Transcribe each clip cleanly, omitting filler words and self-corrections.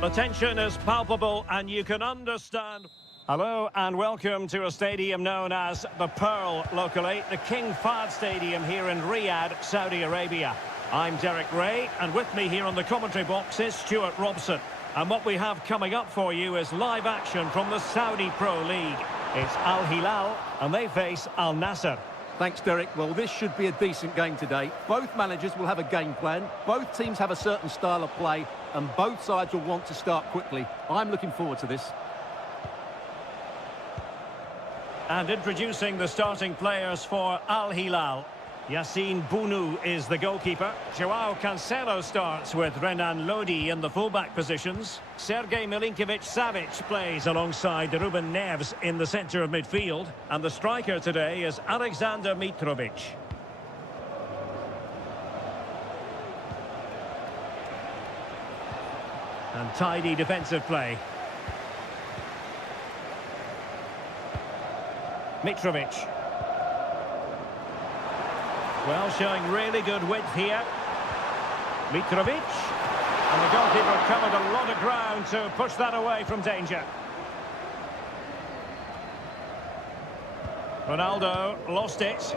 The tension is palpable and you can understand. Hello and welcome to a stadium known as the Pearl locally, the King Fahd Stadium here in Riyadh, Saudi Arabia. I'm Derek Ray and with me here on the commentary box is Stuart Robson. And what we have coming up for you is live action from the Saudi Pro League. It's Al Hilal and they face Al Nassr. Thanks, Derek. Well, this should be a decent game today. Both managers will have a game plan. Both teams have a certain style of play, and both sides will want to start quickly. I'm looking forward to this. And introducing the starting players for Al Hilal. Yassine Bounou is the goalkeeper. Joao Cancelo starts with Renan Lodi in the fullback positions. Sergej Milinkovic-Savic plays alongside Ruben Neves in the centre of midfield. And the striker today is Alexander Mitrovic. And tidy defensive play. Mitrovic. Well, showing really good width here. Mitrovic. And the goalkeeper covered a lot of ground to push that away from danger. Ronaldo lost it.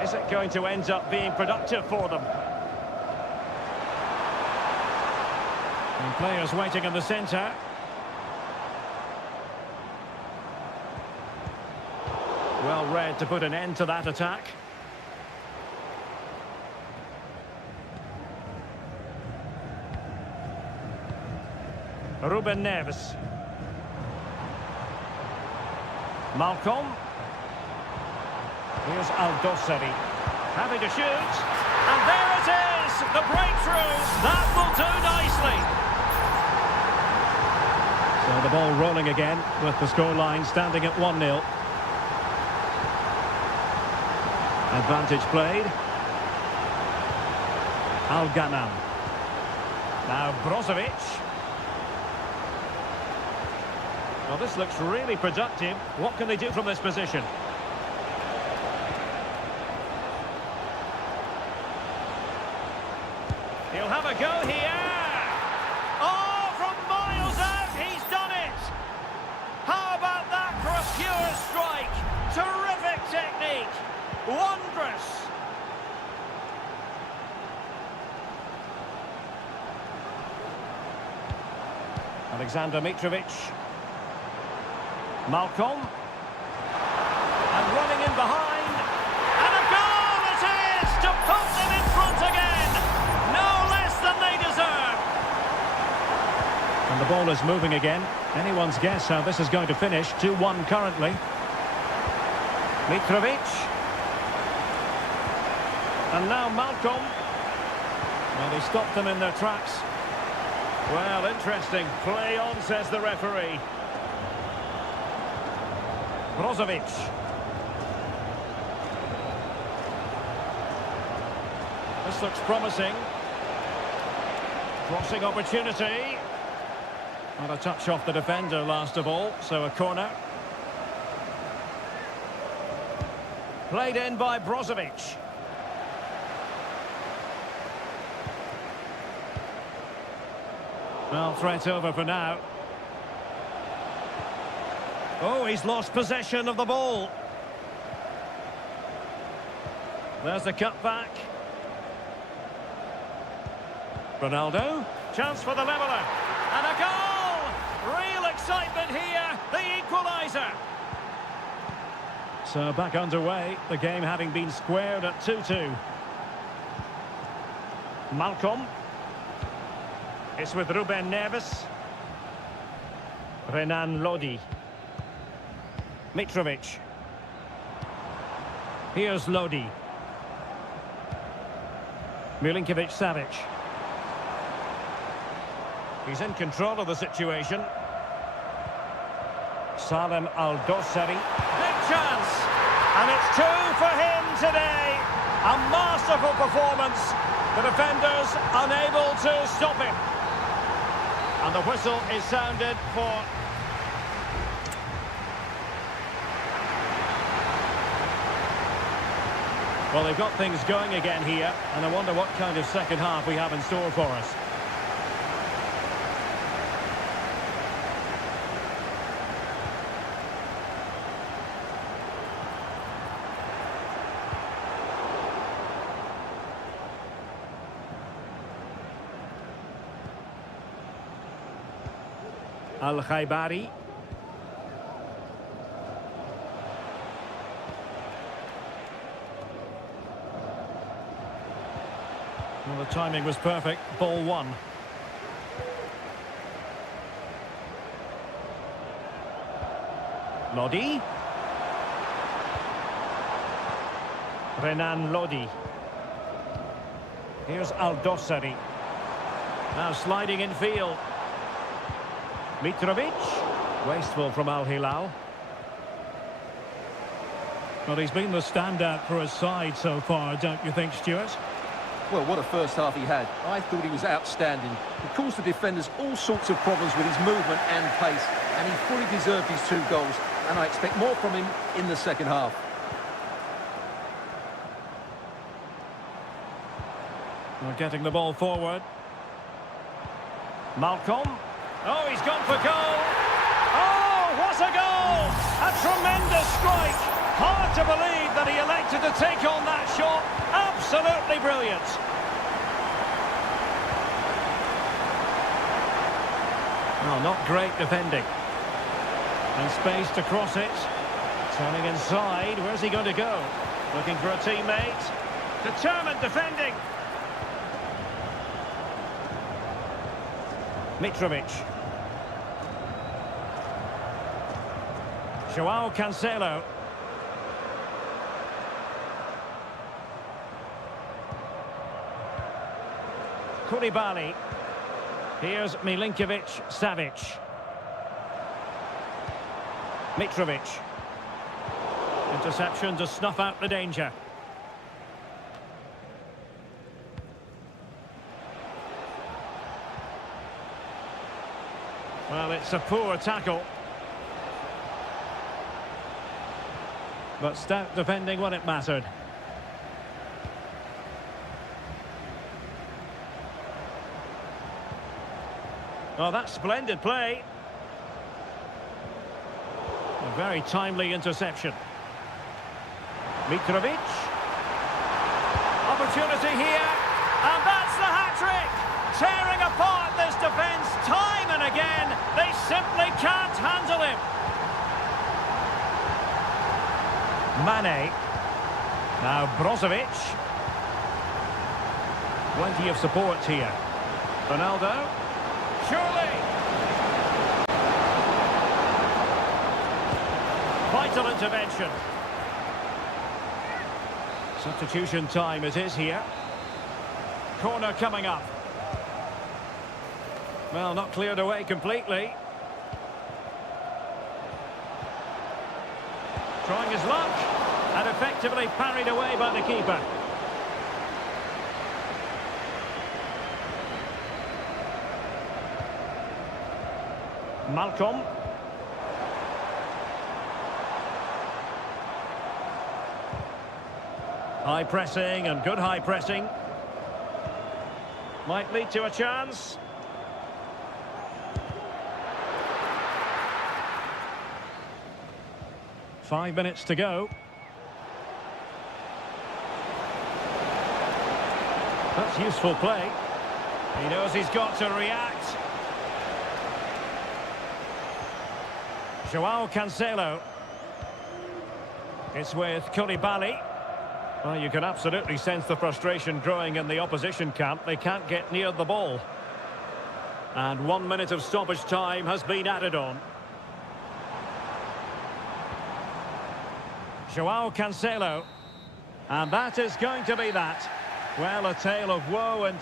Is it going to end up being productive for them? And players waiting in the centre. Well read to put an end to that attack. Ruben Neves. Malcolm. Here's Al-Dossari. Happy to shoot. And there it is! The breakthrough! That will do nicely! So the ball rolling again with the scoreline standing at 1-0. Advantage played. Al-Ghanam. Now Brozovic. Well, this looks really productive. What can they do from this position? He'll have a go here. Oh, from miles out, he's done it. How about that for a pure strike? Terrific technique. Wondrous! Alexander Mitrovic. Malcolm. And running in behind. And a goal it is to put them in front again! No less than they deserve! And the ball is moving again. Anyone's guess how this is going to finish. 2-1 currently. Mitrovic. And now Malcolm. Well, he stopped them in their tracks. Well, interesting. Play on, says the referee. Brozovic. This looks promising. Crossing opportunity. Not a touch off the defender last of all, so a corner. Played in by Brozovic. Well, threat over for now. Oh, he's lost possession of the ball. There's the cutback. Ronaldo. Chance for the leveller. And a goal! Real excitement here. The equaliser. So back underway. The game having been squared at 2-2. Malcolm. It's with Ruben Neves. Renan Lodi. Mitrovic. Here's Lodi. Milinkovic-Savic. He's in control of the situation. Salem Al-Dossari. Big chance! And it's 2 for him today. A masterful performance. The defenders unable to stop him. And the whistle is sounded for... Well, they've got things going again here, and I wonder what kind of second half we have in store for us. Al-Khaibari. Well, the timing was perfect. Ball one. Lodi. Renan Lodi. Here's Aldosari. Now sliding in field. Mitrovic. Wasteful from Al Hilal. Well, he's been the standout for his side so far, don't you think, Stuart? Well, what a first half he had. I thought he was outstanding. He caused the defenders all sorts of problems with his movement and pace, and he fully deserved his 2 goals, and I expect more from him in the second half. We're getting the ball forward. Malcolm. Oh, he's gone for goal. Oh, what a goal! A tremendous strike. Hard to believe that he elected to take on that shot. Absolutely brilliant. Oh, not great defending. And space to cross it. Turning inside. Where's he going to go? Looking for a teammate. Determined defending. Mitrovic. Joao Cancelo. Koulibaly. Here's Milinkovic-Savic. Mitrovic. Interception to snuff out the danger. Well, it's a poor tackle. But stout defending when it mattered. Oh, that's splendid play. A very timely interception. Mitrovic. Opportunity here. And that's the hat-trick. Tearing apart this defence time and again. They simply can't handle him. Mane. Now Brozovic. Plenty of support here. Ronaldo. Surely. Vital intervention. Substitution time it is here. Corner coming up. Well, not cleared away completely. Trying his luck. And effectively parried away by the keeper. Malcolm. High pressing and good high pressing. Might lead to a chance. Five minutes to go. That's useful play. He knows he's got to react. Joao Cancelo. It's with Koulibaly. Well, you can absolutely sense the frustration growing in the opposition camp. They can't get near the ball. And 1 minute of stoppage time has been added on. Joao Cancelo. And that is going to be that. Well, a tale of woe and...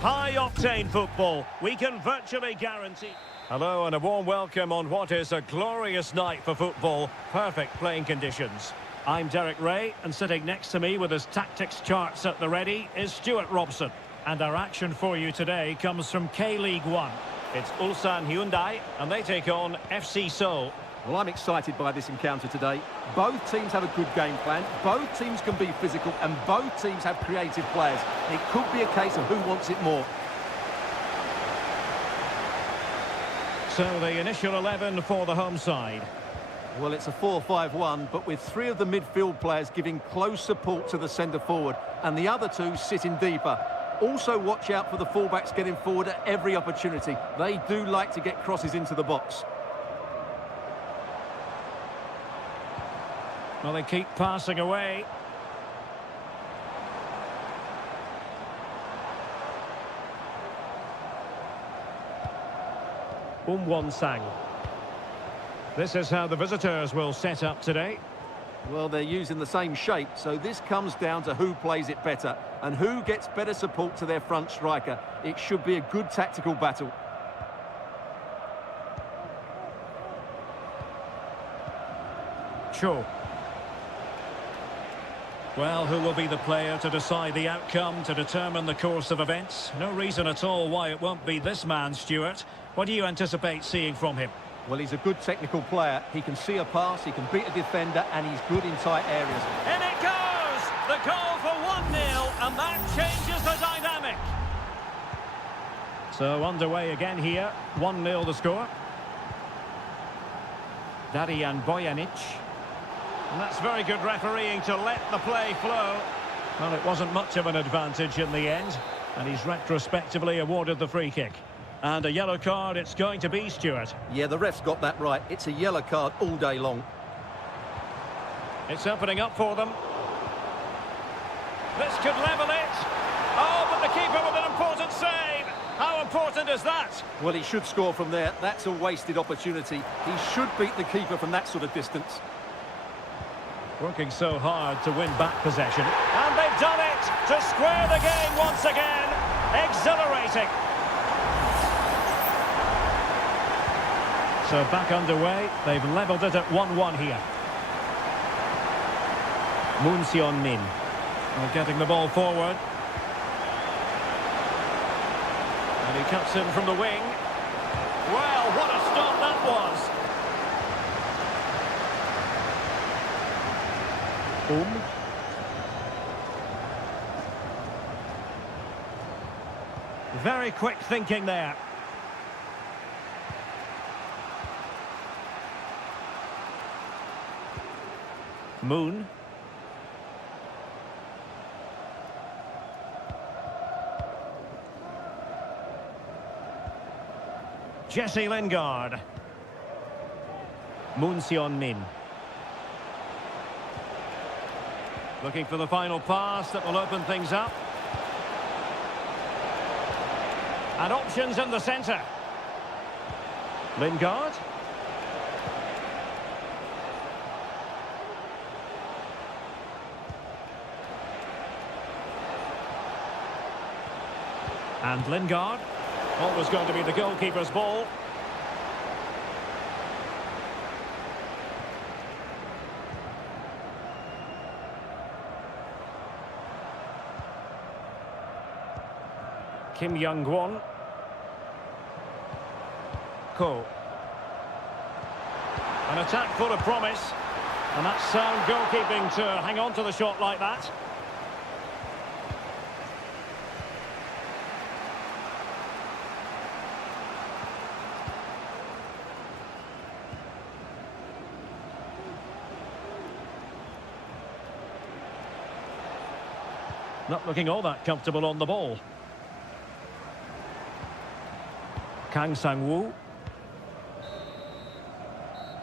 High-octane football, we can virtually guarantee. Hello and a warm welcome on what is a glorious night for football. Perfect playing conditions. I'm Derek Ray, and sitting next to me with his tactics charts at the ready is Stuart Robson. And our action for you today comes from K-League 1. It's Ulsan Hyundai, and they take on FC Seoul. Well, I'm excited by this encounter today. Both teams have a good game plan, both teams can be physical, and both teams have creative players. It could be a case of who wants it more. So the initial 11 for the home side. Well, it's a 4-5-1, but with three of the midfield players giving close support to the centre-forward, and the other two sitting deeper. Also watch out for the fullbacks getting forward at every opportunity. They do like to get crosses into the box. Well, they keep passing away. Won-Sang. This is how the visitors will set up today. Well, they're using the same shape, so this comes down to who plays it better and who gets better support to their front striker. It should be a good tactical battle. Cho. Well, who will be the player to decide the outcome, to determine the course of events? No reason at all why it won't be this man, Stuart. What do you anticipate seeing from him? Well, he's a good technical player. He can see a pass, he can beat a defender, and he's good in tight areas. In it goes! The goal for 1-0, and that changes the dynamic. So underway again here. 1-0 the score. Darian Bojanic. And that's very good refereeing to let the play flow. Well, it wasn't much of an advantage in the end, and he's retrospectively awarded the free kick. And a yellow card it's going to be, Stuart. Yeah, the ref's got that right. It's a yellow card all day long. It's opening up for them. This could level it. Oh, but the keeper with an important save. How important is that? Well, he should score from there. That's a wasted opportunity. He should beat the keeper from that sort of distance. Working so hard to win back possession. And they've done it to square the game once again. Exhilarating. So back underway. They've levelled it at 1-1 here. Moon Seon-min. Getting the ball forward. And he cuts in from the wing. Well, what a stop that was. Very quick thinking there. Moon. Jesse Lingard. Moon Seon-min. Looking for the final pass that will open things up. And options in the centre. Lingard. And Lingard. Always going to be the goalkeeper's ball. Kim Young-won. Ko. An attack full of promise. And that's sound goalkeeping to hang on to the shot like that. Not looking all that comfortable on the ball. Kang Sang-woo.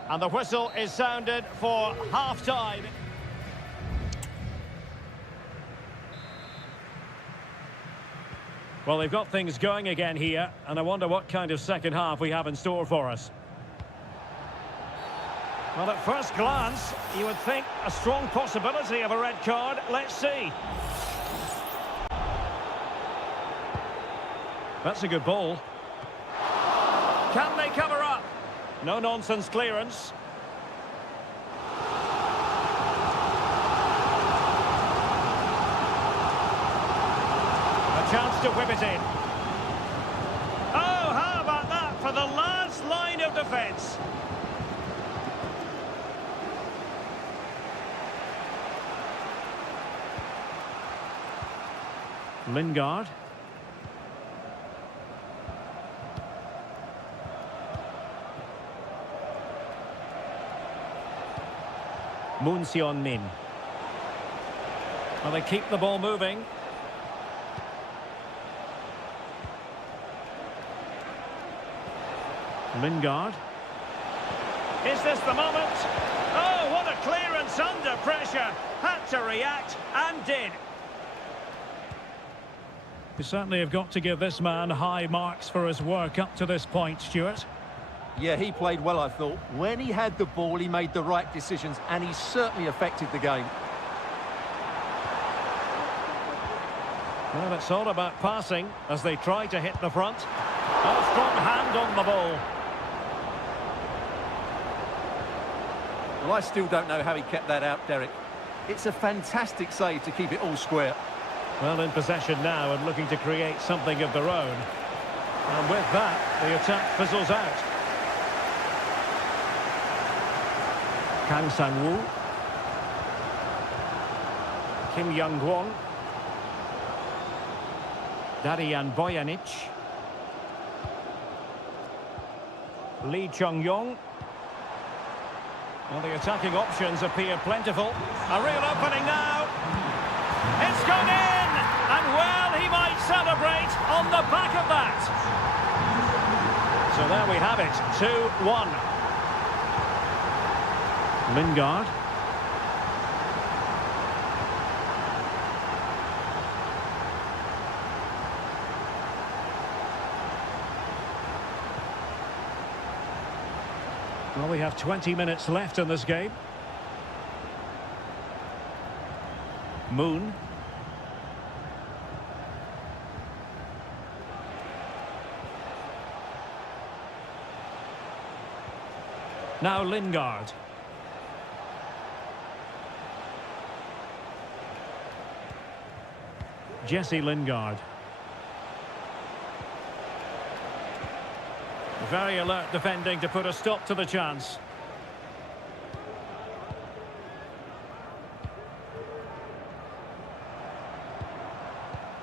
And the whistle is sounded for half-time. Well, they've got things going again here, and I wonder what kind of second half we have in store for us. Well, at first glance, you would think a strong possibility of a red card. Let's see. That's a good ball. Can they cover up? No-nonsense clearance. A chance to whip it in. Oh, how about that for the last line of defence? Lingard. Moon Min. Well, they keep the ball moving. Lingard. Is this the moment? Oh, what a clearance under pressure. Had to react and did. You certainly have got to give this man high marks for his work up to this point, Stuart. Yeah, he played well, I thought. When he had the ball, he made the right decisions, and he certainly affected the game. Well, it's all about passing as they try to hit the front. A strong hand on the ball. Well, I still don't know how he kept that out, Derek. It's a fantastic save to keep it all square. Well, in possession now and looking to create something of their own. And with that, the attack fizzles out. Kang Sang-woo. Kim Young-kwon. Darian Bojanic. Lee Chung-yong. Well, the attacking options appear plentiful. A real opening now. It's gone in! And well, he might celebrate on the back of that. So there we have it, 2-1. Lingard. Well, we have 20 minutes left in this game. Moon. Now Lingard. Jesse Lingard. Very alert defending to put a stop to the chance.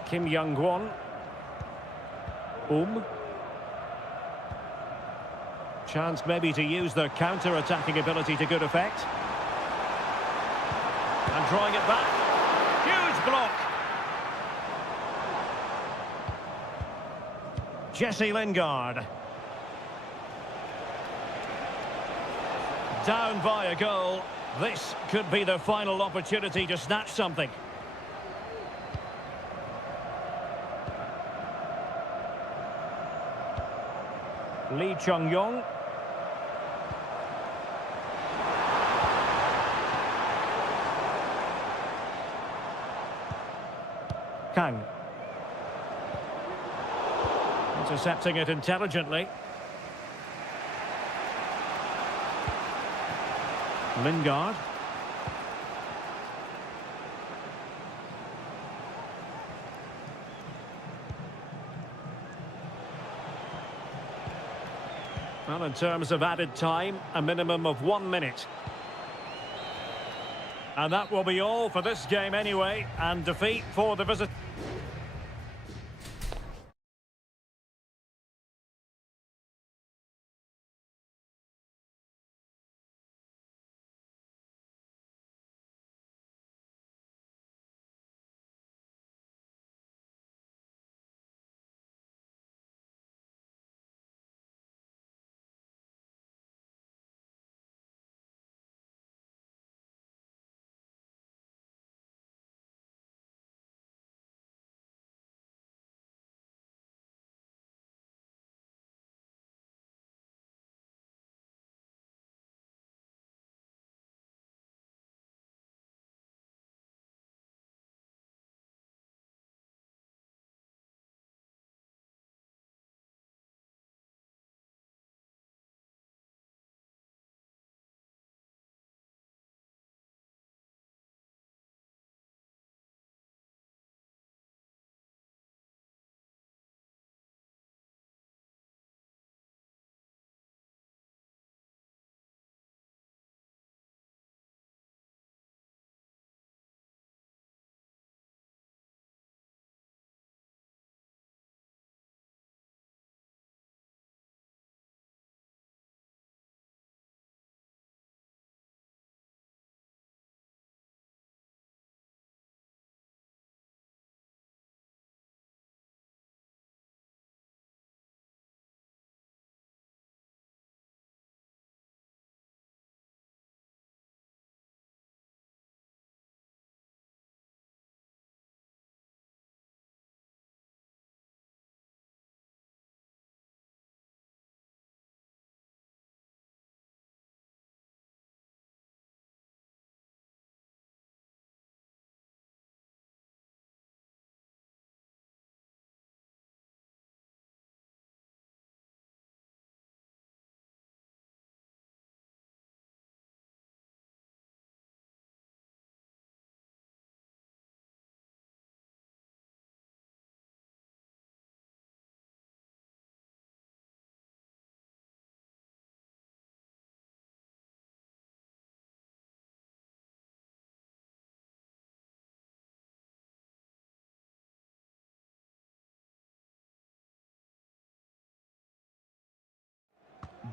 Kim Young-kwon. Chance maybe to use their counter-attacking ability to good effect. And drawing it back. Huge block. Jesse Lingard. Down by a goal. This could be their final opportunity to snatch something. Lee Chung-yong. Kang. Intercepting it intelligently. Lingard. Well, in terms of added time, a minimum of 1 minute. And that will be all for this game anyway, and defeat for the visit.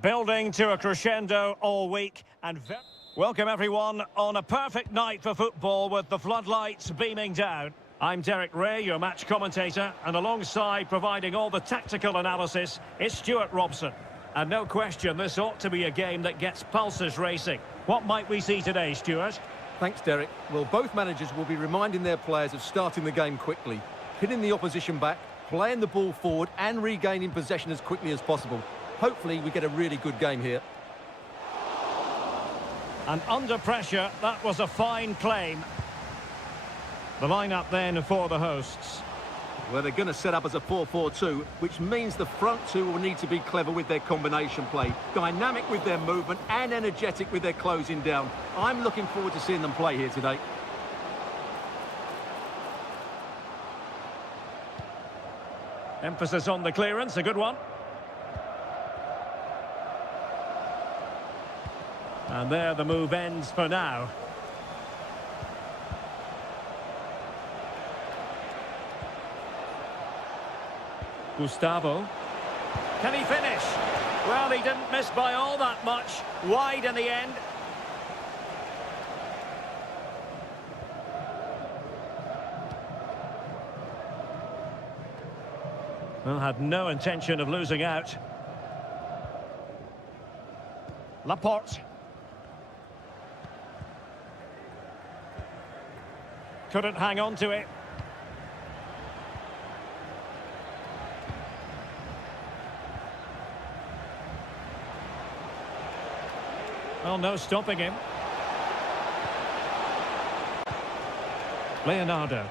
Building to a crescendo all week and welcome everyone on a perfect night for football with the floodlights beaming down. I'm Derek Ray, your match commentator, and alongside providing all the tactical analysis is Stuart Robson. And no question, this ought to be a game that gets pulses racing. What might we see today, Stuart? Thanks, Derek. Well, both managers will be reminding their players of starting the game quickly, pinning the opposition back, playing the ball forward and regaining possession as quickly as possible. Hopefully we get a really good game here. And under pressure, that was a fine claim. The lineup then for the hosts. Well, they're going to set up as a 4-4-2, which means the front two will need to be clever with their combination play, dynamic with their movement and energetic with their closing down. I'm looking forward to seeing them play here today. Emphasis on the clearance, a good one. And there the move ends for now. Gustavo. Can he finish? Well, he didn't miss by all that much. Wide in the end. Well, had no intention of losing out. Laporte. Couldn't hang on to it. Well, no stopping him. Leonardo.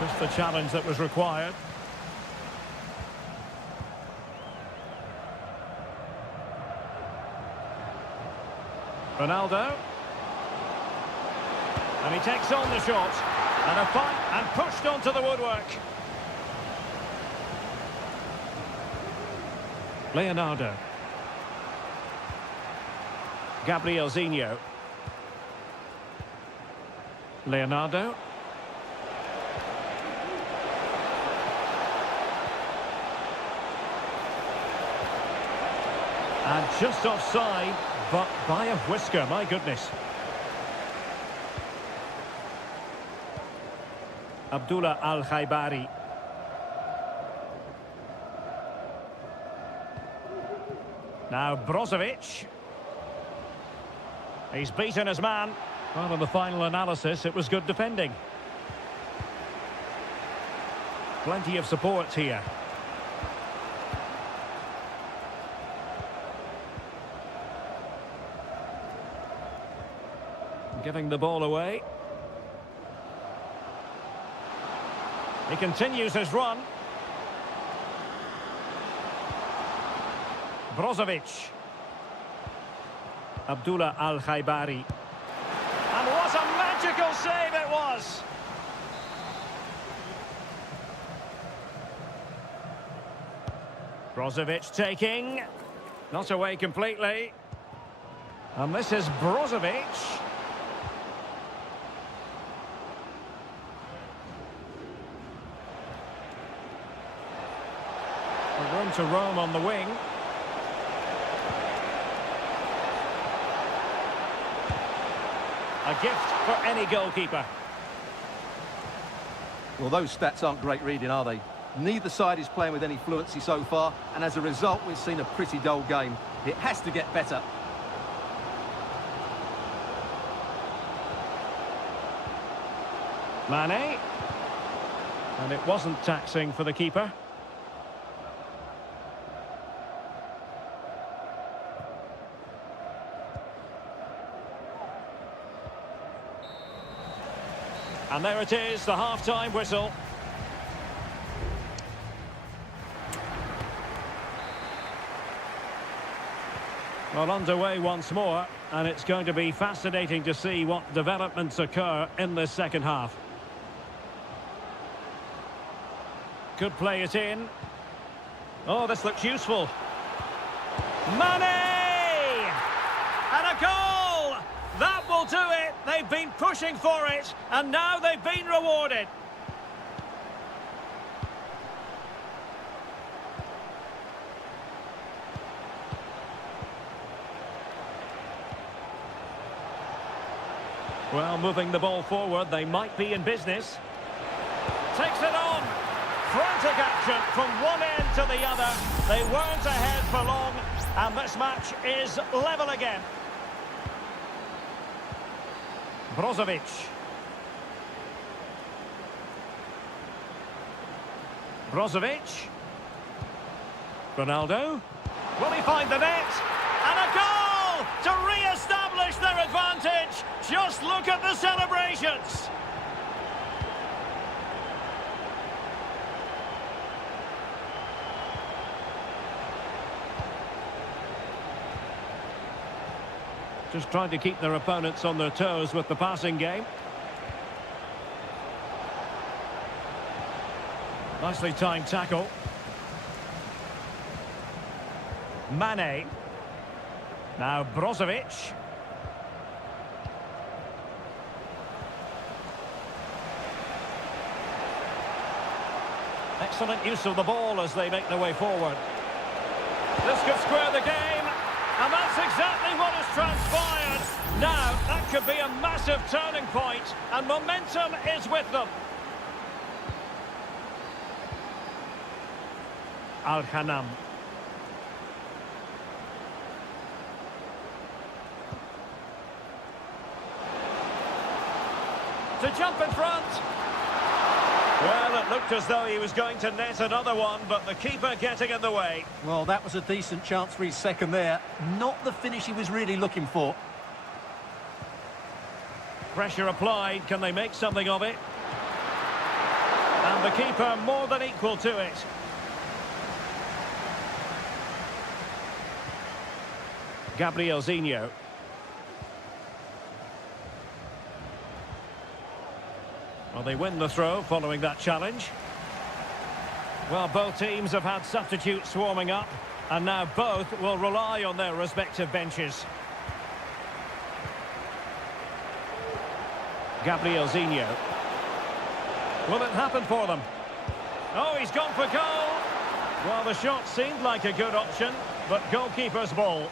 Just the challenge that was required. Ronaldo. And he takes on the shot. And a fight and pushed onto the woodwork. Leonardo. Gabrielzinho. Leonardo. And just offside, but by a whisker, my goodness. Abdullah Al-Khaibari. Now Brozovic. He's beaten his man. Well, in the final analysis, it was good defending. Plenty of support here. Giving the ball away. He continues his run. Brozovic. Abdullah Al-Khaibari. And what a magical save it was! Brozovic taking. Not away completely. And this is Brozovic. Room to roam on the wing. A gift for any goalkeeper. Well, those stats aren't great reading, are they? Neither side is playing with any fluency so far, and as a result, we've seen a pretty dull game. It has to get better. Mane. And it wasn't taxing for the keeper. And there it is, the half-time whistle. Well, underway once more, and it's going to be fascinating to see what developments occur in this second half. Could play it in. Oh, this looks useful. Mane! And a goal! That will do it. They've been pushing for it, and now they've been rewarded. Well, moving the ball forward, they might be in business. Takes it on. Frantic action from one end to the other. They weren't ahead for long, and this match is level again. Brozovic. Brozovic. Ronaldo. Will he find the net? And a goal to re-establish their advantage. Just look at the celebrations. Just trying to keep their opponents on their toes with the passing game. Nicely timed tackle. Mane. Now Brozovic. Excellent use of the ball as they make their way forward. This could square the game, and that's exactly what has transpired. Now, that could be a massive turning point, and momentum is with them. Al-Hanam. To jump in front. Well, it looked as though he was going to net another one, but the keeper getting in the way. Well, that was a decent chance for his second there. Not the finish he was really looking for. Pressure applied. Can they make something of it? And the keeper more than equal to it. Gabrielzinho. Well, they win the throw following that challenge. Well, both teams have had substitutes warming up, and now both will rely on their respective benches. Gabrielzinho. Will it happen for them? Oh, he's gone for goal. Well, the shot seemed like a good option, but goalkeeper's ball.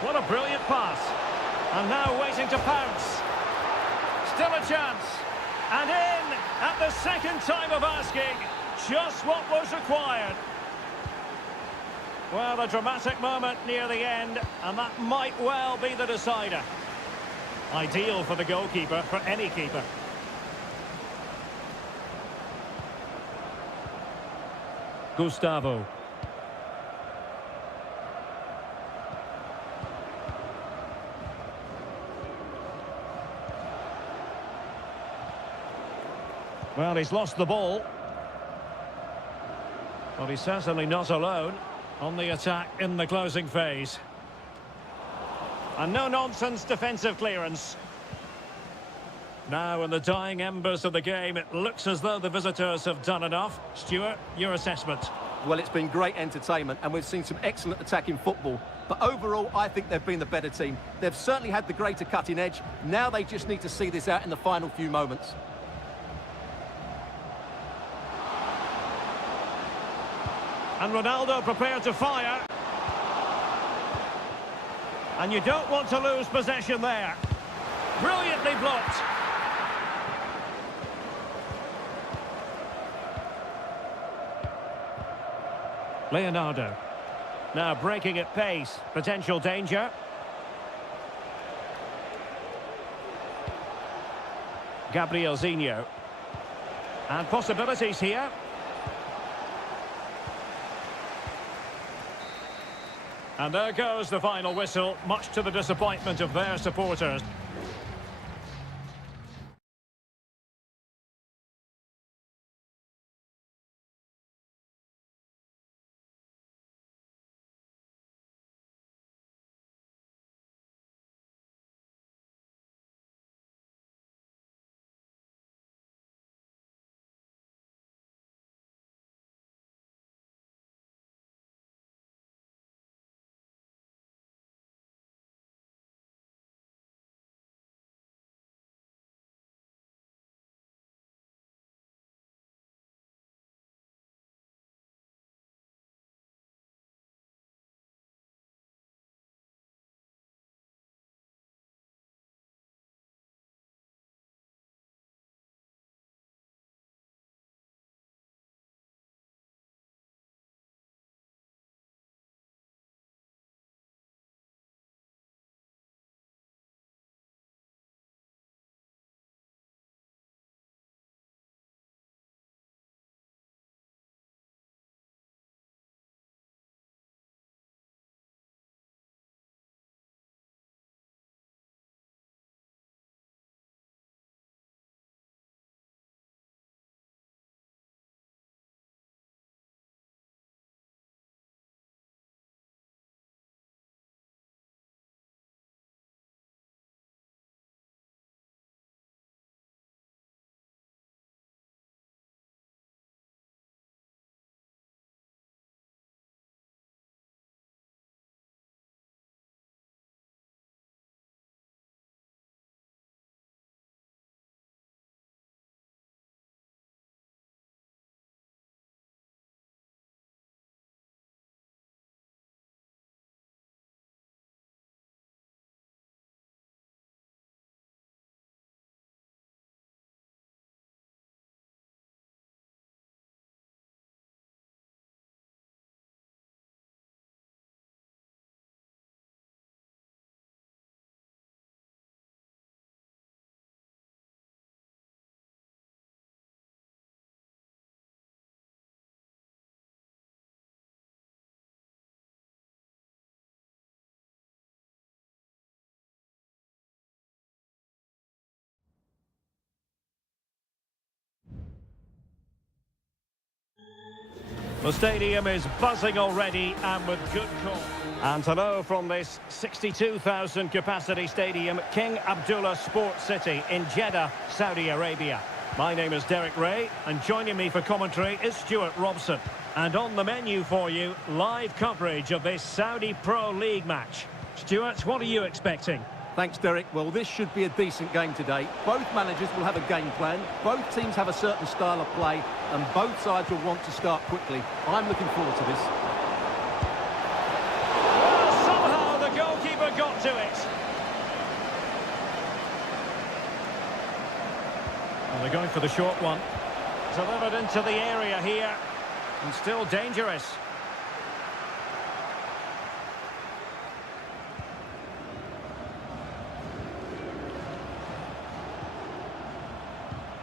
What a brilliant pass. And now waiting to pounce. Still a chance. And in at the second time of asking. Just what was required. Well, a dramatic moment near the end, and that might well be the decider. Ideal for the goalkeeper, for any keeper. Gustavo. Well, he's lost the ball. But he's certainly not alone on the attack in the closing phase. And no-nonsense defensive clearance. Now, in the dying embers of the game, it looks as though the visitors have done enough. Stuart, your assessment? Well, it's been great entertainment, and we've seen some excellent attacking football. But overall, I think they've been the better team. They've certainly had the greater cutting edge. Now they just need to see this out in the final few moments. And Ronaldo prepared to fire. And you don't want to lose possession there. Brilliantly blocked. Leonardo. Now breaking at pace. Potential danger. Gabrielzinho. And possibilities here. And there goes the final whistle, much to the disappointment of their supporters. The stadium is buzzing already and with good call. And hello from this 62,000 capacity stadium, King Abdullah Sports City in Jeddah, Saudi Arabia. My name is Derek Ray, and joining me for commentary is Stuart Robson. And on the menu for you, live coverage of this Saudi Pro League match. Stuart, what are you expecting? Thanks, Derek. Well, this should be a decent game today. Both managers will have a game plan. Both teams have a certain style of play, and both sides will want to start quickly. I'm looking forward to this. Well, somehow the goalkeeper got to it. And they're going for the short one. Delivered into the area here. And still dangerous.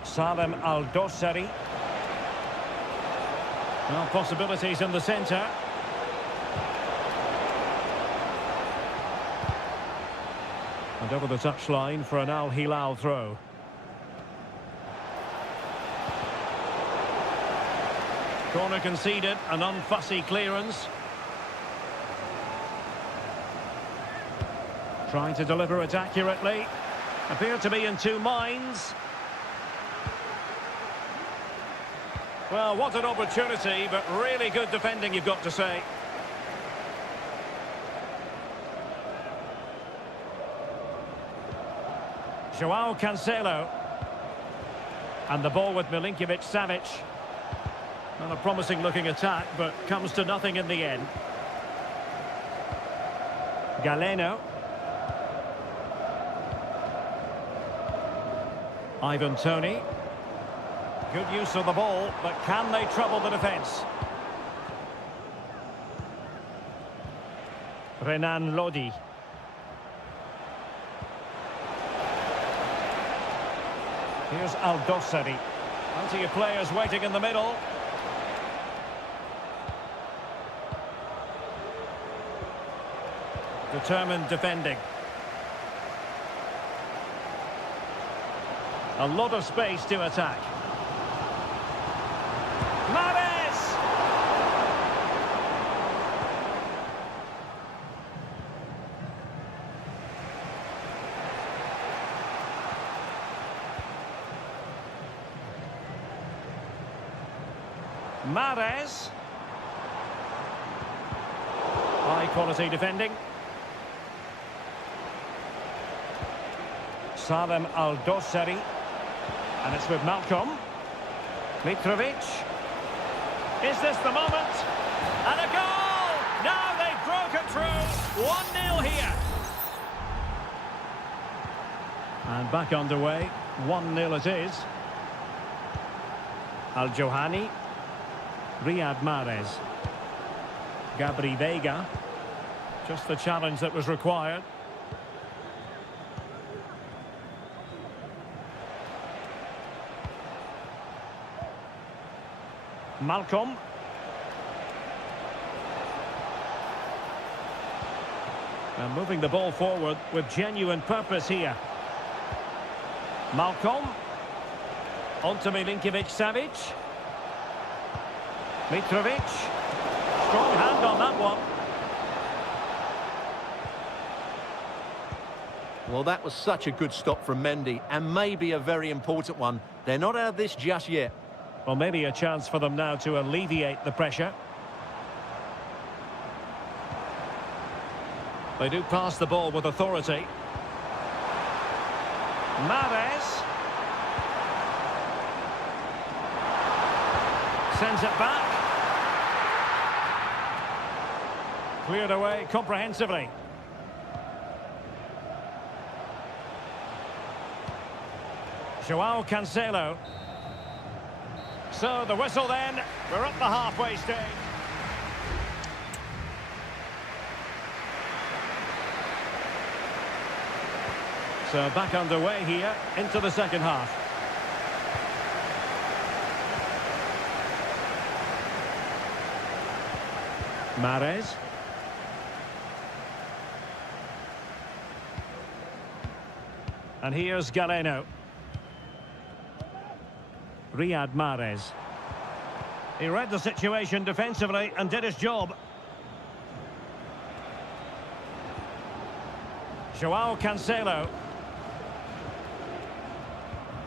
Salem Al-Dossari. Well, possibilities in the centre. And over the touchline for an Al Hilal throw. Corner conceded, an unfussy clearance. Trying to deliver it accurately. Appear to be in two minds. Well, what an opportunity, but really good defending, you've got to say. Joao Cancelo. And the ball with Milinkovic-Savic. Well, a promising-looking attack, but comes to nothing in the end. Galeno. Ivan Toney. Good use of the ball, but can they trouble the defence? Renan Lodi. Here's Al-Dossari. Plenty of players waiting in the middle. Determined defending. A lot of space to attack. Mahrez! Mahrez. High quality defending. Salem Al-Dossari. And it's with Malcolm. Mitrovic. Is this the moment? And a goal! Now they've broken through. 1-0 here. And back underway. 1-0 it is. Al-Johani. Riyad Mahrez. Gabri Veiga. Just the challenge that was required. Malcolm. And moving the ball forward with genuine purpose here. Malcolm. On to Milinkovic-Savic. Mitrovic. Strong hand on that one. Well, that was such a good stop from Mendy, and maybe a very important one. They're not out of this just yet. Well, maybe a chance for them now to alleviate the pressure. They do pass the ball with authority. Mahrez. Sends it back. Cleared away comprehensively. Joao Cancelo. So the whistle then, we're at the halfway stage. So back underway here into the second half. Mahrez. And here's Galeno. Riyad Mahrez. He read the situation defensively and did his job. Joao Cancelo.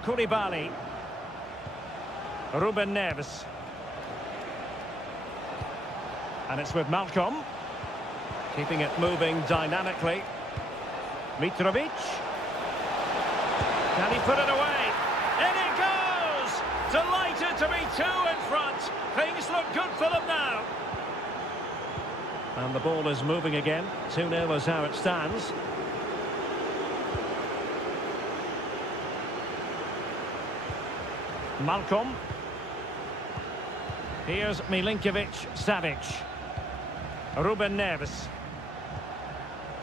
Koulibaly. Ruben Neves. And it's with Malcolm. Keeping it moving dynamically. Mitrovic. Can he put it away? In it goes! Delighted to be two in front. Things look good for them now. And the ball is moving again. 2-0 is how it stands. Malcolm. Here's Milinkovic-Savic. Ruben Neves.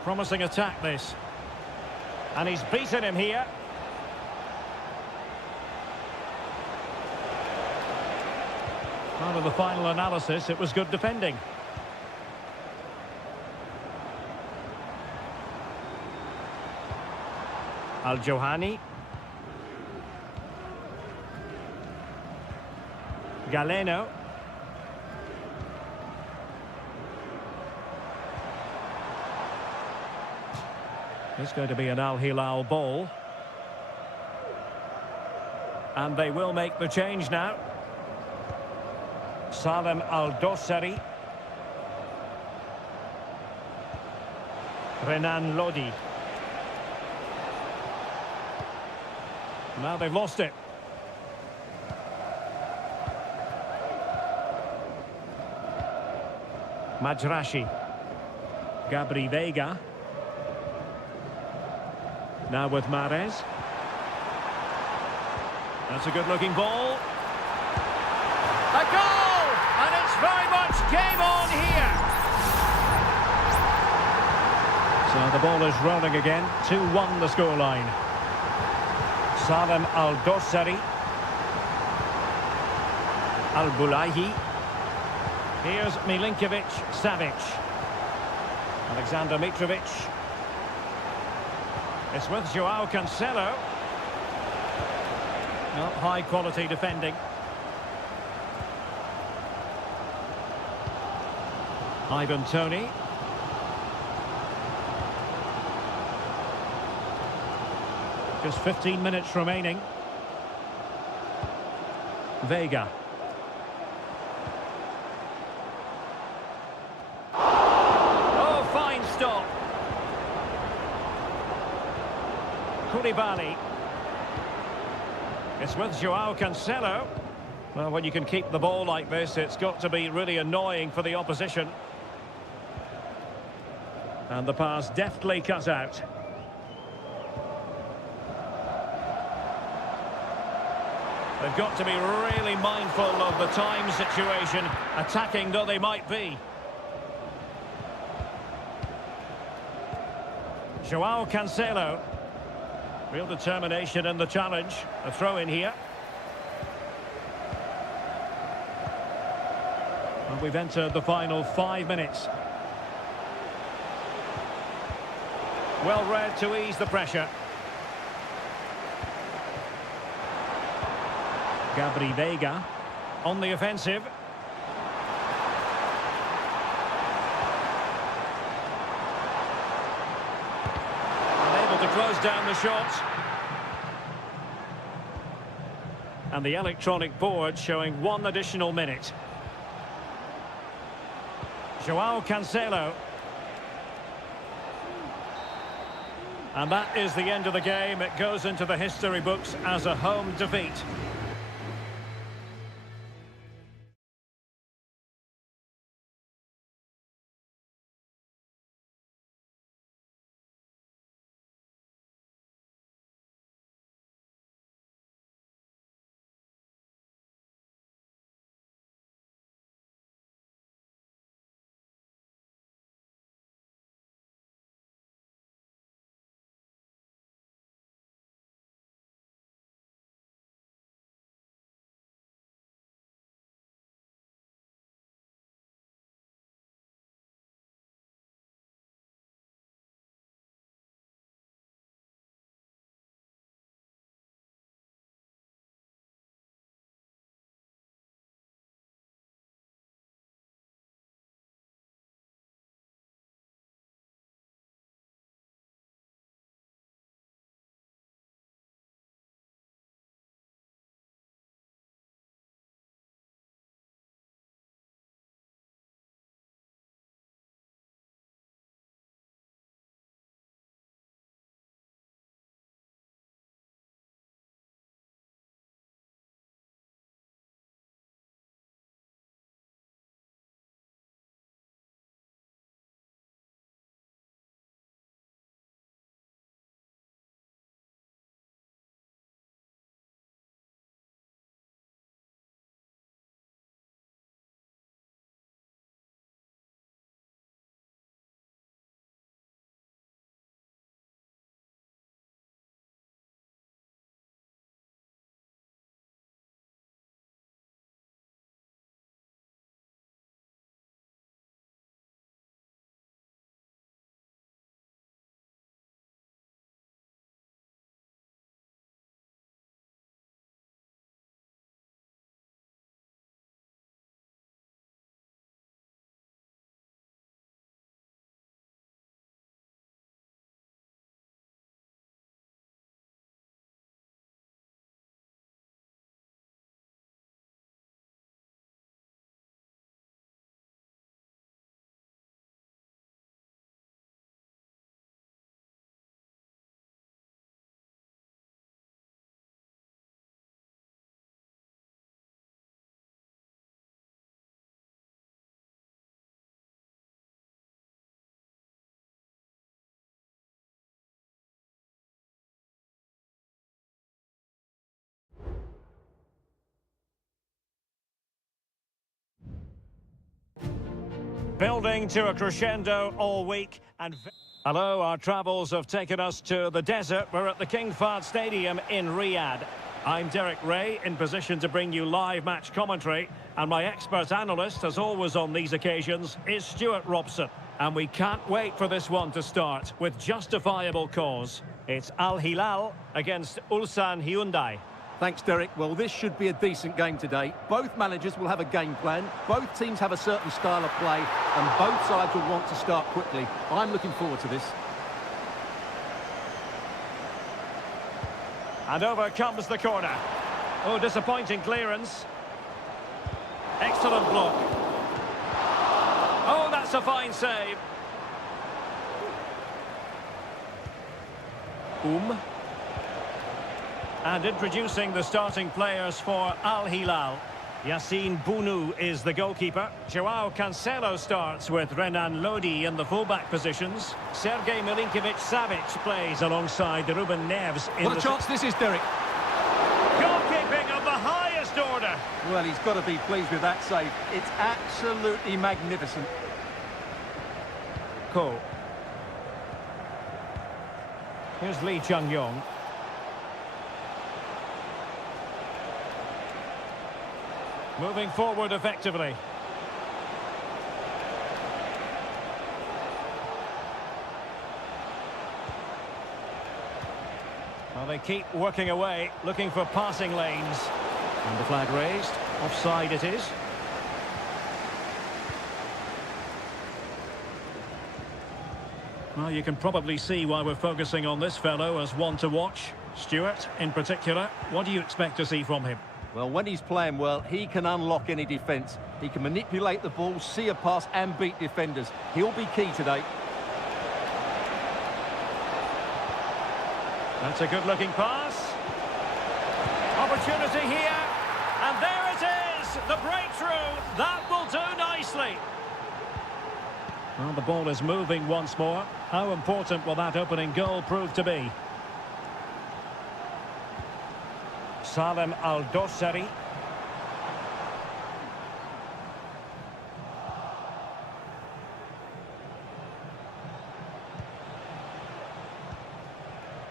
Promising attack this. And he's beaten him here. Part of the final analysis, it was good defending. Al-Johani. Galeno. It's going to be an Al Hilal ball. And they will make the change now. Salem Al-Dossari. Renan Lodi. Now they've lost it. Majrashi. Gabri Vega. Now with Mahrez. That's a good-looking ball. A goal! And it's very much game on here. So the ball is rolling again. 2-1 the scoreline. Salem Al-Dossari. Al-Bulaihi. Here's Milinkovic-Savic. Alexander Mitrovic. It's with Joao Cancelo. Not high-quality defending. Ivan Toney. Just 15 minutes remaining. Vega. Oh, fine stop. Koulibaly. It's with Joao Cancelo. Well, when you can keep the ball like this, it's got to be really annoying for the opposition. And the pass deftly cut out. They've got to be really mindful of the time situation, attacking though they might be. Joao Cancelo. Real determination in the challenge. A throw in here. And we've entered the final 5 minutes. Well read to ease the pressure. Gabri Vega on the offensive. Unable to close down the shot. And the electronic board showing 1 additional minute. Joao Cancelo. And that is the end of the game. It goes into the history books as a home defeat. Building to a crescendo all week and... Hello, our travels have taken us to the desert. We're at the King Fahd Stadium in Riyadh. I'm Derek Ray, in position to bring you live match commentary, and my expert analyst, as always on these occasions, is Stuart Robson. And we can't wait for this one to start, with justifiable cause. It's Al Hilal against Ulsan Hyundai. Thanks, Derek. Well, this should be a decent game today. Both managers will have a game plan, both teams have a certain style of play, and both sides will want to start quickly. I'm looking forward to this. And over comes the corner. Oh, disappointing clearance. Excellent block. Oh, that's a fine save. And introducing the starting players for Al Hilal. Yassine Bounou is the goalkeeper. Joao Cancelo starts with Renan Lodi in the fullback positions. Sergej Milinkovic-Savic plays alongside Ruben Neves. What a chance this is, Derek. Goalkeeping of the highest order. Well, he's got to be pleased with that save. It's absolutely magnificent. Ko. Here's Lee Chung-yong. Moving forward effectively. Well, they keep working away, looking for passing lanes. And the flag raised. Offside it is. Well, you can probably see why we're focusing on this fellow as one to watch. Stuart, in particular, what do you expect to see from him? Well, when he's playing well, he can unlock any defence. He can manipulate the ball, see a pass and beat defenders. He'll be key today. That's a good-looking pass. Opportunity here. And there it is, the breakthrough. That will do nicely. Well, the ball is moving once more. How important will that opening goal prove to be? Salem Al-Dossari.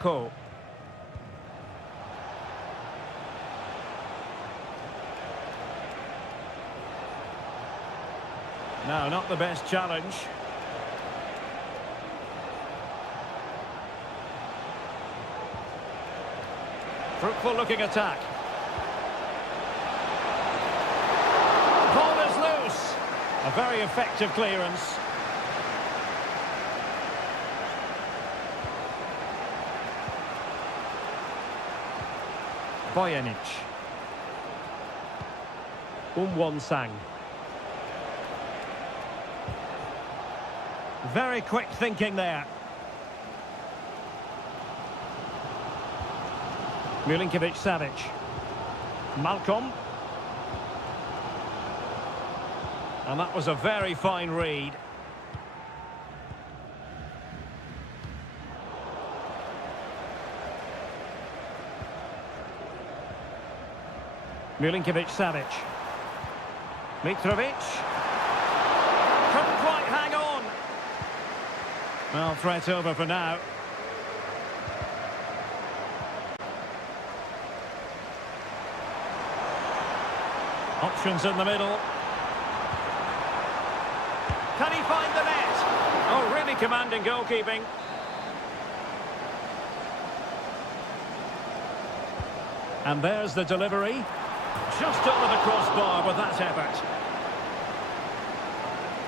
Ko. No, not the best challenge. Fruitful looking attack. Ball is loose. A very effective clearance. Bojanic. Won-sang. Very quick thinking there. Milinkovic-Savic. Malcolm. And that was a very fine read. Milinkovic-Savic. Mitrovic. Couldn't quite hang on. Well, threat over for now. Options in the middle. Can he find the net? Oh, really commanding goalkeeping. And there's the delivery. Just over the crossbar with that effort.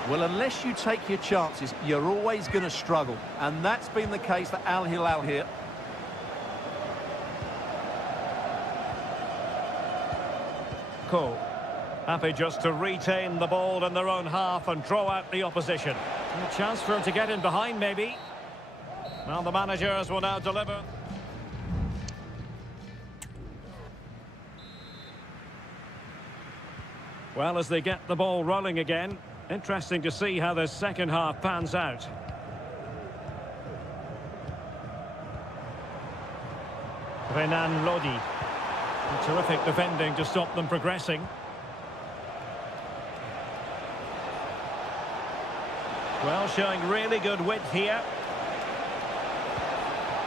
Well, unless you take your chances, you're always going to struggle. And that's been the case for Al Hilal here. Ko. Happy just to retain the ball in their own half and draw out the opposition. A chance for him to get in behind, maybe. Well, the managers will now deliver. Well, as they get the ball rolling again, interesting to see how this second half pans out. Renan Lodi. Terrific defending to stop them progressing. Well, showing really good width here.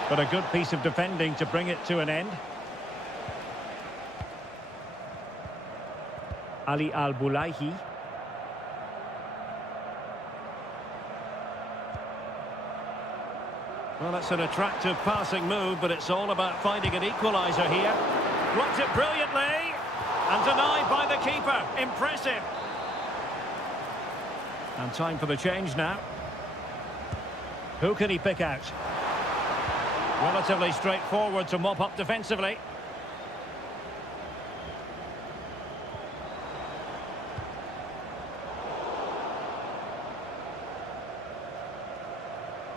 But a good piece of defending to bring it to an end. Ali Al-Bulaihi. Well, that's an attractive passing move, but it's all about finding an equaliser here. Blocked it brilliantly, and denied by the keeper. Impressive. And time for the change now. Who can he pick out? Relatively straightforward to mop up defensively.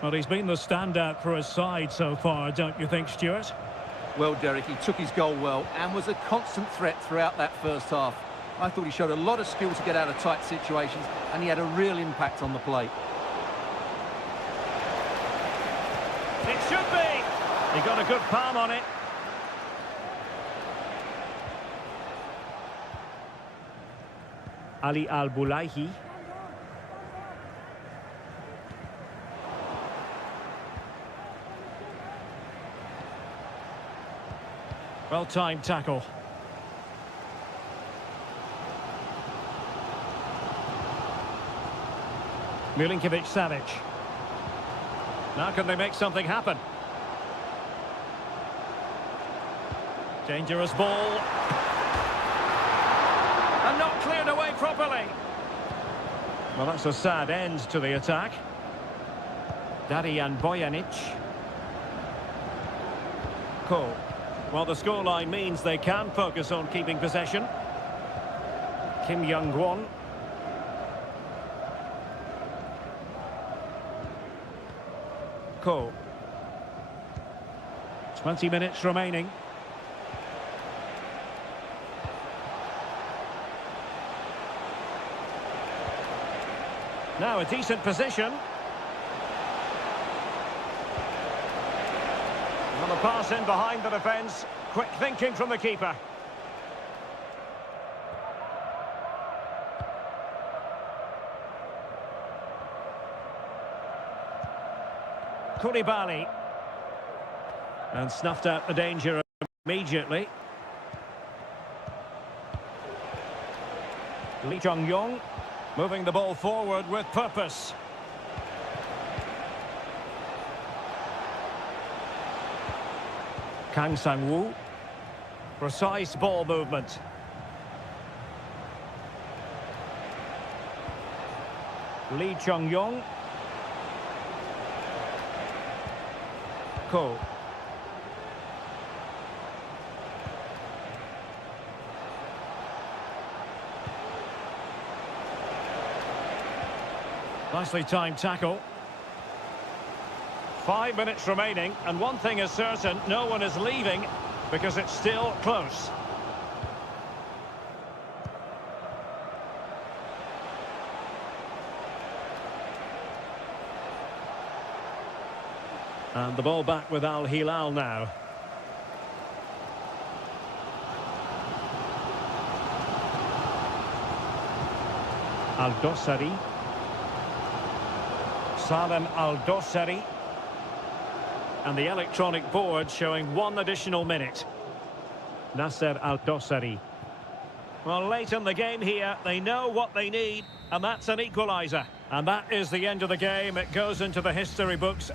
Well, he's been the standout for his side so far, don't you think, Stuart? Well, Derek, he took his goal well and was a constant threat throughout that first half. I thought he showed a lot of skill to get out of tight situations, and he had a real impact on the plate. It should be! He got a good palm on it. Ali Al-Bulaihi. Well-timed tackle. Milinkovic-Savic. Now can they make something happen? Dangerous ball. And not cleared away properly. Well, that's a sad end to the attack. Darijan Bojanic. Cole. Well, the scoreline means they can focus on keeping possession. Kim Young-won. Cole. 20 minutes remaining. Now a decent position. On the pass in behind the defence. Quick thinking from the keeper. Koulibaly. And snuffed out the danger immediately. Lee Jong-yong moving the ball forward with purpose. Kang Sang-woo. Precise ball movement. Lee Jong-yong. Ko. Nicely timed tackle. 5 minutes remaining, and one thing is certain, no one is leaving because it's still close. And the ball back with Al Hilal now. Al-Dossari. Salem Al-Dossari. And the electronic board showing 1 additional minute. Nasser Al-Dossari. Well, late in the game here, they know what they need, and that's an equaliser. And that is the end of the game. It goes into the history books.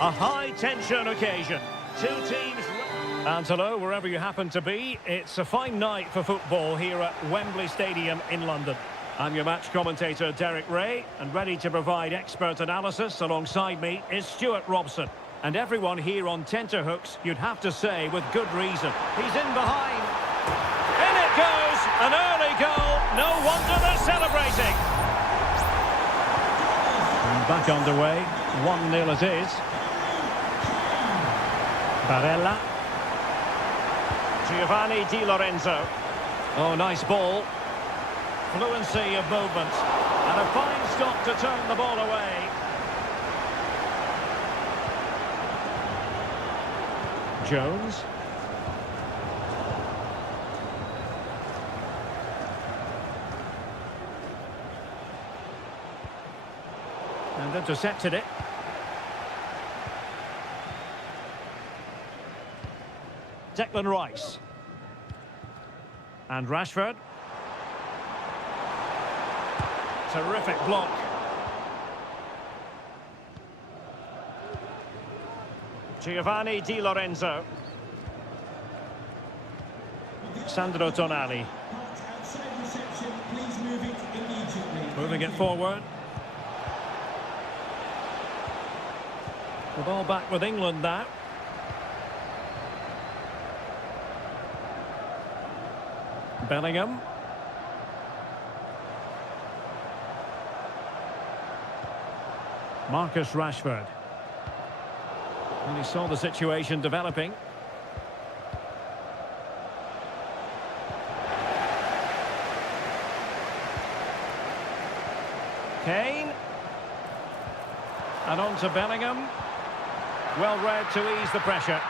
A high-tension occasion. Two teams... And hello, wherever you happen to be, it's a fine night for football here at Wembley Stadium in London. I'm your match commentator, Derek Ray, and ready to provide expert analysis alongside me is Stuart Robson. And everyone here on tenterhooks, you'd have to say, with good reason. He's in behind. In it goes! An early goal. No wonder they're celebrating. And back underway. 1-0 it is. Barella. Giovanni Di Lorenzo. Oh, nice ball. Fluency of movement. And a fine stop to turn the ball away. Jones. And intercepted it. Declan Rice. And Rashford. Terrific block. Giovanni Di Lorenzo. Sandro Tonali. Moving it forward. The ball back with England now. Bellingham. Marcus Rashford. And he saw the situation developing. Kane. And on to Bellingham. Well read to ease the pressure.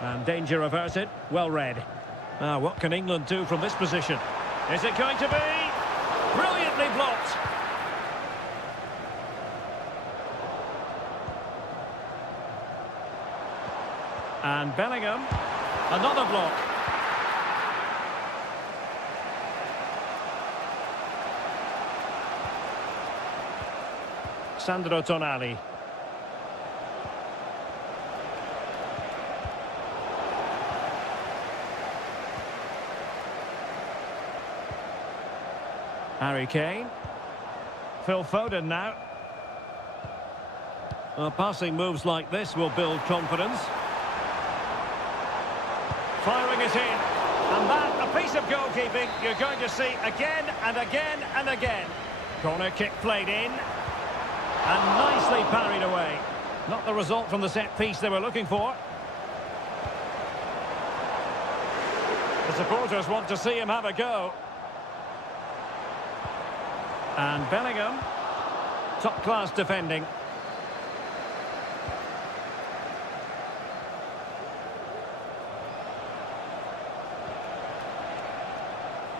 And danger averted. Well read. Now, what can England do from this position? Is it going to be? Brilliantly blocked. And Bellingham. Another block. Sandro Tonali. Harry Kane. Phil Foden now. Well, passing moves like this will build confidence. Firing it in. And that, a piece of goalkeeping you're going to see again and again and again. Corner kick played in. And nicely parried away. Not the result from the set piece they were looking for. The supporters want to see him have a go. And Bellingham, top-class defending.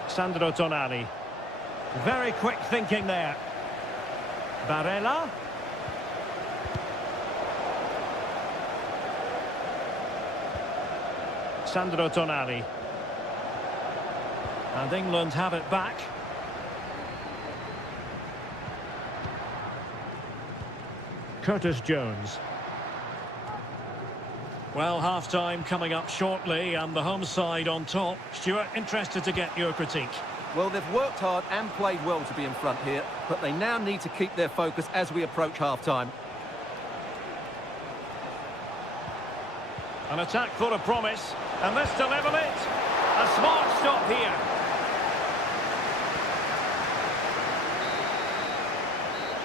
Sandro Tonali. Very quick thinking there. Barella. Sandro Tonali. And England have it back. Curtis Jones. Well, half-time coming up shortly and the home side on top. Stuart, interested to get your critique. Well, they've worked hard and played well to be in front here, but they now need to keep their focus as we approach half-time. An attack full of promise, and this to level it. A smart stop here.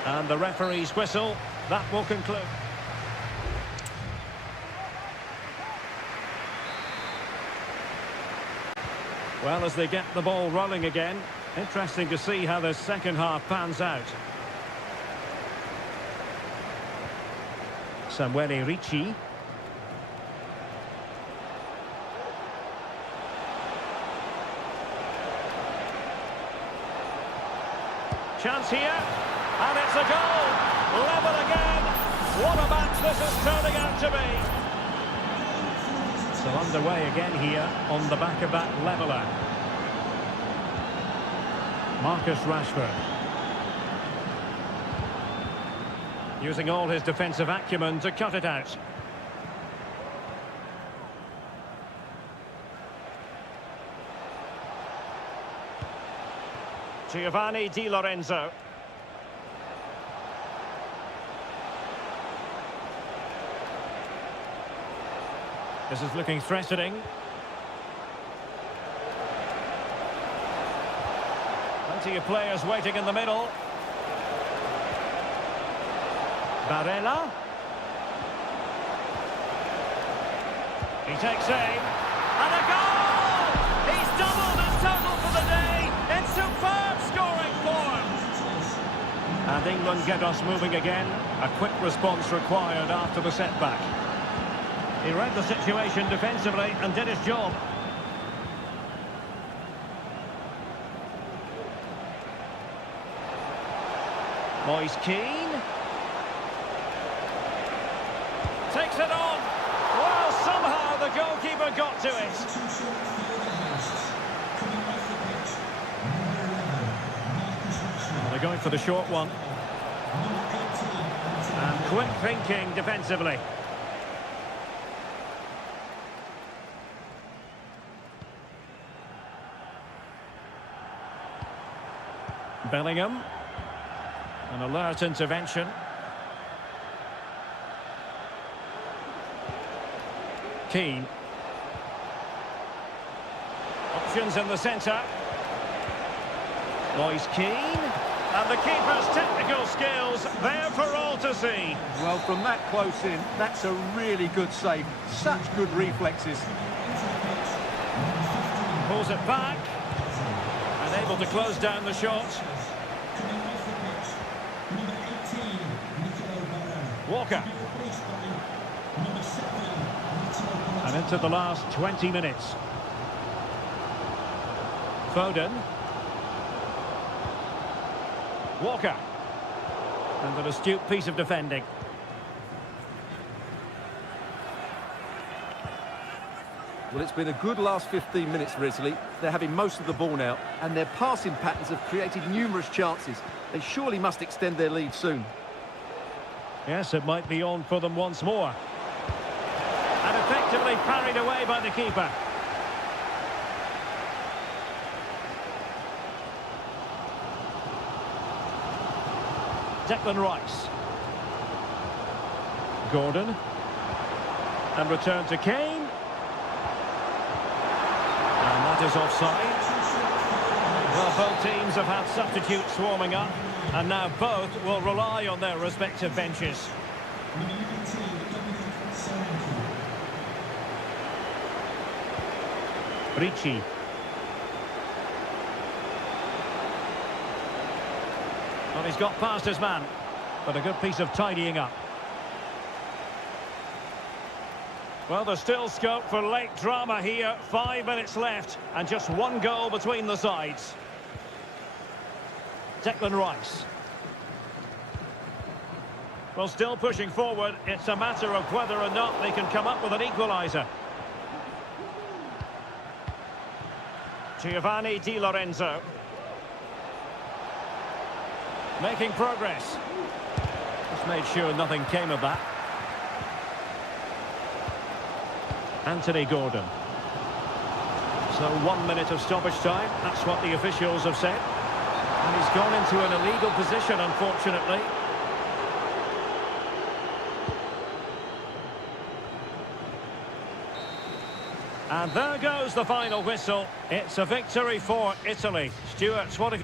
And the referee's whistle. That will conclude. Well, as they get the ball rolling again, interesting to see how the second half pans out. Samuele Ricci. Chance here, and it's a goal! Level again! What a match this is turning out to be! So underway again here on the back of that leveller. Marcus Rashford. Using all his defensive acumen to cut it out. Giovanni Di Lorenzo. This is looking threatening. Plenty of players waiting in the middle. Barella. He takes aim. And a goal! He's doubled his total for the day in superb scoring form. And England get us moving again. A quick response required after the setback. He read the situation defensively and did his job. Moise Keane. Takes it on. Well, somehow the goalkeeper got to it. Well, they're going for the short one. And quick thinking defensively. Bellingham. An alert intervention. Keane. Options in the centre. Moise Keane. And the keeper's technical skills there for all to see. Well, from that close in, that's a really good save. Such good reflexes. Pulls it back. And able to close down the shot. Walker. And into the last 20 minutes. Foden. Walker. And an astute piece of defending. Well, it's been a good last 15 minutes for Italy. They're having most of the ball now, and their passing patterns have created numerous chances. They surely must extend their lead soon. Yes, it might be on for them once more. And effectively parried away by the keeper. Declan Rice. Gordon. And return to Kane. And that is offside. Well, both teams have had substitutes swarming up. And now both will rely on their respective benches. Ricci. Well, he's got past his man, but a good piece of tidying up. Well, there's still scope for late drama here. 5 minutes left, and just one goal between the sides. Declan Rice. Well, still pushing forward. It's a matter of whether or not they can come up with an equaliser. Giovanni Di Lorenzo. Making progress. Just made sure nothing came of that. Anthony Gordon. So 1 minute of stoppage time. That's what the officials have said. And he's gone into an illegal position, unfortunately. And there goes the final whistle. It's a victory for Italy. Stuart, what have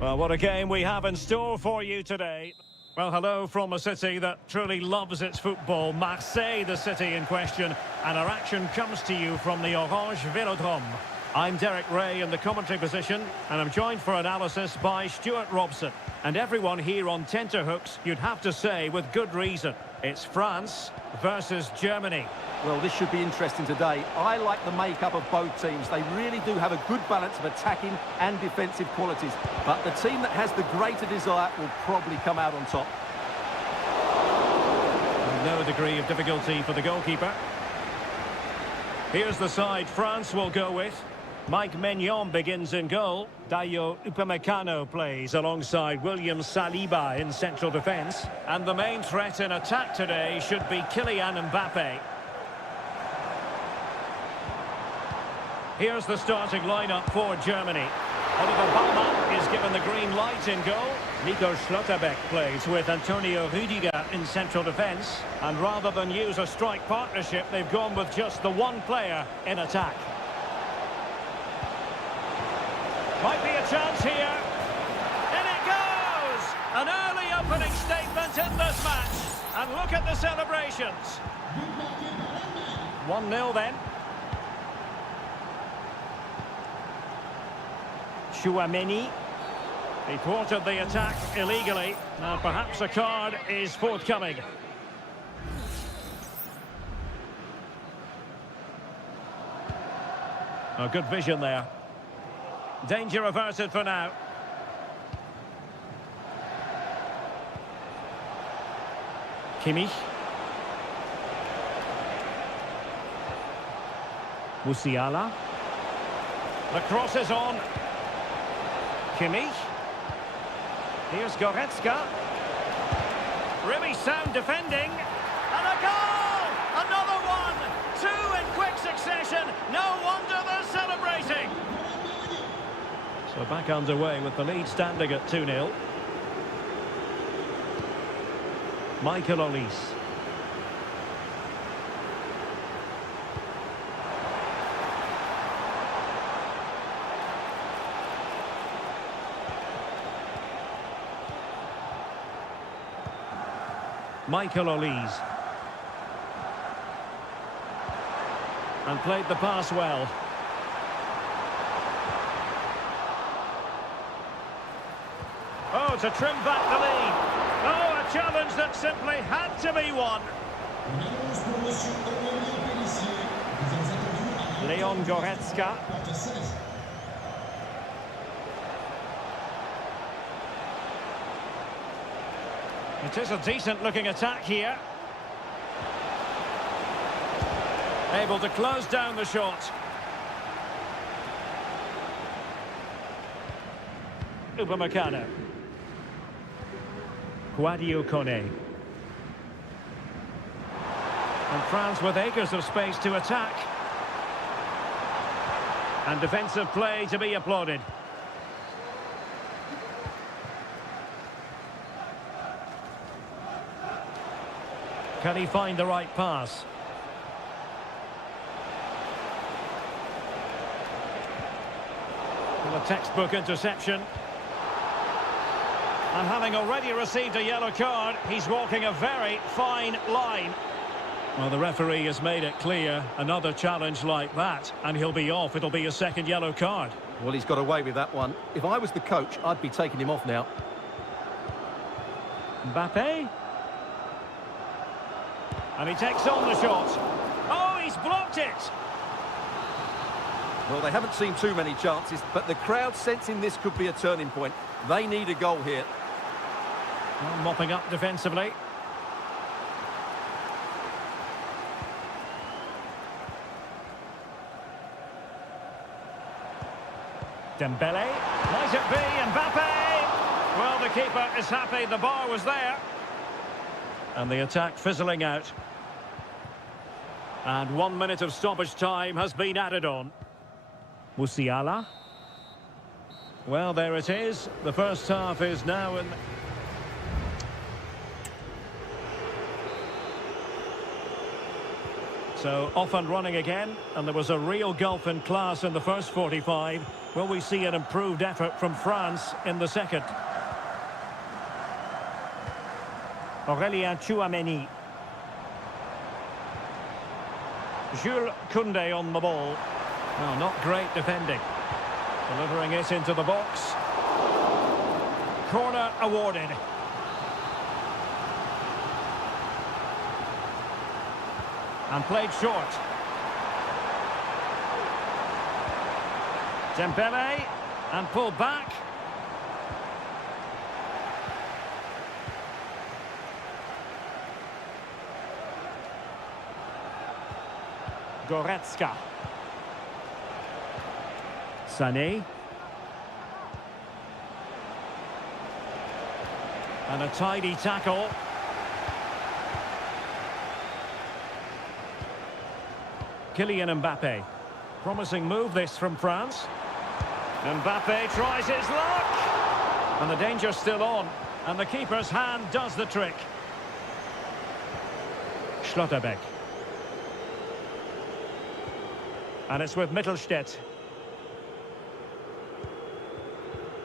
Well, what a game we have in store for you today. Well, hello from a city that truly loves its football, Marseille, the city in question, and our action comes to you from the Orange Velodrome. I'm Derek Ray in the commentary position, and I'm joined for analysis by Stuart Robson. And everyone here on tenterhooks, you'd have to say with good reason. It's France versus Germany. Well, this should be interesting today. I like the makeup of both teams. They really do have a good balance of attacking and defensive qualities. But the team that has the greater desire will probably come out on top. No degree of difficulty for the goalkeeper. Here's the side France will go with. Mike Maignan begins in goal. Dayo Upamecano plays alongside William Saliba in central defence. And the main threat in attack today should be Kylian Mbappe. Here's the starting lineup for Germany. Oliver Baumann is given the green light in goal. Nico Schlotterbeck plays with Antonio Rüdiger in central defence. And rather than use a strike partnership, they've gone with just the one player in attack. Might be a chance here. In it goes! An early opening statement in this match. And look at the celebrations. 1-0 then. Chouameni. He thwarted the attack illegally. Now perhaps a card is forthcoming. Oh, good vision there. Danger averted for now. Kimmich. Musiala. The cross is on. Kimmich. Here's Goretzka. Really sound defending. And a goal! Another one! Two in quick succession. No wonder they're celebrating. So back underway with the lead standing at 2-0. Michael Olise. Michael Olise. And played the pass well. Oh, to trim back the lead. Oh, a challenge that simply had to be won. Leon Goretzka. It is a decent-looking attack here. Able to close down the shot. Upamecano. Guadio Kone. And France with acres of space to attack. And defensive play to be applauded. Can he find the right pass? Well, a textbook interception. And having already received a yellow card, he's walking a very fine line. Well, the referee has made it clear, another challenge like that, and he'll be off. It'll be a second yellow card. Well, he's got away with that one. If I was the coach, I'd be taking him off now. Mbappe. And he takes on the shot. Oh, he's blocked it! Well, they haven't seen too many chances, but the crowd sensing this could be a turning point. They need a goal here. Well, mopping up defensively. Dembele. Might it be Mbappe? Well, the keeper is happy the bar was there. And the attack fizzling out. And 1 minute of stoppage time has been added on. Musiala. Well, there it is. The first half is now in... So off and running again, and there was a real gulf in class in the first 45. Will we see an improved effort from France in the second? Aurélien Tchouameni. Jules Koundé on the ball. Well, not great defending. Delivering it into the box. Corner awarded. And played short. Dembele, and pulled back. Goretzka. Sané. And a tidy tackle. Kylian Mbappe. Promising move this from France. Mbappe tries his luck. And the danger's still on. And the keeper's hand does the trick. Schlotterbeck. And it's with Mittelstädt.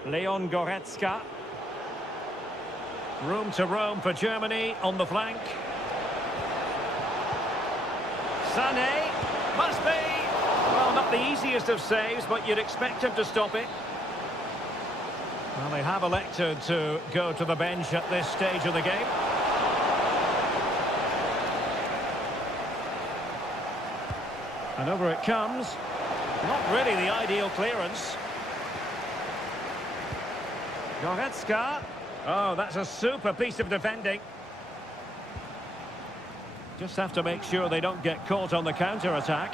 Leon Goretzka. Room to roam for Germany on the flank. Sané. Must be. Well, not the easiest of saves, but you'd expect him to stop it. Well, they have elected to go to the bench at this stage of the game. And over it comes. Not really the ideal clearance. Goretzka. Oh, that's a super piece of defending. Just have to make sure they don't get caught on the counter-attack.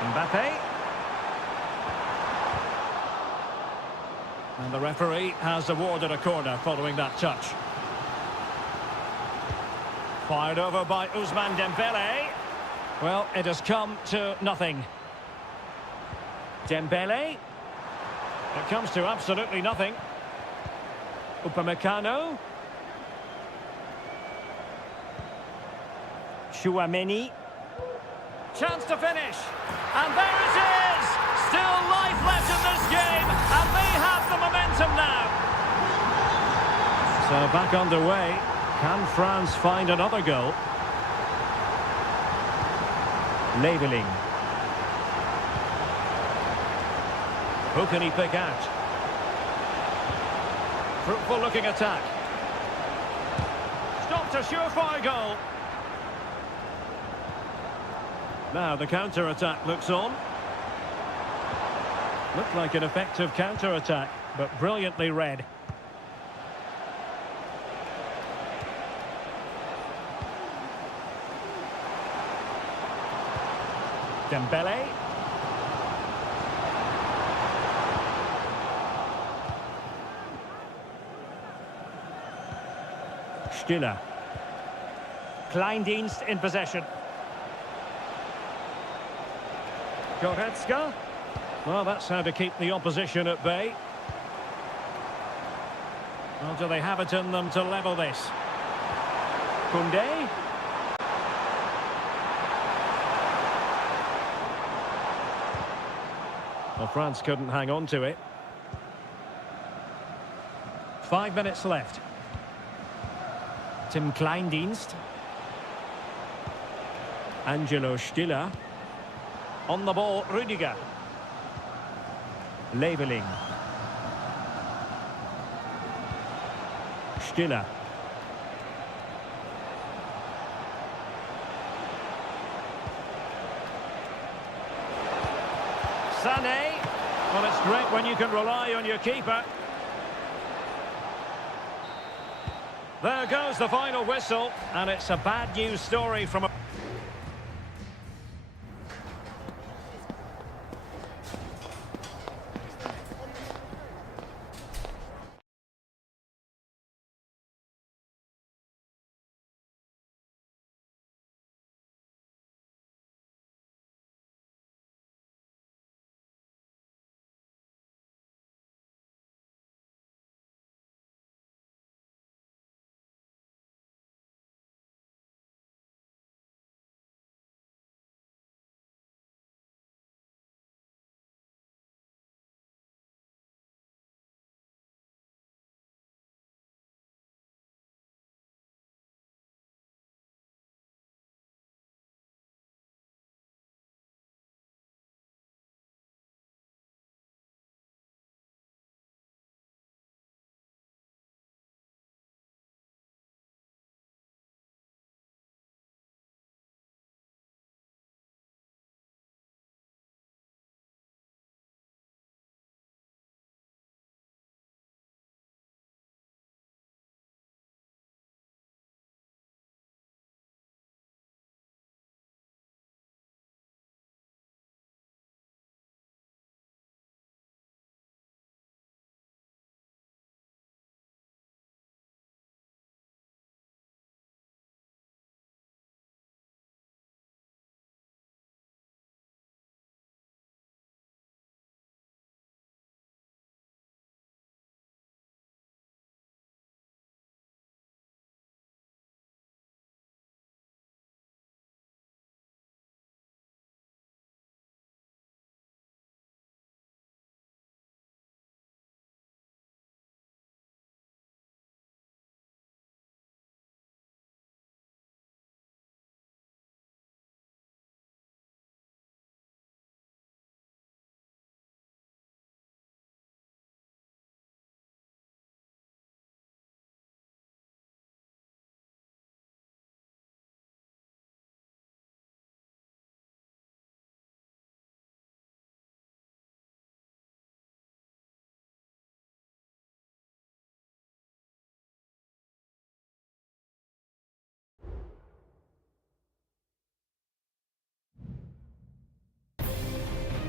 Mbappe. And the referee has awarded a corner following that touch. Fired over by Ousmane Dembele. Well, it has come to nothing. Dembele. It comes to absolutely nothing. Upamecano. Tchouameni. Chance to finish. And there it is! Still life left in this game, and they have the momentum now. So back underway. Can France find another goal? Leveling. Who can he pick out? Fruitful looking attack. Stopped a surefire goal. Now the counter-attack looks on. Looked like an effective counter-attack, but brilliantly read. Dembele. Stiller. Kleindienst in possession. Goretzka. Well, that's how to keep the opposition at bay. Well, do they have it in them to level this? Koundé. Well, France couldn't hang on to it. 5 minutes left. Tim Kleindienst. Angelo Stiller. On the ball, Rüdiger. Leveling. Stiller. Sané. Well, it's great when you can rely on your keeper. There goes the final whistle, and it's a bad news story from a...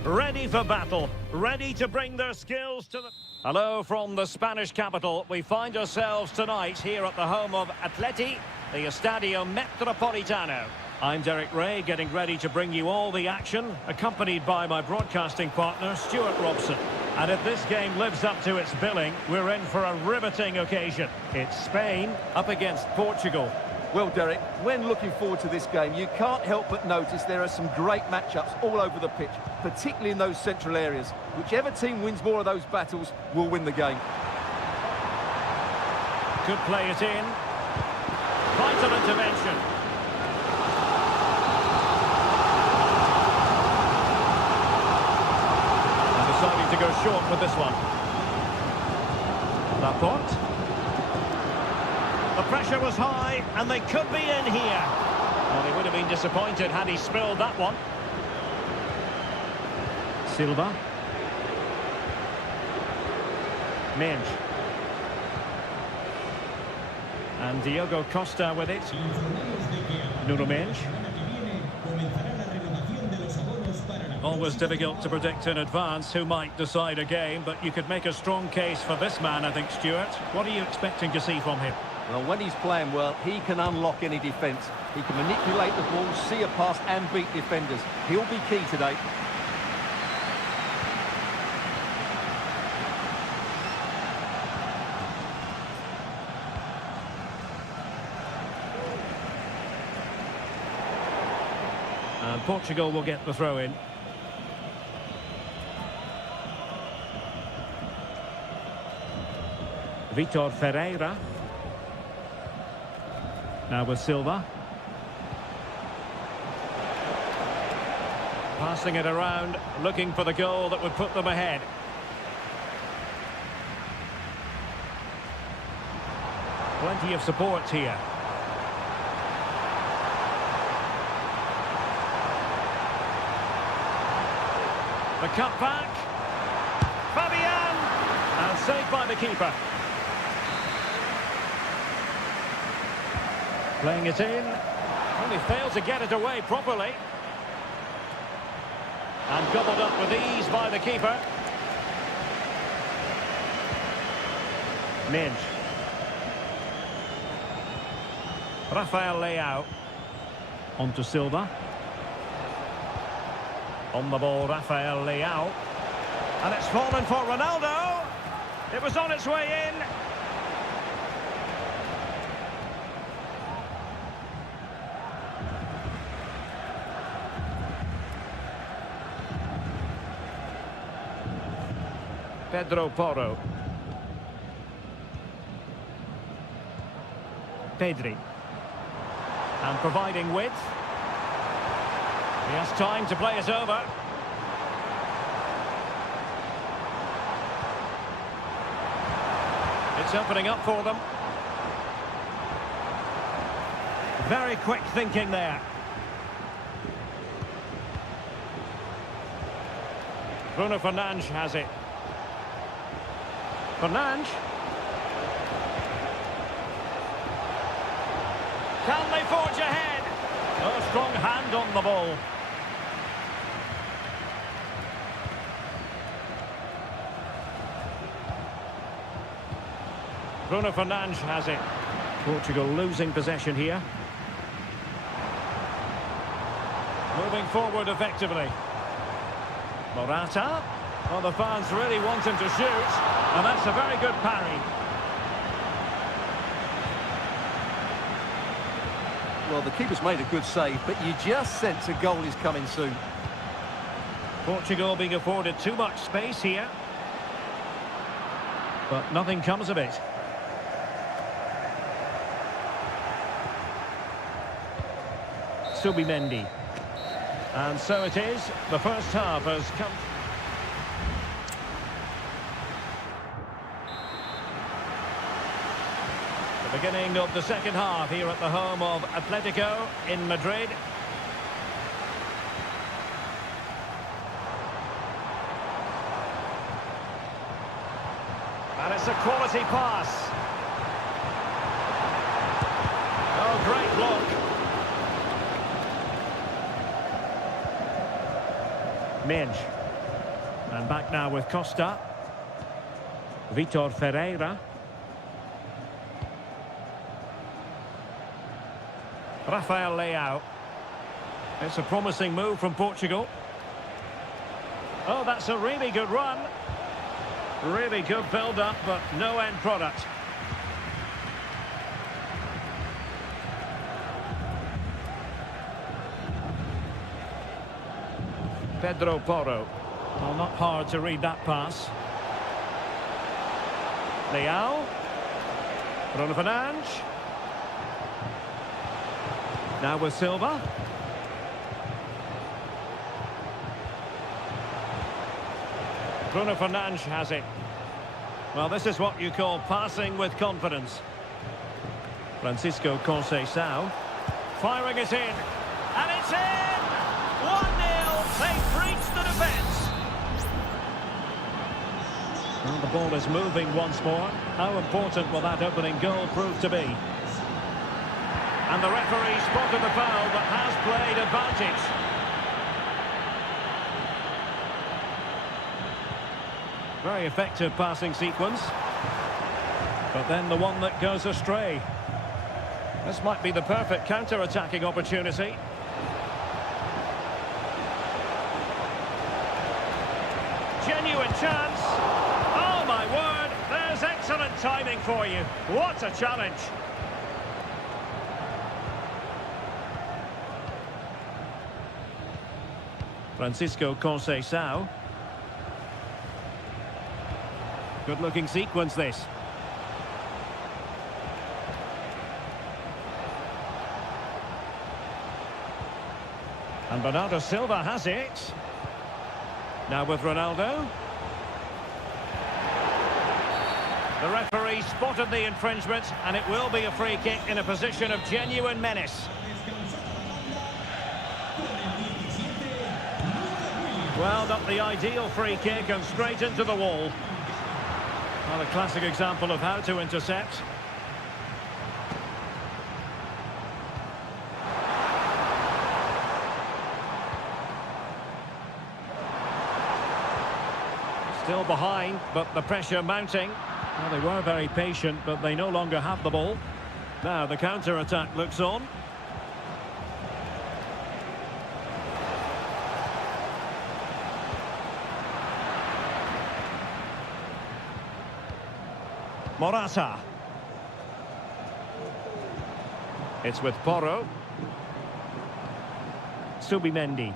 ready for battle, ready to bring their skills to the... Hello from the Spanish capital. We find ourselves tonight here at the home of Atleti, the Estadio Metropolitano. I'm Derek Ray, getting ready to bring you all the action, accompanied by my broadcasting partner, Stuart Robson. And if this game lives up to its billing, we're in for a riveting occasion. It's Spain up against Portugal. Well, Derek, when looking forward to this game, you can't help but notice there are some great matchups all over the pitch, particularly in those central areas. Whichever team wins more of those battles will win the game. Could play it in. Vital intervention. And deciding to go short with this one. Laporte. The pressure was high, and they could be in here. Well, he would have been disappointed had he spilled that one. Silva. Minge. And Diogo Costa with it. Nuno Minge. Always difficult to predict in advance who might decide a game, but you could make a strong case for this man, I think, Stuart. What are you expecting to see from him? Well, when he's playing well, he can unlock any defence. He can manipulate the ball, see a pass and beat defenders. He'll be key today. And Portugal will get the throw in. Vitor Ferreira. Now with Silva. Passing it around, looking for the goal that would put them ahead. Plenty of support here. The cut back. Fabian! And saved by the keeper. Playing it in. Only failed to get it away properly. And gobbled up with ease by the keeper. Minge. Rafael Leao. On to Silva. On the ball, Rafael Leao. And it's fallen for Ronaldo. It was on its way in. Pedro Porro. Pedri. And providing width. He has time to play it over. It's opening up for them. Very quick thinking there. Bruno Fernandes has it. Fernandes. Can they forge ahead? Oh, strong hand on the ball. Bruno Fernandes has it. Portugal losing possession here. Moving forward effectively. Morata. Well, the fans really want him to shoot, and that's a very good parry. Well, the keeper's made a good save, but you just sense a goal is coming soon. Portugal being afforded too much space here. But nothing comes of it. Subimendi. And so it is. The first half has come... The beginning of the second half here at the home of Atletico in Madrid. And it's a quality pass. Oh, great block. Minge. And back now with Costa. Vitor Ferreira. Rafael Leao. It's a promising move from Portugal. Oh, that's a really good run. Really good build-up, but no end product. Pedro Porro. Well, not hard to read that pass. Leao. Bruno Fernandes. Now with Silva. Bruno Fernandes has it. Well, this is what you call passing with confidence. Francisco Conceição. Firing it in. And it's in! 1-0. They've breached the defence. Well, the ball is moving once more. How important will that opening goal prove to be? And the referee spotted the foul but has played advantage. Very effective passing sequence. But then the one that goes astray. This might be the perfect counter-attacking opportunity. Genuine chance. Oh my word, there's excellent timing for you. What a challenge. Francisco Conceição. Good-looking sequence, this. And Bernardo Silva has it. Now with Ronaldo. The referee spotted the infringement, and it will be a free kick in a position of genuine menace. Well, not the ideal free kick, and straight into the wall. Well, a classic example of how to intercept. Still behind, but the pressure mounting. Well, they were very patient, but they no longer have the ball. Now the counter-attack looks on. Morata. It's with Porro. Subimendi.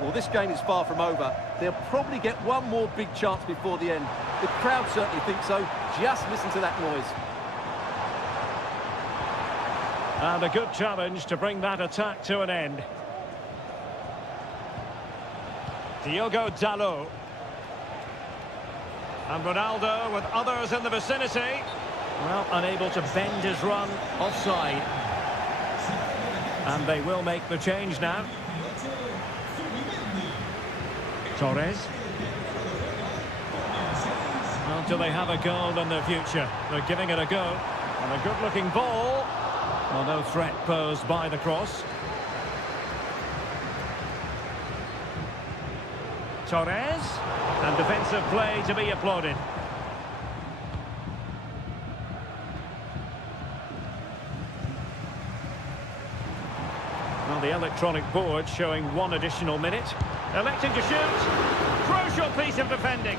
Well, this game is far from over. They'll probably get one more big chance before the end. The crowd certainly think so. Just listen to that noise. And a good challenge to bring that attack to an end. Diogo Dalot. And Ronaldo with others in the vicinity. Well, unable to bend his run, offside. And they will make the change now. Torres. Well, do they have a goal in their future? They're giving it a go. And a good-looking ball. Well, no threat posed by the cross. Torres. And defensive play to be applauded. Well, the electronic board showing one additional minute. Electing to shoot. Crucial piece of defending.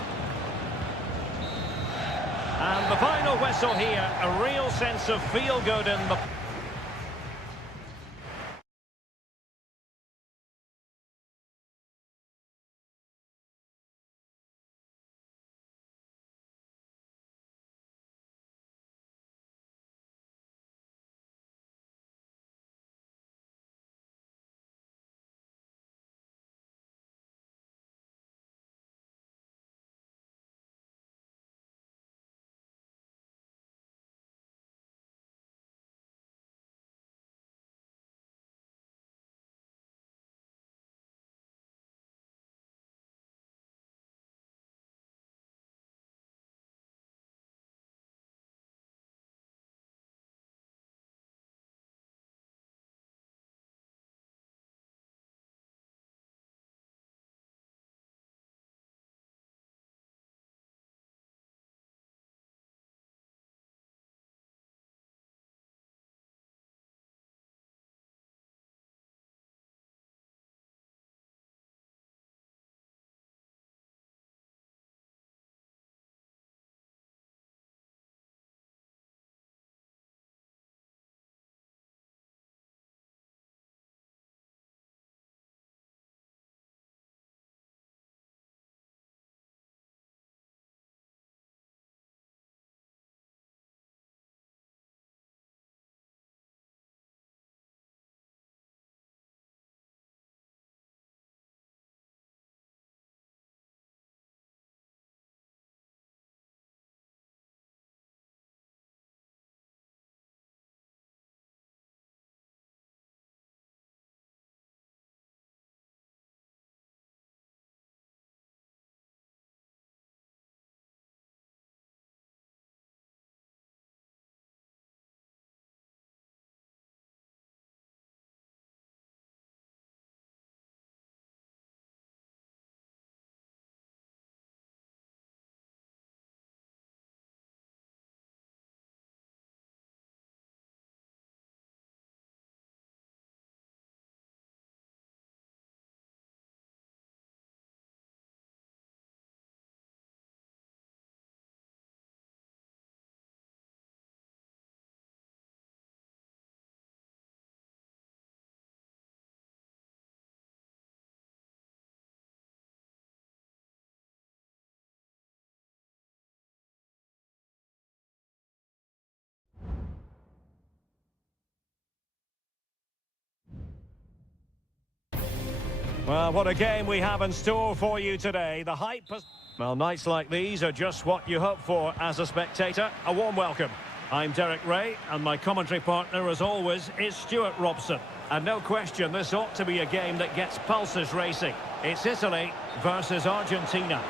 And the final whistle here. A real sense of feel-good in the... Well, what a game we have in store for you today. The hype has... Well, nights like these are just what you hope for as a spectator. A warm welcome. I'm Derek Ray, and my commentary partner, as always, is Stuart Robson. And no question, this ought to be a game that gets pulses racing. It's Italy versus Argentina.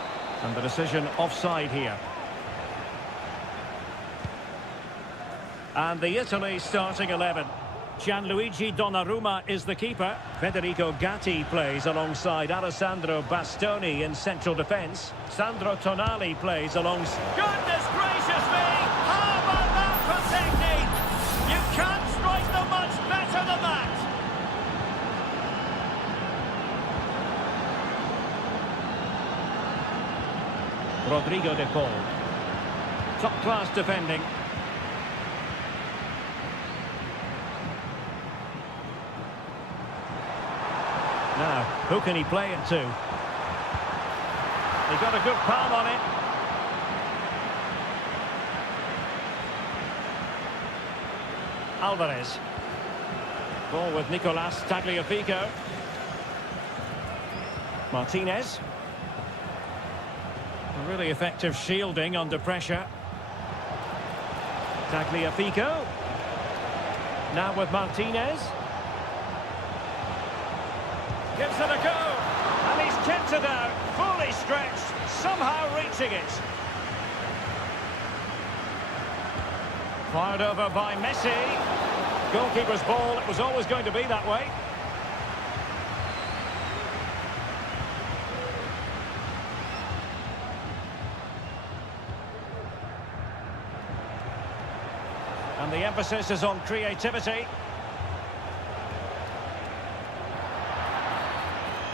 And the decision offside here. And the Italy starting 11. Gianluigi Donnarumma is the keeper. Federico Gatti plays alongside Alessandro Bastoni in central defence. Sandro Tonali plays alongside... Goodness gracious me! How about that for technique? You can't strike them much better than that! Rodrigo de Paul. Top-class defending. Now, who can he play it to? He got a good palm on it. Alvarez. Ball with Nicolas Tagliafico. Martinez. A really effective shielding under pressure. Tagliafico. Now with Martinez. Gives it a go, and he's kept it out, fully stretched, somehow reaching it. Fired over by Messi. Goalkeeper's ball, it was always going to be that way. And the emphasis is on creativity.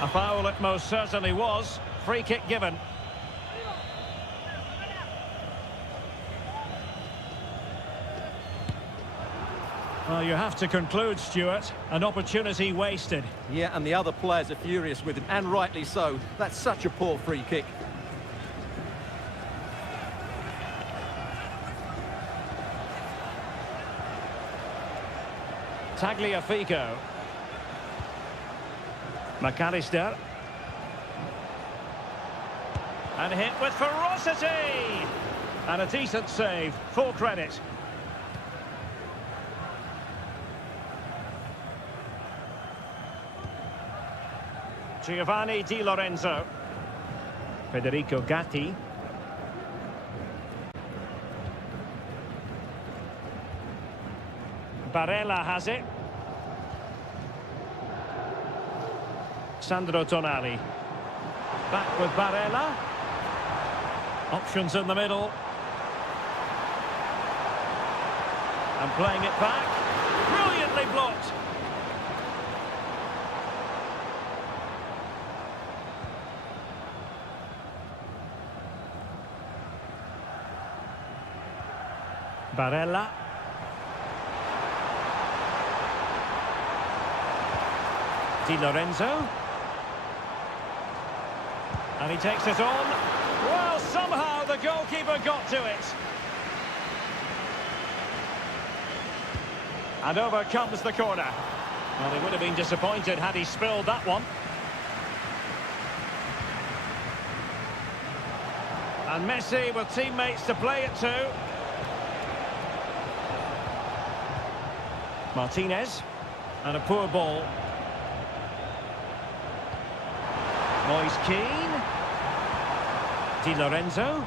A foul it most certainly was. Free kick given. Well, you have to conclude, Stuart. An opportunity wasted. Yeah, and the other players are furious with him, and rightly so. That's such a poor free kick. Tagliafico. McAllister. And hit with ferocity! And a decent save, full credit. Giovanni Di Lorenzo. Federico Gatti. Barella has it. Sandro Tonali. Back with Barella. Options in the middle. And playing it back. Brilliantly blocked. Barella. Di Lorenzo. And he takes it on. Well, somehow the goalkeeper got to it. And over comes the corner. Well, he would have been disappointed had he spilled that one. And Messi with teammates to play it to. Martinez. And a poor ball. Moise Keane. Di Lorenzo.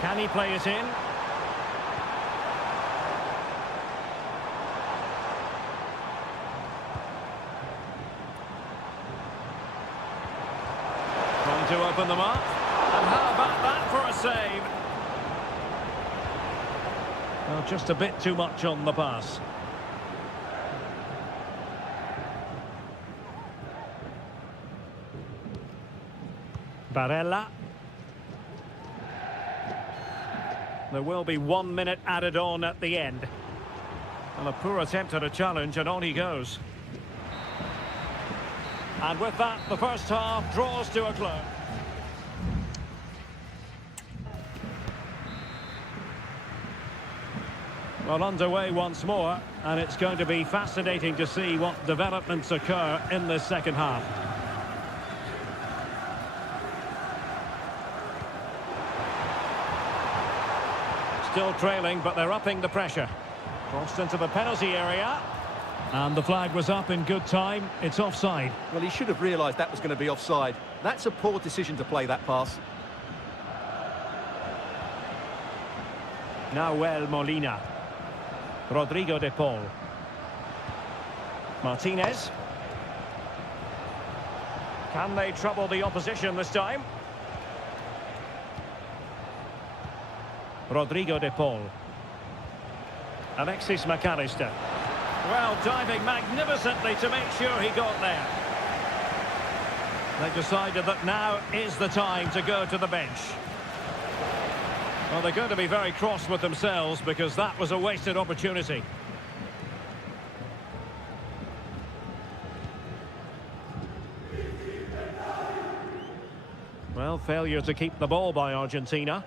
Can he play it in? Trying to open them up. And how about that for a save? Well, just a bit too much on the pass. Barella. There will be 1 minute added on at the end. And a poor attempt at a challenge, and on he goes. And with that, the first half draws to a close. Well, underway once more, and it's going to be fascinating to see what developments occur in this second half. Still trailing, but they're upping the pressure. Crossed into the penalty area. And the flag was up in good time. It's offside. Well, he should have realised that was going to be offside. That's a poor decision to play that pass. Nahuel Molina. Rodrigo de Paul. Martinez. Can they trouble the opposition this time? Rodrigo de Paul. Alexis McAllister. Well, diving magnificently to make sure he got there. They decided that now is the time to go to the bench. Well, they're going to be very cross with themselves because that was a wasted opportunity. Well, failure to keep the ball by Argentina.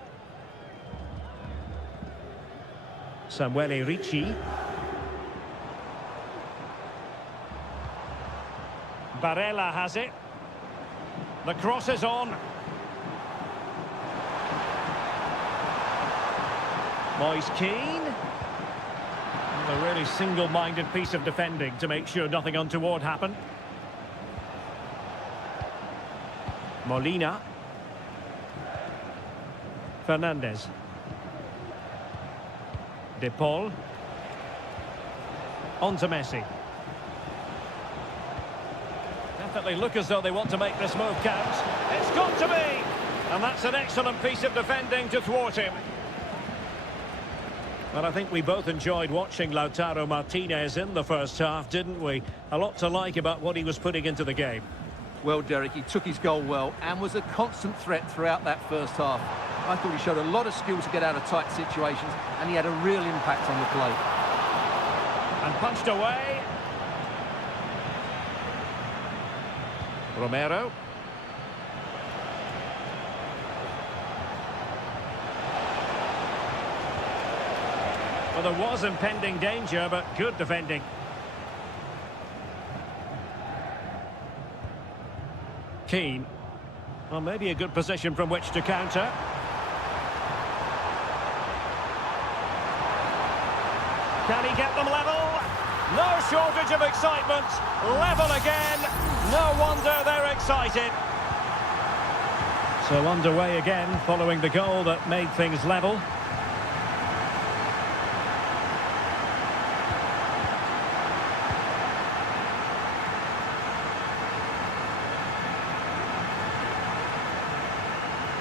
Samuele Ricci. Barella has it. The cross is on. Moise Keane. A really single-minded piece of defending to make sure nothing untoward happened. Molina. Fernandez. De Paul. On to Messi. Definitely look as though they want to make this move count. It's got to be! And that's an excellent piece of defending to thwart him. Well, I think we both enjoyed watching Lautaro Martinez in the first half, didn't we? A lot to like about what he was putting into the game. Well, Derek, he took his goal well and was a constant threat throughout that first half. I thought he showed a lot of skill to get out of tight situations, and he had a real impact on the play. And punched away. Romero. Well, there was impending danger, but good defending. Keane. Well, maybe a good position from which to counter. Can he get them level? No shortage of excitement. Level again. No wonder they're excited. So underway again following the goal that made things level.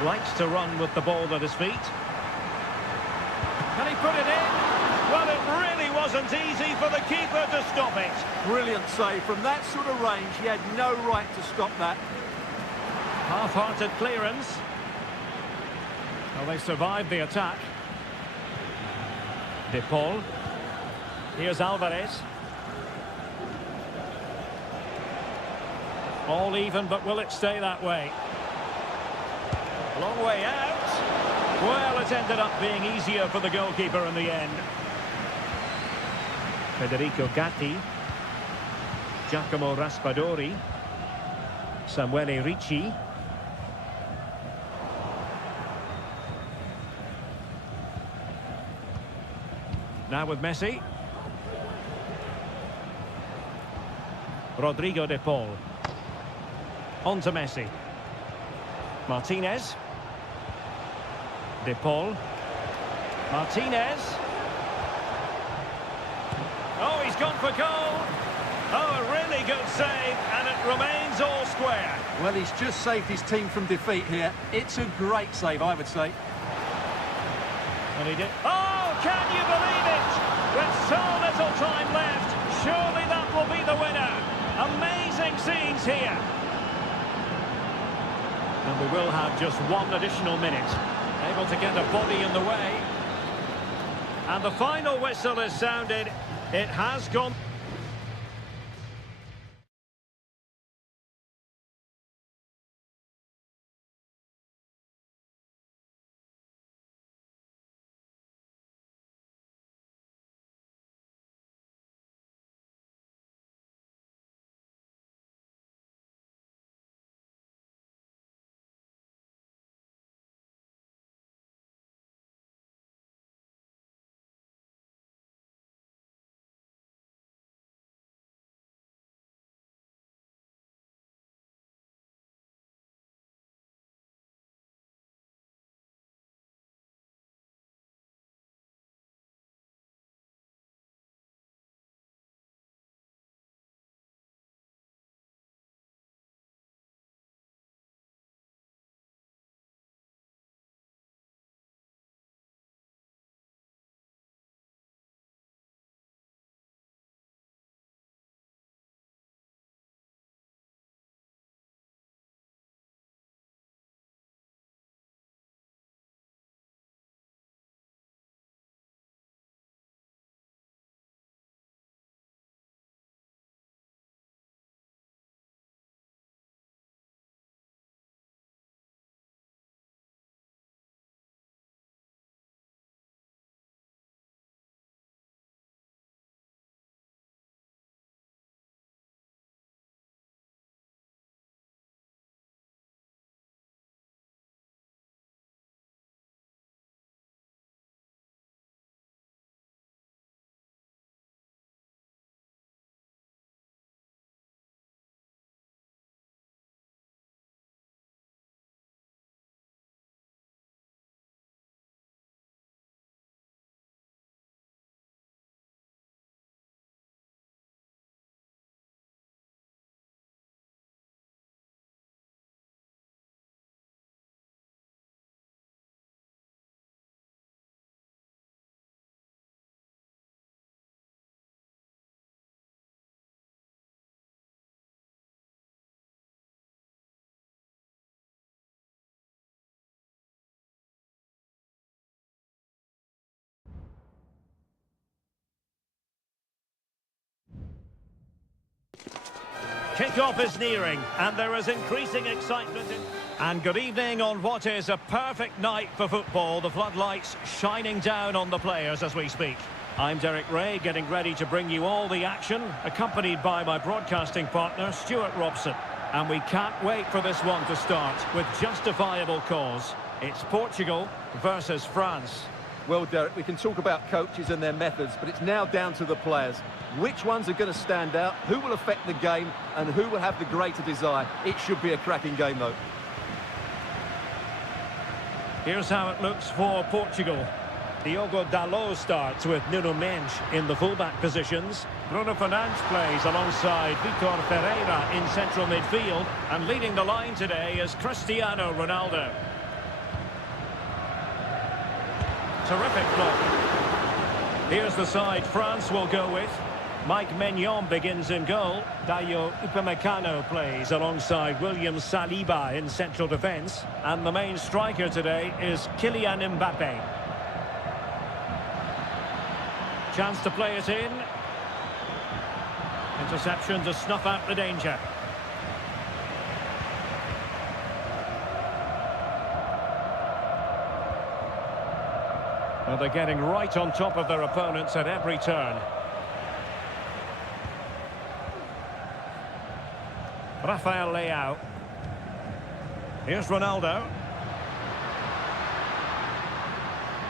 Likes to run with the ball at his feet. Can he put it in? Well, it really wasn't easy for the keeper to stop it. Brilliant save. From that sort of range, he had no right to stop that. Half-hearted clearance. Well, they survived the attack. De Paul. Here's Alvarez. All even, but will it stay that way? Long way out. Well, it ended up being easier for the goalkeeper in the end. Federico Gatti. Giacomo Raspadori. Samuele Ricci. Now with Messi. Rodrigo de Paul. On to Messi. Martinez. De Paul. Martinez. Oh, he's gone for goal. Oh, a really good save, and it remains all square. Well, he's just saved his team from defeat here. It's a great save, I would say. And he did. Oh, can you believe it? With so little time left, surely that will be the winner. Amazing scenes here. And we will have just one additional minute. Able to get a body in the way. And the final whistle is sounded. It has gone. Kick-off is nearing, and there is increasing excitement. And good evening on what is a perfect night for football. The floodlights shining down on the players as we speak. I'm Derek Ray, getting ready to bring you all the action, accompanied by my broadcasting partner, Stuart Robson. And we can't wait for this one to start, with justifiable cause. It's Portugal versus France. Well, Derek, we can talk about coaches and their methods, but it's now down to the players. Which ones are going to stand out, who will affect the game, and who will have the greater desire? It should be a cracking game, though. Here's how it looks for Portugal. Diogo Dalot starts with Nuno Mendes in the fullback positions. Bruno Fernandes plays alongside Vitor Ferreira in central midfield. And leading the line today is Cristiano Ronaldo. Terrific block. Here's the side France will go with. Mike Maignan begins in goal. Dayo Upamecano plays alongside William Saliba in central defence. And the main striker today is Kylian Mbappe. Chance to play it in. Interception to snuff out the danger. Well, they're getting right on top of their opponents at every turn. Rafael Leao. Here's Ronaldo.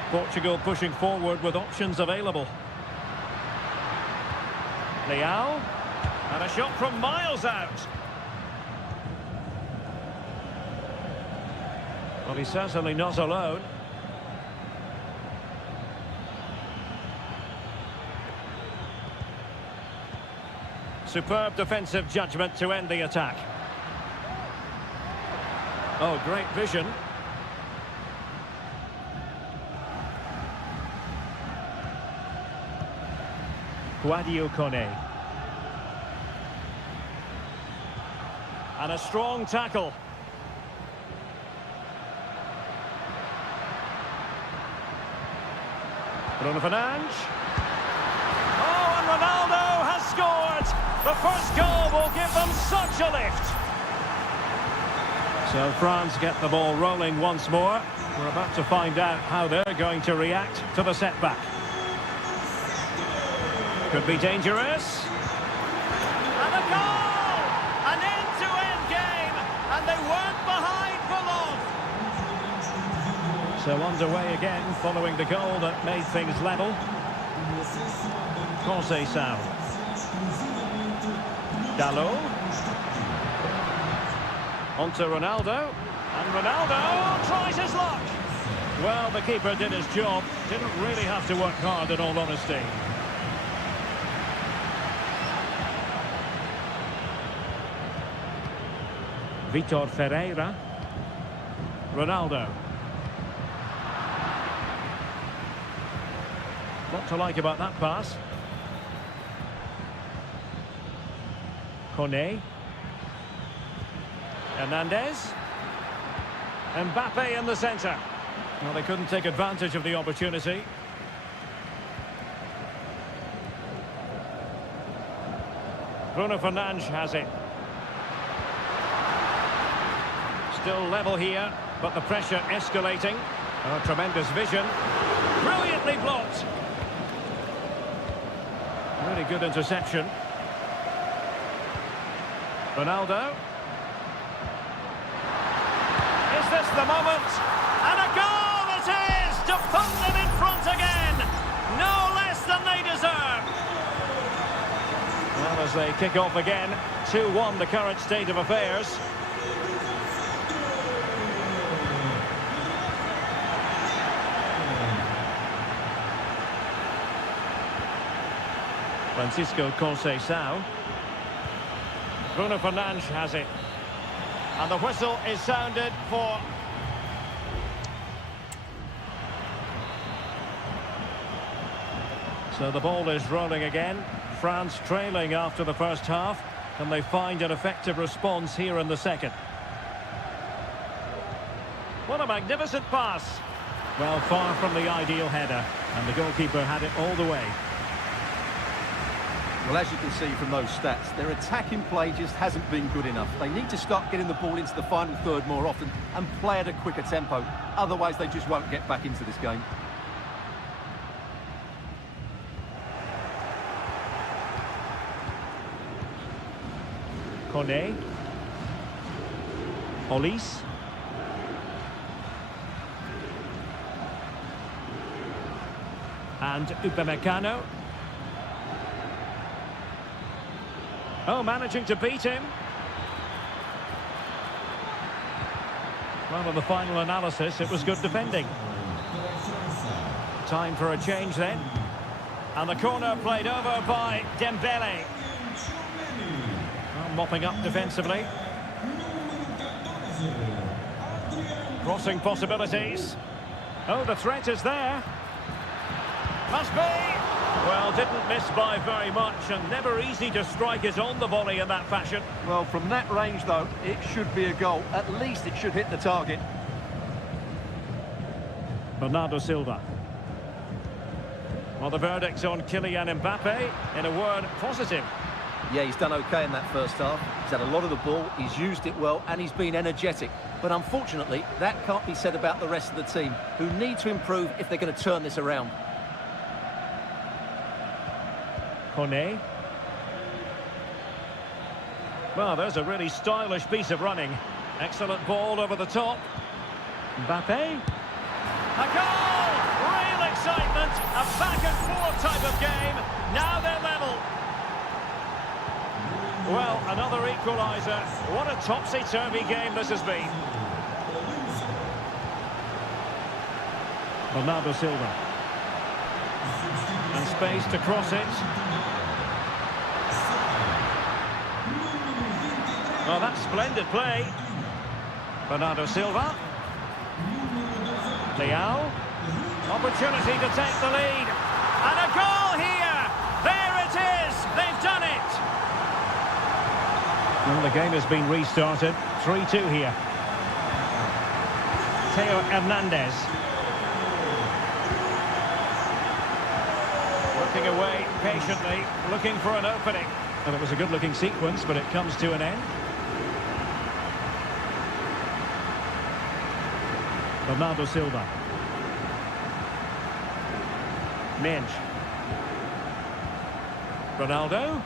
Portugal pushing forward with options available. Leao. And a shot from miles out. Well, he's certainly not alone. Superb defensive judgment to end the attack. Oh, great vision. Guadio Kone. And a strong tackle. Bruno Fernandes. Oh, and Ronaldo has scored! The first goal will give them such a lift. So France get the ball rolling once more. We're about to find out how they're going to react to the setback. Could be dangerous. And a goal! An end-to-end game, and they weren't behind for long. So underway again, following the goal that made things level. Conceição. Dalot. On to Ronaldo. And Ronaldo tries his luck. Well, the keeper did his job. Didn't really have to work hard, in all honesty. Vitor Ferreira. Ronaldo. What to like about that pass. Kone. Hernandez. Mbappe in the centre. Well, they couldn't take advantage of the opportunity. Bruno Fernandes has it. Still level here, but the pressure escalating. Oh, tremendous vision. Brilliantly blocked. Really good interception. Ronaldo. Is this the moment? And a goal it is to put them in front again. No less than they deserve. Well, as they kick off again, 2-1 the current state of affairs. Francisco Conceição. Bruno Fernandes has it. And the whistle is sounded for... So the ball is rolling again. France trailing after the first half. Can they find an effective response here in the second? What a magnificent pass. Well, far from the ideal header. And the goalkeeper had it all the way. Well, as you can see from those stats, their attacking play just hasn't been good enough. They need to start getting the ball into the final third more often and play at a quicker tempo. Otherwise, they just won't get back into this game. Kone. Olis. And Upamecano. Oh, managing to beat him. Well, in the final analysis, it was good defending. Time for a change then. And the corner played over by Dembele. Well, mopping up defensively. Crossing possibilities. Oh, the threat is there. Must be. Well, didn't miss by very much, and never easy to strike it on the volley in that fashion. Well, from that range, though, it should be a goal. At least it should hit the target. Bernardo Silva. Well, the verdict's on Kylian Mbappe. In a word, positive. Yeah, he's done okay in that first half. He's had a lot of the ball, he's used it well, and he's been energetic. But unfortunately, that can't be said about the rest of the team, who need to improve if they're going to turn this around. Kone. Well, there's a really stylish piece of running. Excellent ball over the top. Mbappe. A goal! Real excitement. A back-and-forth type of game. Now they're level. Well, another equaliser. What a topsy-turvy game this has been. Bernardo Silva. And space to cross it. Oh, that's splendid play. Bernardo Silva. Leao. Opportunity to take the lead. And a goal here! There it is! They've done it! Well, the game has been restarted. 3-2 here. Theo Hernandez. Working away patiently, looking for an opening. And it was a good-looking sequence, but it comes to an end. Bernardo Silva. Minge. Ronaldo.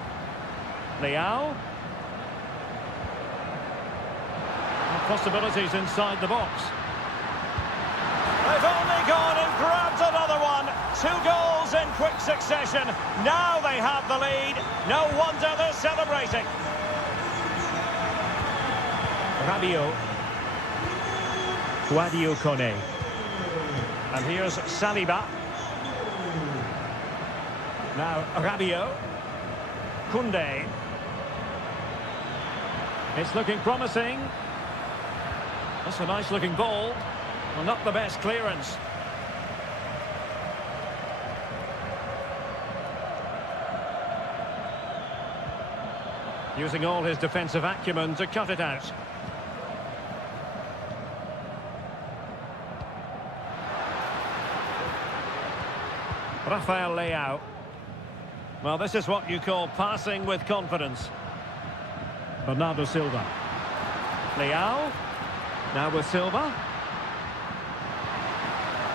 Leao. And possibilities inside the box. They've only gone and grabbed another one. 2 goals in quick succession. Now they have the lead. No wonder they're celebrating. Rabiot. Guadio Kone. And here's Saliba. Now Rabiot. Koundé. It's looking promising. That's a nice looking ball. Well, not the best clearance. Using all his defensive acumen to cut it out. Rafael Leao. Well, this is what you call passing with confidence. Bernardo Silva. Leao. Now with Silva.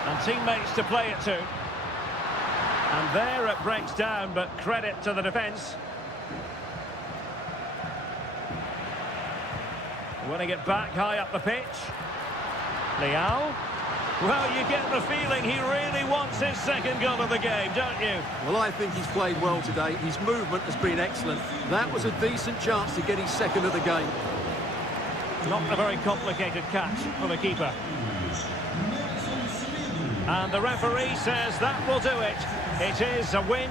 And teammates to play it to. And there it breaks down, but credit to the defence. Winning it back high up the pitch. Leao. Well, you get the feeling he really wants his second goal of the game, don't you? Well, I think he's played well today. His movement has been excellent. That was a decent chance to get his second of the game. Not a very complicated catch for the keeper. And the referee says that will do it. It is a win.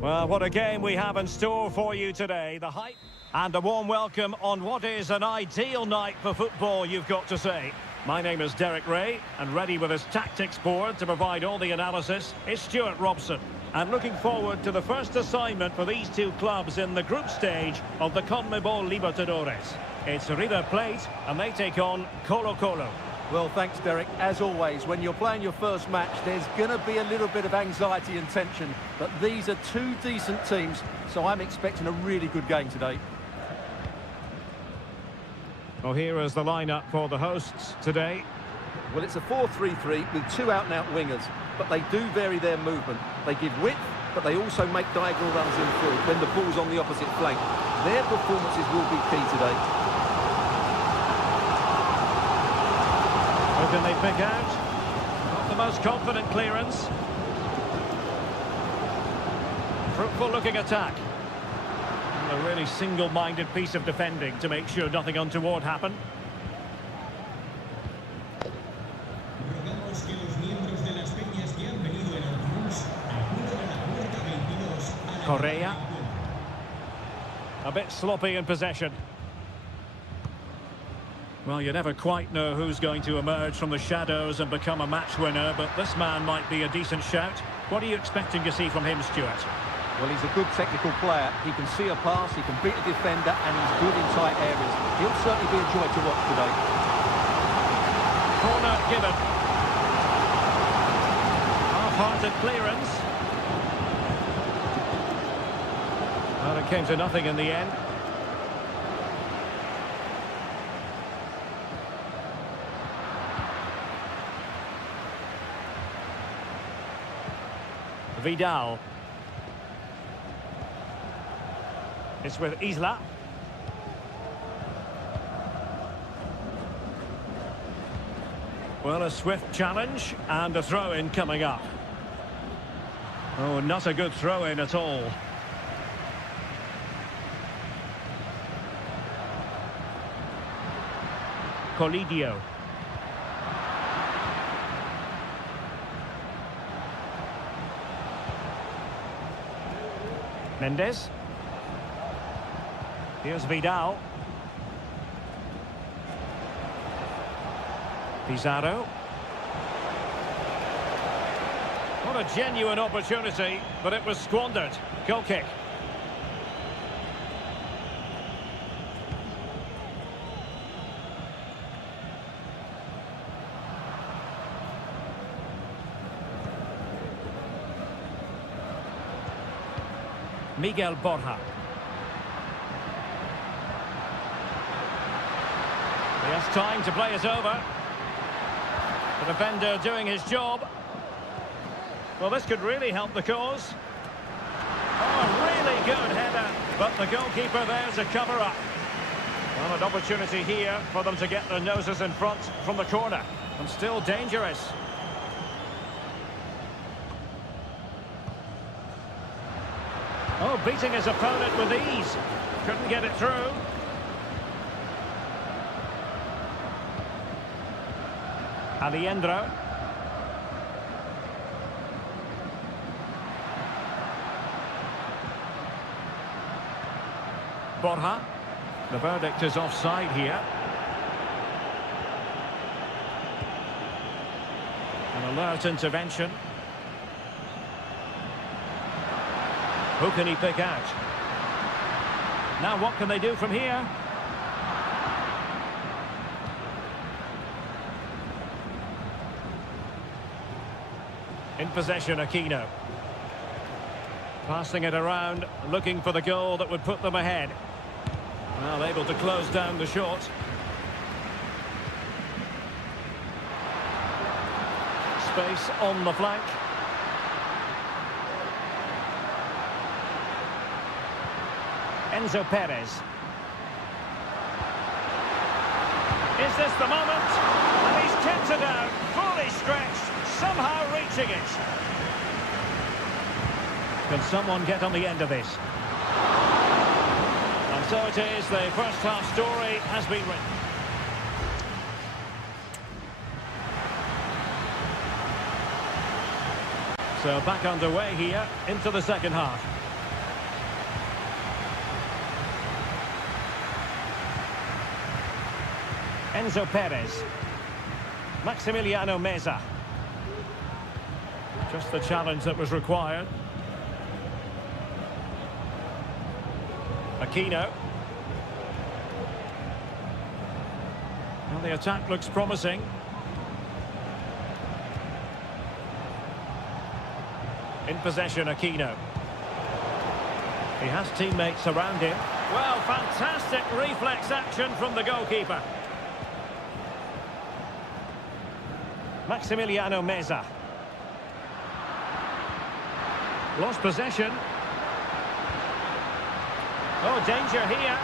Well, what a game we have in store for you today. The hype and a warm welcome on what is an ideal night for football, you've got to say. My name is Derek Ray, and ready with his tactics board to provide all the analysis is Stuart Robson. And looking forward to the first assignment for these two clubs in the group stage of the CONMEBOL Libertadores. It's River Plate, and they take on Colo-Colo. Well, thanks, Derek. As always, when you're playing your first match, there's going to be a little bit of anxiety and tension. But these are two decent teams, so I'm expecting a really good game today. Well, here is the lineup for the hosts today. Well, it's a 4-3-3 with two out-and-out wingers, but they do vary their movement. They give width, but they also make diagonal runs in through when the ball's on the opposite flank. Their performances will be key today. Who can they pick out? Not the most confident clearance. Fruitful looking attack. And a really single-minded piece of defending to make sure nothing untoward happened. Correa. A bit sloppy in possession. Well, you never quite know who's going to emerge from the shadows and become a match winner, but this man might be a decent shout. What are you expecting to see from him, Stuart? Well, he's a good technical player. He can see a pass, he can beat a defender, and he's good in tight areas. He'll certainly be a joy to watch today. Corner given. Half-hearted clearance. Well, it came to nothing in the end. Vidal. It's with Isla. Well, a swift challenge and a throw-in coming up. Oh, not a good throw-in at all. Colidio. Mendes. Here's Vidal. Pizarro. What a genuine opportunity, but it was squandered. Goal kick. Miguel Borja. He has time to play it over. The defender doing his job. Well, this could really help the cause. Oh, a really good header, but the goalkeeper there to cover up. Well, an opportunity here for them to get their noses in front from the corner. And still dangerous. Oh, beating his opponent with ease. Couldn't get it through. Aliendro. Borja. The verdict is offside here. An alert intervention. Who can he pick out? Now what can they do from here? In possession, Aquino. Passing it around, looking for the goal that would put them ahead. Well, able to close down the shot. Space on the flank. Enzo Perez. Is this the moment? And he's kept it out, fully stretched, somehow reaching it. Can someone get on the end of this? And so it is, the first half story has been written. So back underway here into the second half. Enzo Perez. Maximiliano Meza. Just the challenge that was required. Aquino. Well, the attack looks promising. In possession, Aquino. He has teammates around him. Well, fantastic reflex action from the goalkeeper. Maximiliano Meza. Lost possession. Oh, danger here.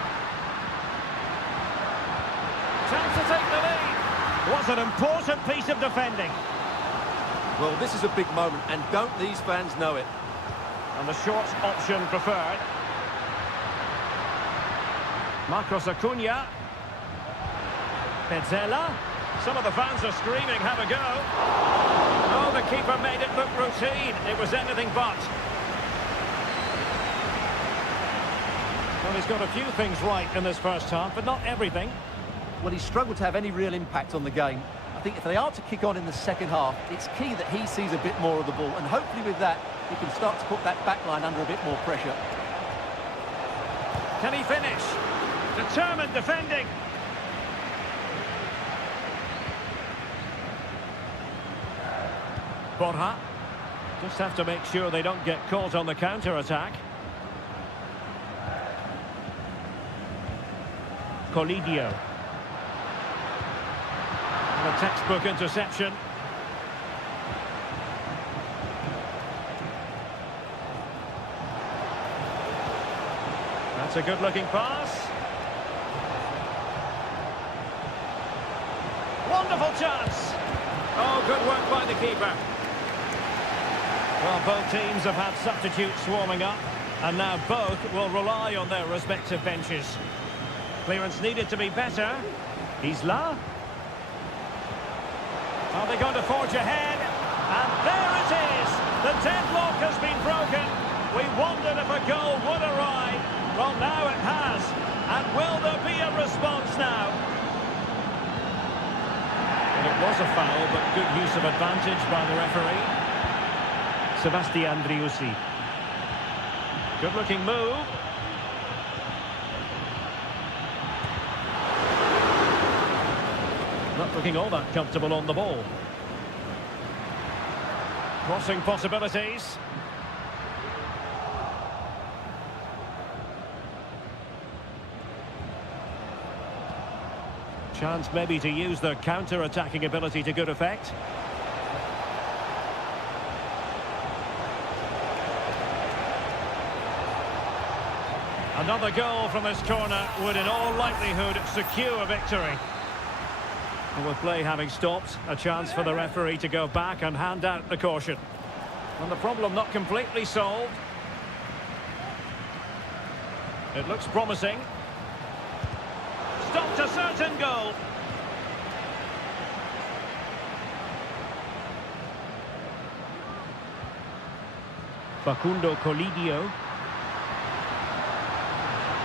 Chance to take the lead. Was an important piece of defending. Well, this is a big moment, and don't these fans know it? And the short option preferred. Marcos Acuna. Petzela. Some of the fans are screaming, have a go. Oh, the keeper made it look routine. It was anything but. Well, he's got a few things right in this first half, but not everything. Well, he's struggled to have any real impact on the game. I think if they are to kick on in the second half, it's key that he sees a bit more of the ball, and hopefully with that, he can start to put that back line under a bit more pressure. Can he finish? Determined defending. Borja. Just have to make sure they don't get caught on the counter-attack. Colidio. And a textbook interception. That's a good-looking pass. Wonderful chance. Oh, good work by the keeper. Well, both teams have had substitutes swarming up, and now both will rely on their respective benches. Clearance needed to be better. Isla. Are they going to forge ahead? And there it is! The deadlock has been broken. We wondered if a goal would arrive. Well, now it has. And will there be a response now? And it was a foul, but good use of advantage by the referee. Sebastian Driussi. Good-looking move. Not looking all that comfortable on the ball. Crossing possibilities. Chance maybe to use their counter-attacking ability to good effect. Another goal from this corner would in all likelihood secure a victory. And with play having stopped, a chance for the referee to go back and hand out the caution. And the problem not completely solved. It looks promising. Stopped a certain goal. Facundo Colidio.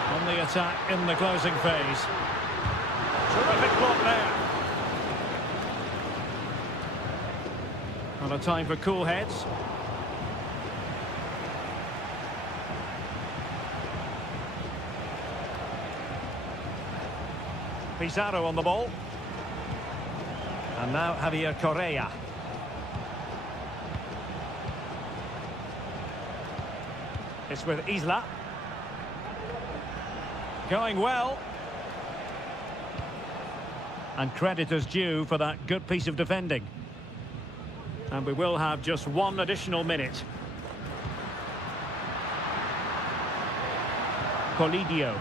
On the attack in the closing phase. Terrific block there. And a time for cool heads. Pizarro on the ball. And now Javier Correa. It's with Isla. Going well. And credit is due for that good piece of defending. And we will have just one additional minute. Colidio.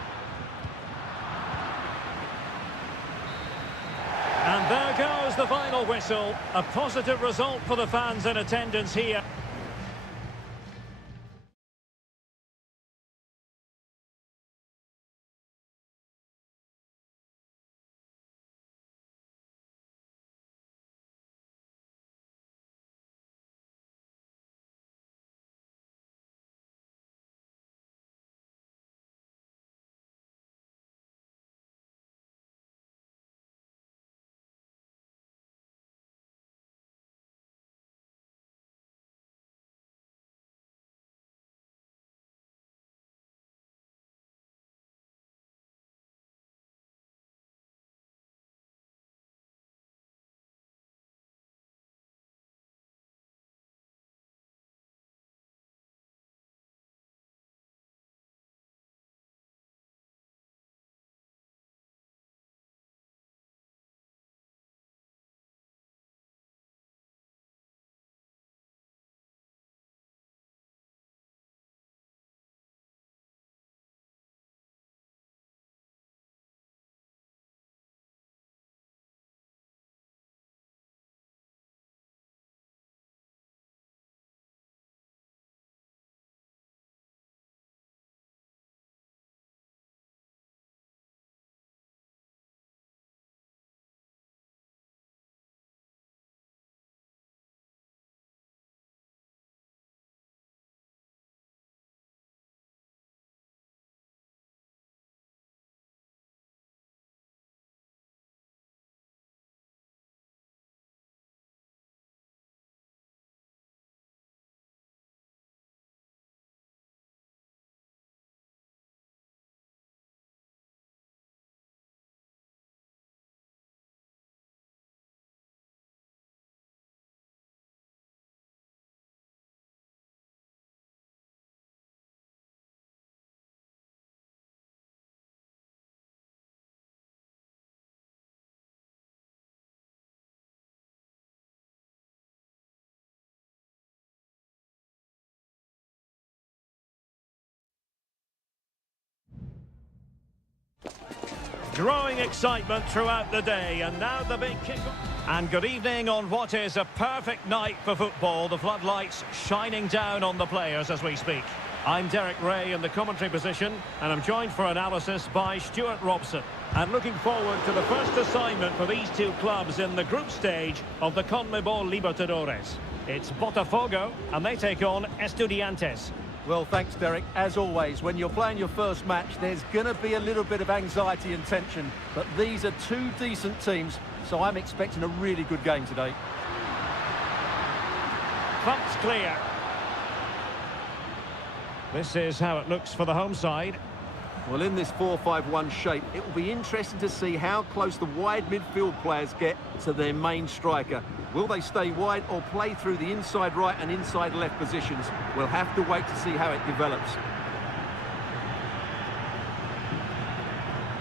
And there goes the final whistle. A positive result for the fans in attendance here. Growing excitement throughout the day, and now the big kick-off. And good evening on what is a perfect night for football. The floodlights shining down on the players as we speak. I'm Derek Ray in the commentary position, and I'm joined for analysis by Stuart Robson. And looking forward to the first assignment for these two clubs in the group stage of the CONMEBOL Libertadores. It's Botafogo, and they take on Estudiantes. Well, thanks, Derek. As always, when you're playing your first match, there's going to be a little bit of anxiety and tension. But these are two decent teams, so I'm expecting a really good game today. Front clear. This is how it looks for the home side. Well, in this 4-5-1 shape, it will be interesting to see how close the wide midfield players get to their main striker. Will they stay wide or play through the inside right and inside left positions? We'll have to wait to see how it develops.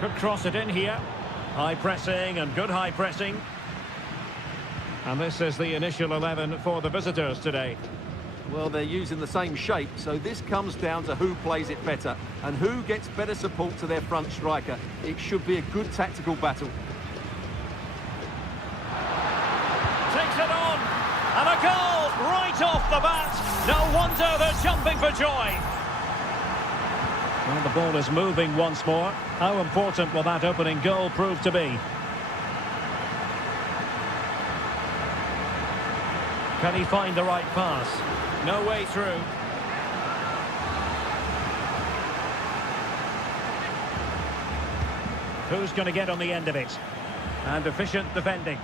Could cross it in here. High pressing and good high pressing. And this is the initial 11 for the visitors today. Well, they're using the same shape, so this comes down to who plays it better and who gets better support to their front striker. It should be a good tactical battle. Takes it on, and a goal right off the bat. No wonder they're jumping for joy. Well, the ball is moving once more. How important will that opening goal prove to be? Can he find the right pass? No way through. Who's going to get on the end of it? And efficient defending.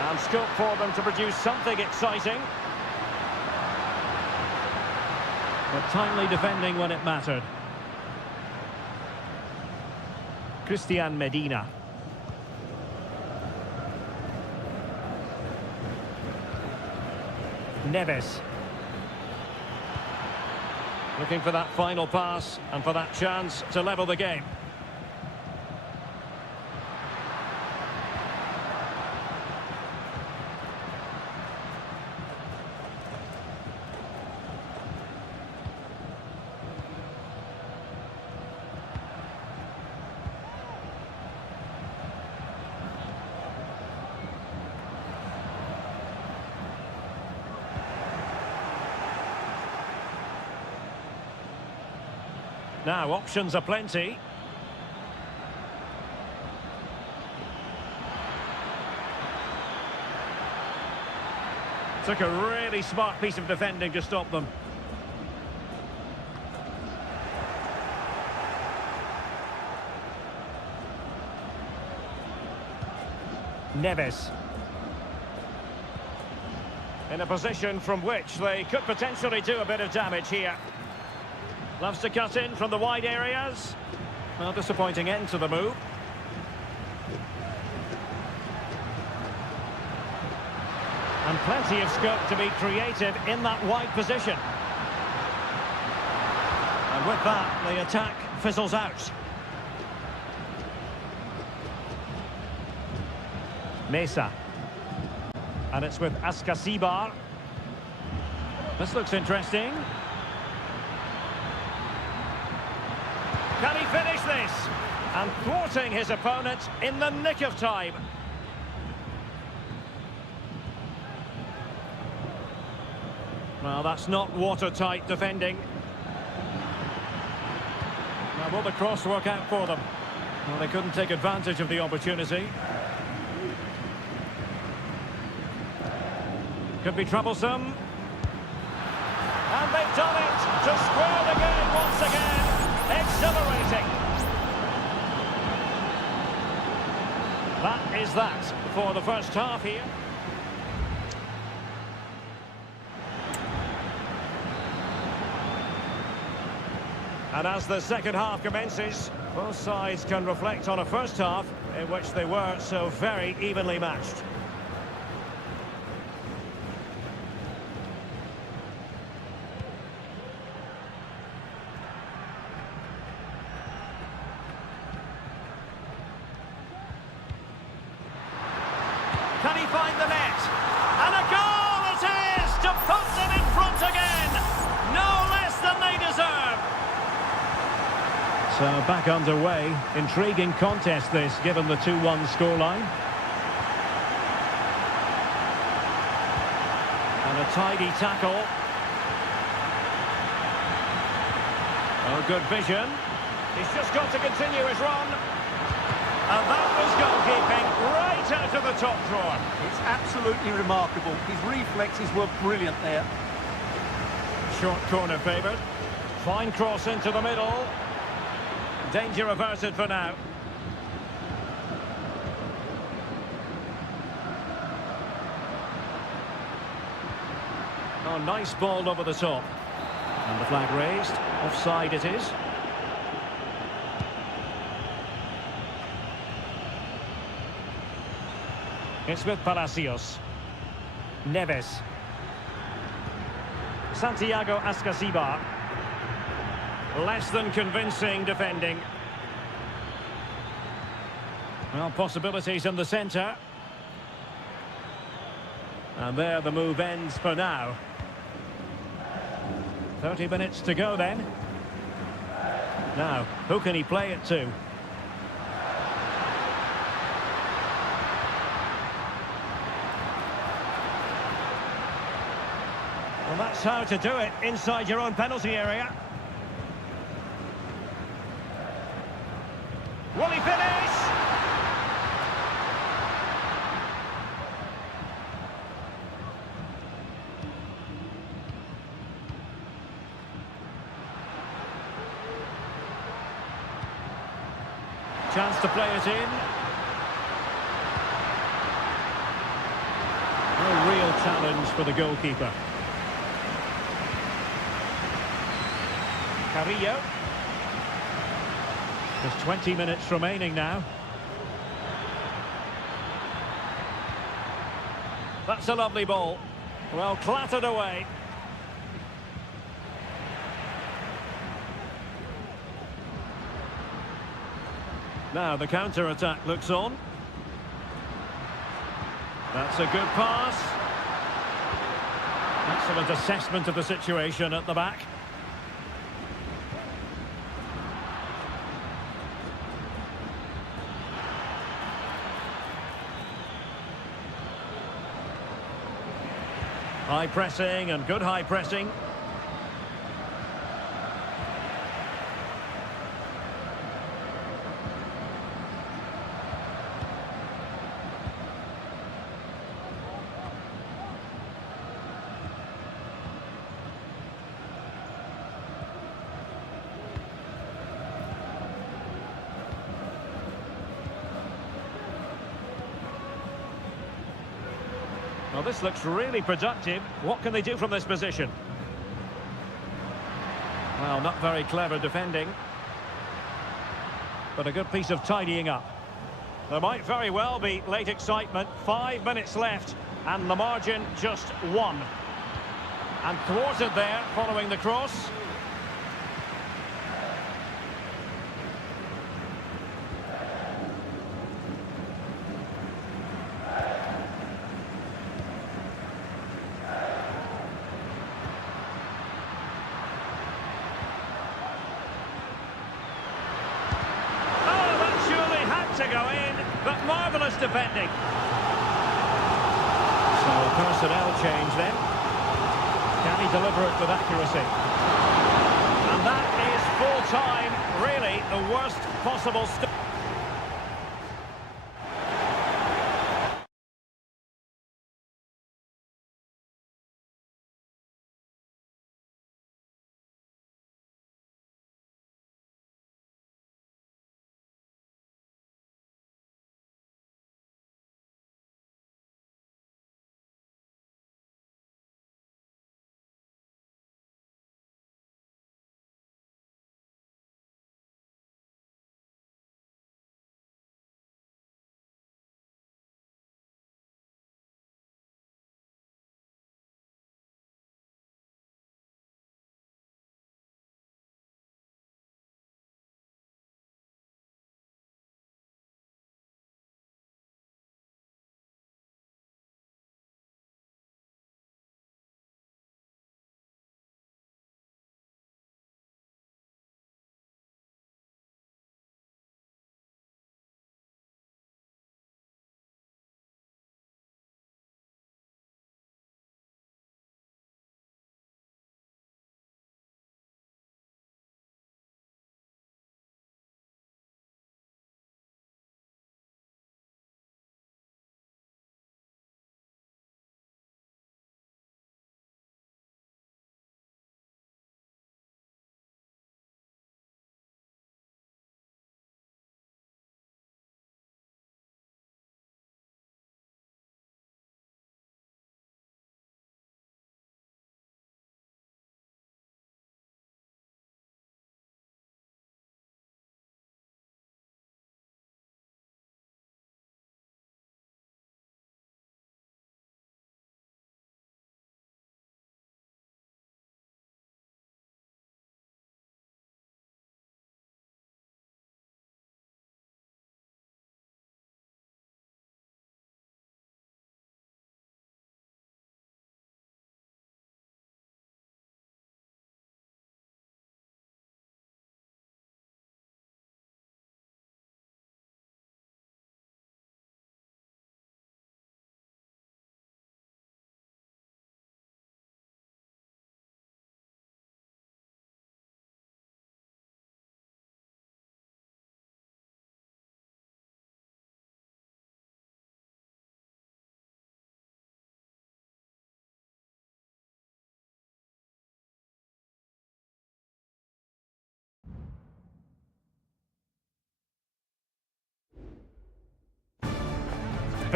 And scope for them to produce something exciting. But timely defending when it mattered. Christian Medina. Neves. Looking for that final pass and for that chance to level the game. Now, options are plenty. Took a really smart piece of defending to stop them. Neves. In a position from which they could potentially do a bit of damage here. Loves to cut in from the wide areas. Well, disappointing end to the move. And plenty of scope to be creative in that wide position. And with that, the attack fizzles out. Mesa. And it's with Askasibar. This looks interesting. Can he finish this? And thwarting his opponent in the nick of time. Well, that's not watertight defending. Now, will the cross work out for them? Well, they couldn't take advantage of the opportunity. Could be troublesome. And they've done it to square the game once again. Exhilarating. That is that for the first half here. And as the second half commences, both sides can reflect on a first half in which they were so very evenly matched. Can he find the net? So back underway. Intriguing contest this, given the 2-1 scoreline. And a tidy tackle. Oh, good vision. He's just got to continue his run. And that was goalkeeping right out of the top drawer. It's absolutely remarkable. His reflexes were brilliant there. Short corner favoured. Fine cross into the middle. Danger averted for now. Oh, nice ball over the top. And the flag raised. Offside it is. It's with Palacios. Neves. Santiago Ascasiba. Less than convincing defending. Well, possibilities in the centre. And there the move ends for now. 30 minutes to go then. Now, who can he play it to? Well, that's how to do it inside your own penalty area. Will he finish? Chance to play it in. No real challenge for the goalkeeper. Carrillo. There's 20 minutes remaining now. That's a lovely ball. Well, clattered away. Now the counter-attack looks on. That's a good pass. Excellent assessment of the situation at the back. High pressing and good high pressing. Well, this looks really productive. What can they do from this position? Well, not very clever defending. But a good piece of tidying up. There might very well be late excitement. 5 minutes left. And the margin just 1. And thwarted there following the cross. To go in, but marvellous defending. So a personnel change then. Can he deliver it with accuracy? And that is full time, really the worst possible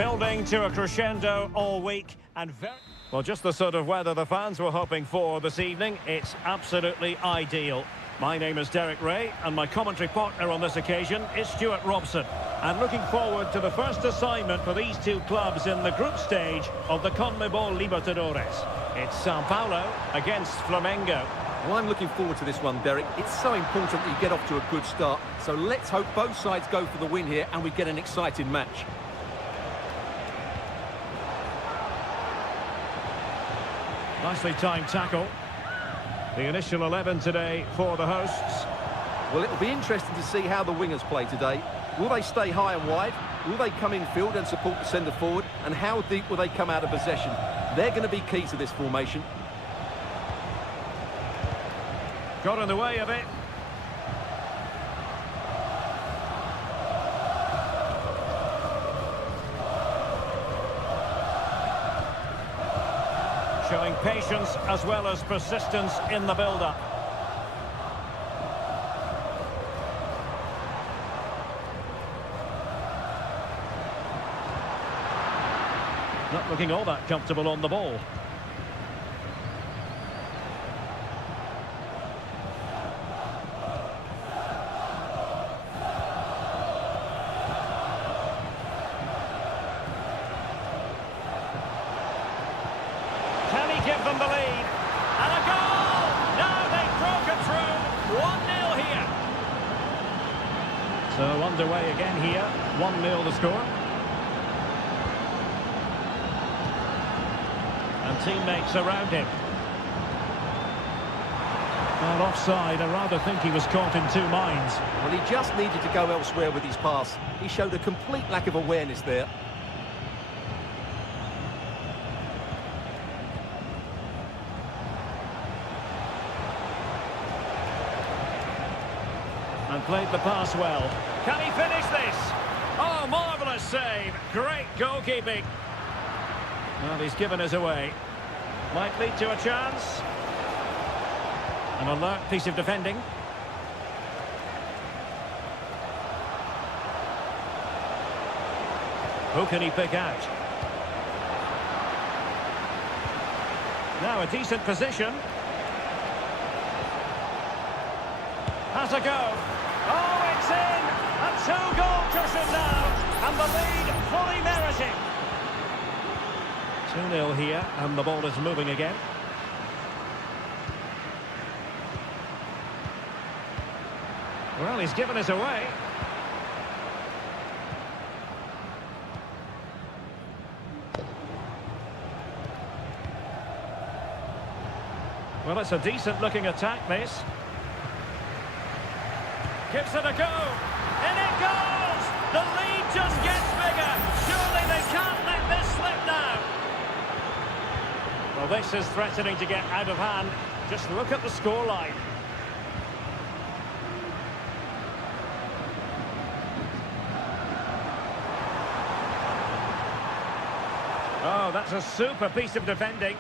Building to a crescendo all week and very... Well, just the sort of weather the fans were hoping for this evening. It's absolutely ideal. My name is Derek Ray, and my commentary partner on this occasion is Stuart Robson. And looking forward to the first assignment for these two clubs in the group stage of the CONMEBOL Libertadores. It's Sao Paulo against Flamengo. Well, I'm looking forward to this one, Derek. It's so important that you get off to a good start. So let's hope both sides go for the win here and we get an exciting match. Nicely timed tackle. The initial 11 today for the hosts. Well, it'll be interesting to see how the wingers play today. Will they stay high and wide? Will they come in field and support the centre forward? And how deep will they come out of possession? They're going to be key to this formation. Got in the way of it. Showing patience as well as persistence in the build-up. Not looking all that comfortable on the ball. Give them the lead. And a goal! Now they've broken through. 1-0 here. So underway again here. 1-0 the score. And teammates around him. Well, offside. I rather think he was caught in two minds. Well, he just needed to go elsewhere with his pass. He showed a complete lack of awareness there. And played the pass well. Can he finish this? Oh, marvellous save. Great goalkeeping. Well, he's given us away. Might lead to a chance. An alert piece of defending. Who can he pick out? Now a decent position. Has a go. Oh, it's in! A two-goal cushion now, and the lead fully merited. 2-0 here, and the ball is moving again. Well, he's given us away. Well, it's a decent-looking attack, this. Gives it a go. In it goes! The lead just gets bigger. Surely they can't let this slip now. Well, this is threatening to get out of hand. Just look at the scoreline. Oh, that's a super piece of defending.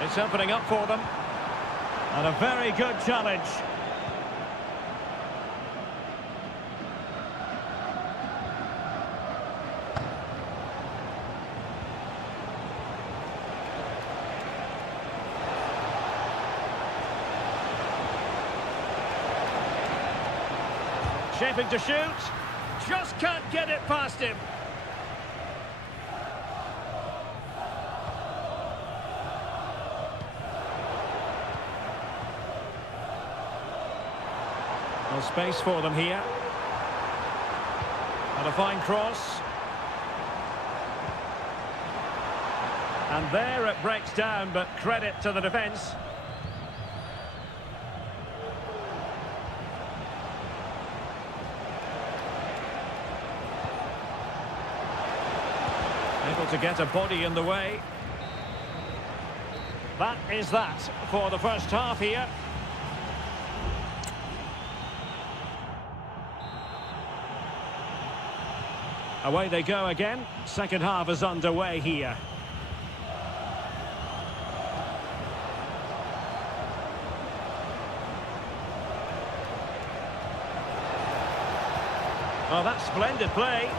It's opening up for them. And a very good challenge. Shaping to shoot. Just can't get it past him. No space for them here. And a fine cross. And there it breaks down, but credit to the defence. Able to get a body in the way. That is that for the first half here. Away they go again. Second half is underway here. Oh, that's splendid play.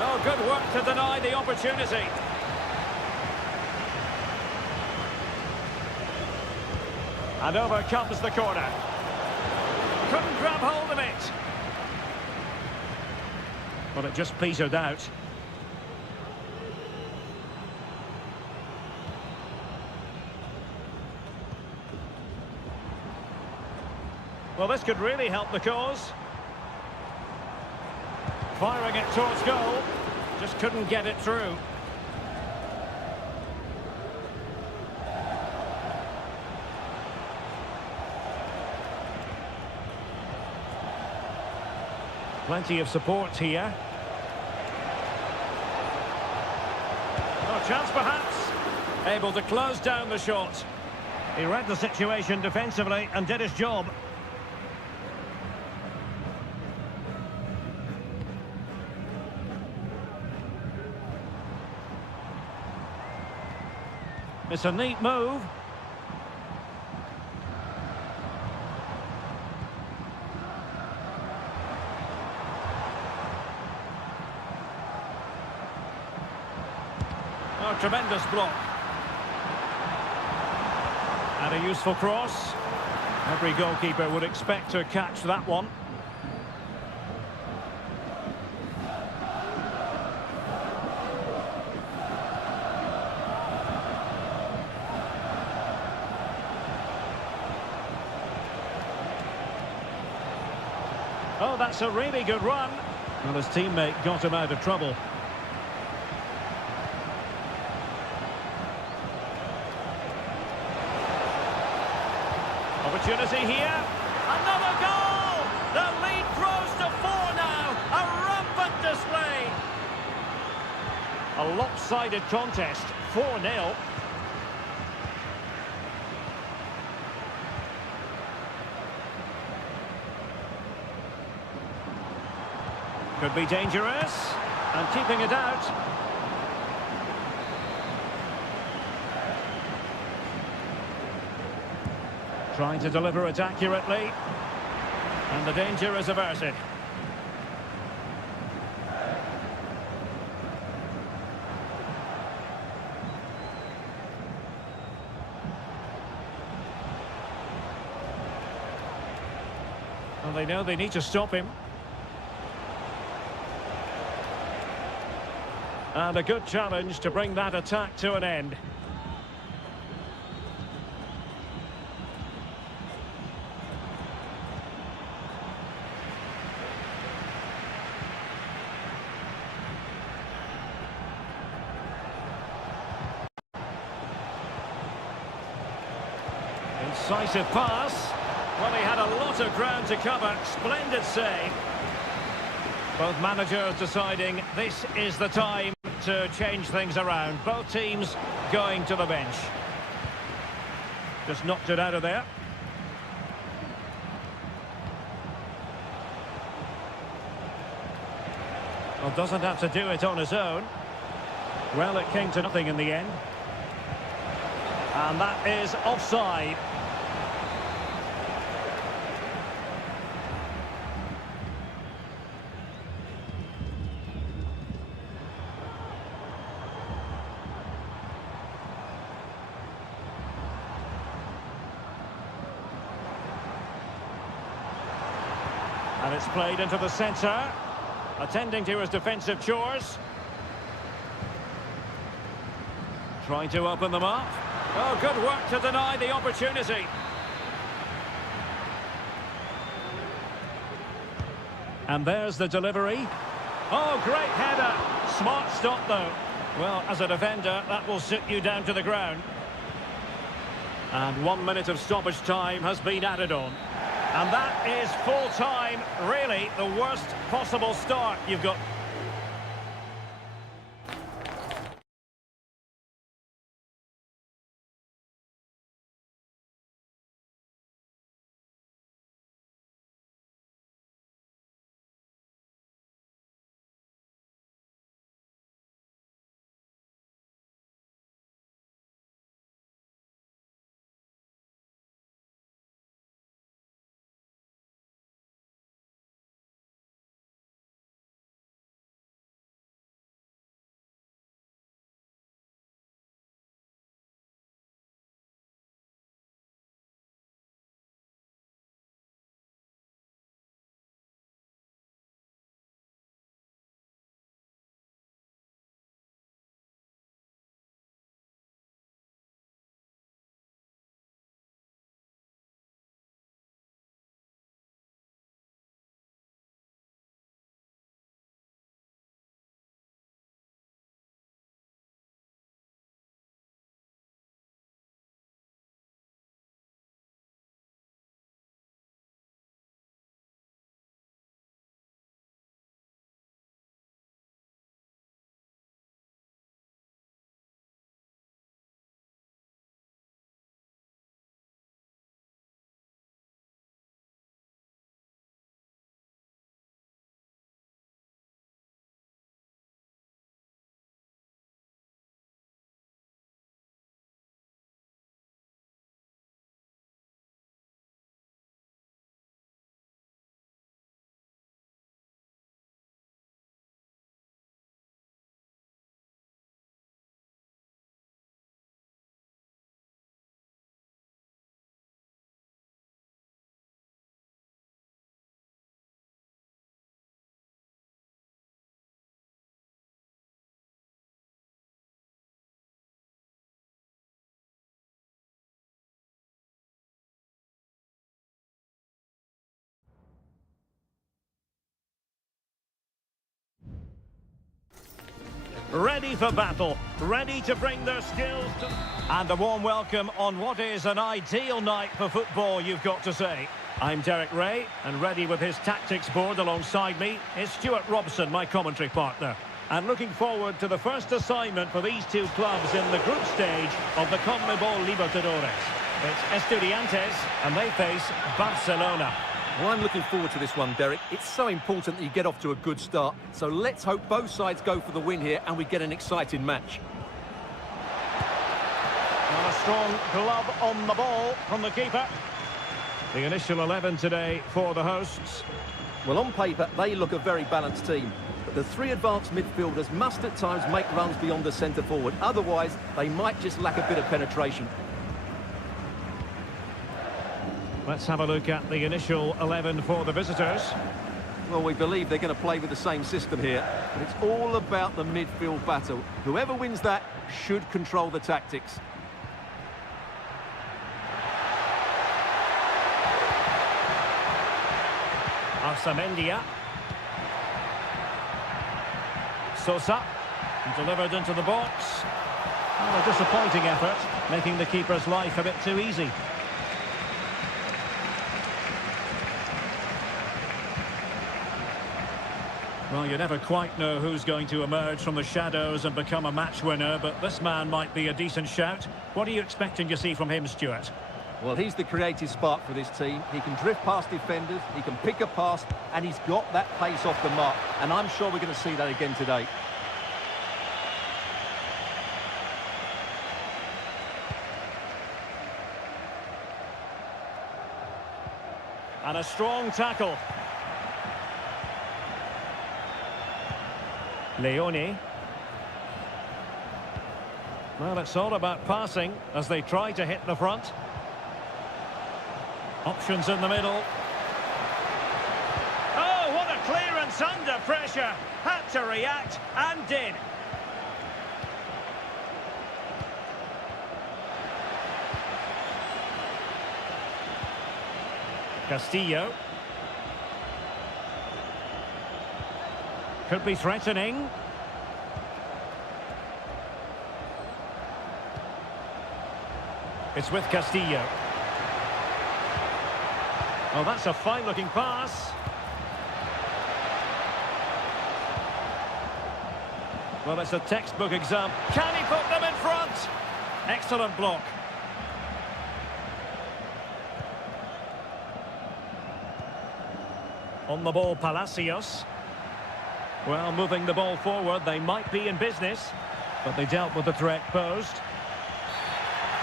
Oh, good work to deny the opportunity. And over comes the corner. Couldn't grab hold of it. Well, it just petered out. Well, this could really help the cause. Firing it towards goal. Just couldn't get it through. Plenty of support here. Oh, chance perhaps. Able to close down the shot. He read the situation defensively and did his job. It's a neat move. Oh, tremendous block. And a useful cross. Every goalkeeper would expect to catch that one. Oh, that's a really good run. Well, his teammate got him out of trouble. Opportunity here. Another goal! The lead grows to 4 now. A rampant display. A lopsided contest. 4-0. Could be dangerous. And keeping it out. Trying to deliver it accurately. And the danger is averted. Well, they know they need to stop him. And a good challenge to bring that attack to an end. Incisive pass. Well, he had a lot of ground to cover. Splendid save. Both managers deciding this is the time to change things around. Both teams going to the bench. Just knocked it out of there. Well, doesn't have to do it on his own. Well, it came to nothing in the end. And that is offside. And it's played into the centre, attending to his defensive chores. Trying to open them up. Oh, good work to deny the opportunity. And there's the delivery. Oh, great header. Smart stop, though. Well, as a defender, that will sit you down to the ground. And 1 minute of stoppage time has been added on. And that is full time, really the worst possible start you've got. ready for battle, ready to bring their skills to... And a warm welcome on what is an ideal night for football, you've got to say. I'm Derek Ray, and ready with his tactics board alongside me is Stuart Robson, my commentary partner. And looking forward to the first assignment for these two clubs in the group stage of the CONMEBOL Libertadores. It's Estudiantes, and they face Barcelona. Well, I'm looking forward to this one, Derek. It's so important that you get off to a good start. So let's hope both sides go for the win here and we get an exciting match. And a strong glove on the ball from the keeper. The initial 11 today for the hosts. Well, on paper, they look a very balanced team. But the three advanced midfielders must at times make runs beyond the centre forward. Otherwise, they might just lack a bit of penetration. Let's have a look at the initial 11 for the visitors. Well, we believe they're going to play with the same system here, but it's all about the midfield battle. Whoever wins that should control the tactics. Arsamendia. Sosa. Delivered into the box. And a disappointing effort, making the keeper's life a bit too easy. Well, you never quite know who's going to emerge from the shadows and become a match winner, but this man might be a decent shout. What are you expecting to see from him, Stuart? Well, he's the creative spark for this team. He can drift past defenders, he can pick a pass, and he's got that pace off the mark. And I'm sure we're going to see that again today. And a strong tackle. Leone. Well, it's all about passing as they try to hit the front. Options in the middle. Oh, what a clearance under pressure. Had to react and did. Castillo. Could be threatening. It's with Castillo. Oh, that's a fine-looking pass. Well, it's a textbook exam. Can he put them in front? Excellent block. On the ball, Palacios. Well, moving the ball forward, they might be in business, but they dealt with the threat posed.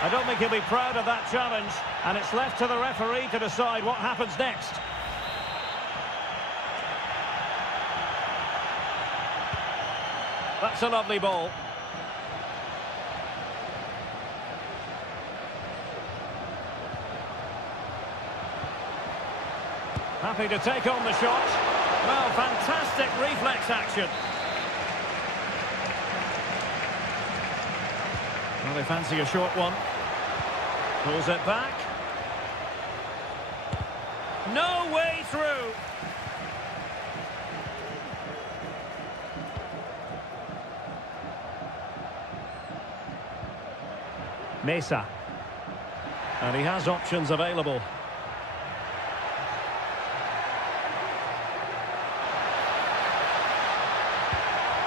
I don't think he'll be proud of that challenge, and it's left to the referee to decide what happens next. That's a lovely ball. Happy to take on the shot. Well, fantastic reflex action. Well, they fancy a short one. Pulls it back. No way through. Mesa. And he has options available.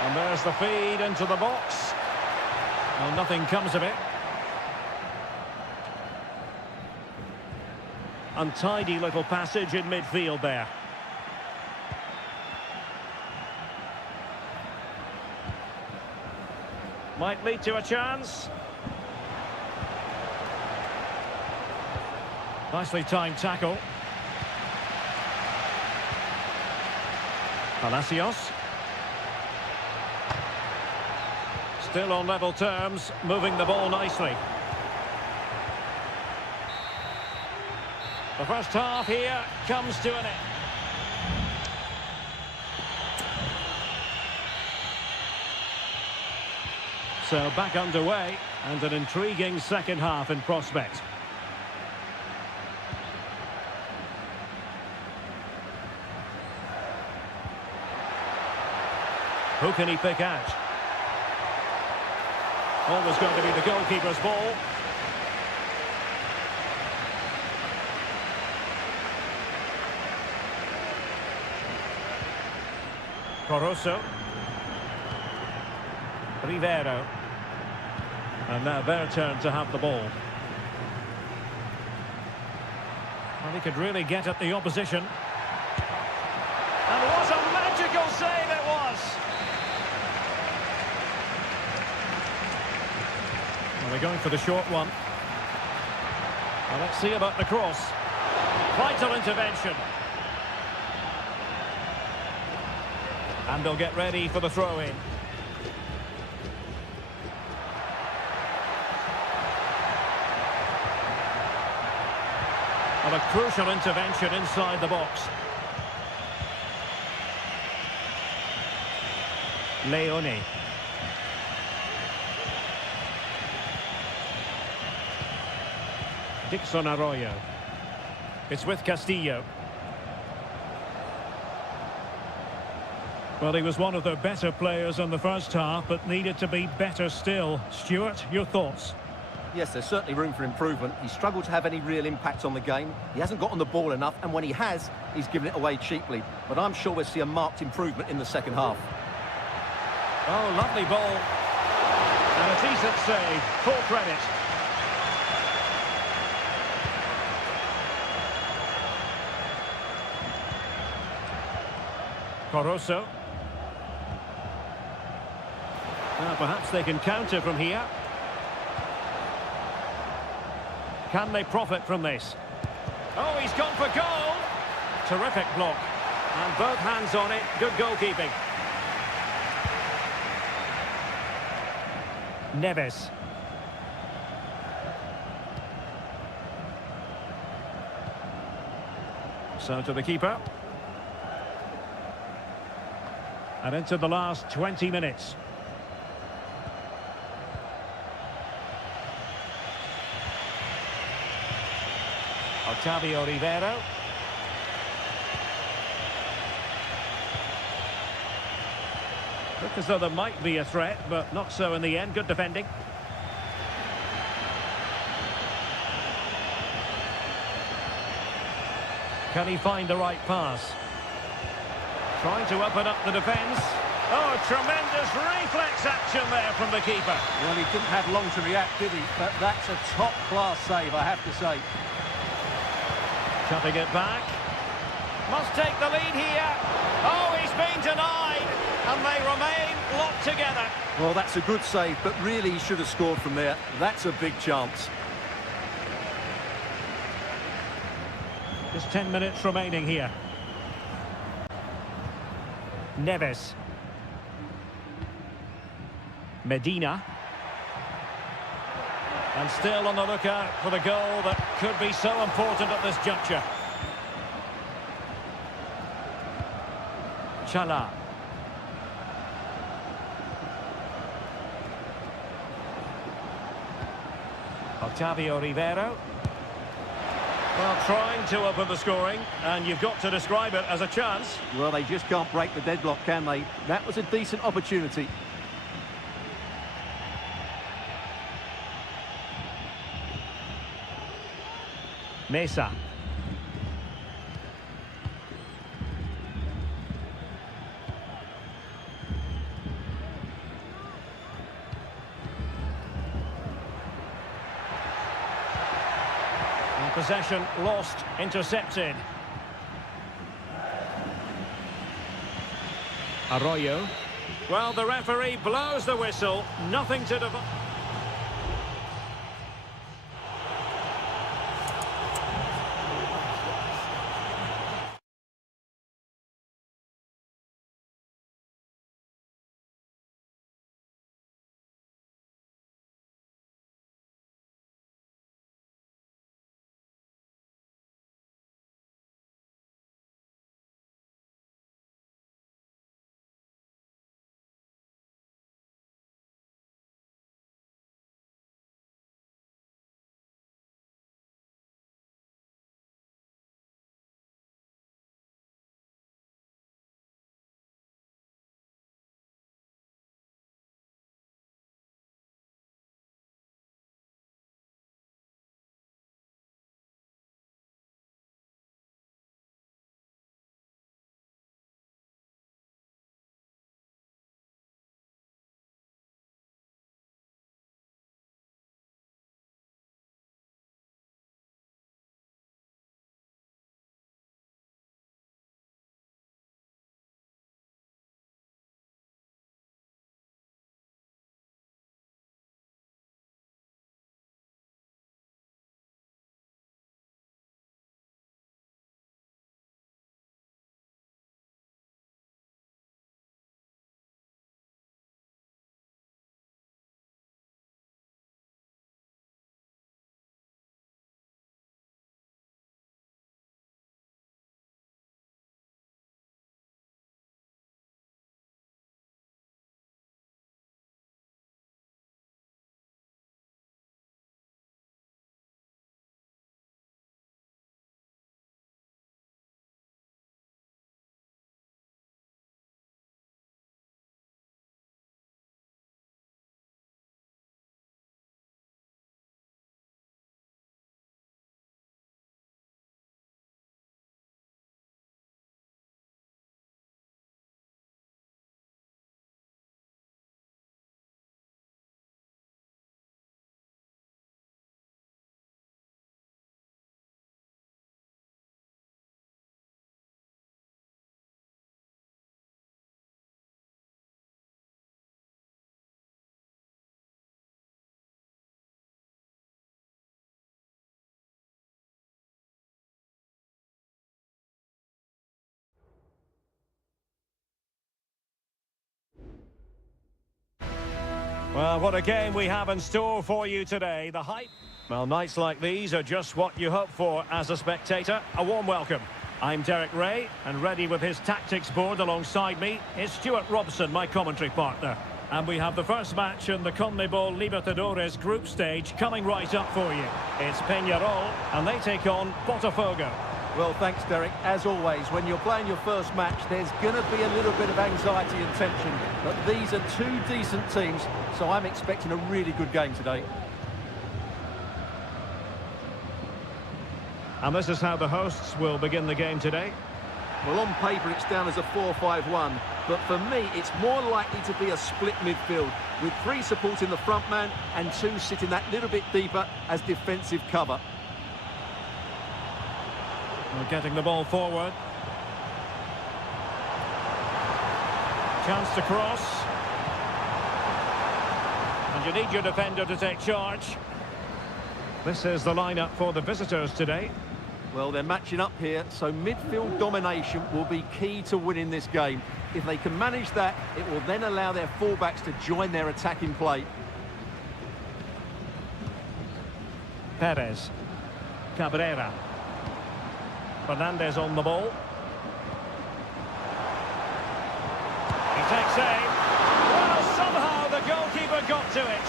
And there's the feed into the box. Well, nothing comes of it. Untidy little passage in midfield there. Might lead to a chance. Nicely timed tackle. Palacios. Still on level terms, moving the ball nicely. The first half here comes to an end. So back underway, and an intriguing second half in prospect. Who can he pick out? Always going to be the goalkeeper's ball. Corosso. Rivero. And now their turn to have the ball. Well, he could really get at the opposition. And what a magical save it was! Well, they're going for the short one. Well, let's see about the cross. Vital intervention. And they'll get ready for the throw-in. Well, a crucial intervention inside the box. Leone. Dixon Arroyo. It's with Castillo. Well, he was one of their better players in the first half, but needed to be better still. Stuart, your thoughts? Yes, there's certainly room for improvement. He's struggled to have any real impact on the game. He hasn't got on the ball enough, and when he has, he's given it away cheaply. But I'm sure we'll see a marked improvement in the second half. Oh, lovely ball. And a decent save. Full credit. Corosso. Well, perhaps they can counter from here. Can they profit from this? Oh, he's gone for goal! Terrific block. And both hands on it. Good goalkeeping. Neves. So to the keeper. And into the last 20 minutes. Octavio Rivero. Look as though there might be a threat, but not so in the end. Good defending. Can he find the right pass? Trying to open up the defence. Oh, tremendous reflex action there from the keeper. Well, he didn't have long to react, did he? But that's a top-class save, I have to say. Chopping it back. Must take the lead here. Oh, he's been denied. And they remain locked together. Well, that's a good save, but really he should have scored from there. That's a big chance. Just 10 minutes remaining here. Neves. Medina. And still on the lookout for the goal that could be so important at this juncture. Chala. Octavio Rivero. Well, trying to open the scoring, and you've got to describe it as a chance. Well, they just can't break the deadlock, can they? That was a decent opportunity. Mesa. And possession lost, intercepted. Arroyo. Well, the referee blows the whistle. Nothing to divide. Well, what a game we have in store for you today. The hype. Well, nights like these are just what you hope for as a spectator. A warm welcome. I'm Derek Ray, and ready with his tactics board alongside me is Stuart Robson, my commentary partner. And we have the first match in the CONMEBOL Libertadores group stage coming right up for you. It's Peñarol, and they take on Botafogo. Well, thanks, Derek. As always, when you're playing your first match, there's going to be a little bit of anxiety and tension. But these are two decent teams, so I'm expecting a really good game today. And this is how the hosts will begin the game today. Well, on paper, it's down as a 4-5-1. But for me, it's more likely to be a split midfield, with 3 supporting the front man and 2 sitting that little bit deeper as defensive cover. We're getting the ball forward. Chance to cross. And you need your defender to take charge. This is the lineup for the visitors today. Well, they're matching up here, so midfield domination will be key to winning this game. If they can manage that, it will then allow their fullbacks to join their attacking play. Perez. Cabrera. Fernandez on the ball. He takes aim. Well, somehow the goalkeeper got to it.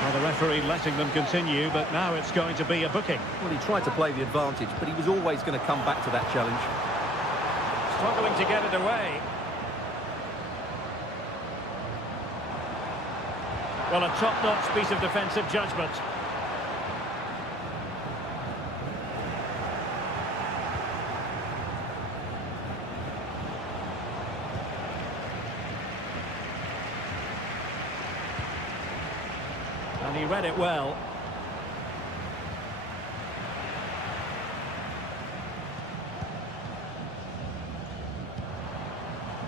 Well, the referee letting them continue, but now it's going to be a booking. Well, he tried to play the advantage, but he was always going to come back to that challenge. Struggling to get it away. Well, a top-notch piece of defensive judgment. And he read it well.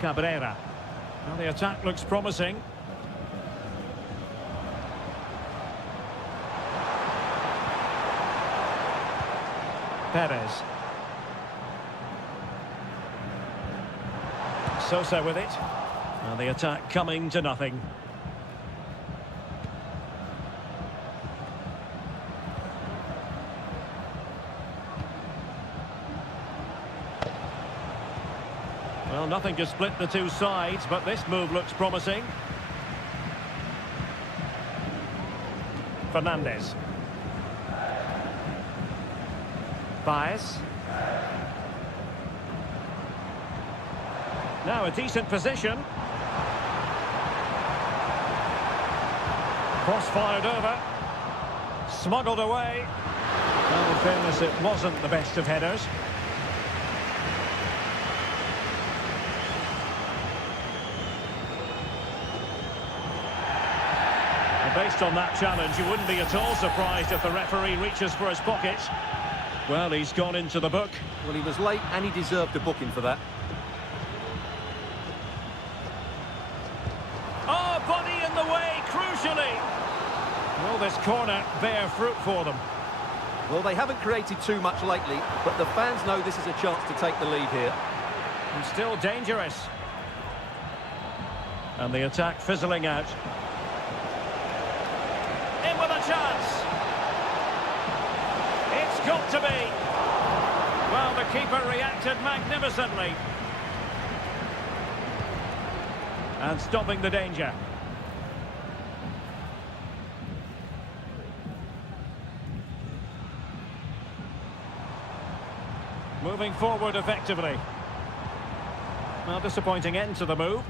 Cabrera. Well, the attack looks promising. Perez. Sosa with it. And the attack coming to nothing. Well, nothing to split the two sides, but this move looks promising. Fernandez. Baez. Now a decent position. Cross fired over. Smuggled away. Well, in fairness, it wasn't the best of headers. Based on that challenge, you wouldn't be at all surprised if the referee reaches for his pocket. Well, he's gone into the book. Well, he was late and he deserved a booking for that. Oh, body in the way, crucially. Will this corner bear fruit for them? Well, they haven't created too much lately, but the fans know this is a chance to take the lead here. And still dangerous. And the attack fizzling out. With a chance. It's got to be. Well, the keeper reacted magnificently. And stopping the danger. Moving forward effectively. Well, disappointing end to the move.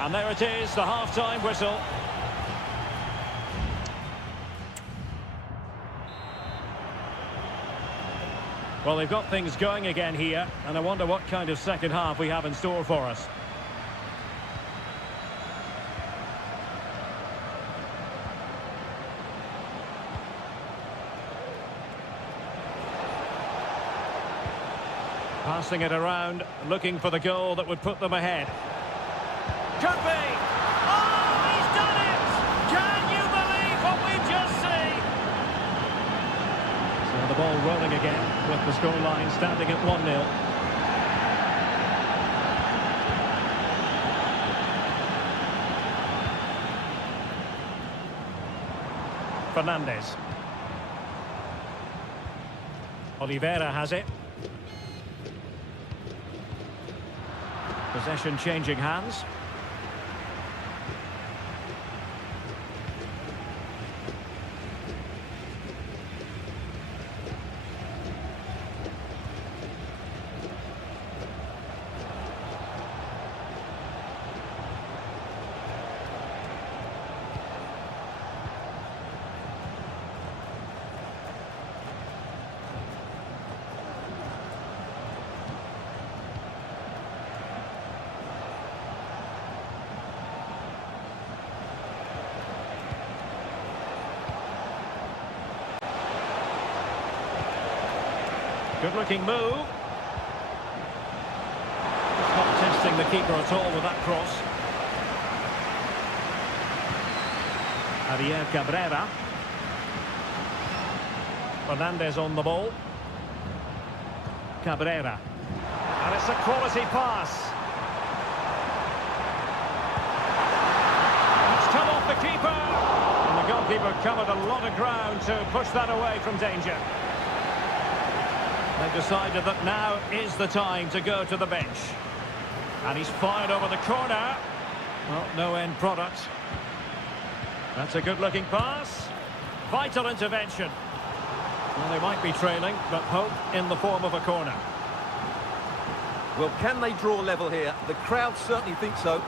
And there it is, the half-time whistle. Well, they've got things going again here, and I wonder what kind of second half we have in store for us. Passing it around, looking for the goal that would put them ahead. Could be. Oh, he's done it! Can you believe what we've just seen? So the ball rolling again with the scoreline standing at 1-0. Fernandez. Oliveira has it. Possession changing hands. Good-looking move. Just not testing the keeper at all with that cross. Javier Cabrera. Fernandez on the ball. Cabrera. And it's a quality pass. It's come off the keeper. And the goalkeeper covered a lot of ground to push that away from danger. They've decided that now is the time to go to the bench. And he's fired over the corner. Well, no end product. That's a good-looking pass. Vital intervention. Well, they might be trailing, but hope in the form of a corner. Well, can they draw level here? The crowd certainly think so.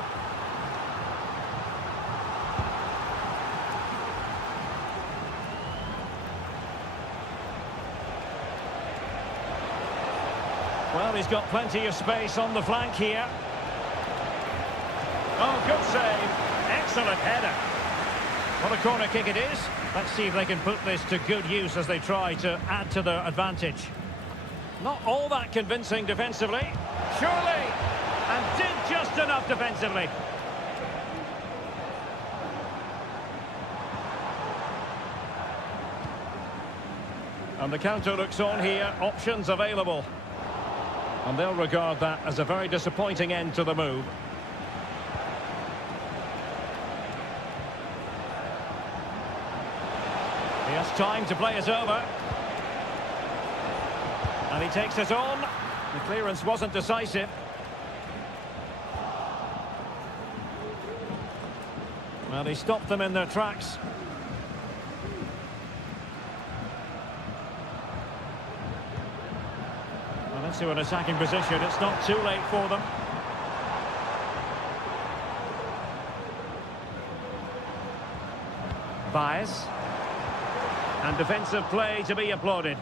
Well, he's got plenty of space on the flank here. Oh, good save. Excellent header. What a corner kick it is. Let's see if they can put this to good use as they try to add to their advantage. Not all that convincing defensively. Surely. And did just enough defensively. And the counter looks on here. Options available. And they'll regard that as a very disappointing end to the move. He has time to play it over. And he takes it on. The clearance wasn't decisive. Well, he stopped them in their tracks. Into an attacking position. It's not too late for them. Baez. And defensive play to be applauded.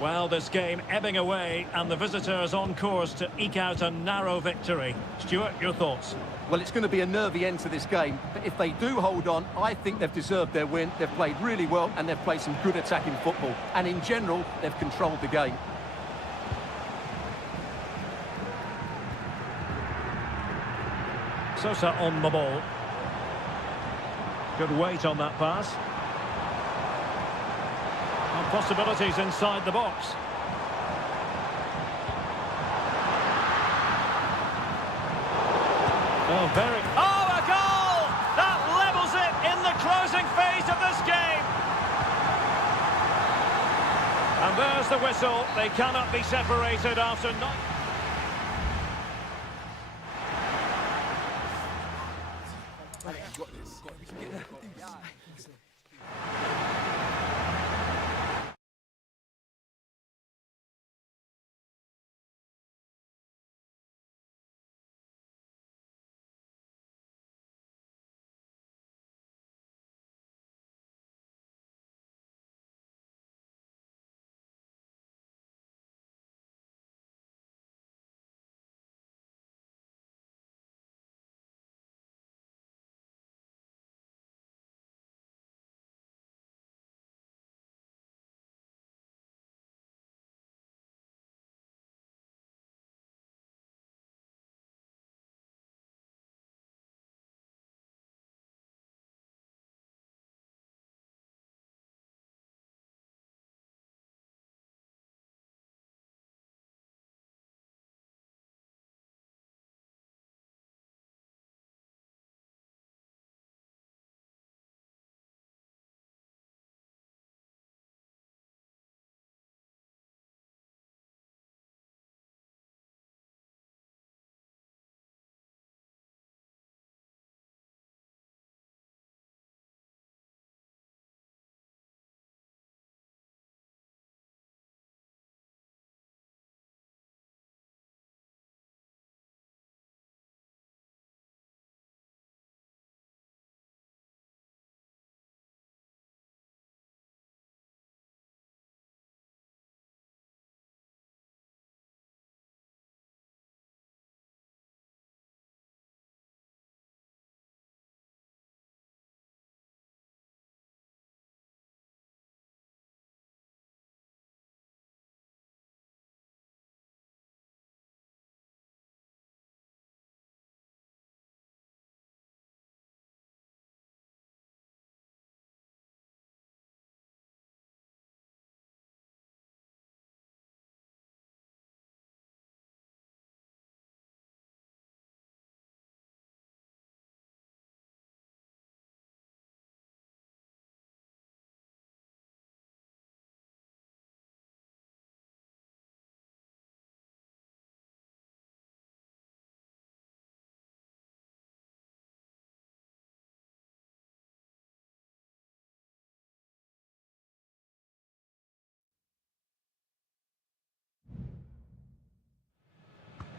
Well, this game ebbing away and the visitors on course to eke out a narrow victory. Stuart, your thoughts? Well, it's going to be a nervy end to this game, but if they do hold on, I think they've deserved their win. They've played really well and they've played some good attacking football. And in general, they've controlled the game. Sosa on the ball. Good weight on that pass. And possibilities inside the box. Oh, very... Oh, a goal! That levels it in the closing phase of this game. And there's the whistle. They cannot be separated after 9...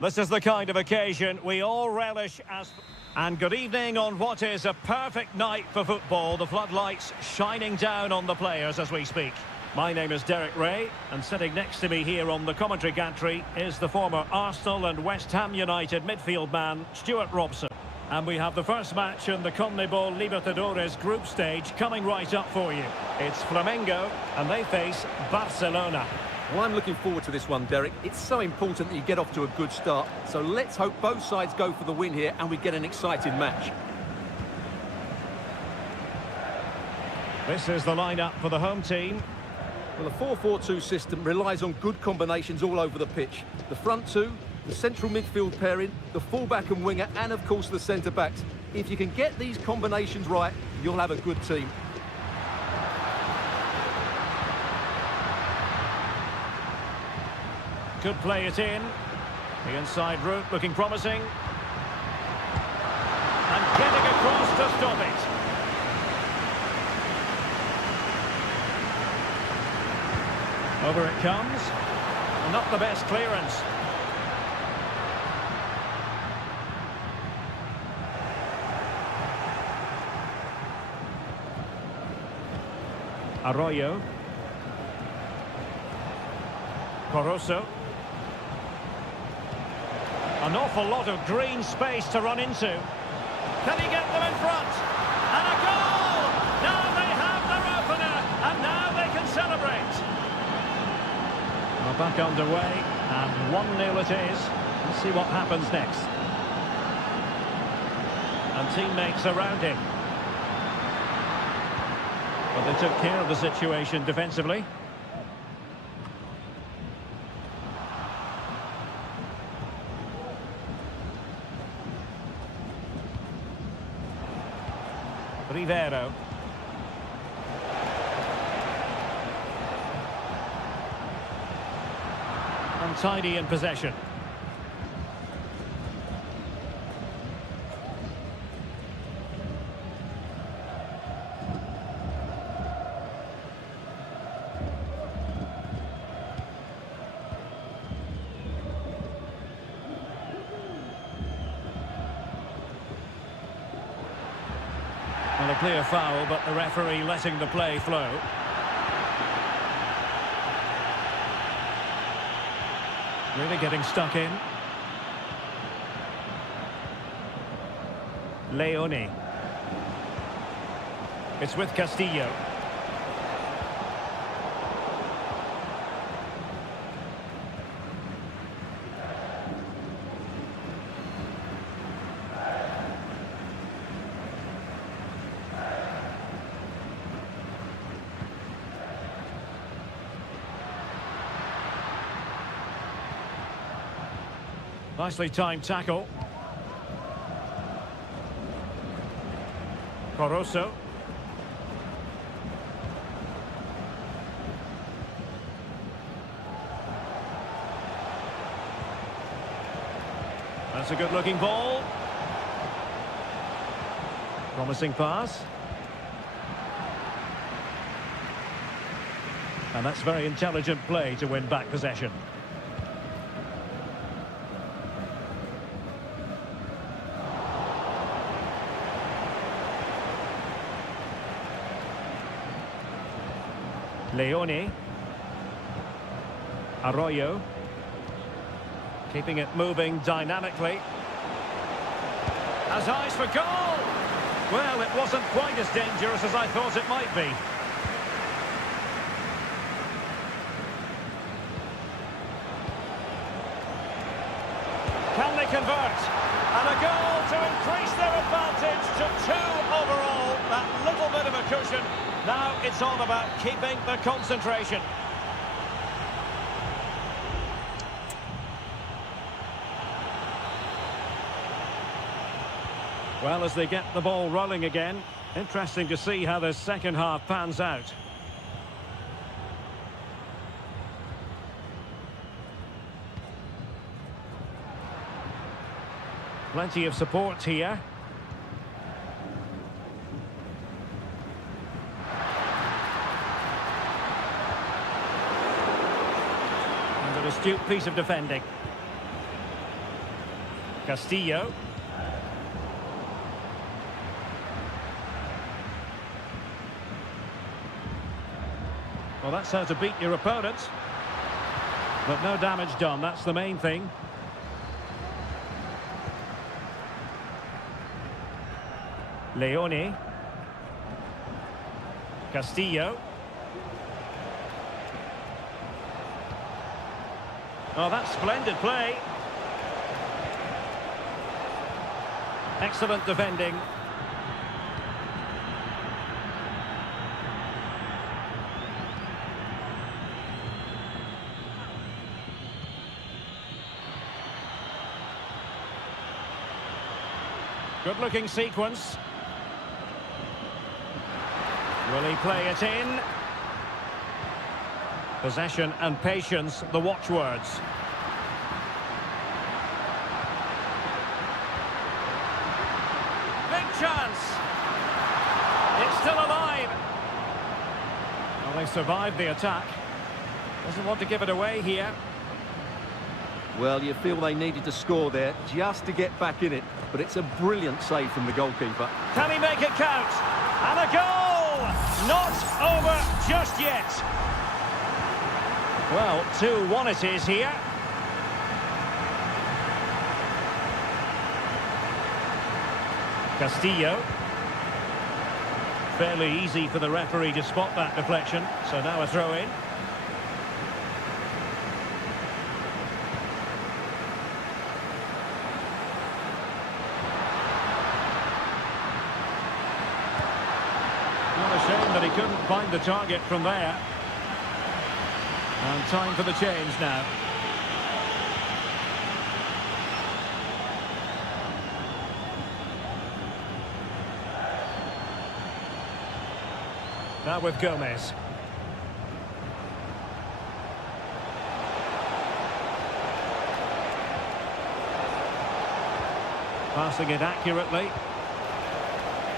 This is the kind of occasion we all relish as... And good evening on what is a perfect night for football. The floodlights shining down on the players as we speak. My name is Derek Ray, and sitting next to me here on the commentary gantry is the former Arsenal and West Ham United midfield man, Stuart Robson. And we have the first match in the CONMEBOL Libertadores group stage coming right up for you. It's Flamengo, and they face Barcelona. Well, I'm looking forward to this one, Derek. It's so important that you get off to a good start. So let's hope both sides go for the win here and we get an exciting match. This is the lineup for the home team. Well, the 4-4-2 system relies on good combinations all over the pitch. The front two, the central midfield pairing, the fullback and winger, and of course the centre-backs. If you can get these combinations right, you'll have a good team. Could play it in. The inside route looking promising. And getting across to stop it. Over it comes. Not the best clearance. Arroyo. Caruso. An awful lot of green space to run into. Can he get them in front? And a goal! Now they have their opener, and now they can celebrate. Well, back underway, and 1-0 it is. Let's see what happens next. And teammates around him. But they took care of the situation defensively. Rivero. Untidy in possession. Well, a clear foul, but the referee letting the play flow. Really getting stuck in. Leone. It's with Castillo. Nicely timed tackle. Caruso. That's a good-looking ball. Promising pass. And that's very intelligent play to win back possession. Leone. Arroyo. Keeping it moving dynamically. Has eyes for goal! Well, it wasn't quite as dangerous as I thought it might be. Can they convert? And a goal to increase their advantage to 2 overall. That little bit of a cushion. Now it's all about keeping the concentration. Well, as they get the ball rolling again, interesting to see how the second half pans out. Plenty of support here. And an astute piece of defending. Castillo. Well, that's how to beat your opponent. But no damage done, that's the main thing. Leone. Castillo. Oh, that's splendid play. Excellent defending. Good-looking sequence. Will he play it in? Possession and patience, the watchwords. Big chance. It's still alive. Well, they survived the attack. Doesn't want to give it away here. Well, you feel they needed to score there just to get back in it. But it's a brilliant save from the goalkeeper. Can he make it count? And a goal! Not over just yet. Well, 2-1 it is here. Castillo. Fairly easy for the referee to spot that deflection. So now a throw-in. Not a shame that he couldn't find the target from there. And time for the change now. Now with Gomez. Passing it accurately.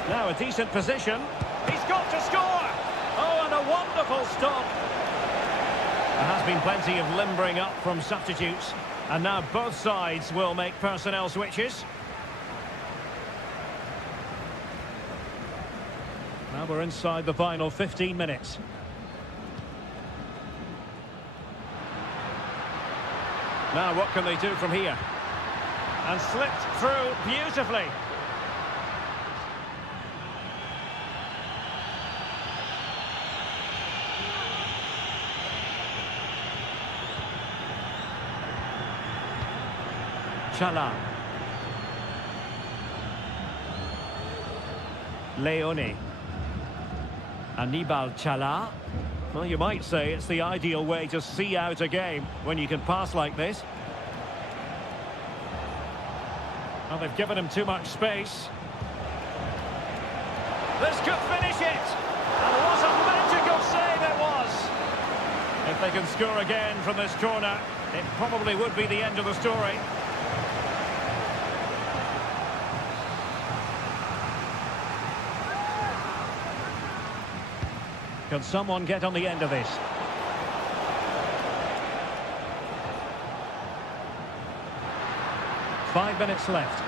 Now a decent position. He's got to score! Oh, and a wonderful stop. There has been plenty of limbering up from substitutes. And now both sides will make personnel switches. Now we're inside the final 15 minutes. Now what can they do from here? And slipped through beautifully. Chala. Leone. Anibal Chala. Well, you might say it's the ideal way to see out a game when you can pass like this. Well, they've given him too much space. This could finish it! And what a magical save it was! If they can score again from this corner, it probably would be the end of the story. Can someone get on the end of this? Five minutes left.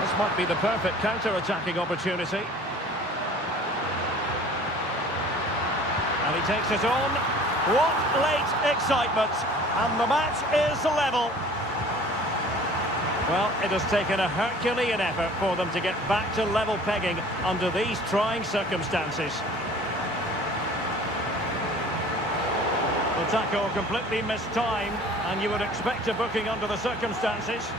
This might be the perfect counter-attacking opportunity. And he takes it on. What late excitement. And the match is level. Well, it has taken a Herculean effort for them to get back to level pegging under these trying circumstances. The tackle completely mistimed, and you would expect a booking under the circumstances.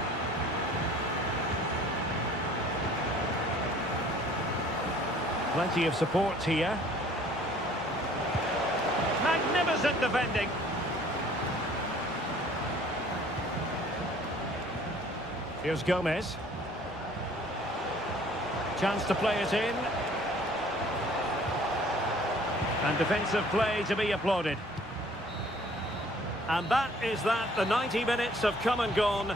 Plenty of support here. Magnificent defending. Here's Gomez. Chance to play it in. And defensive play to be applauded. And that is that. The 90 minutes have come and gone.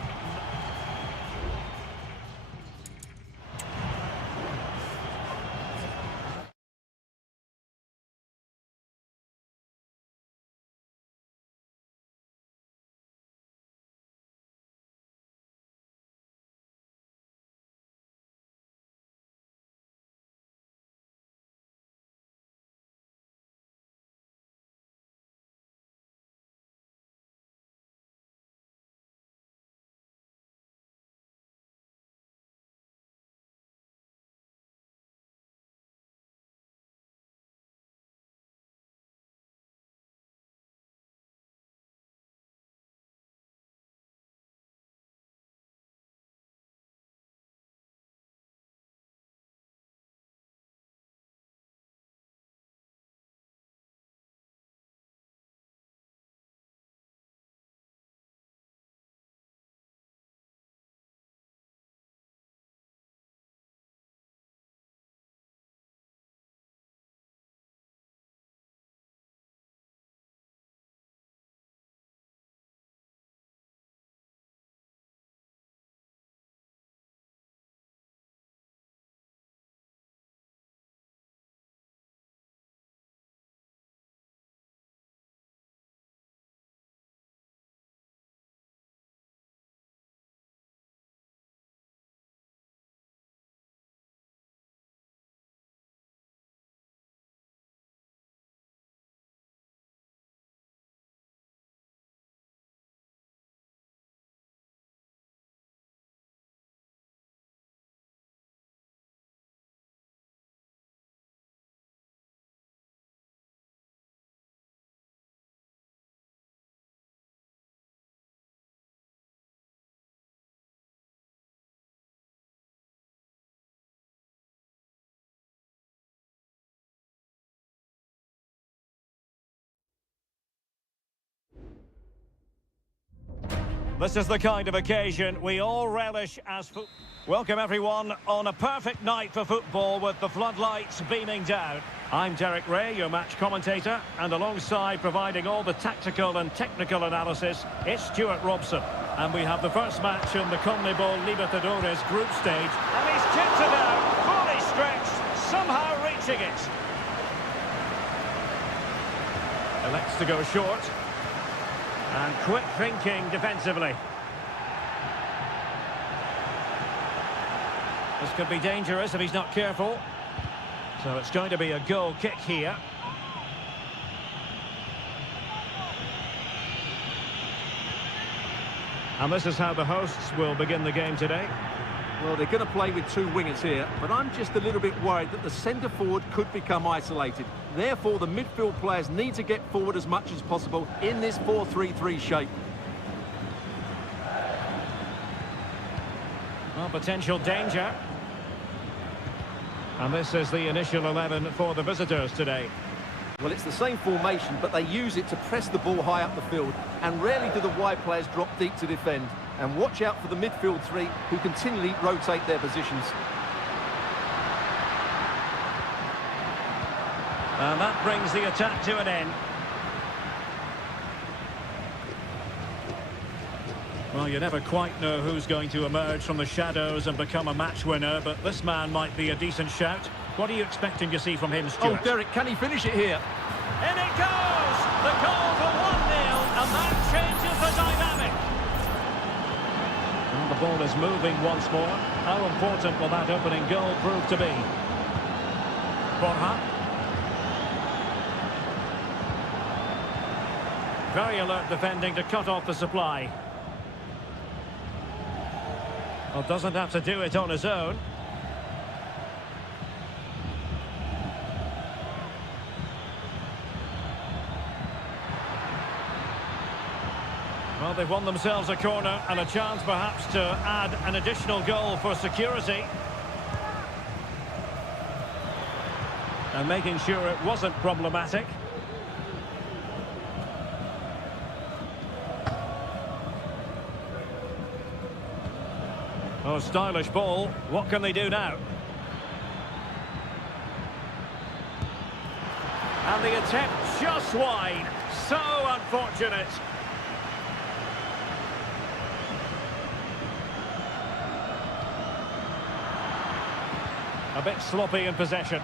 This is the kind of occasion we all relish as Welcome everyone on a perfect night for football with the floodlights beaming down. I'm Derek Ray, your match commentator, and alongside providing all the tactical and technical analysis, it's Stuart Robson. And we have the first match in the CONMEBOL Libertadores group stage. And he's tipped it out, fully stretched, somehow reaching it. Elects to go short. And quick thinking defensively. This could be dangerous if he's not careful. So it's going to be a goal kick here. And this is how the hosts will begin the game today. Well, they're going to play with two wingers here, but I'm just a little bit worried that the centre-forward could become isolated. Therefore, the midfield players need to get forward as much as possible in this 4-3-3 shape. Well, potential danger. And this is the initial 11 for the visitors today. Well, it's the same formation, but they use it to press the ball high up the field, and rarely do the wide players drop deep to defend. And watch out for the midfield three, who continually rotate their positions. And that brings the attack to an end. Well, you never quite know who's going to emerge from the shadows and become a match winner, but this man might be a decent shout. What are you expecting to see from him, Stuart? Oh, Derek, can he finish it here? In it goes! The goal for 1-0, and that changes the dynamic. And the ball is moving once more. How important will that opening goal prove to be? Borja. Very alert defending to cut off the supply. Well, doesn't have to do it on his own. Well, they've won themselves a corner and a chance perhaps to add an additional goal for security. And making sure it wasn't problematic. Oh, stylish ball. What can they do now? And the attempt just wide. So unfortunate. A bit sloppy in possession.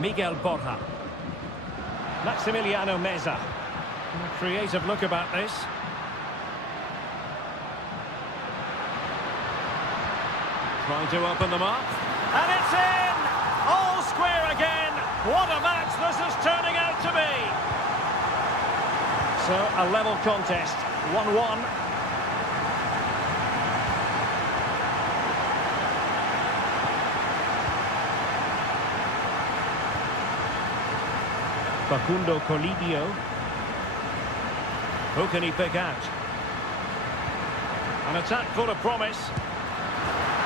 Miguel Borja. Maximiliano Meza. A creative look about this. Trying to open them up. And it's in! All square again. What a match this is turning out to be. So, a level contest. 1-1. Facundo Colidio. Who can he pick out? An attack full of promise.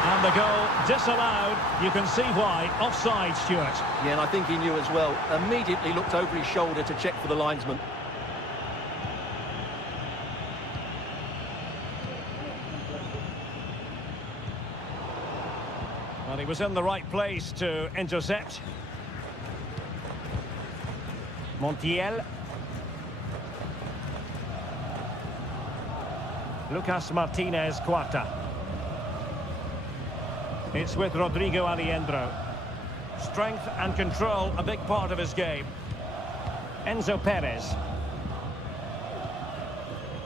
And the goal disallowed. You can see why. Offside, Stuart. Yeah, and I think he knew as well. Immediately looked over his shoulder to check for the linesman. Well, he was in the right place to intercept. Montiel. Lucas Martinez Cuarta. It's with Rodrigo Aliendro. Strength and control, a big part of his game. Enzo Perez.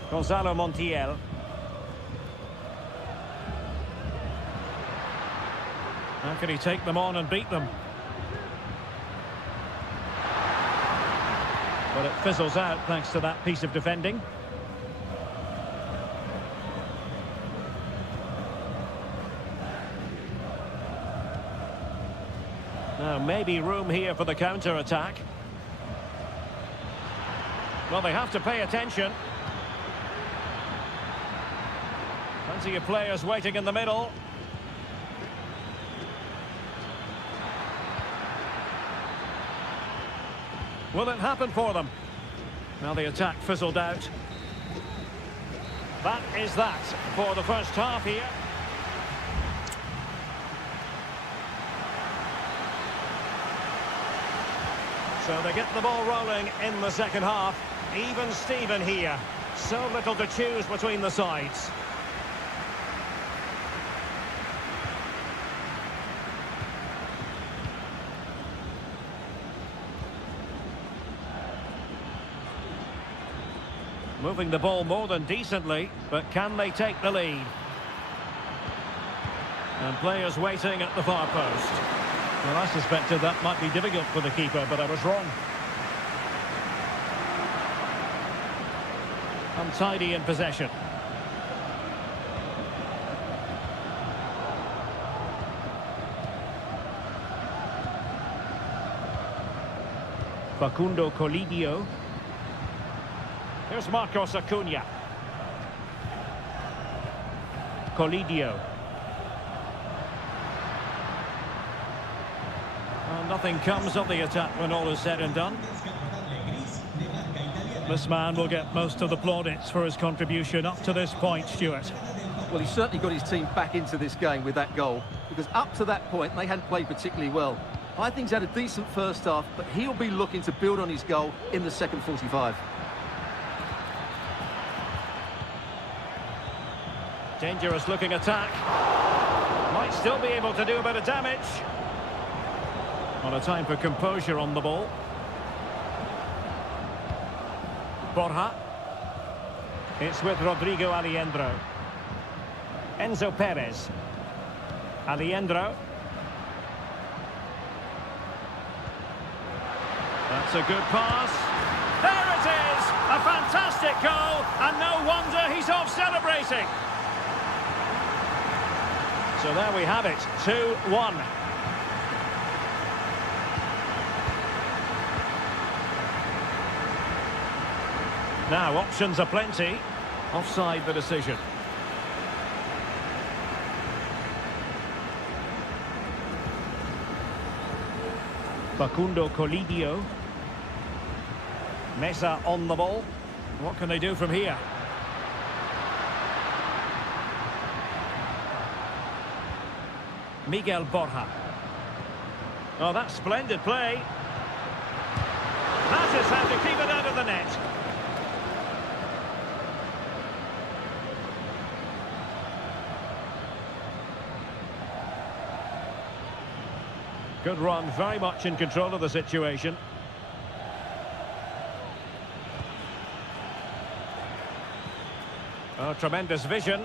Gonzalo Montiel. How can he take them on and beat them? But it fizzles out thanks to that piece of defending. Now, maybe room here for the counter-attack. Well, they have to pay attention. Plenty of players waiting in the middle. Will it happen for them? Well, the attack fizzled out. That is that for the first half here. So they get the ball rolling in the second half. Even Steven here. So little to choose between the sides. Moving the ball more than decently, but can they take the lead? And players waiting at the far post. Well, I suspected that might be difficult for the keeper, but I was wrong. Untidy in possession. Facundo Colidio. Here's Marcos Acuna. Colidio. Well, nothing comes of the attack when all is said and done. This man will get most of the plaudits for his contribution up to this point, Stuart. Well, he certainly got his team back into this game with that goal, because up to that point, they hadn't played particularly well. I think he's had a decent first half, but he'll be looking to build on his goal in the second 45. Dangerous looking attack. Might still be able to do a bit of damage. Not a time for composure on the ball. Borja. It's with Rodrigo Aliendro. Enzo Perez. Aliendro. That's a good pass. There it is! A fantastic goal, and no wonder he's off celebrating. So there we have it, 2-1. Now, options are plenty. Offside the decision. Facundo Colidio. Mesa on the ball. What can they do from here? Miguel Borja. Oh, that's splendid play. That is how to keep it out of the net. Good run, very much in control of the situation. Oh, tremendous vision.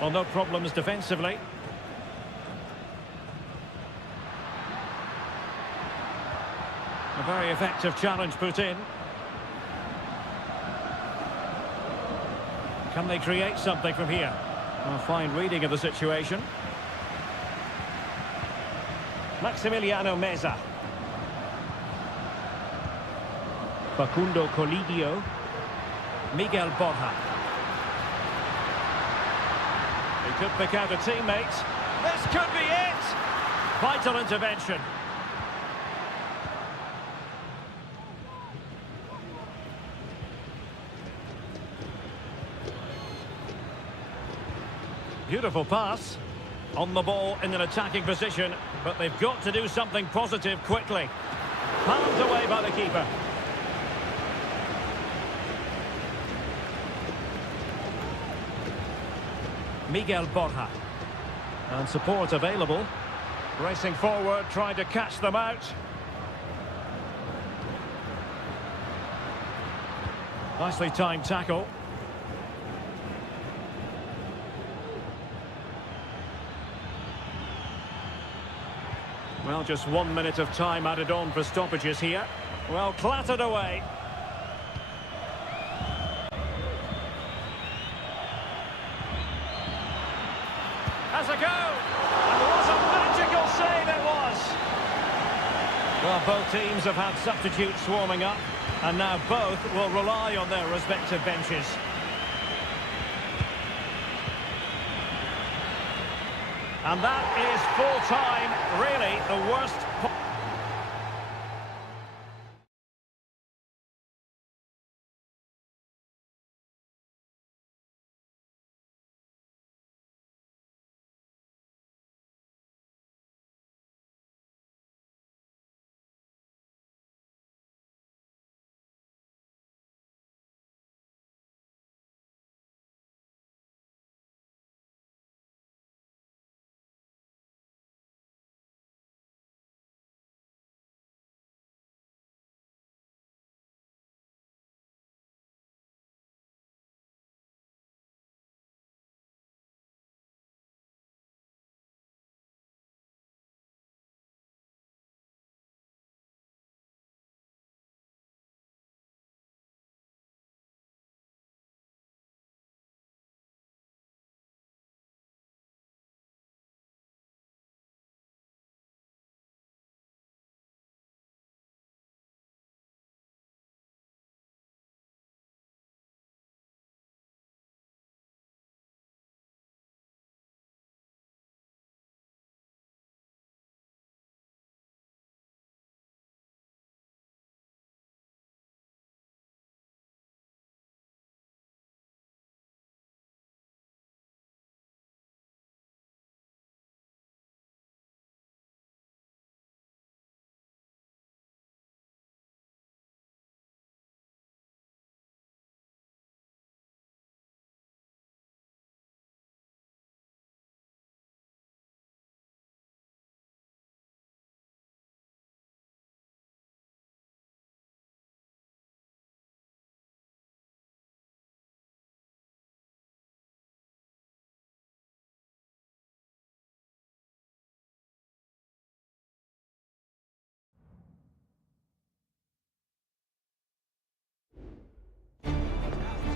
Well, no problems defensively. A very effective challenge put in. Can they create something from here? A fine reading of the situation. Maximiliano Meza. Facundo Colidio. Miguel Borja. He could pick out a teammate. This could be it! Vital intervention. Beautiful pass. On the ball in an attacking position, but they've got to do something positive quickly. Palmed away by the keeper. Miguel Borja. And support available. Racing forward, trying to catch them out. Nicely timed tackle. Well, just 1 minute of time added on for stoppages here. Well, clattered away. Has a go! And what a magical save it was! Well, both teams have had substitutes swarming up, and now both will rely on their respective benches. And that is full time, really the worst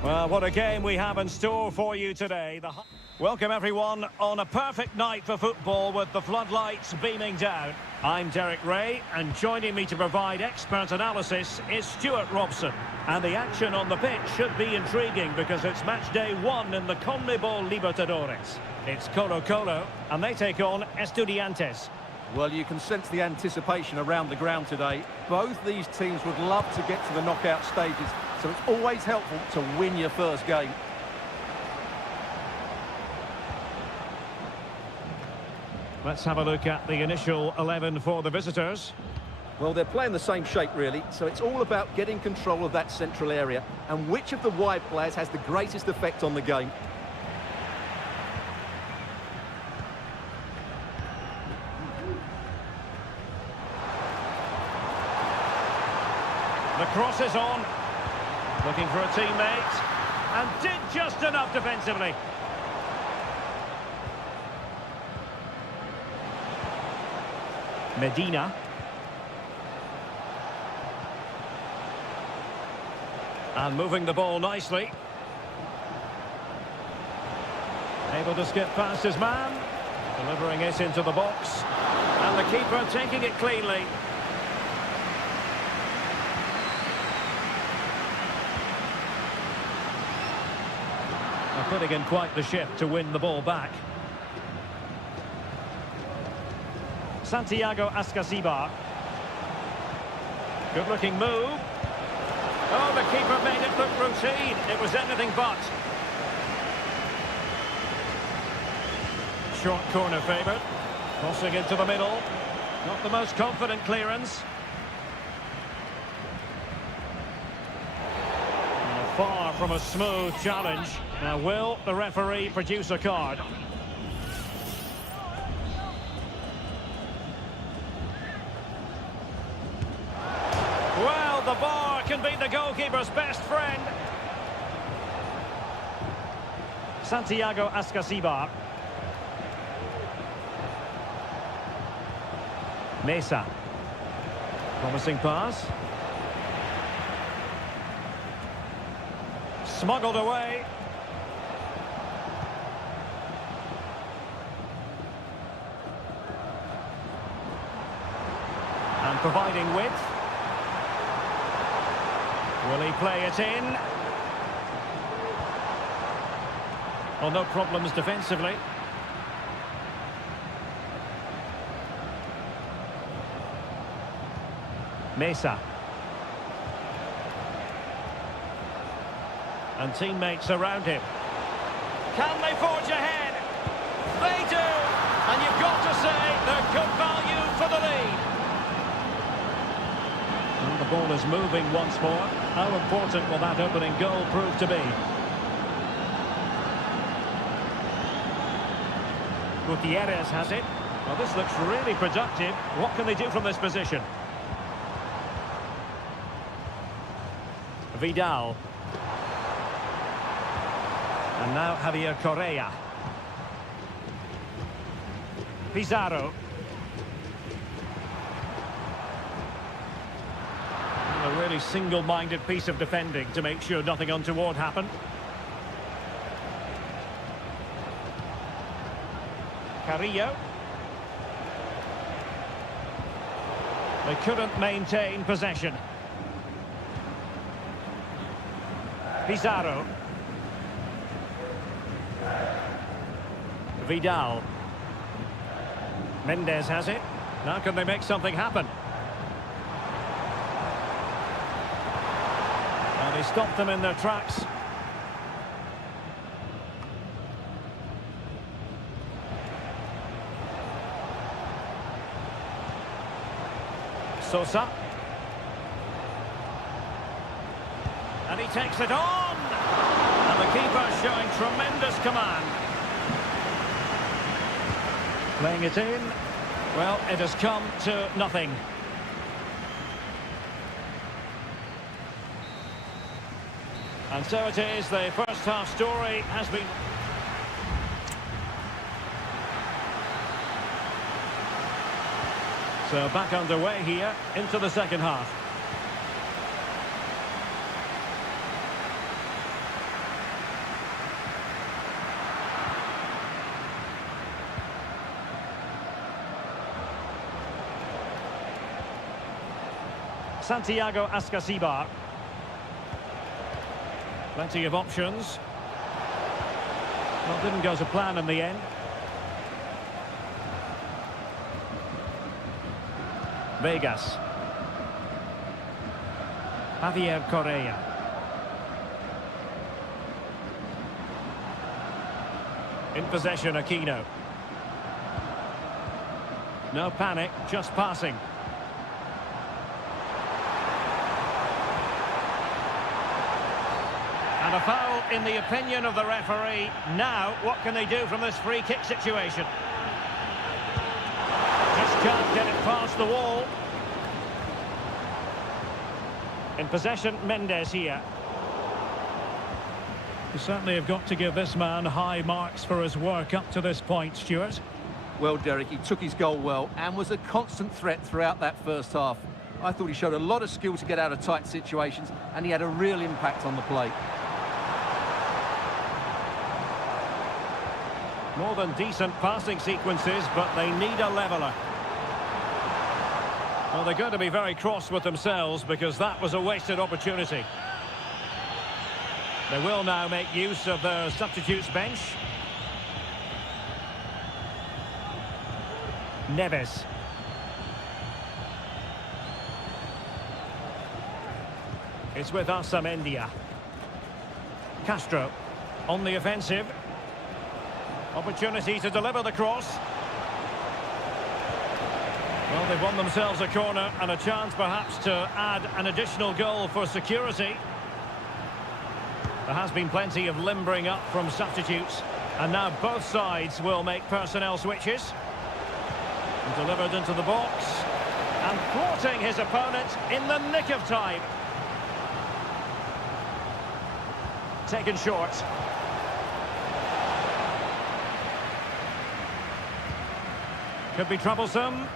Well, what a game we have in store for you today. Welcome everyone on a perfect night for football with the floodlights beaming down. I'm Derek Ray, and joining me to provide expert analysis is Stuart Robson. And the action on the pitch should be intriguing because it's match day 1 in the CONMEBOL Libertadores. It's Colo-Colo, and they take on Estudiantes. Well, you can sense the anticipation around the ground today. Both these teams would love to get to the knockout stages, so it's always helpful to win your first game. Let's have a look at the initial 11 for the visitors. Well, they're playing the same shape, really, so it's all about getting control of that central area and which of the wide players has the greatest effect on the game. The cross is on. Looking for a teammate. And did just enough defensively. Medina. And moving the ball nicely. Able to skip past his man. Delivering it into the box. And the keeper taking it cleanly. Putting in quite the shift to win the ball back. Santiago Ascasibar. Good-looking move. Oh, the keeper made it look routine. It was anything but. Short corner favoured. Crossing into the middle. Not the most confident clearance. Far from a smooth challenge. Now, will the referee produce a card? Well, the bar can be the goalkeeper's best friend. Santiago Ascasibar. Mesa. Promising pass. Smuggled away. And providing width. Will he play it in? Well, no problems defensively. Mesa. And teammates around him. Can they forge ahead? They do! And you've got to say they're good value for the lead. And the ball is moving once more. How important will that opening goal prove to be? Gutierrez has it. Well, this looks really productive. What can they do from this position? Vidal. And now Javier Correa. Pizarro. A really single-minded piece of defending to make sure nothing untoward happened. Carrillo. They couldn't maintain possession. Pizarro. Vidal. Mendes has it. Now can they make something happen? And he stopped them in their tracks. Sosa. And he takes it on! And the keeper showing tremendous command. Playing it in. Well, it has come to nothing. And so it is, the first half story has been... So back underway here into the second half. Santiago Ascasibar. Plenty of options. Well, didn't go to plan in the end. Vegas. Javier Correa. In possession, Aquino. No panic, just passing. And a foul in the opinion of the referee. Now, what can they do from this free kick situation? Just can't get it past the wall. In possession, Mendes here. You certainly have got to give this man high marks for his work up to this point, Stuart. Well, Derek, he took his goal well and was a constant threat throughout that first half. I thought he showed a lot of skill to get out of tight situations, and he had a real impact on the play. More than decent passing sequences, but they need a leveller. Well, they're going to be very cross with themselves because that was a wasted opportunity. They will now make use of their substitutes bench. Neves. It's with Amendia. Castro on the offensive. Opportunity to deliver the cross. Well, they've won themselves a corner and a chance perhaps to add an additional goal for security. There has been plenty of limbering up from substitutes, and now both sides will make personnel switches. And delivered into the box, and thwarting his opponent in the nick of time. Taken short. Could be troublesome.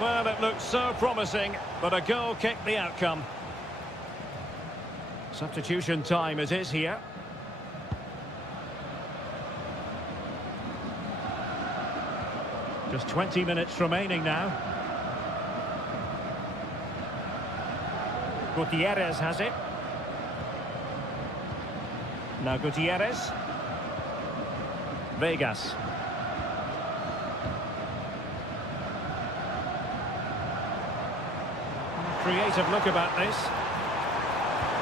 Well, it looked so promising, but a goal kicked the outcome. Substitution time it is here. Just 20 minutes remaining now. Gutierrez has it. Now Gutierrez. Vegas. Creative look about this.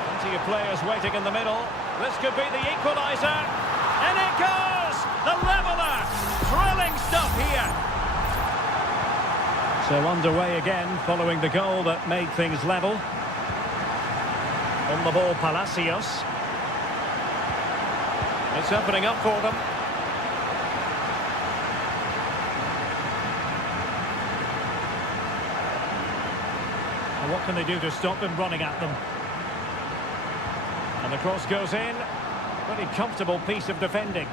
Plenty of players waiting in the middle. This could be the equaliser. And it goes! The leveller! Thrilling stuff here. So underway again, following the goal that made things level. On the ball, Palacios. It's opening up for them. And what can they do to stop him running at them? And the cross goes in. Pretty comfortable piece of defending.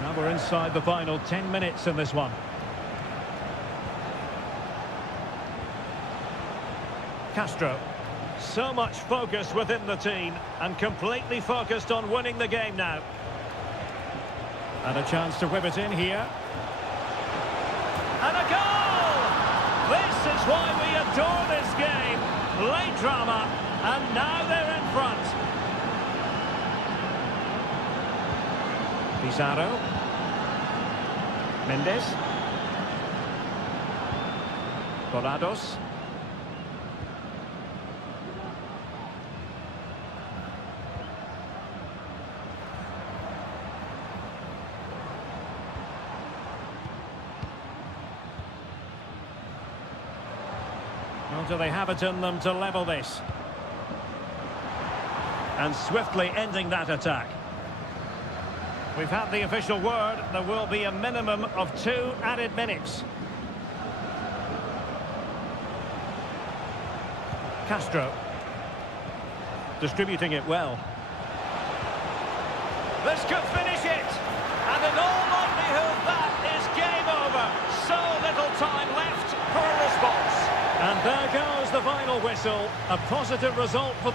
Now we're inside the final 10 minutes in this one. Castro. So much focus within the team and completely focused on winning the game now. And a chance to whip it in here. And a goal! This is why we adore this game. Late drama, and now they're in front. Pizarro. Mendes. Dorados. Well, do they have it in them to level this? And swiftly ending that attack. We've had the official word. There will be a minimum of 2 added minutes. Castro. Distributing it well. This could finish it. And in all likelihood, that is game over. So little time left for a response. And there goes the final whistle. A positive result for...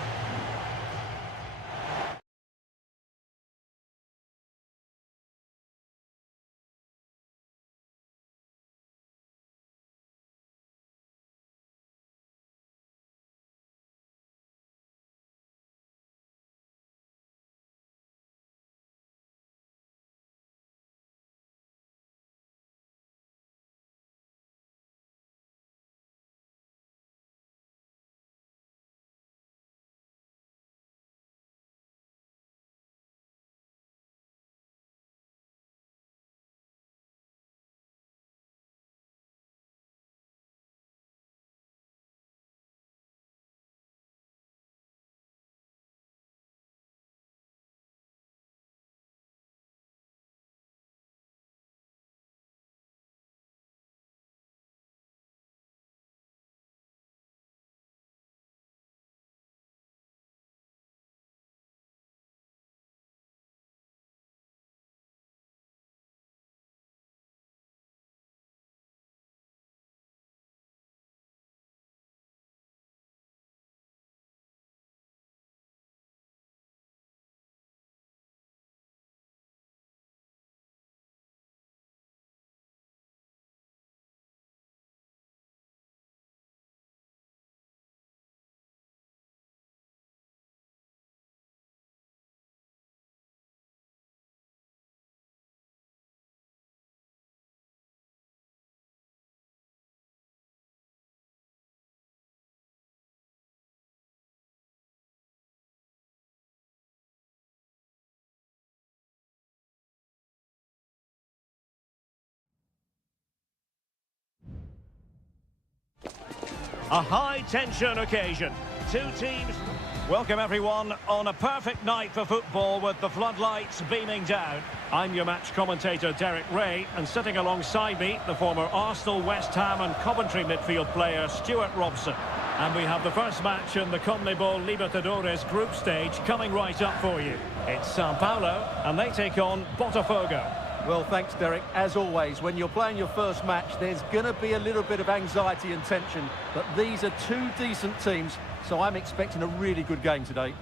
A high-tension occasion. Two teams. Welcome everyone on a perfect night for football with the floodlights beaming down. I'm your match commentator Derek Ray, and sitting alongside me, the former Arsenal, West Ham and Coventry midfield player Stuart Robson. And we have the first match in the CONMEBOL Libertadores group stage coming right up for you. It's Sao Paulo, and they take on Botafogo. Well, thanks, Derek. As always, when you're playing your first match, there's going to be a little bit of anxiety and tension. But these are two decent teams, so I'm expecting a really good game today.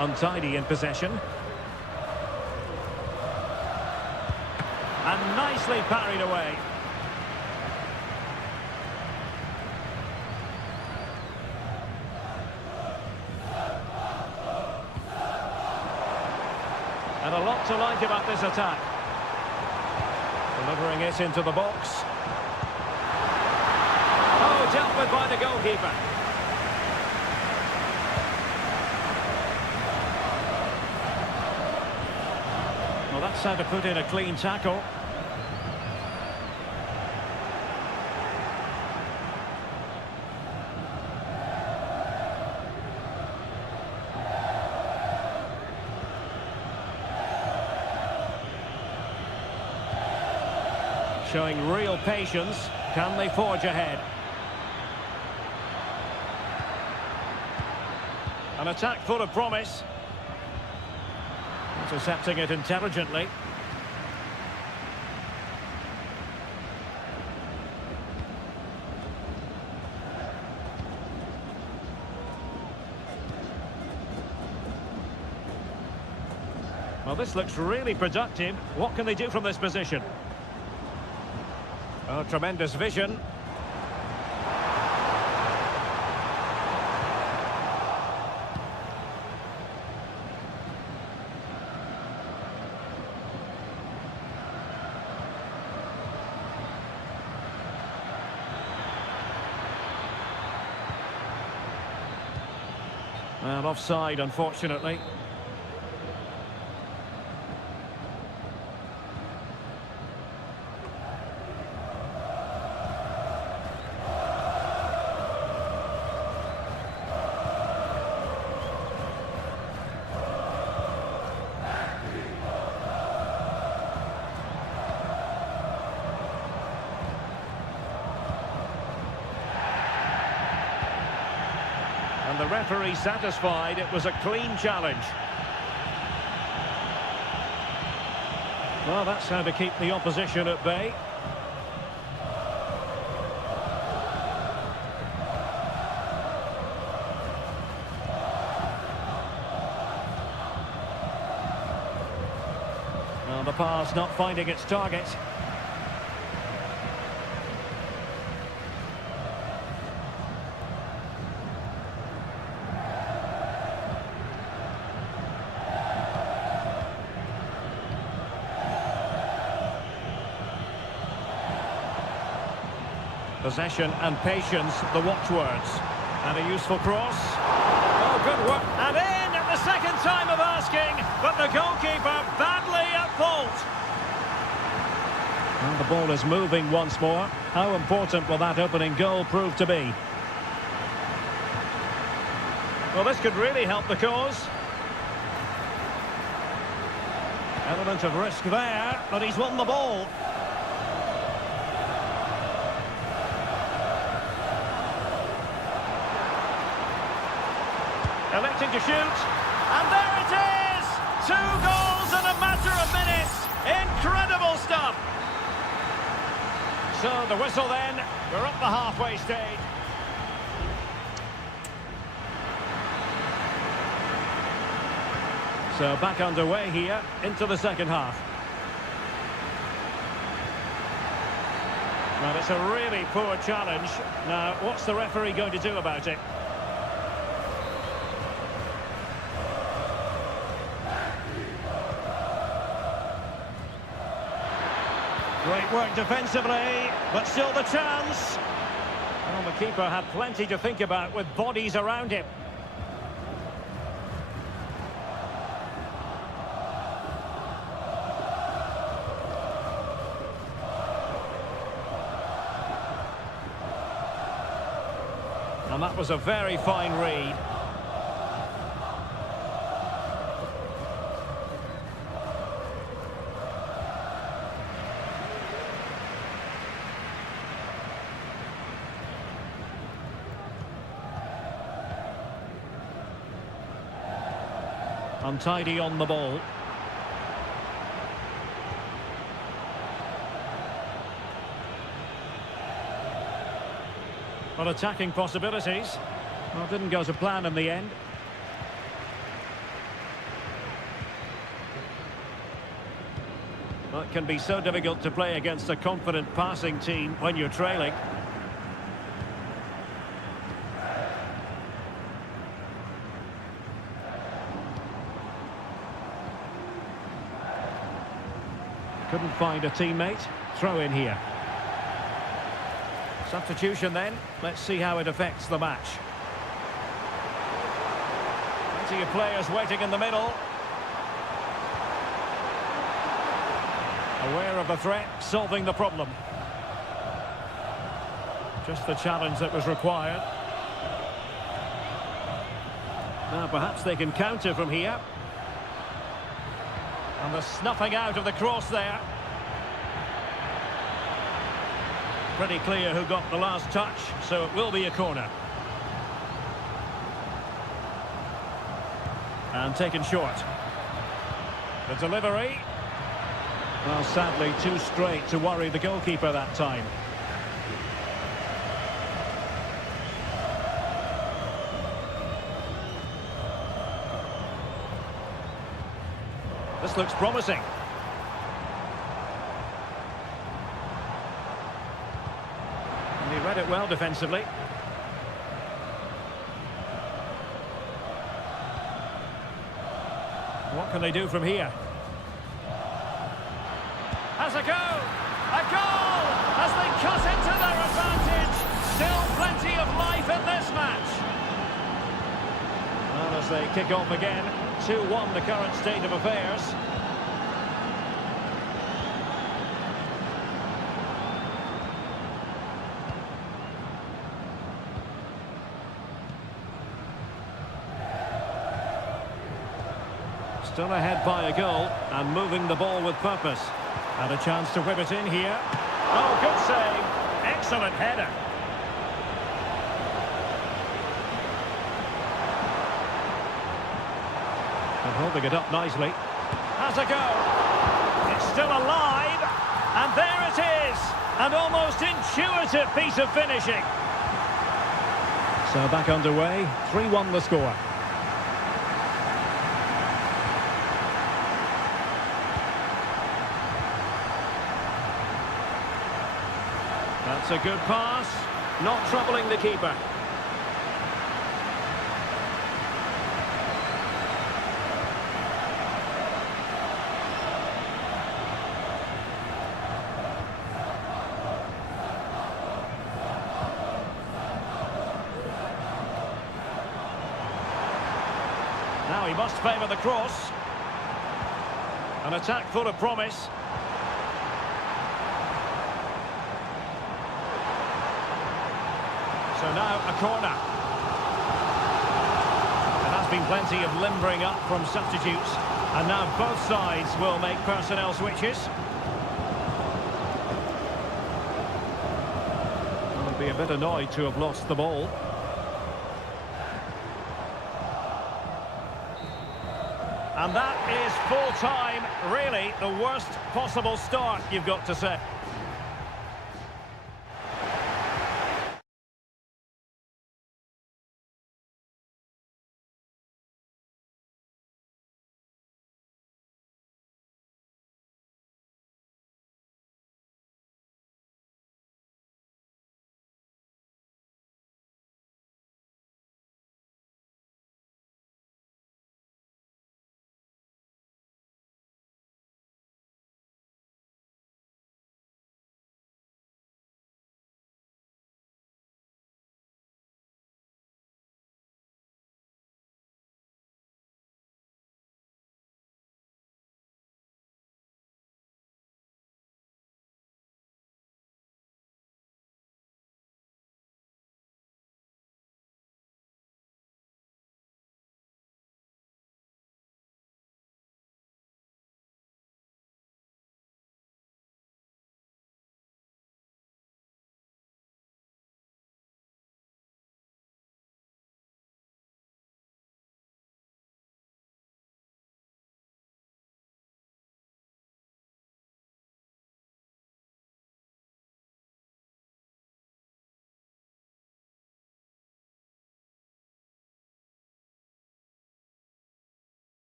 Untidy in possession. And nicely parried away. And a lot to like about this attack. Delivering it into the box. Oh, dealt with by the goalkeeper. Well, that's how to put in a clean tackle. Showing real patience. Can they forge ahead? An attack full of promise. Intercepting it intelligently. Well, this looks really productive. What can they do from this position? Oh, tremendous vision. And offside, unfortunately. And the referee satisfied it was a clean challenge. Well, that's how to keep the opposition at bay. Well, the pass not finding its target. Possession and patience, the watchwords. And a useful cross. Oh, good work. And in at the second time of asking, but the goalkeeper badly at fault. And the ball is moving once more. How important will that opening goal prove to be? Well, this could really help the cause. Element of risk there, but he's won the ball. Electing to shoot, and there it is! 2 goals in a matter of minutes! Incredible stuff! So the whistle then, we're up the halfway stage. So back underway here, into the second half. Well, it's a really poor challenge. Now, what's the referee going to do about it? Great work defensively, but still the chance. Well, the keeper had plenty to think about with bodies around him. And that was a very fine read. Untidy on the ball. But attacking possibilities. Well, didn't go to plan in the end. Well, it can be so difficult to play against a confident passing team when you're trailing. Couldn't find a teammate. Throw in here. Substitution then. Let's see how it affects the match. Plenty of players waiting in the middle. Aware of the threat, solving the problem. Just the challenge that was required. Now perhaps they can counter from here. And the snuffing out of the cross there. Pretty clear who got the last touch, so it will be a corner. And taken short. The delivery. Well, sadly, too straight to worry the goalkeeper that time. This looks promising. And he read it well defensively. What can they do from here? Has a go! A goal! As they cut into their advantage! Still plenty of life in this match! Well, as they kick off again, 2-1 the current state of affairs. Still ahead by a goal and moving the ball with purpose. And a chance to whip it in here. Oh, good save. Excellent header. And holding it up nicely. Has a go. It's still alive. And there it is. An almost intuitive piece of finishing. So back underway. 3-1 the score. That's a good pass. Not troubling the keeper. Now he must favour the cross. An attack full of promise. So now a corner. There has been plenty of limbering up from substitutes. And now both sides will make personnel switches. They'll be a bit annoyed to have lost the ball. And that is full time. Really, the worst possible start, you've got to say.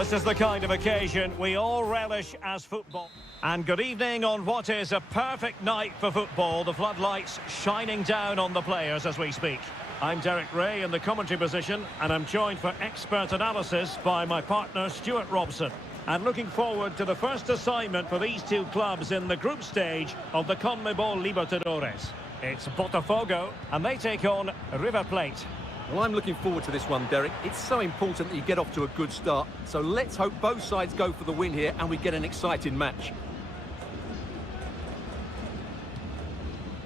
This is the kind of occasion we all relish as football. And good evening on what is a perfect night for football. The floodlights shining down on the players as we speak. I'm Derek Ray in the commentary position, and I'm joined for expert analysis by my partner Stuart Robson. And looking forward to the first assignment for these two clubs in the group stage of the CONMEBOL Libertadores. It's Botafogo, and they take on River Plate. Well, I'm looking forward to this one, Derek. It's so important that you get off to a good start. So let's hope both sides go for the win here and we get an exciting match.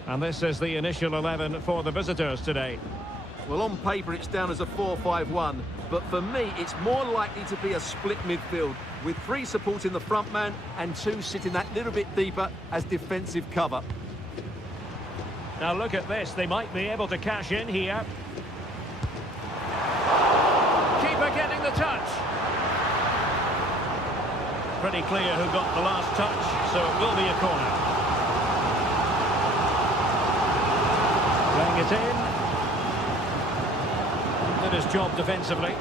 And this is the initial 11 for the visitors today. Well, on paper it's down as a 4-5-1, but for me it's more likely to be a split midfield with 3 supporting the front man and 2 sitting that little bit deeper as defensive cover. Now look at this, they might be able to cash in here. Keeper getting the touch. Pretty clear who got the last touch, so it will be a corner. Playing it in. Did his job defensively.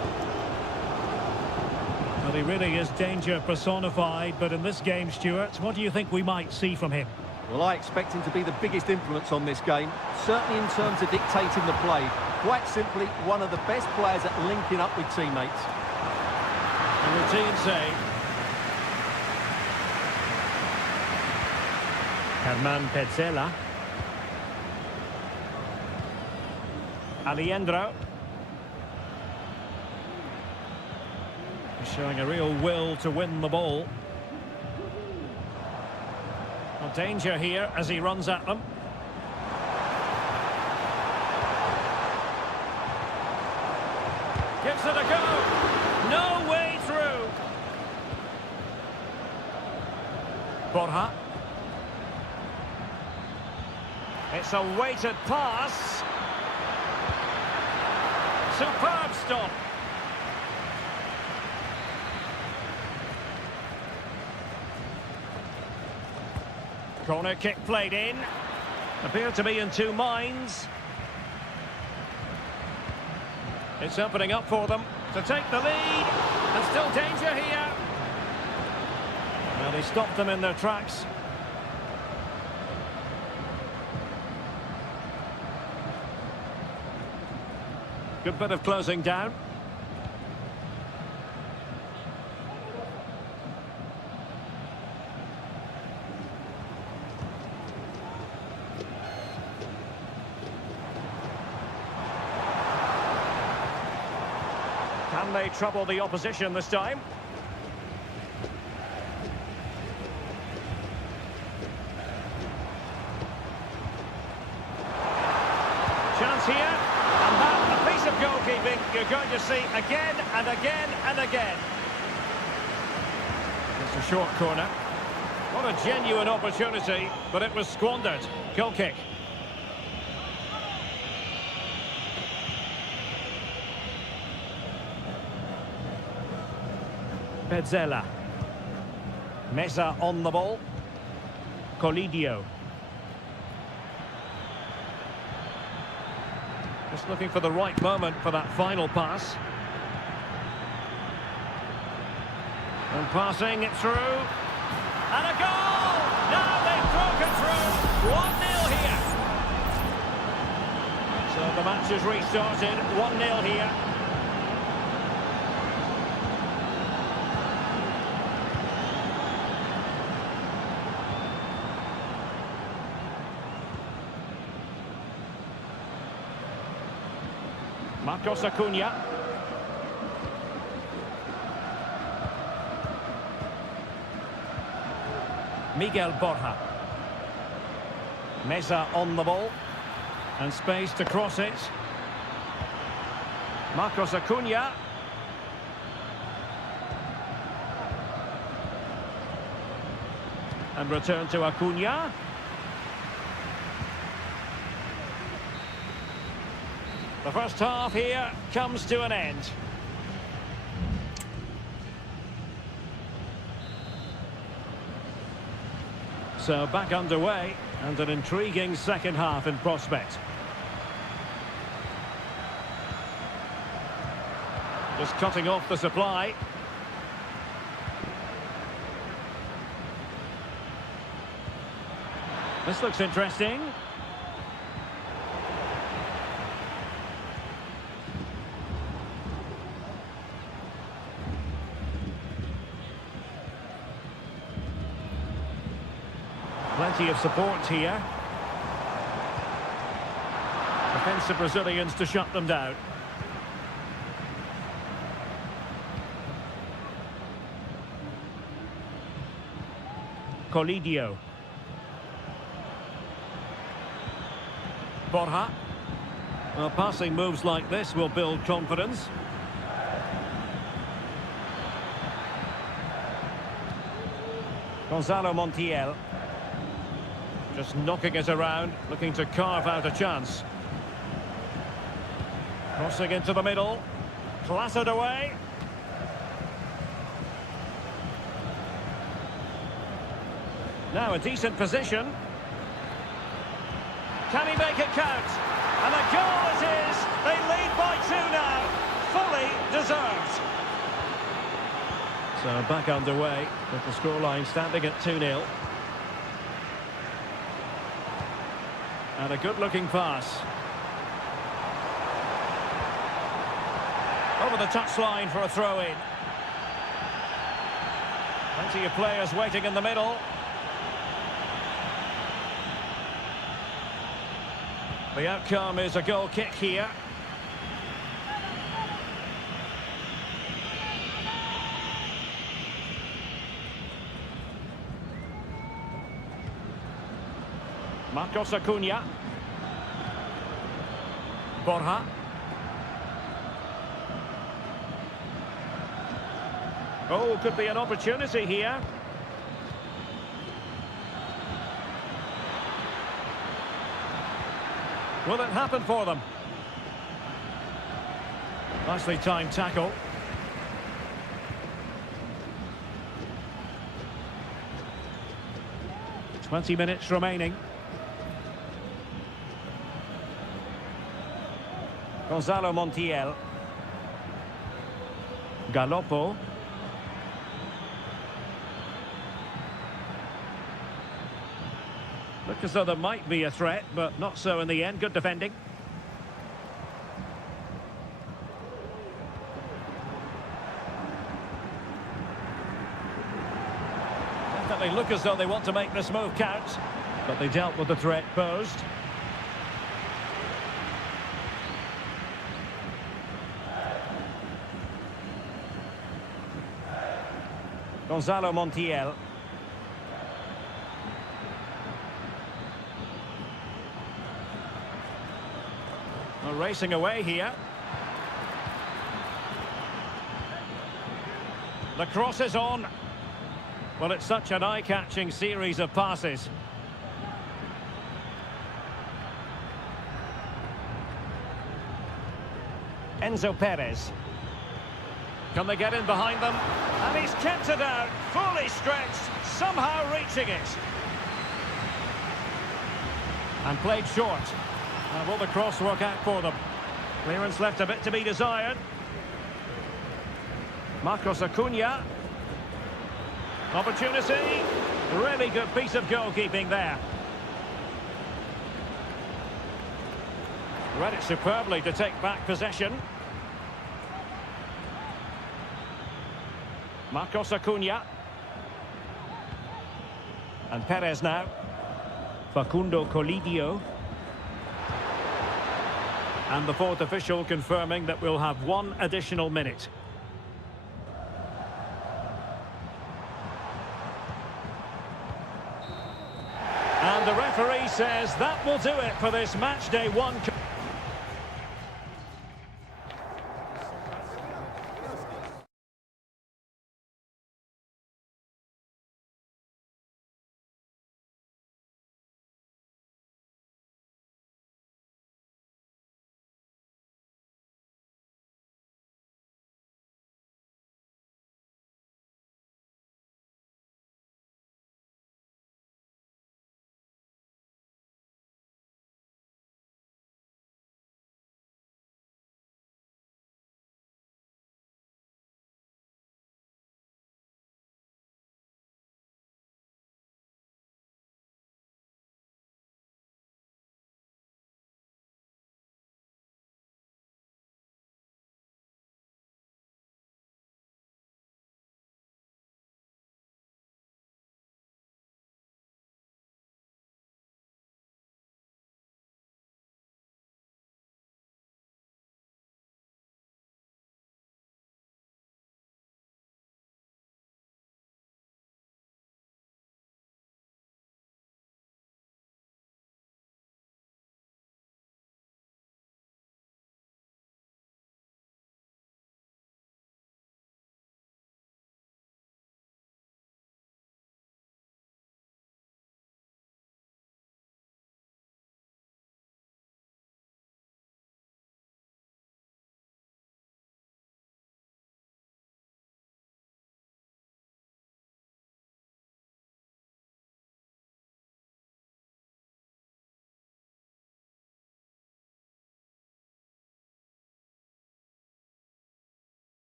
Well, he really is danger personified, but in this game, Stuart, what do you think we might see from him? Well, I expect him to be the biggest influence on this game, certainly in terms of dictating the play. Quite simply, one of the best players at linking up with teammates. A routine save. Herman Petzela. Aliendro. He's showing a real will to win the ball. Well, danger here as he runs at them. Gives it a go. No way through. Borja. It's a weighted pass. Superb stop. Corner kick played in. Appear to be in 2 minds. It's opening up for them to take the lead. And still danger here. Well, they stopped them in their tracks. Good bit of closing down. Can they trouble the opposition this time? Chance here, and that a piece of goalkeeping you're going to see again and again and again. It's a short corner. What a genuine opportunity, but it was squandered. Goal kick. Petzela. Mesa on the ball. Colidio. Just looking for the right moment for that final pass. And passing it through. And a goal! Now they've broken through. 1-0 here. So the match has restarted. 1-0 here. Marcos Acuna. Miguel Borja. Mesa on the ball. And space to cross it. Marcos Acuna. And return to Acuna. The first half here comes to an end. So back underway and an intriguing second half in prospect. Just cutting off the supply. This looks interesting. Plenty of support here. Defensive Brazilians to shut them down. Colidio. Borja. Well, passing moves like this will build confidence. Gonzalo Montiel. Just knocking it around, looking to carve out a chance. Crossing into the middle. Clattered away. Now a decent position. Can he make it count? And a goal it is! They lead by 2 now. Fully deserved. So back underway with the scoreline standing at 2-0. And a good-looking pass. Over the touchline for a throw-in. Plenty of players waiting in the middle. The outcome is a goal kick here. Marcos Acuna. Borja. Oh, could be an opportunity here. Will it happen for them? Nicely timed tackle. "20 minutes remaining. Gonzalo Montiel. Galoppo. Look as though there might be a threat, but not so in the end. Good defending. Definitely look as though they want to make this move count, but they dealt with the threat posed. Gonzalo Montiel. Well, racing away here. The cross is on. Well, it's such an eye-catching series of passes. Enzo Perez. Can they get in behind them? And he's kept it out, fully stretched, somehow reaching it. And played short. Now, will the cross work out for them? Clearance left a bit to be desired. Marcos Acuna. Opportunity. Really good piece of goalkeeping there. Read it superbly to take back possession. Marcos Acuna. And Perez now. Facundo Colidio. And the fourth official confirming that we'll have 1 additional minute. And the referee says that will do it for this match day 1.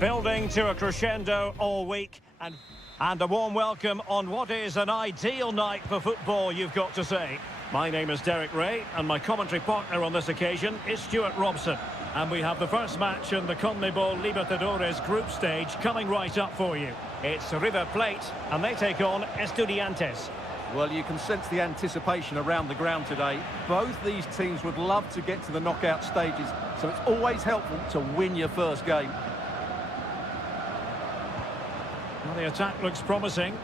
Building to a crescendo all week, and a warm welcome on what is an ideal night for football, you've got to say. My name is Derek Ray, and my commentary partner on this occasion is Stuart Robson. And we have the first match in the CONMEBOL Libertadores group stage coming right up for you. It's River Plate, and they take on Estudiantes. Well, you can sense the anticipation around the ground today. Both these teams would love to get to the knockout stages, so it's always helpful to win your first game. Well, the attack looks promising.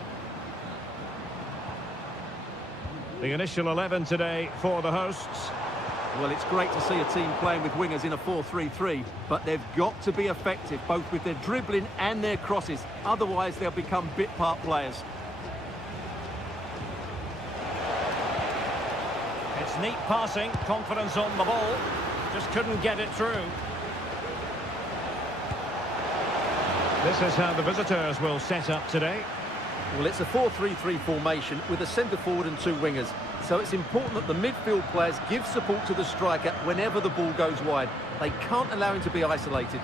The initial 11 today for the hosts. Well, it's great to see a team playing with wingers in a 4-3-3, but they've got to be effective, both with their dribbling and their crosses. Otherwise, they'll become bit-part players. It's neat passing, confidence on the ball. Just couldn't get it through. This is how the visitors will set up today. Well, it's a 4-3-3 formation with a centre-forward and two wingers. So it's important that the midfield players give support to the striker whenever the ball goes wide. They can't allow him to be isolated.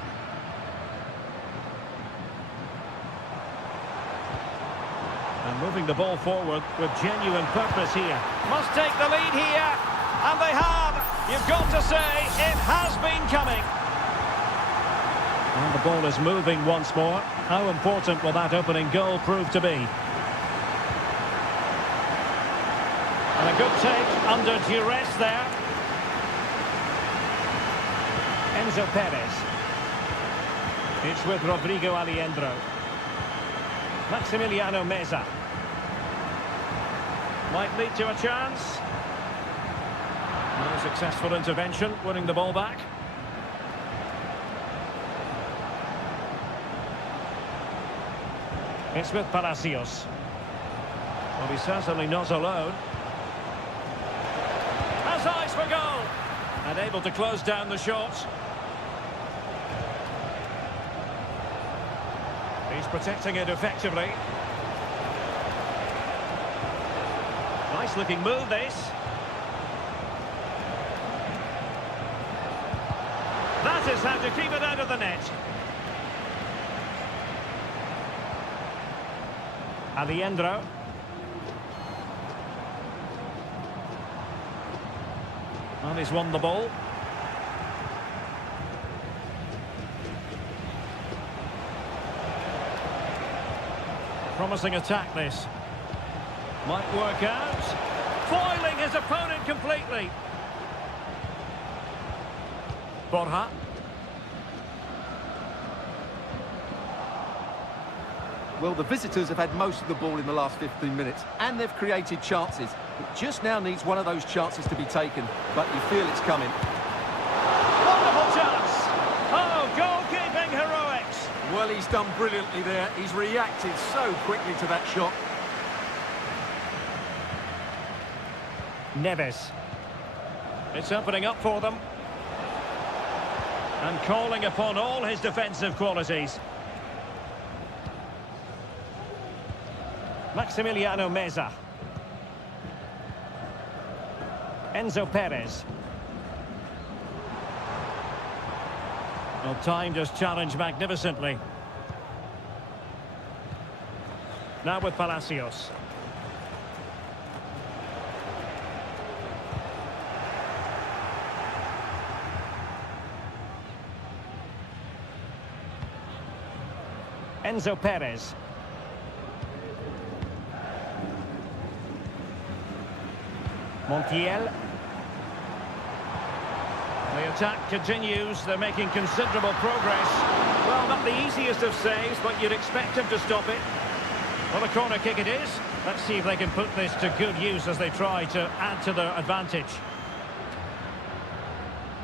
And moving the ball forward with genuine purpose here. Must take the lead here. And they have. You've got to say, it has been coming. And the ball is moving once more. How important will that opening goal prove to be? And a good take under duress there. Enzo Perez. It's with Rodrigo Alejandro. Maximiliano Meza. Might lead to a chance. A successful intervention, winning the ball back. It's with Palacios. Well, he's certainly not alone. Has eyes for goal. And able to close down the shot. He's protecting it effectively. Nice looking move, this. That is how to keep it out of the net. Alejandro. Well, he's won the ball. Promising attack, this. Might work out. Foiling his opponent completely. Borja. Well, the visitors have had most of the ball in the last 15 minutes, and they've created chances. It just now needs one of those chances to be taken, but you feel it's coming. Wonderful chance! Oh, goalkeeping heroics! Well, he's done brilliantly there. He's reacted so quickly to that shot. Neves. It's opening up for them. And calling upon all his defensive qualities. Maximiliano Meza. Enzo Perez. Well, timed his challenge magnificently. Now with Palacios. Enzo Perez. Montiel. The attack continues. They're making considerable progress. Well, not the easiest of saves, but you'd expect him to stop it. Well, a corner kick it is. Let's see if they can put this to good use as they try to add to their advantage.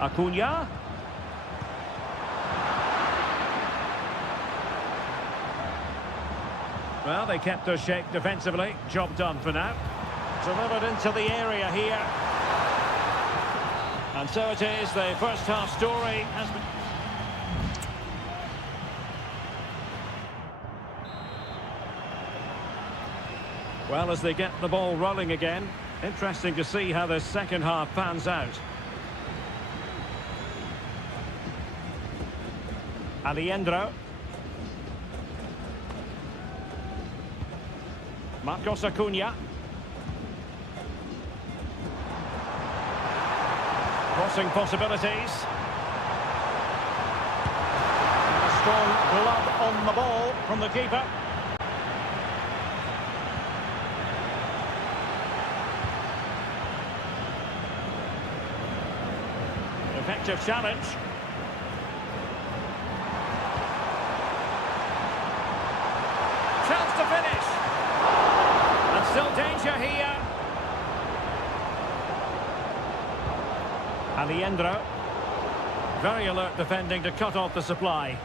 Acuna. Well, they kept their shape defensively. Job done for now. Delivered into the area here. And so it is, the first half story has been... Well, as they get the ball rolling again, interesting to see how the second half pans out. Alejandro. Marcos Acuna. Crossing possibilities. And a strong glove on the ball from the keeper. Effective challenge. Chance to finish. And still danger here. Alejandro. Very alert defending to cut off the supply.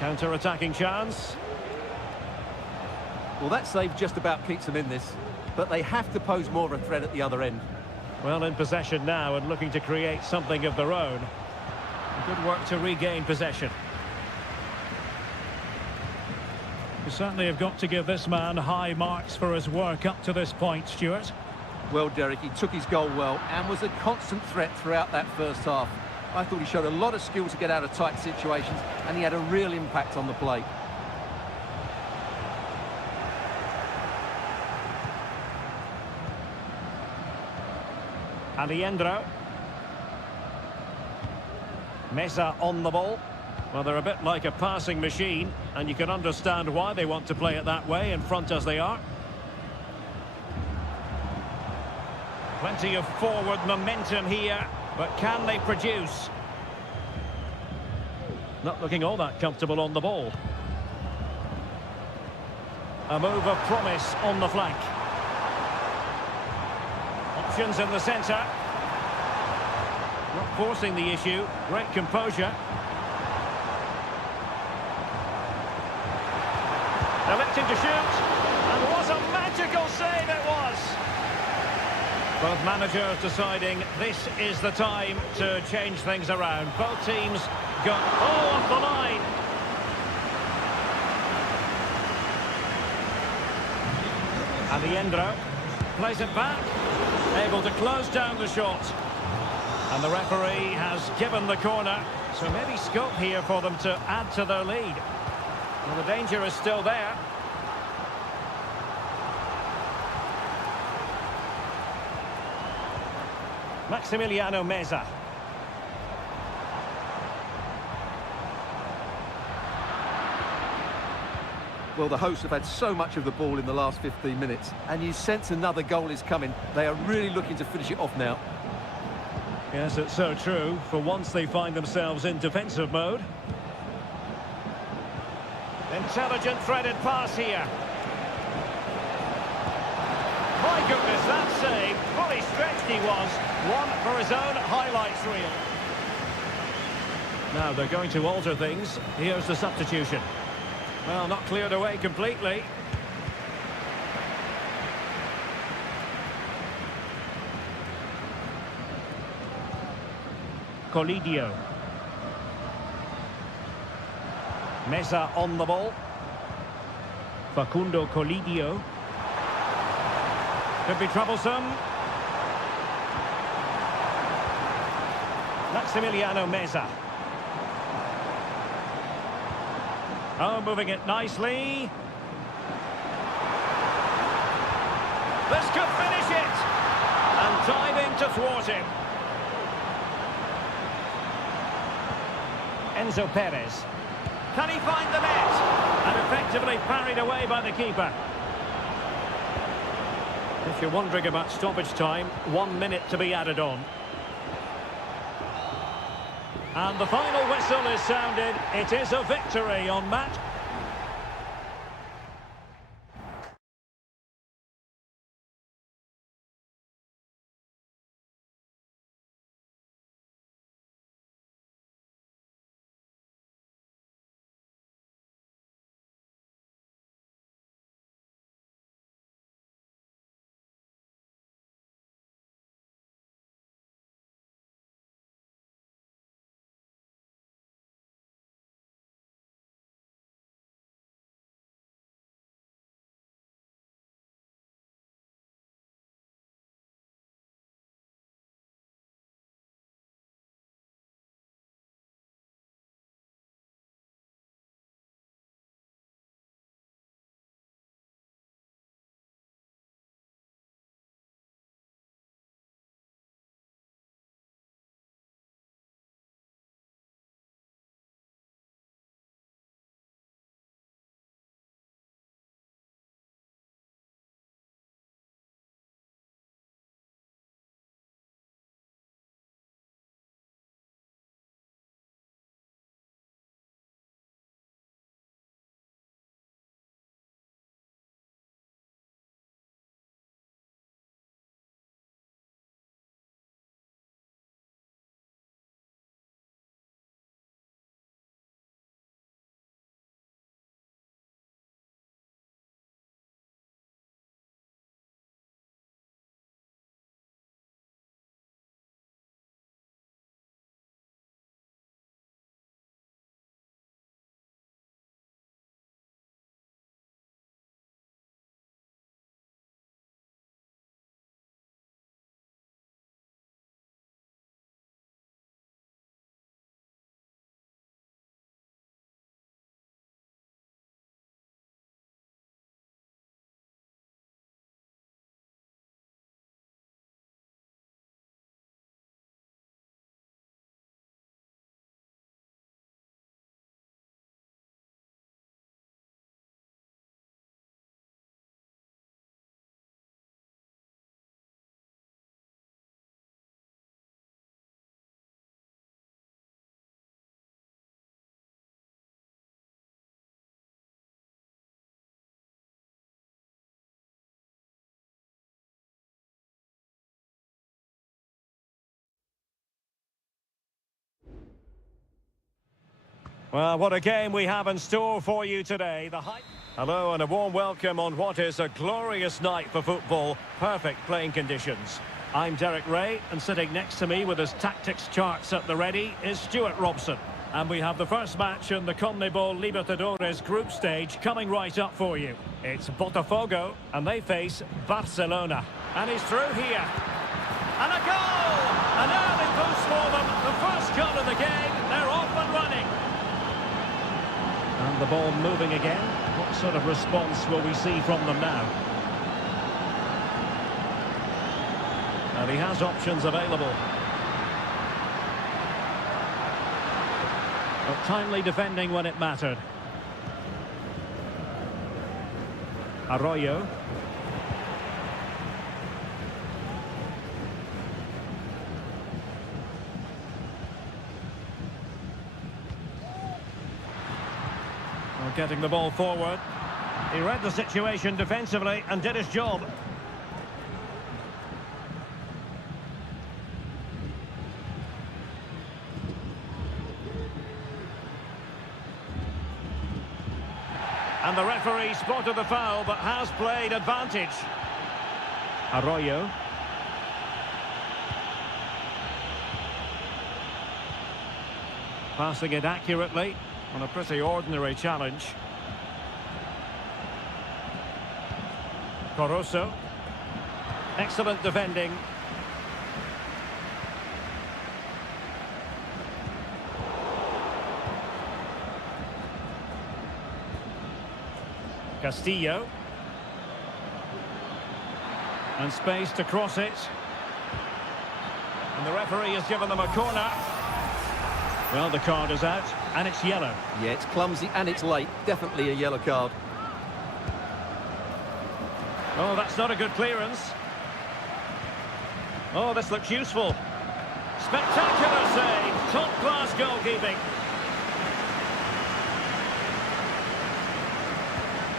Counter-attacking chance. Well, that save just about keeps them in this, but they have to pose more of a threat at the other end. Well, in possession now and looking to create something of their own. Good work to regain possession. You certainly have got to give this man high marks for his work up to this point, Stuart. Well, Derek, he took his goal well and was a constant threat throughout that first half. I thought he showed a lot of skill to get out of tight situations, and he had a real impact on the play. Alejandro. Mesa on the ball. Well, they're a bit like a passing machine, and you can understand why they want to play it that way, in front as they are. Plenty of forward momentum here, but can they produce? Not looking all that comfortable on the ball. A move of promise on the flank. Options in the centre. Not forcing the issue. Great composure. Electing to shoot. And what a magical save it was! Both managers deciding this is the time to change things around. Both teams got off the line. Alejandro plays it back. Able to close down the shot. And the referee has given the corner. So maybe scope here for them to add to their lead. Well, the danger is still there. Maximiliano Meza. Well, the hosts have had so much of the ball in the last 15 minutes, and you sense another goal is coming. They are really looking to finish it off now. Yes, it's so true. For once they find themselves in defensive mode. Intelligent threaded pass here. My goodness, that save. Fully stretched he was. One for his own highlights reel. Now they're going to alter things. Here's the substitution. Well, not cleared away completely. Colidio. Mesa on the ball. Facundo Colidio. Could be troublesome. Maximiliano Meza. Oh, moving it nicely. This could finish it. And diving to thwart him. Enzo Perez. Can he find the net? And effectively parried away by the keeper. If you're wondering about stoppage time, 1 minute to be added on. And the final whistle is sounded. It is a victory on match. Well, what a game we have in store for you today. Hello and a warm welcome on what is a glorious night for football. Perfect playing conditions. I'm Derek Ray, and sitting next to me with his tactics charts at the ready is Stuart Robson. And we have the first match in the CONMEBOL Libertadores group stage coming right up for you. It's Botafogo, and they face Barcelona. And he's through here. And a goal! An early boost for them. The first goal of the game. They're off and running. And the ball moving again. What sort of response will we see from them now? And he has options available. But timely defending when it mattered. Arroyo. Well, getting the ball forward. He read the situation defensively and did his job. And the referee spotted the foul, but has played advantage. Arroyo. Passing it accurately on a pretty ordinary challenge. Caruso. Excellent defending. Castillo. And space to cross it. And the referee has given them a corner. Well, the card is out, and it's yellow. Yeah, it's clumsy and it's late. Definitely a yellow card. Oh, that's not a good clearance. Oh, this looks useful. Spectacular save. Top-class goalkeeping.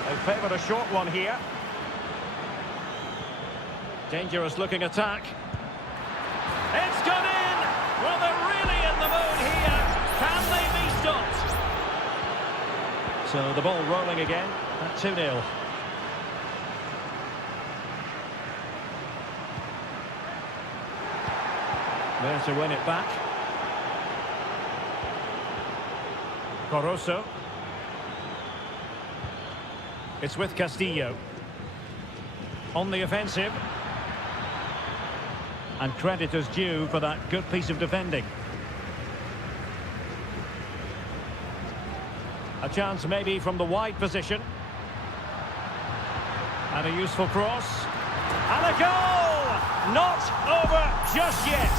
They favoured a short one here. Dangerous looking attack. It's gone in! Well, they're really in the mood here. Can they be stopped? So the ball rolling again at 2-0. There to win it back. Caruso. It's with Castillo. On the offensive. And credit is due for that good piece of defending. A chance maybe from the wide position. And a useful cross. And a goal! Not over just yet.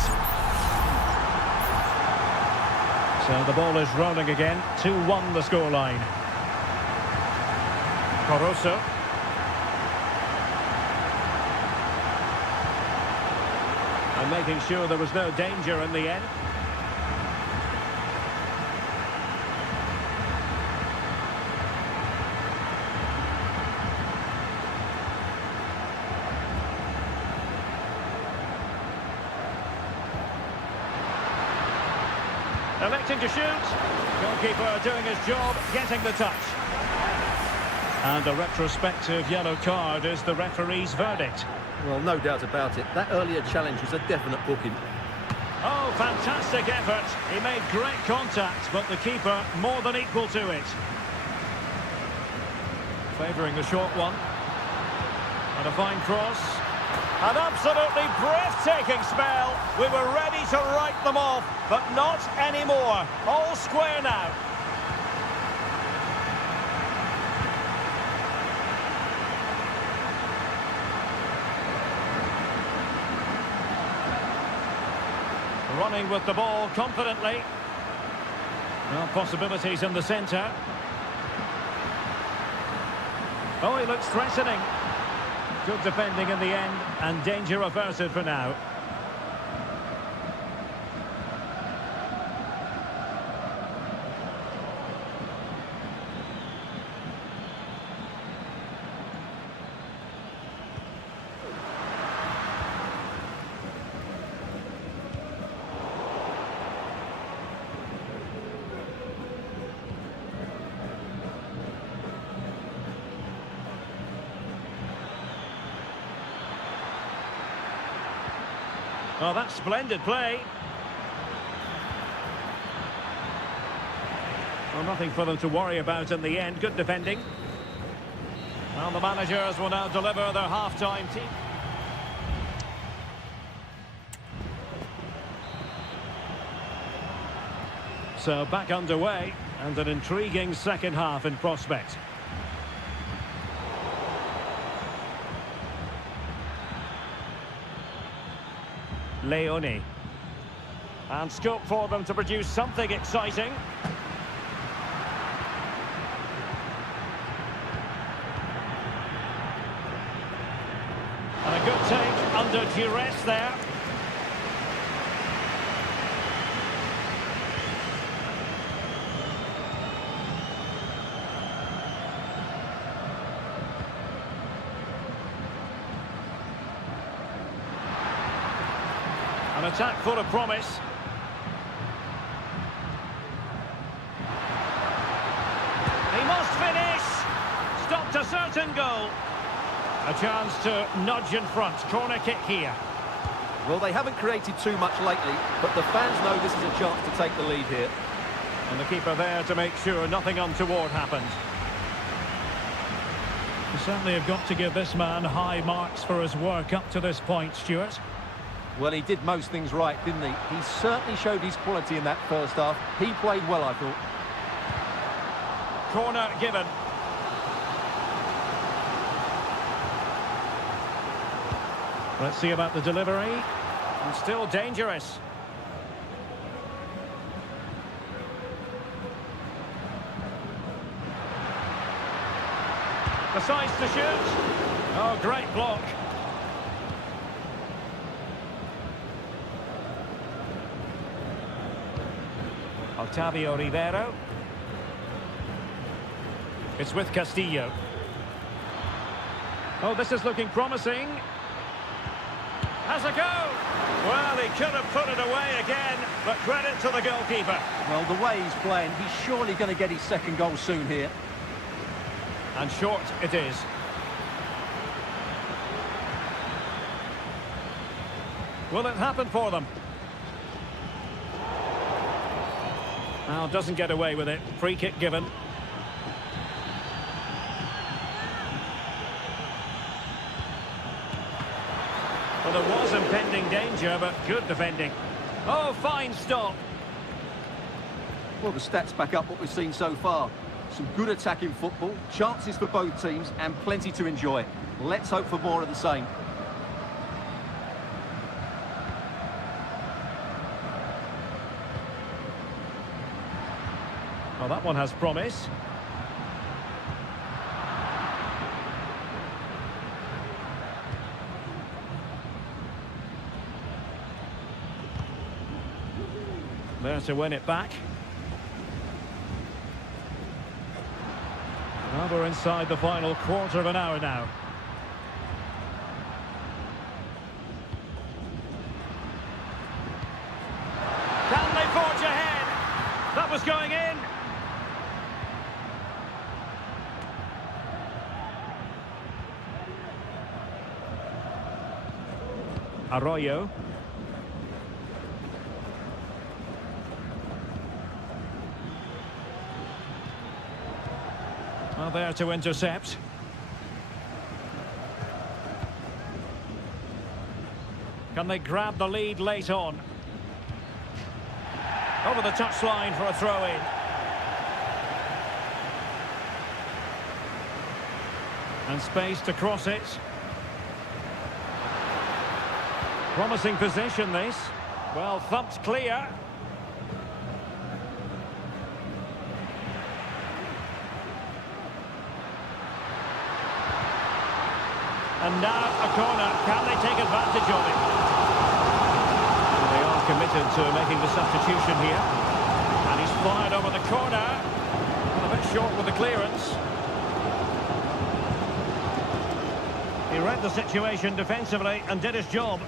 So the ball is rolling again. 2-1 the scoreline. Caruso. And making sure there was no danger in the end. Electing to shoot. Goalkeeper doing his job, getting the touch. And a retrospective yellow card is the referee's verdict. Well, no doubt about it. That earlier challenge was a definite booking. Oh, fantastic effort. He made great contact, but the keeper more than equal to it. Favouring the short one. And a fine cross. An absolutely breathtaking spell. We were ready to write them off, but not anymore. All square now. Running with the ball confidently. Well, possibilities in the centre. Oh, he looks threatening. Good defending in the end, and danger averted for now. Oh, that's splendid play. Well, nothing for them to worry about in the end. Good defending. Well, the managers will now deliver their half-time team. So back underway, and an intriguing second half in prospect. Leone. And scope for them to produce something exciting. And a good take under duress there. An attack full of promise. He must finish! Stopped a certain goal. A chance to nudge in front. Corner kick here. Well, they haven't created too much lately, but the fans know this is a chance to take the lead here. And the keeper there to make sure nothing untoward happened. You certainly have got to give this man high marks for his work up to this point, Stuart. Well, he did most things right, didn't he? He certainly showed his quality in that first half. He played well, I thought. Corner given. Let's see about the delivery. And still dangerous. Decides to shoot. Oh, great block. Octavio Rivero. It's with Castillo. Oh, this is looking promising. Has a go. Well, he could have put it away again, but credit to the goalkeeper. Well, the way he's playing, he's surely going to get his second goal soon here. And short it is. Will it happen for them? Now, doesn't get away with it. Free kick given. Well, there was impending danger, but good defending. Oh, fine stop. Well, the stats back up what we've seen so far. Some good attacking football, chances for both teams, and plenty to enjoy. Let's hope for more of the same. Well, that one has promise. There to win it back. Well, we're inside the final quarter of an hour now. Can they forge ahead? That was going in. Arroyo. Well, there to intercept. Can they grab the lead late on? Over the touchline for a throw-in. And space to cross it. Promising position, this. Well, thumped clear. And now a corner. Can they take advantage of it? They are committed to making the substitution here. And he's fired over the corner. A bit short with the clearance. He read the situation defensively and did his job.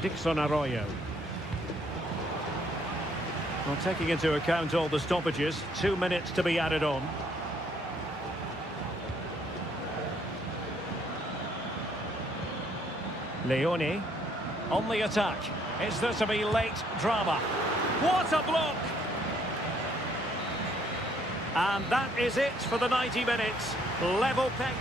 Dixon Arroyo. Well, taking into account all the stoppages, 2 minutes to be added on. Leone on the attack. Is there to be late drama? What a block! And that is it for the 90 minutes. Level peg.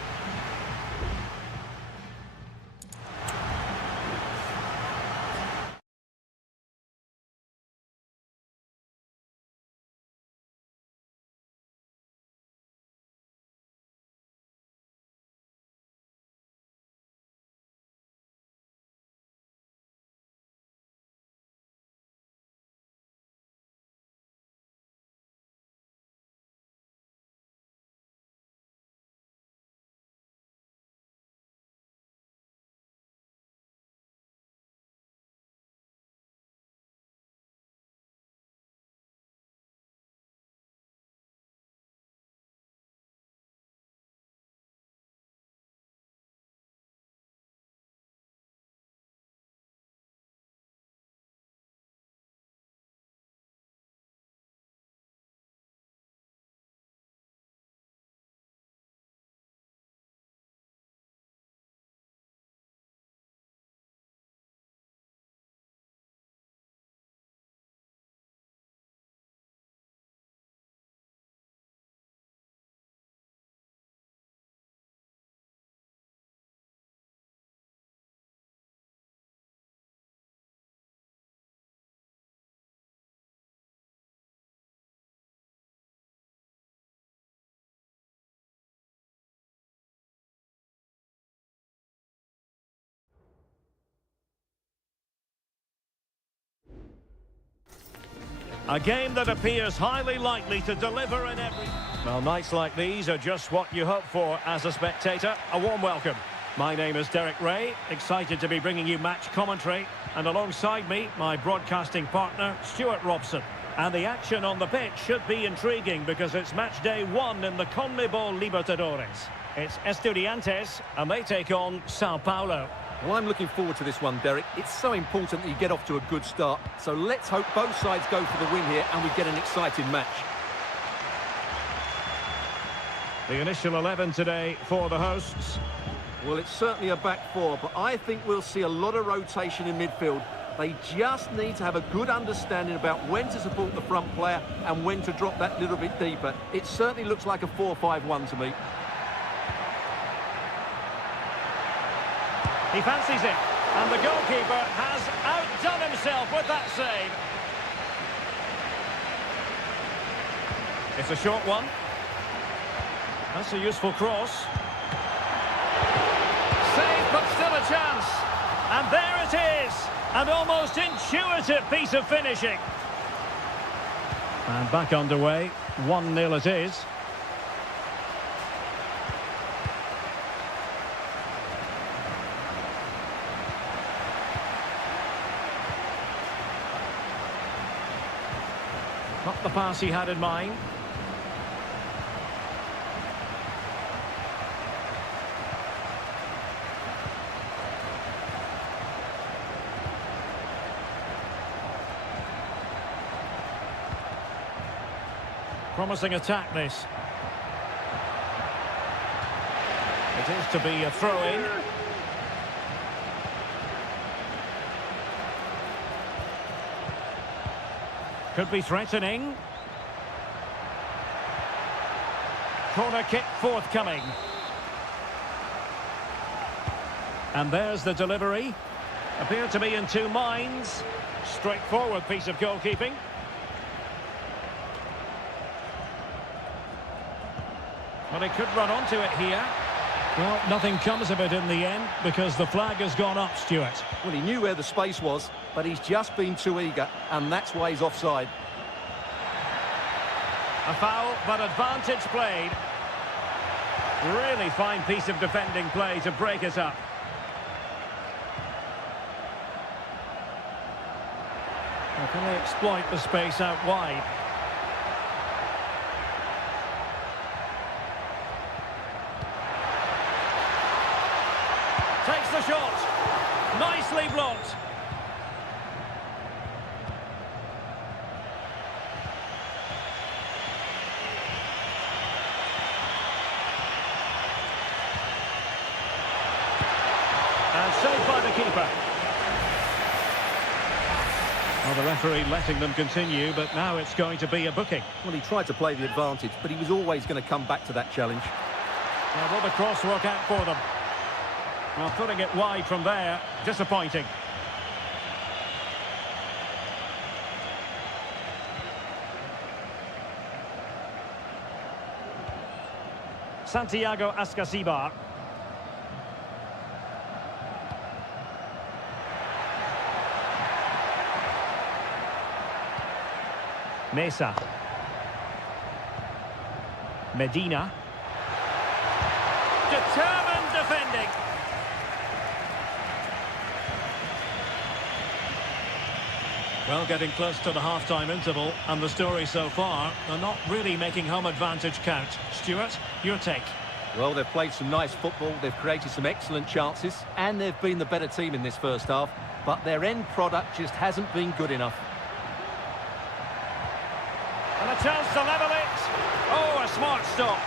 A game that appears highly likely to deliver in every... Well, nights like these are just what you hope for as a spectator. A warm welcome. My name is Derek Ray, excited to be bringing you match commentary. And alongside me, my broadcasting partner, Stuart Robson. And the action on the pitch should be intriguing because it's match day 1 in the CONMEBOL Libertadores. It's Estudiantes, and they take on Sao Paulo. Well, I'm looking forward to this one, Derek. It's so important that you get off to a good start. So let's hope both sides go for the win here and we get an exciting match. The initial 11 today for the hosts. Well, it's certainly a back four, but I think we'll see a lot of rotation in midfield. They just need to have a good understanding about when to support the front player and when to drop that little bit deeper. It certainly looks like a 4-5-1 to me. He fancies it, and the goalkeeper has outdone himself with that save. It's a short one. That's a useful cross. Save, but still a chance. And there it is, an almost intuitive piece of finishing. And back underway, 1-0 it is. Not the pass he had in mind. Promising attack, this. It is to be a throw-in. Could be threatening. Corner kick forthcoming. And there's the delivery. Appeared to be in two minds. Straightforward piece of goalkeeping. Well, he could run onto it here. Well, nothing comes of it in the end because the flag has gone up, Stuart. Well, he knew where the space was, but he's just been too eager, and that's why he's offside. A foul, but advantage played. Really fine piece of defending play to break it up. Well, can they exploit the space out wide? Takes the shot. Nicely blocked. And saved by the keeper. Well, the referee letting them continue, but now it's going to be a booking. Well, he tried to play the advantage, but he was always going to come back to that challenge. Now, will the cross work out for them? Well, putting it wide from there, disappointing. Santiago Ascasibar. Mesa. Medina. Determined defending. Well, getting close to the half-time interval, and the story so far, they're not really making home advantage count. Stuart, your take? Well, they've played some nice football, they've created some excellent chances, and they've been the better team in this first half, but their end product just hasn't been good enough. And a chance to level it. Oh, a smart stop.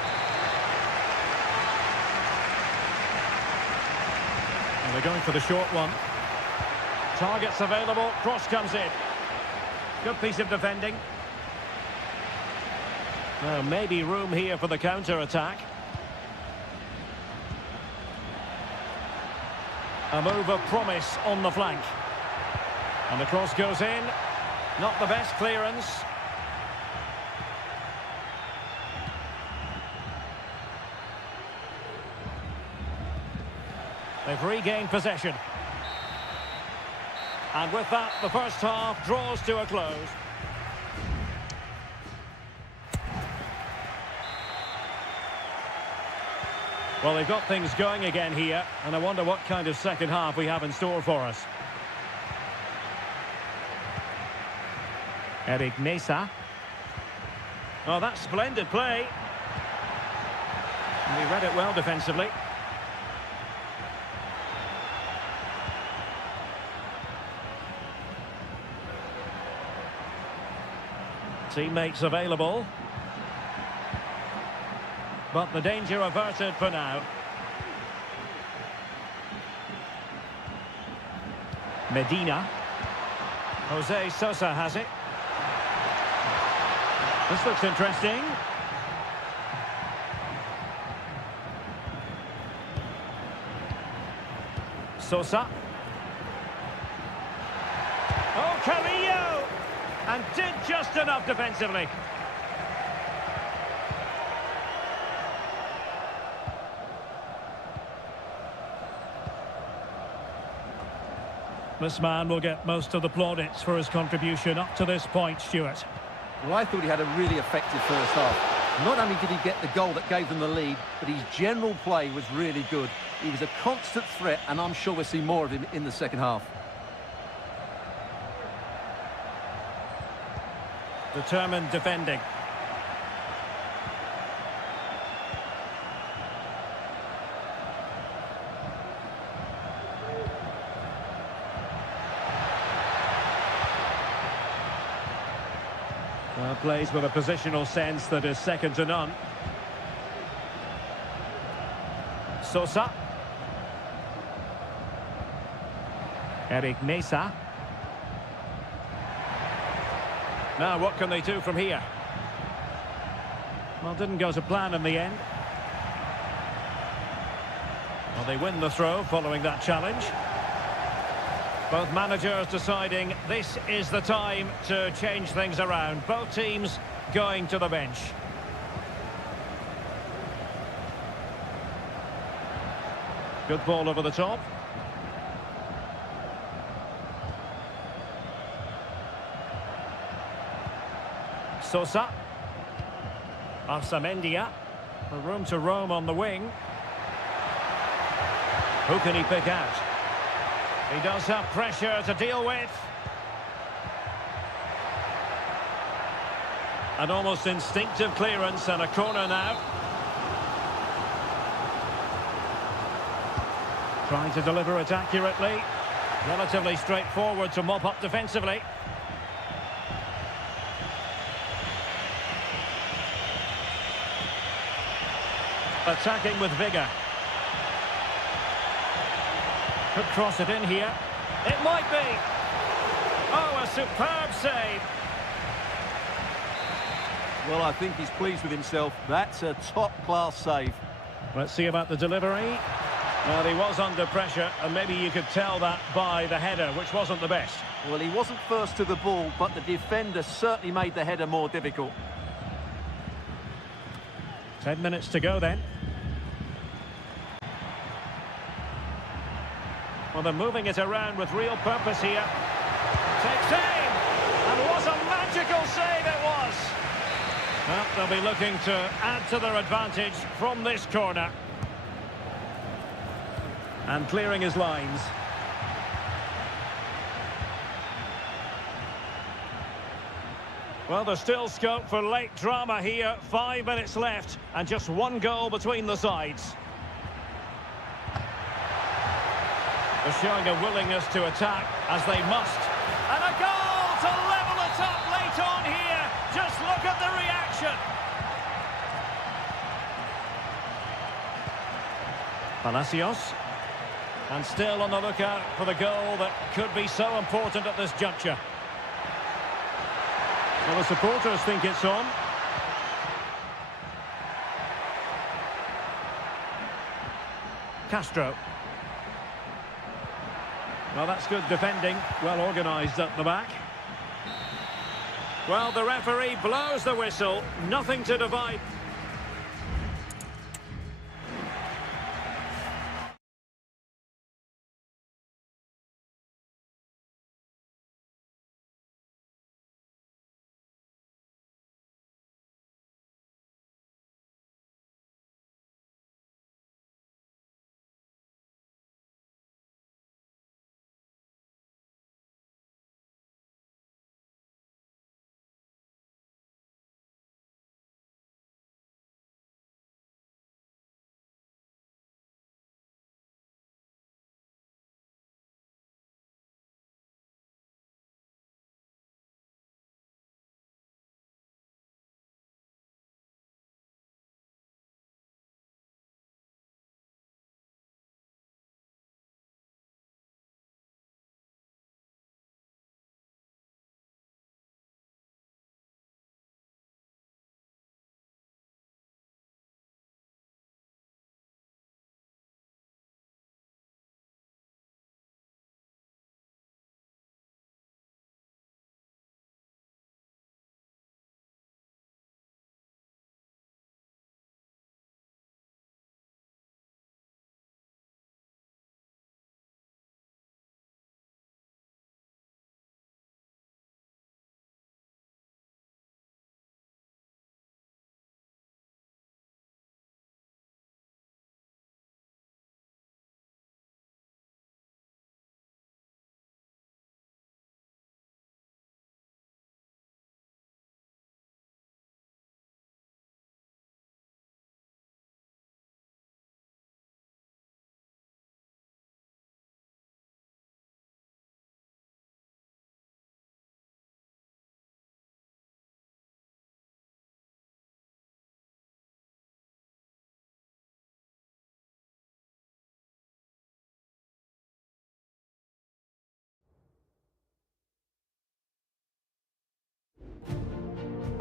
And they're going for the short one. Targets available, cross comes in. Good piece of defending. Well, maybe room here for the counter-attack. A move of promise on the flank. And the cross goes in. Not the best clearance. They've regained possession. And with that, the first half draws to a close. Well, they've got things going again here, and I wonder what kind of second half we have in store for us. Eric Mesa. Oh, that's splendid play. And he read it well defensively. Teammates available. But the danger averted for now. Medina. Jose Sosa has it. This looks interesting. Sosa. Oh, Carrillo! And did just enough defensively. This man will get most of the plaudits for his contribution up to this point, Stuart. Well, I thought he had a really effective first half. Not only did he get the goal that gave them the lead, but his general play was really good. He was a constant threat, and I'm sure we'll see more of him in the second half. Determined defending. Plays with a positional sense that is second to none. Sosa. Eric Mesa. Now, what can they do from here? Well, didn't go to plan in the end. Well, they win the throw following that challenge. Both managers deciding this is the time to change things around. Both teams going to the bench. Good ball over the top. Sosa. Arsamendia. A room to roam on the wing. Who can he pick out? He does have pressure to deal with. An almost instinctive clearance and a corner now. Trying to deliver it accurately. Relatively straightforward to mop up defensively. Attacking with vigour. Could cross it in here. It might be. Oh, a superb save. Well, I think he's pleased with himself. That's a top-class save. Let's see about the delivery. Well, he was under pressure, and maybe you could tell that by the header, which wasn't the best. Well, he wasn't first to the ball, but the defender certainly made the header more difficult. 10 minutes to go then. Well, they're moving it around with real purpose here. Takes aim! And what a magical save it was! Well, they'll be looking to add to their advantage from this corner. And clearing his lines. Well, there's still scope for late drama here. 5 minutes left and just one goal between the sides. They're showing a willingness to attack, as they must. And a goal to level it up late on here. Just look at the reaction. Palacios. And still on the lookout for the goal that could be so important at this juncture. Well, the supporters think it's on. Castro. Well, that's good defending. Well organised at the back. Well, the referee blows the whistle. Nothing to divide.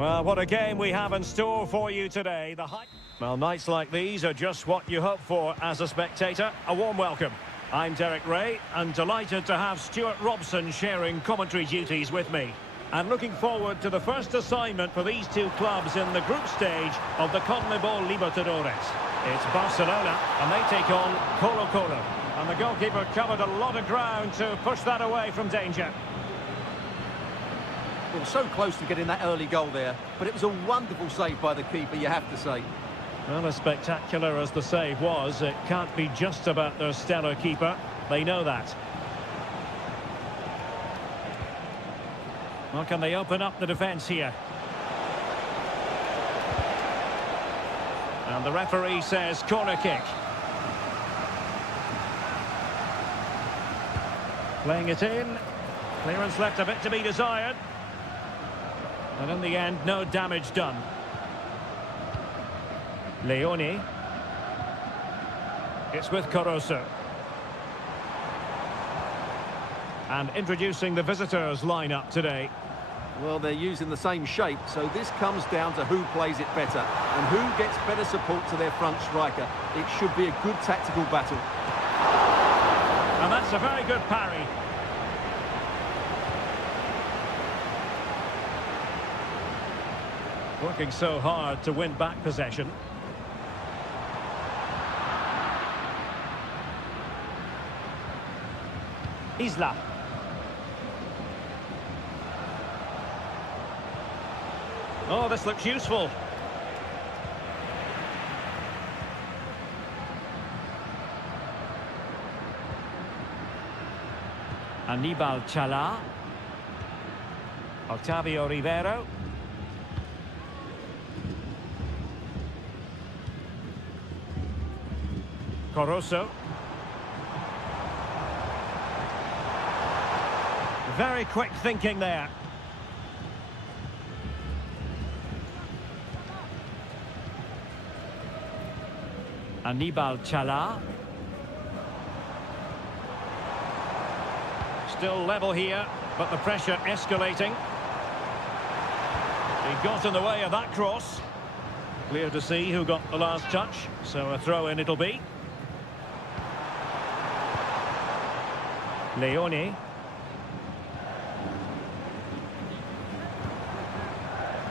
Well, what a game we have in store for you today. Well, nights like these are just what you hope for as a spectator. A warm welcome. I'm Derek Ray, and delighted to have Stuart Robson sharing commentary duties with me. And looking forward to the first assignment for these two clubs in the group stage of the CONMEBOL Libertadores. It's Barcelona, and they take on Colo-Colo. And the goalkeeper covered a lot of ground to push that away from danger. Well, so close to getting that early goal there, but it was a wonderful save by the keeper, you have to say. Well, as spectacular as the save was, it can't be just about their stellar keeper. They know that. Well, can they open up the defence here? And the referee says corner kick. Playing it in. Clearance left a bit to be desired. And in the end, no damage done. Leone. It's with Caruso. And introducing the visitors lineup today. Well, they're using the same shape, so this comes down to who plays it better and who gets better support to their front striker. It should be a good tactical battle. And that's a very good parry. Working so hard to win back possession. Isla. Oh, this looks useful. Aníbal Chala. Octavio Rivero. Coroso. Very quick thinking there. Aníbal Chala. Still level here, but the pressure escalating. He got in the way of that cross. Clear to see who got the last touch, so a throw-in it'll be. Leone.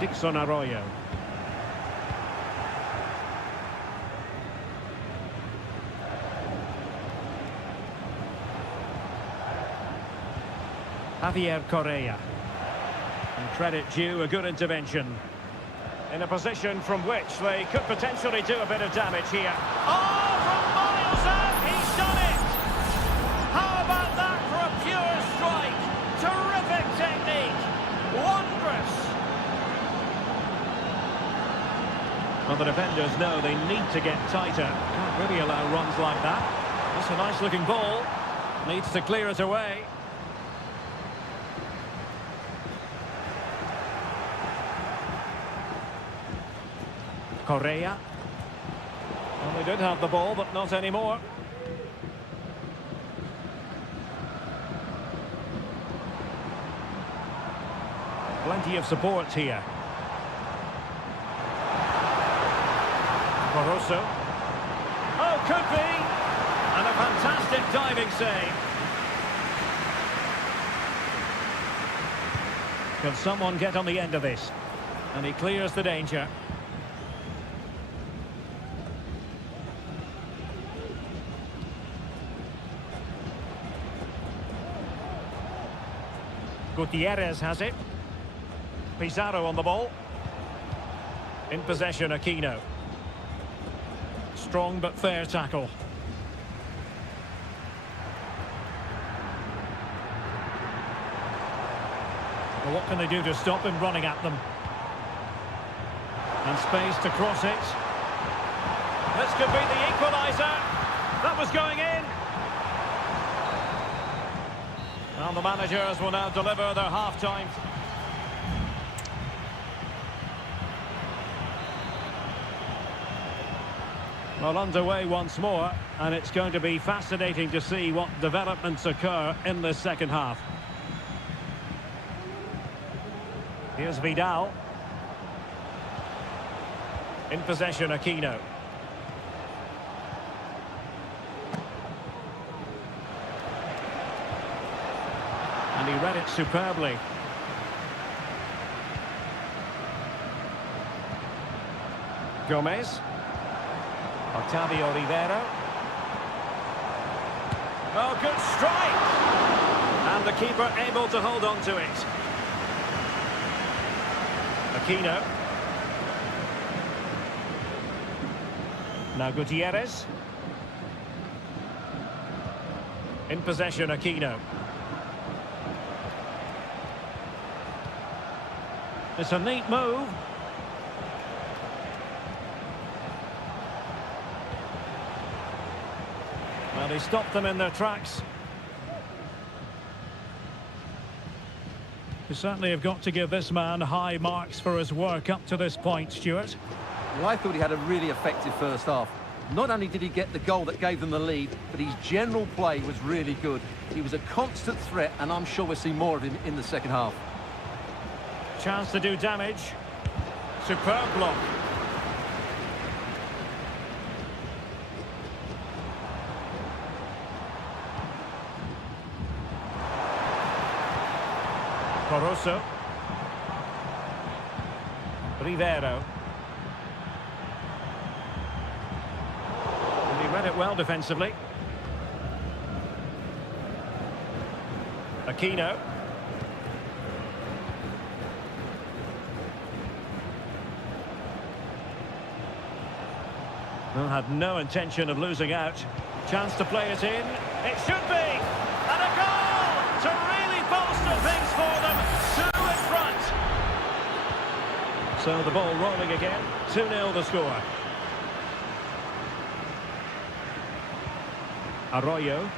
Dixon Arroyo. Javier Correa. And credit due, a good intervention. In a position from which they could potentially do a bit of damage here. Oh, from miles out, he's done it! How about that for a pure strike? Terrific technique! Wondrous! Well, the defenders know they need to get tighter. Can't really allow runs like that. That's a nice-looking ball. Needs to clear it away. Correa. Well, they did have the ball, but not anymore. Plenty of support here. Coroso. Oh, could be! And a fantastic diving save. Can someone get on the end of this? And he clears the danger. Gutierrez has it. Pizarro on the ball. In possession, Aquino. Strong but fair tackle. Well, what can they do to stop him running at them? And space to cross it. This could be the equaliser. That was going in. And the managers will now deliver their half-time. Well, underway once more, and it's going to be fascinating to see what developments occur in this second half. Here's Vidal. In possession, Aquino. And he read it superbly. Gomez. Octavio Rivero. Oh, good strike! And the keeper able to hold on to it. Aquino. Now Gutierrez. In possession, Aquino. It's a neat move. Well, he stopped them in their tracks. You certainly have got to give this man high marks for his work up to this point, Stuart. Well, I thought he had a really effective first half. Not only did he get the goal that gave them the lead, but his general play was really good. He was a constant threat, and I'm sure we'll see more of him in the second half. Chance to do damage. Superb block. Caruso. Rivero. And he read it well defensively. Aquino. Well, had no intention of losing out. Chance to play it in. It should be! And a goal to really bolster things for them. 2 in front. So the ball rolling again. 2-0 the score. Arroyo.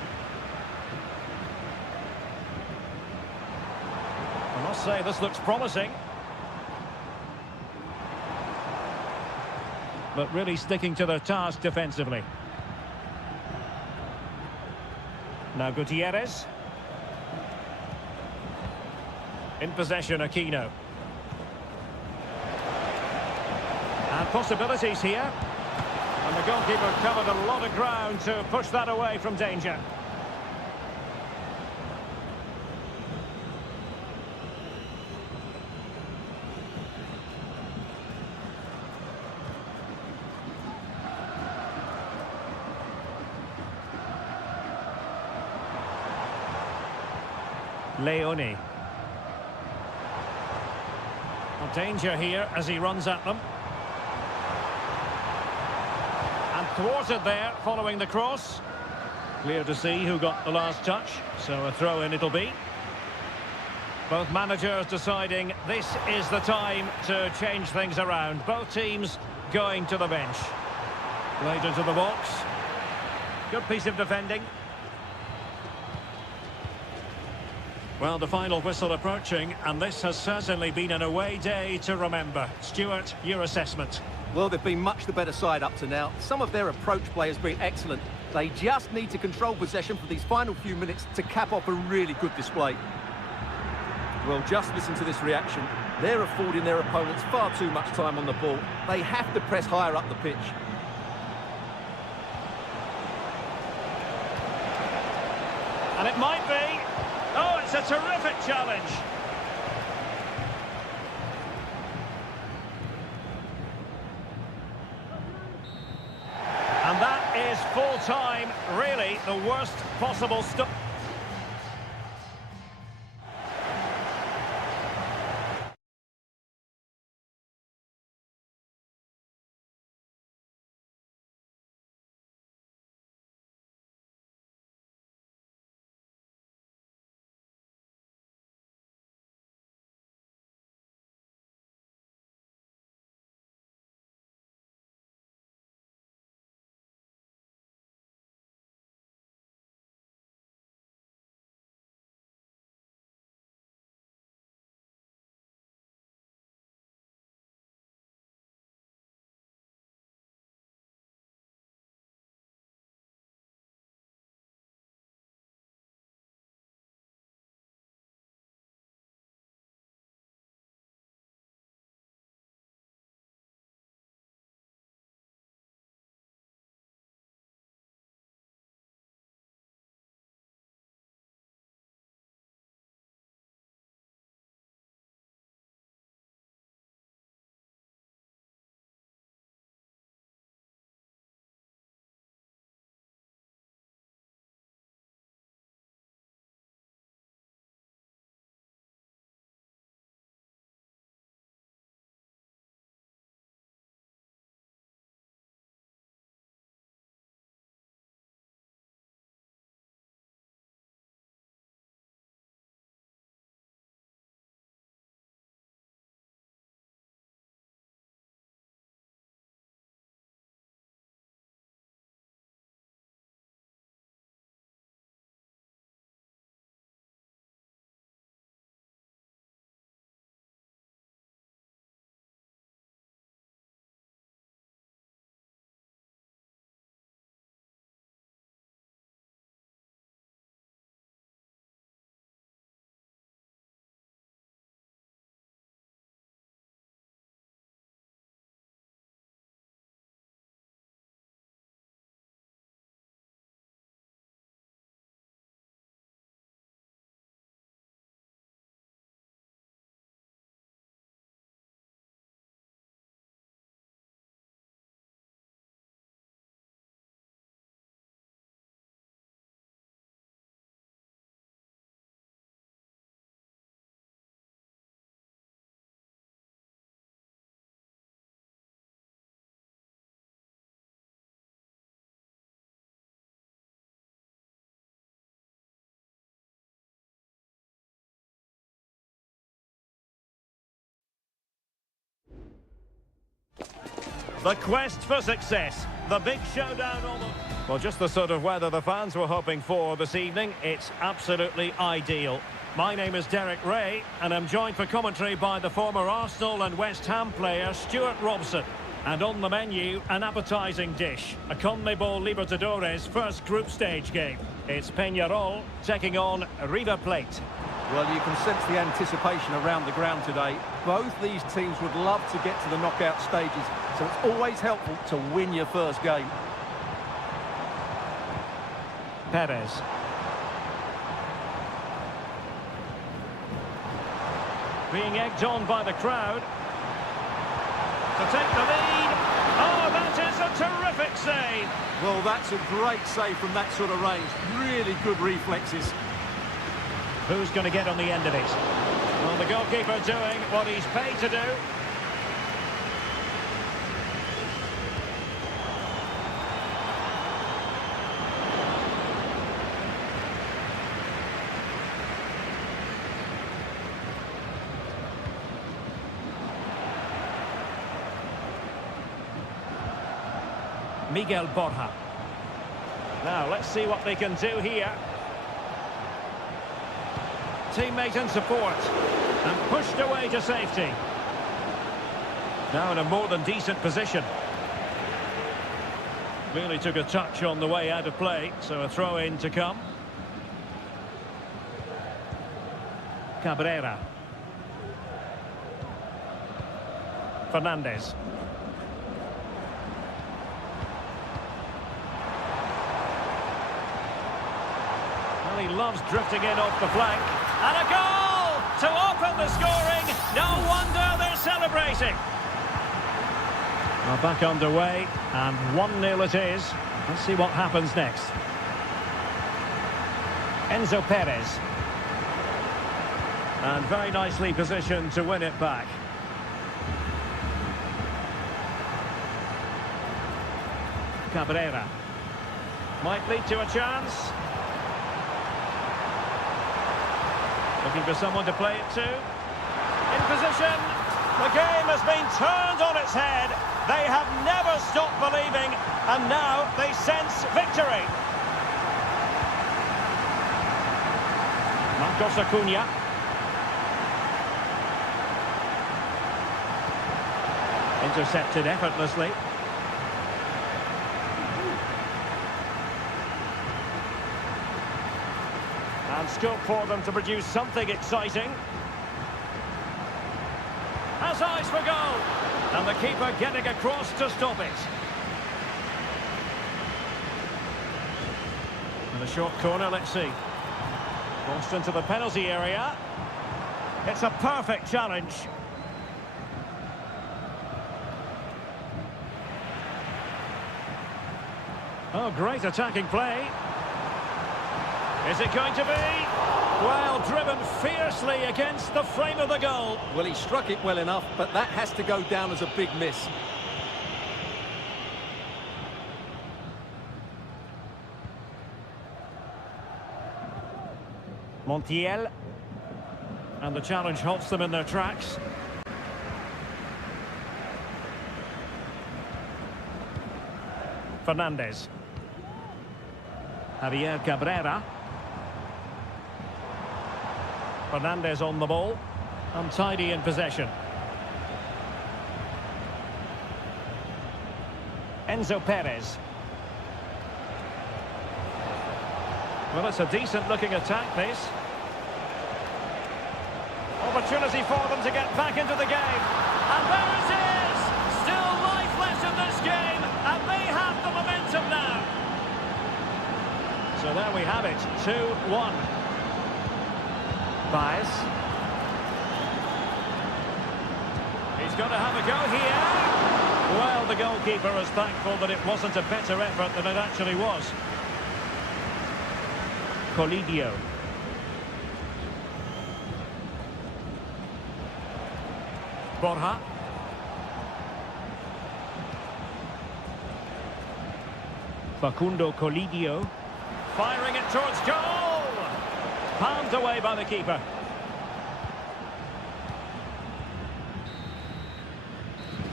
I must say this looks promising. But really sticking to their task defensively. Now Gutierrez. In possession, Aquino. And possibilities here. And the goalkeeper covered a lot of ground to push that away from danger. Leone. Danger here as he runs at them. And thwarted there following the cross. Clear to see who got the last touch, so a throw-in it'll be. Both managers deciding this is the time to change things around. Both teams going to the bench. Played into the box. Good piece of defending. Well, the final whistle approaching, and this has certainly been an away day to remember. Stuart, your assessment? Well, they've been much the better side up to now. Some of their approach play has been excellent. They just need to control possession for these final few minutes to cap off a really good display. Well, just listen to this reaction. They're affording their opponents far too much time on the ball. They have to press higher up the pitch. And it might be. Oh, it's a terrific challenge. And that is full time, really the worst possible stuff. The quest for success. The big showdown almost. Well, just the sort of weather the fans were hoping for this evening. It's absolutely ideal. My name is Derek Ray, and I'm joined for commentary by the former Arsenal and West Ham player Stuart Robson. And on the menu, an appetising dish, a CONMEBOL Libertadores first group stage game. It's Peñarol taking on River Plate. Well, you can sense the anticipation around the ground today. Both these teams would love to get to the knockout stages, so it's always helpful to win your first game. Perez. Being egged on by the crowd. To take the lead. Oh, that is a terrific save. Well, that's a great save from that sort of range. Really good reflexes. Who's going to get on the end of it? Well, the goalkeeper doing what he's paid to do. Miguel Borja. Now, let's see what they can do here. Teammate and support. And pushed away to safety. Now in a more than decent position. Really took a touch on the way out of play, so a throw-in to come. Cabrera. Fernandez. Well, he loves drifting in off the flank. And a goal to open the scoring. No wonder they're celebrating. Well, back underway, and 1-0 it is. Let's see what happens next. Enzo Perez. And very nicely positioned to win it back. Cabrera. Might lead to a chance. Looking for someone to play it to. In position. The game has been turned on its head. They have never stopped believing, and now they sense victory. Marcos Acuna. Intercepted effortlessly. And scope for them to produce something exciting. Has eyes for goal. And the keeper getting across to stop it. And a short corner, let's see. Crossed into the penalty area. It's a perfect challenge. Oh, great attacking play. Is it going to be? Well, driven fiercely against the frame of the goal. Well, he struck it well enough, but that has to go down as a big miss. Montiel. And the challenge halts them in their tracks. Fernandez. Javier Cabrera. Fernandez on the ball. Untidy in possession. Enzo Perez. Well, it's a decent-looking attack, this. Opportunity for them to get back into the game. And there it is! Still life left in this game, and they have the momentum now. So there we have it, 2-1. Baez. He's going to have a go here. Well, the goalkeeper is thankful that it wasn't a better effort than it actually was. Colidio. Borja. Facundo Colidio. Firing it towards goal. Palmed away by the keeper.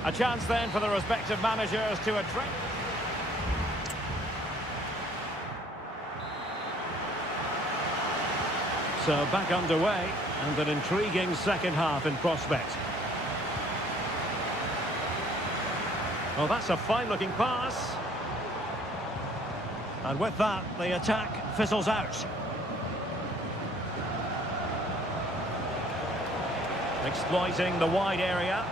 A chance then for the respective managers to address. So back underway, and an intriguing second half in prospect. Well, that's a fine-looking pass. And with that, the attack fizzles out. Exploiting the wide area.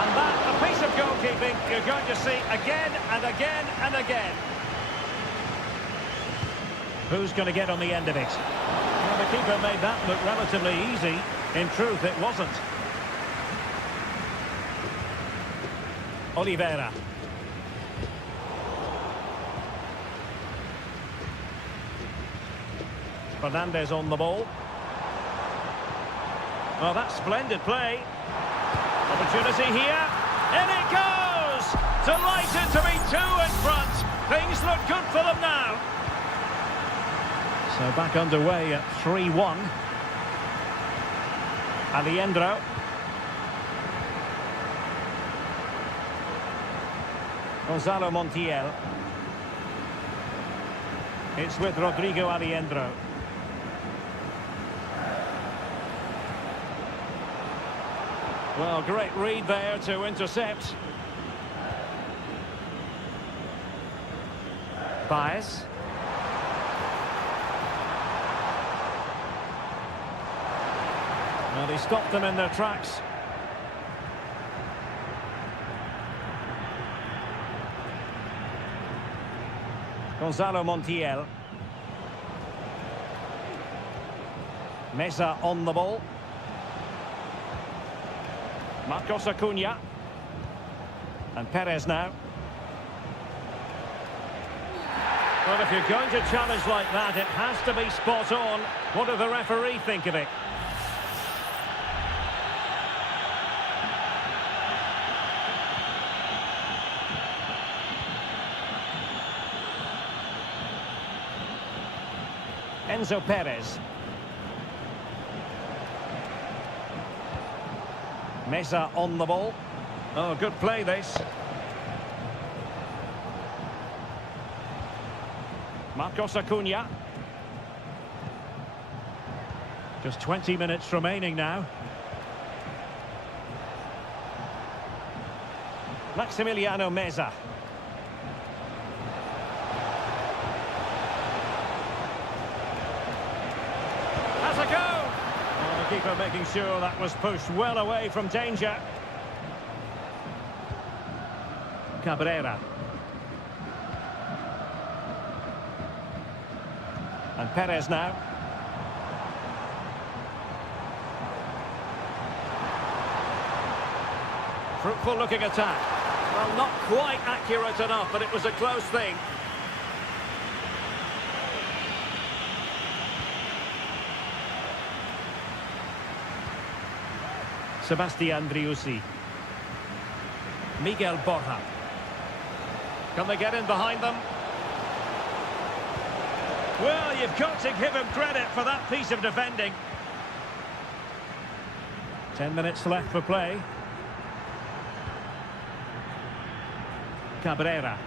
And that, a piece of goalkeeping you're going to see again and again and again. Who's going to get on the end of it? Well, the keeper made that look relatively easy. In truth, it wasn't. Oliveira. Fernandez on the ball. Well, that's splendid play. Opportunity here. In it goes! Delighted to be two in front. Things look good for them now. So back underway at 3-1. Alejandro. Gonzalo Montiel. It's with Rodrigo Alejandro. Well, great read there to intercept. Baez. Well, he stopped them in their tracks. Gonzalo Montiel. Mesa on the ball. Marcos Acuna. And Perez now. Well, if you're going to challenge like that, it has to be spot on. What does the referee think of it? Enzo Perez. Mesa on the ball. Oh, good play this. Marcos Acuna. Just 20 minutes remaining now. Maximiliano Meza. Has a go! Oh, the keeper making sure that was pushed well away from danger. Cabrera. And Perez now. Fruitful looking attack. Well, not quite accurate enough, but it was a close thing. Sebastian Driussi. Miguel Borja. Can they get in behind them? Well, you've got to give him credit for that piece of defending. 10 minutes left for play. Cabrera.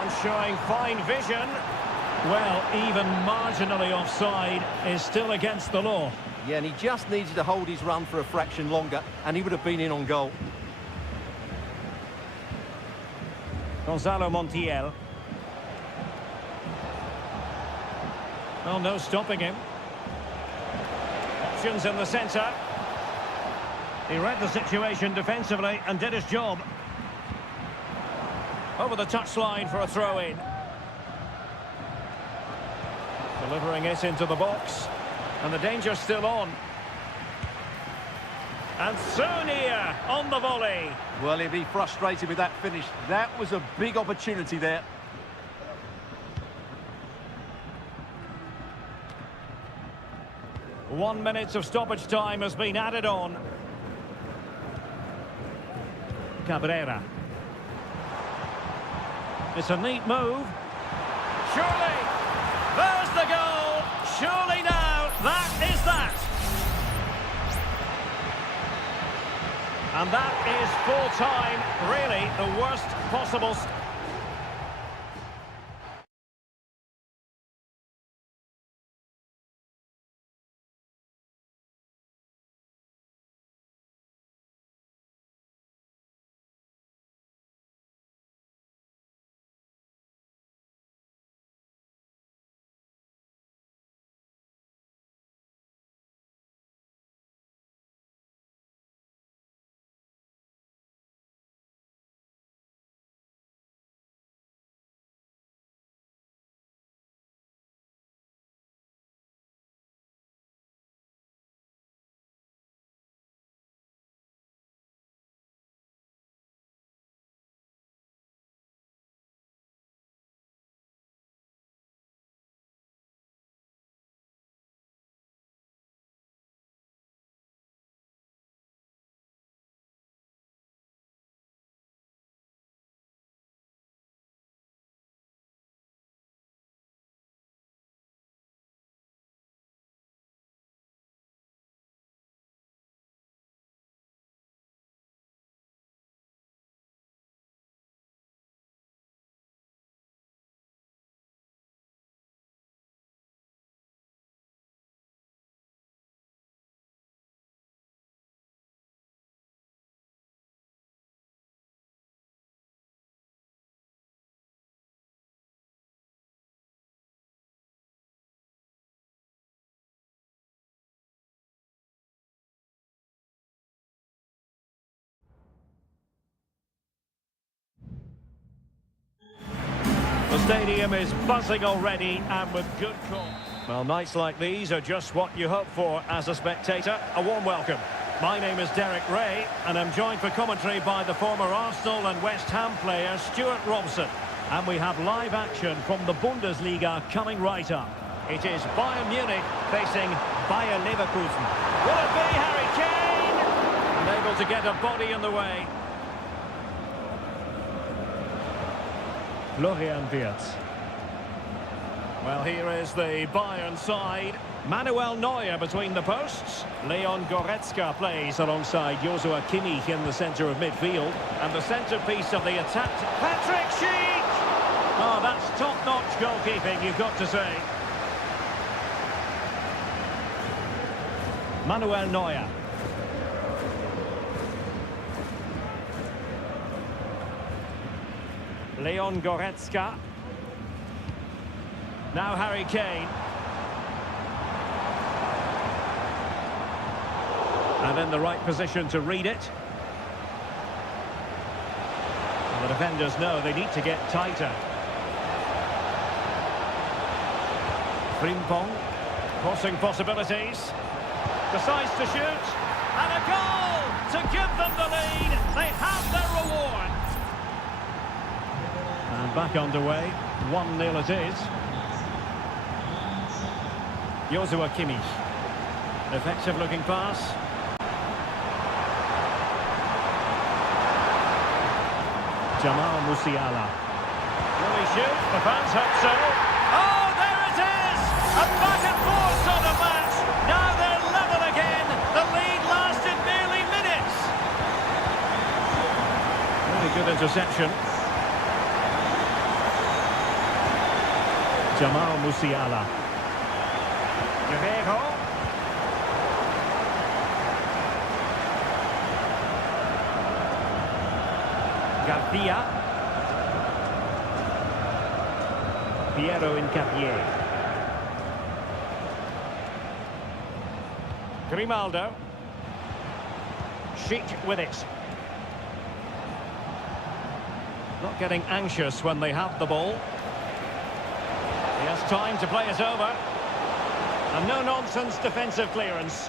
And showing fine vision. Well, even marginally offside is still against the law. Yeah, and he just needed to hold his run for a fraction longer, and he would have been in on goal. Gonzalo Montiel. Well, no stopping him. Options in the centre. He read the situation defensively and did his job. Over the touchline for a throw-in. Delivering it into the box. And the danger's still on. And so near on the volley. Well, he'll be frustrated with that finish. That was a big opportunity there. One minute of stoppage time has been added on. Cabrera. It's a neat move. Surely, there's the goal. Surely now, that is that. And that is full time, really the worst possible. The stadium is buzzing already and with good call. Well, nights like these are just what you hope for as a spectator. A warm welcome. My name is Derek Ray and I'm joined for commentary by the former Arsenal and West Ham player Stuart Robson. And we have live action from the Bundesliga coming right up. It is Bayern Munich facing Bayer Leverkusen. Will it be Harry Kane? Unable to get a body in the way. Florian Wirtz. Well, here is the Bayern side. Manuel Neuer between the posts. Leon Goretzka plays alongside Joshua Kimmich in the centre of midfield. And the centrepiece of the attack, Patrick Schick! Oh, that's top-notch goalkeeping, you've got to say. Manuel Neuer. Leon Goretzka. Now Harry Kane. And in the right position to read it. And the defenders know they need to get tighter. Frimpong. Crossing possibilities. Decides to shoot. And a goal to give them the lead. They have their reward. And back underway. 1-0 it is. Joshua Kimmich. Effective looking pass. Jamal Musiala. Will he shoot? The fans hope so. Oh, there it is! A back and forth sort of match. Now they're level again. The lead lasted merely minutes. Really good interception. Jamal Musiala. Guerrero. Garcia. Piero Incapié. Grimaldo. Schick with it. Not getting anxious when they have the ball. He has time to play it over. And no-nonsense defensive clearance.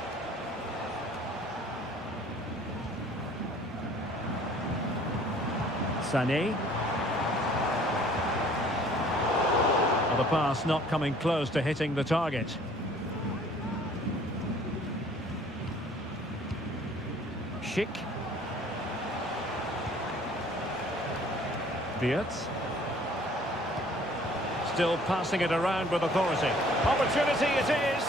Sané. Well, the pass not coming close to hitting the target. Schick. Wirtz. still passing it around with authority. Opportunity it is.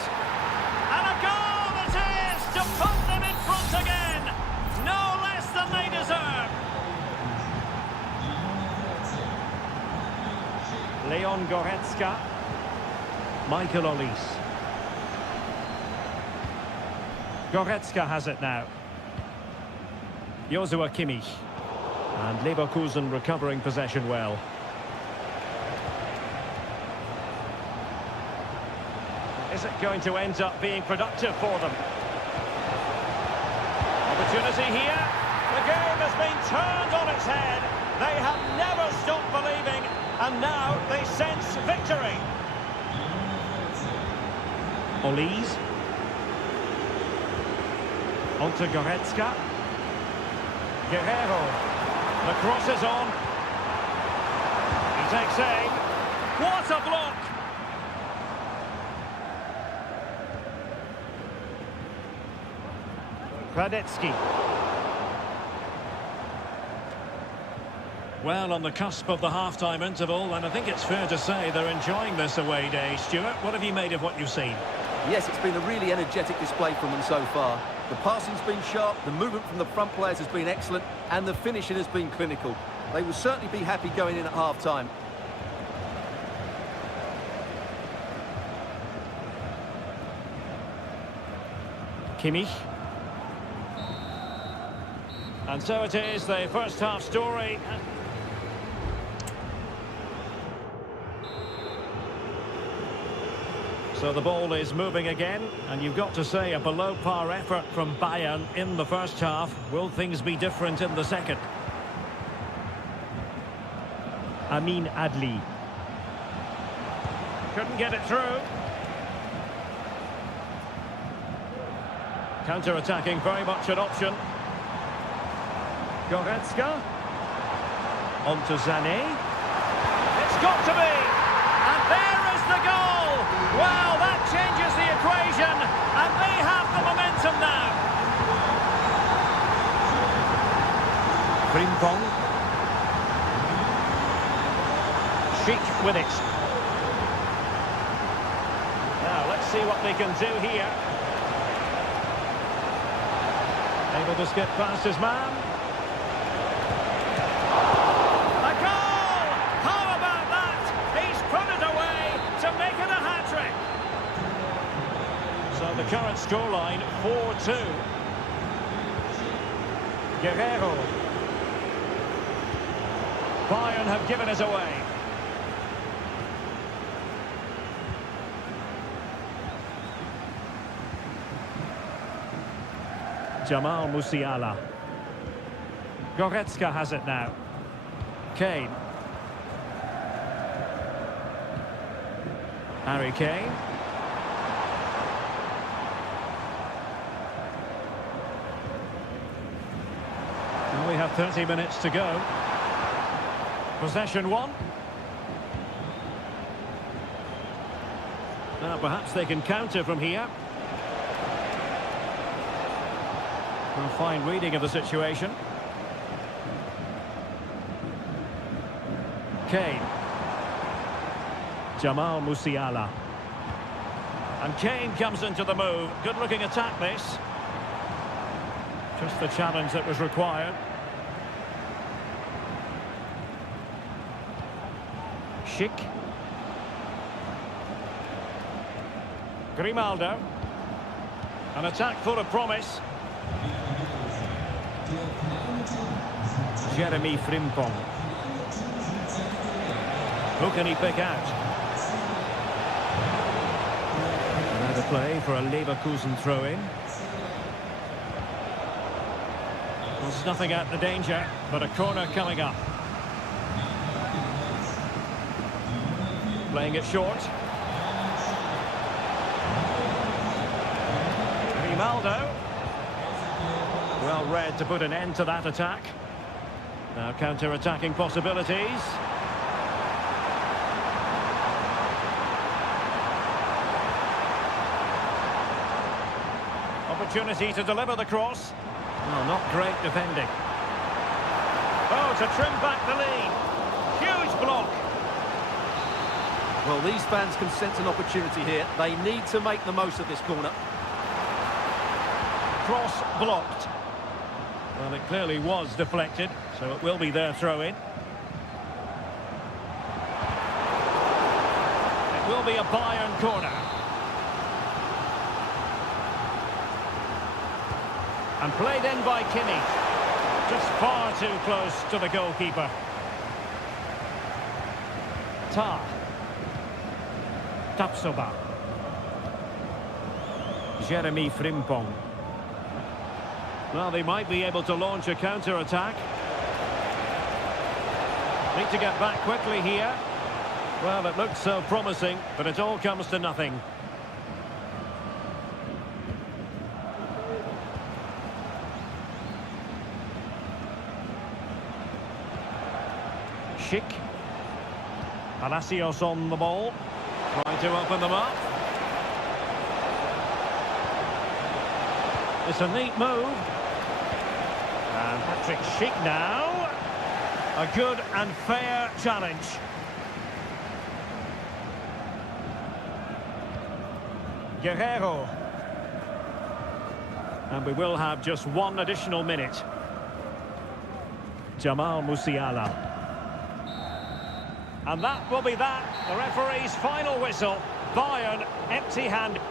And a goal it is to put them in front again. No less than they deserve. Leon Goretzka. Michael Olise. Goretzka has it now. Joshua Kimmich. And Leverkusen recovering possession well. Is it going to end up being productive for them? Opportunity here. The game has been turned on its head. They have never stopped believing, and now they sense victory. Olise. Onto Goretzka. Guerrero. The cross is on. He takes aim. What a block! Radetsky. Well, on the cusp of the half-time interval, and I think it's fair to say they're enjoying this away day. Stuart, what have you made of what you've seen? Yes, it's been a really energetic display from them so far. The passing's been sharp, the movement from the front players has been excellent, and the finishing has been clinical. They will certainly be happy going in at half-time. Kimmich. And so it is, the first half story. So the ball is moving again, and you've got to say a below-par effort from Bayern in the first half. Will things be different in the second? Amin Adli. Couldn't get it through. Counter-attacking, very much an option. Goretzka. On to Sané. It's got to be! And there is the goal! Well, that changes the equation, and they have the momentum now. Frimpong. Schick with it. Now, let's see what they can do here. Able to skip past his man. A goal! How about that? He's put it away to make it a hat-trick. So the current scoreline, 4-2. Guerrero. Bayern have given it away. Jamal Musiala. Goretzka has it now. Kane. Harry Kane. And we have 30 minutes to go. Possession one. Now perhaps they can counter from here. A fine reading of the situation. Kane. Jamal Musiala. And Kane comes into the move. Good looking attack this. Just the challenge that was required. Schick. Grimaldo. An attack full of promise. Jeremy Frimpong. Who can he pick out? Another play for a Leverkusen throw-in. Well, snuffing out the danger, but a corner coming up. Playing it short. Grimaldo. Well read to put an end to that attack. Now counter-attacking possibilities. Opportunity to deliver the cross. Oh, not great defending. Oh, to trim back the lead. Huge block. Well, these fans can sense an opportunity here. They need to make the most of this corner. Cross blocked. Well, it clearly was deflected, so it will be their throw-in. It will be a Bayern corner. And played in by Kimmich. Just far too close to the goalkeeper. Tapsoba. Jeremy Frimpong. Well, they might be able to launch a counter-attack. Need to get back quickly here. Well, it looked so promising, but it all comes to nothing. Schick. Palacios on the ball. Trying to open them up. It's a neat move. And Patrick Schick now. A good and fair challenge. Guerrero. And we will have just one additional minute. Jamal Musiala. And that will be that. The referee's final whistle. Bayern empty-handed.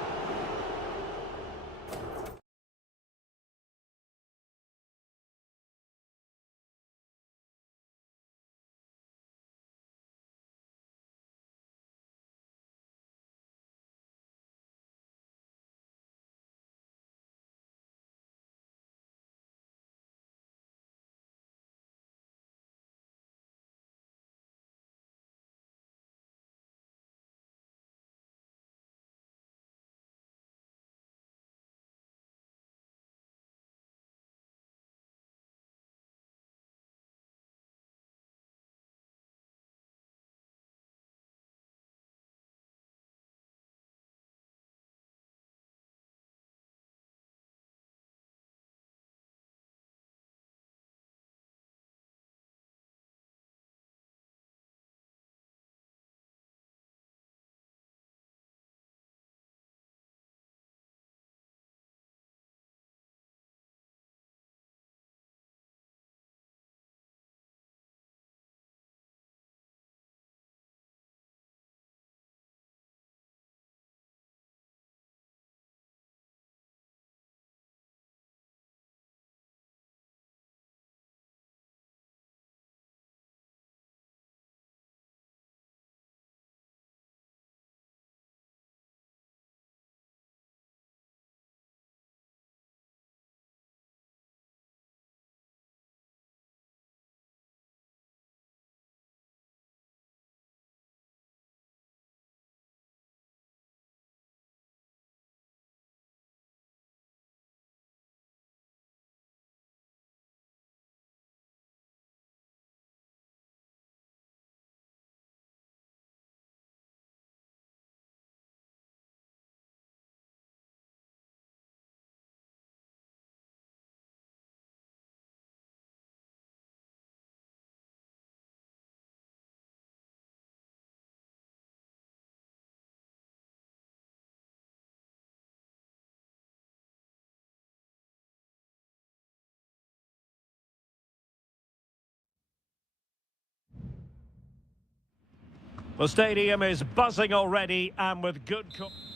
The stadium is buzzing already and with good...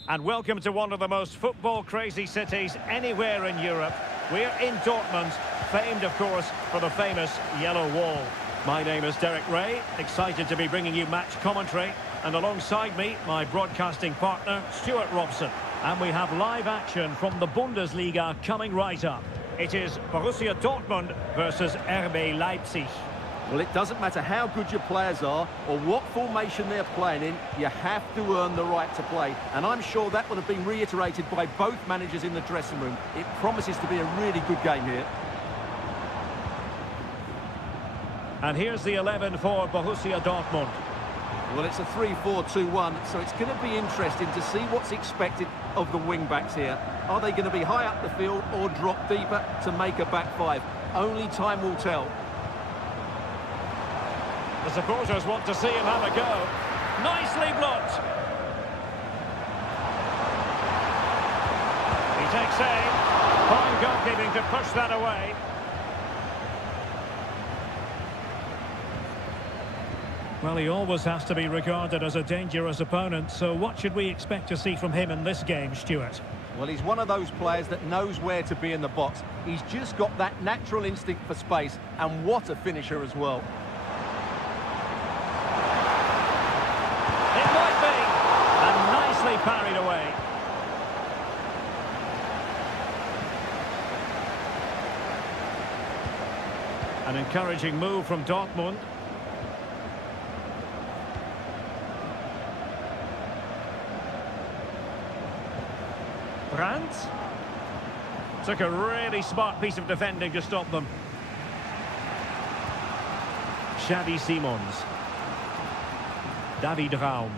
And welcome to one of the most football-crazy cities anywhere in Europe. We're in Dortmund, famed, of course, for the famous Yellow Wall. My name is Derek Ray, excited to be bringing you match commentary. And alongside me, my broadcasting partner, Stuart Robson. And we have live action from the Bundesliga coming right up. It is Borussia Dortmund versus RB Leipzig. Well, it doesn't matter how good your players are or what formation they're playing in, you have to earn the right to play. And I'm sure that would have been reiterated by both managers in the dressing room. It promises to be a really good game here. And here's the 11 for Borussia Dortmund. Well, it's a 3-4-2-1, so it's going to be interesting to see what's expected of the wing-backs here. Are they going to be high up the field or drop deeper to make a back five? Only time will tell. The supporters want to see him have a go. Nicely blocked. He takes aim. Fine goalkeeping to push that away. Well, he always has to be regarded as a dangerous opponent, so what should we expect to see from him in this game, Stuart? Well, he's one of those players that knows where to be in the box. He's just got that natural instinct for space, and what a finisher as well. It might be, and nicely parried away. An encouraging move from Dortmund. Brandt took a really smart piece of defending to stop them. Xavi Simons. David Raum.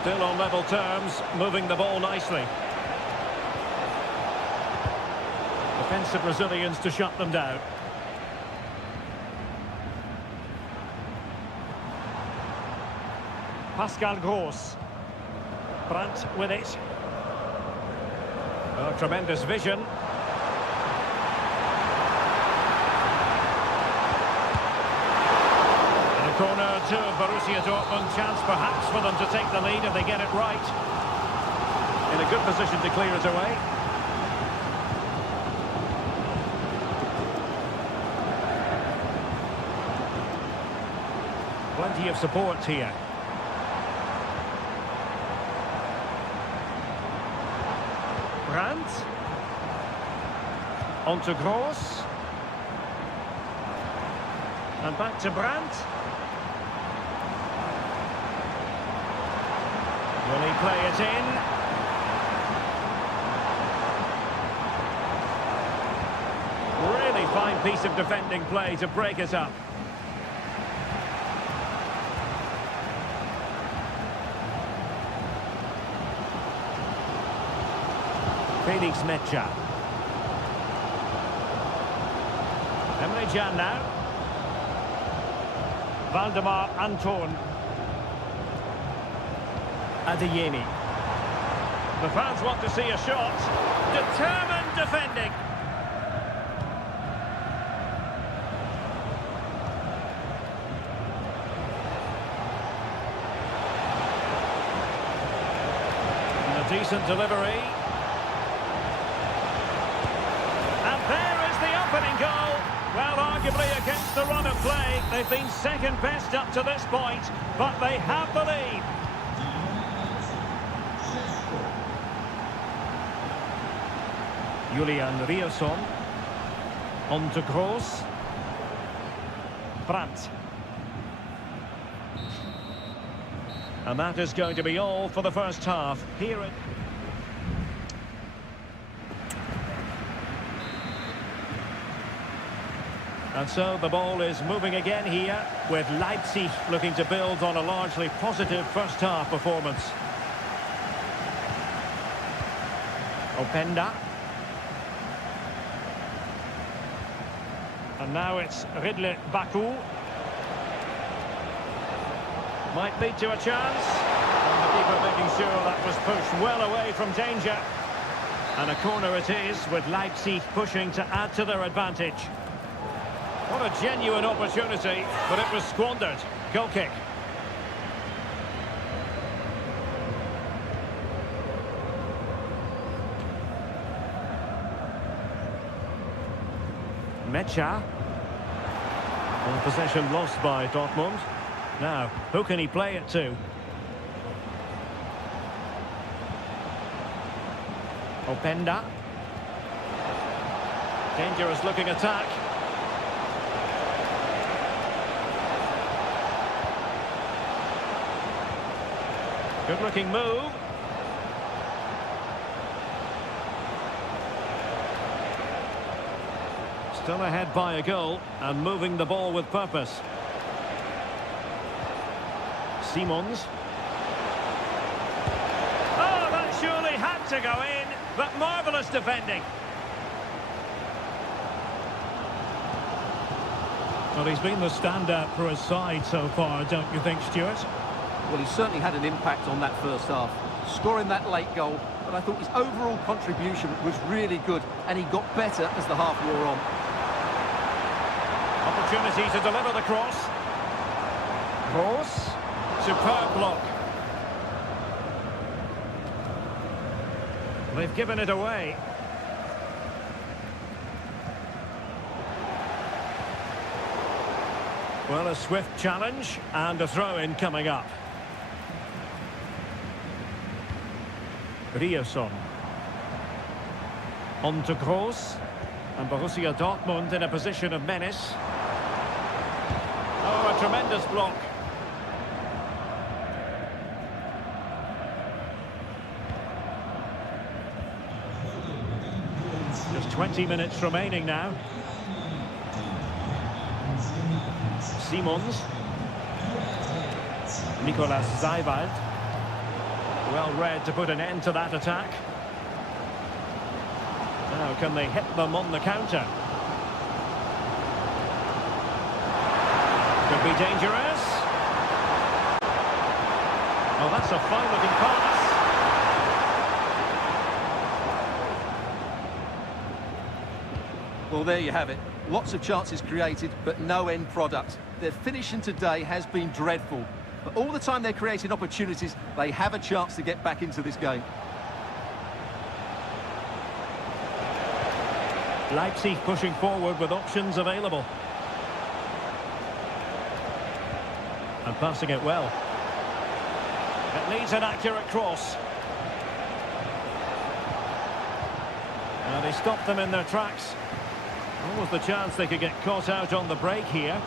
Still on level terms, moving the ball nicely. Defensive Brazilians to shut them down. Pascal Gross. Brandt with it. Oh, tremendous vision. And a corner to Borussia Dortmund. Chance perhaps for them to take the lead if they get it right. In a good position to clear it away. Plenty of support here. Brandt. On to Gross. And back to Brandt. Will he play it in? Really fine piece of defending play to break it up. Felix Mecha. Emre Can now. Valdemar Anton. Adeyemi. The fans want to see a shot. Determined defending. And a decent delivery. There is the opening goal. Well, arguably against the run of play, they've been second best up to this point, but they have the lead. Julian Rierson. On to Gross. Brandt. And that is going to be all for the first half. Here it... And so the ball is moving again here, with Leipzig looking to build on a largely positive first half performance. Openda. And now it's Ridley Baku. Might lead to a chance. And the keeper making sure that was pushed well away from danger. And a corner it is, with Leipzig pushing to add to their advantage. What a genuine opportunity, but it was squandered. Goal kick. Mecha. And possession lost by Dortmund. Now, who can he play it to? Openda. Dangerous looking attack. Good-looking move. Still ahead by a goal and moving the ball with purpose. Simons. Oh, that surely had to go in, but marvellous defending. Well, he's been the standout for his side so far, don't you think, Stuart? Well, he certainly had an impact on that first half, scoring that late goal, but I thought his overall contribution was really good, and he got better as the half wore on. Opportunity to deliver the cross. Cross. Superb block. They've given it away. Well, a swift challenge and a throw-in coming up. Riasson. On to Kroos. And Borussia Dortmund in a position of menace. Oh, a tremendous block. Just 20 minutes remaining now. Simons. Nicolas Seiwald. Well read to put an end to that attack. Now can they hit them on the counter? Could be dangerous. Oh, that's a fine-looking pass. Well, there you have it. Lots of chances created, but no end product. Their finishing today has been dreadful. But all the time they're creating opportunities, they have a chance to get back into this game. Leipzig pushing forward with options available. And passing it well. It needs an accurate cross. And they stopped them in their tracks. Almost the chance they could get caught out on the break here.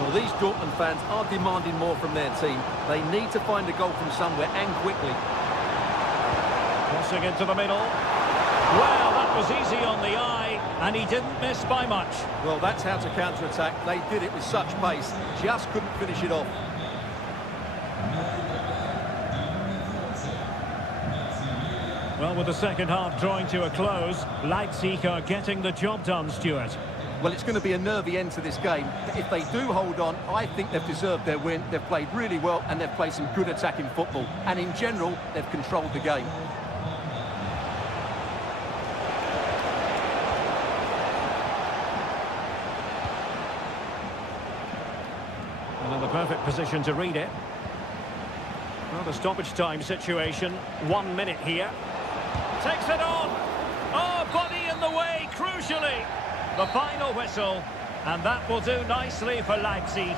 Well, these Dortmund fans are demanding more from their team. They need to find a goal from somewhere, and quickly. Crossing into the middle. Well, that was easy on the eye, and he didn't miss by much. Well, that's how to counter-attack. They did it with such pace. Just couldn't finish it off. Well, with the second half drawing to a close, Leipzig are getting the job done, Stuart. Well, it's going to be a nervy end to this game. But if they do hold on, I think they've deserved their win. They've played really well, and they've played some good attacking football. And in general, they've controlled the game. And in the perfect position to read it. Well, the stoppage time situation, 1 minute here. Takes it on. Oh, body in the way, crucially. The final whistle, and that will do nicely for Leipzig.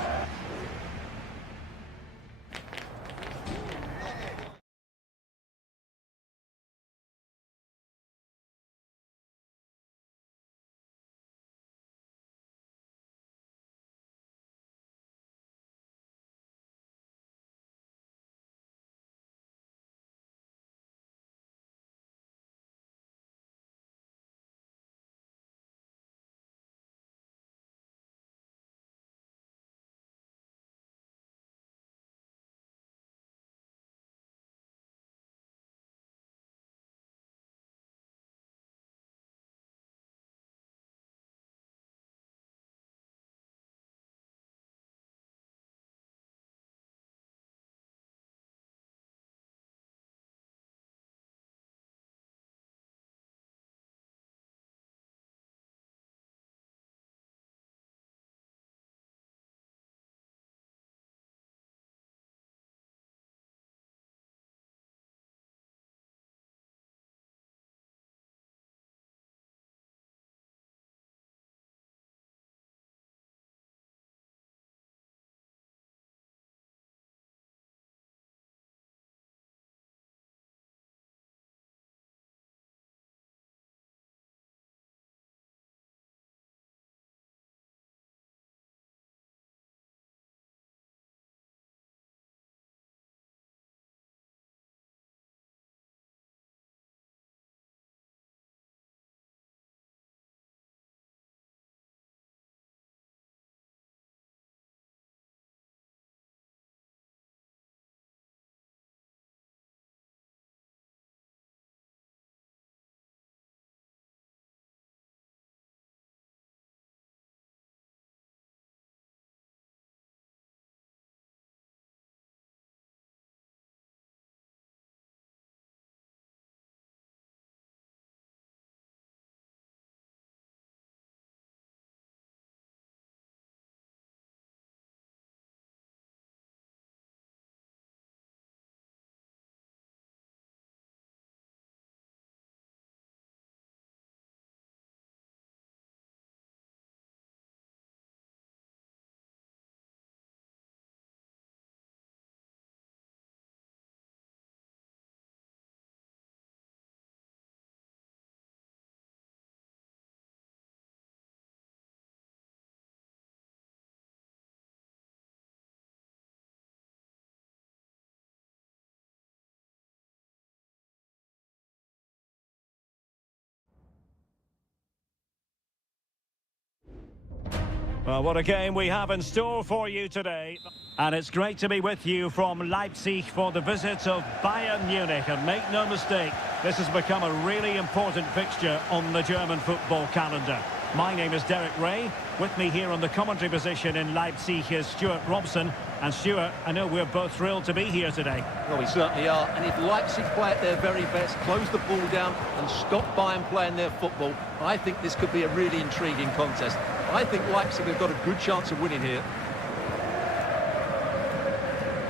Well, what a game we have in store for you today. And it's great to be with you from Leipzig for the visit of Bayern Munich. And make no mistake, this has become a really important fixture on the German football calendar. My name is Derek Ray. With me here on the commentary position in Leipzig is Stuart Robson. And Stuart, I know we're both thrilled to be here today. Well, we certainly are. And if Leipzig play at their very best, close the ball down and stop Bayern playing their football, I think this could be a really intriguing contest. I think Leipzig have got a good chance of winning here.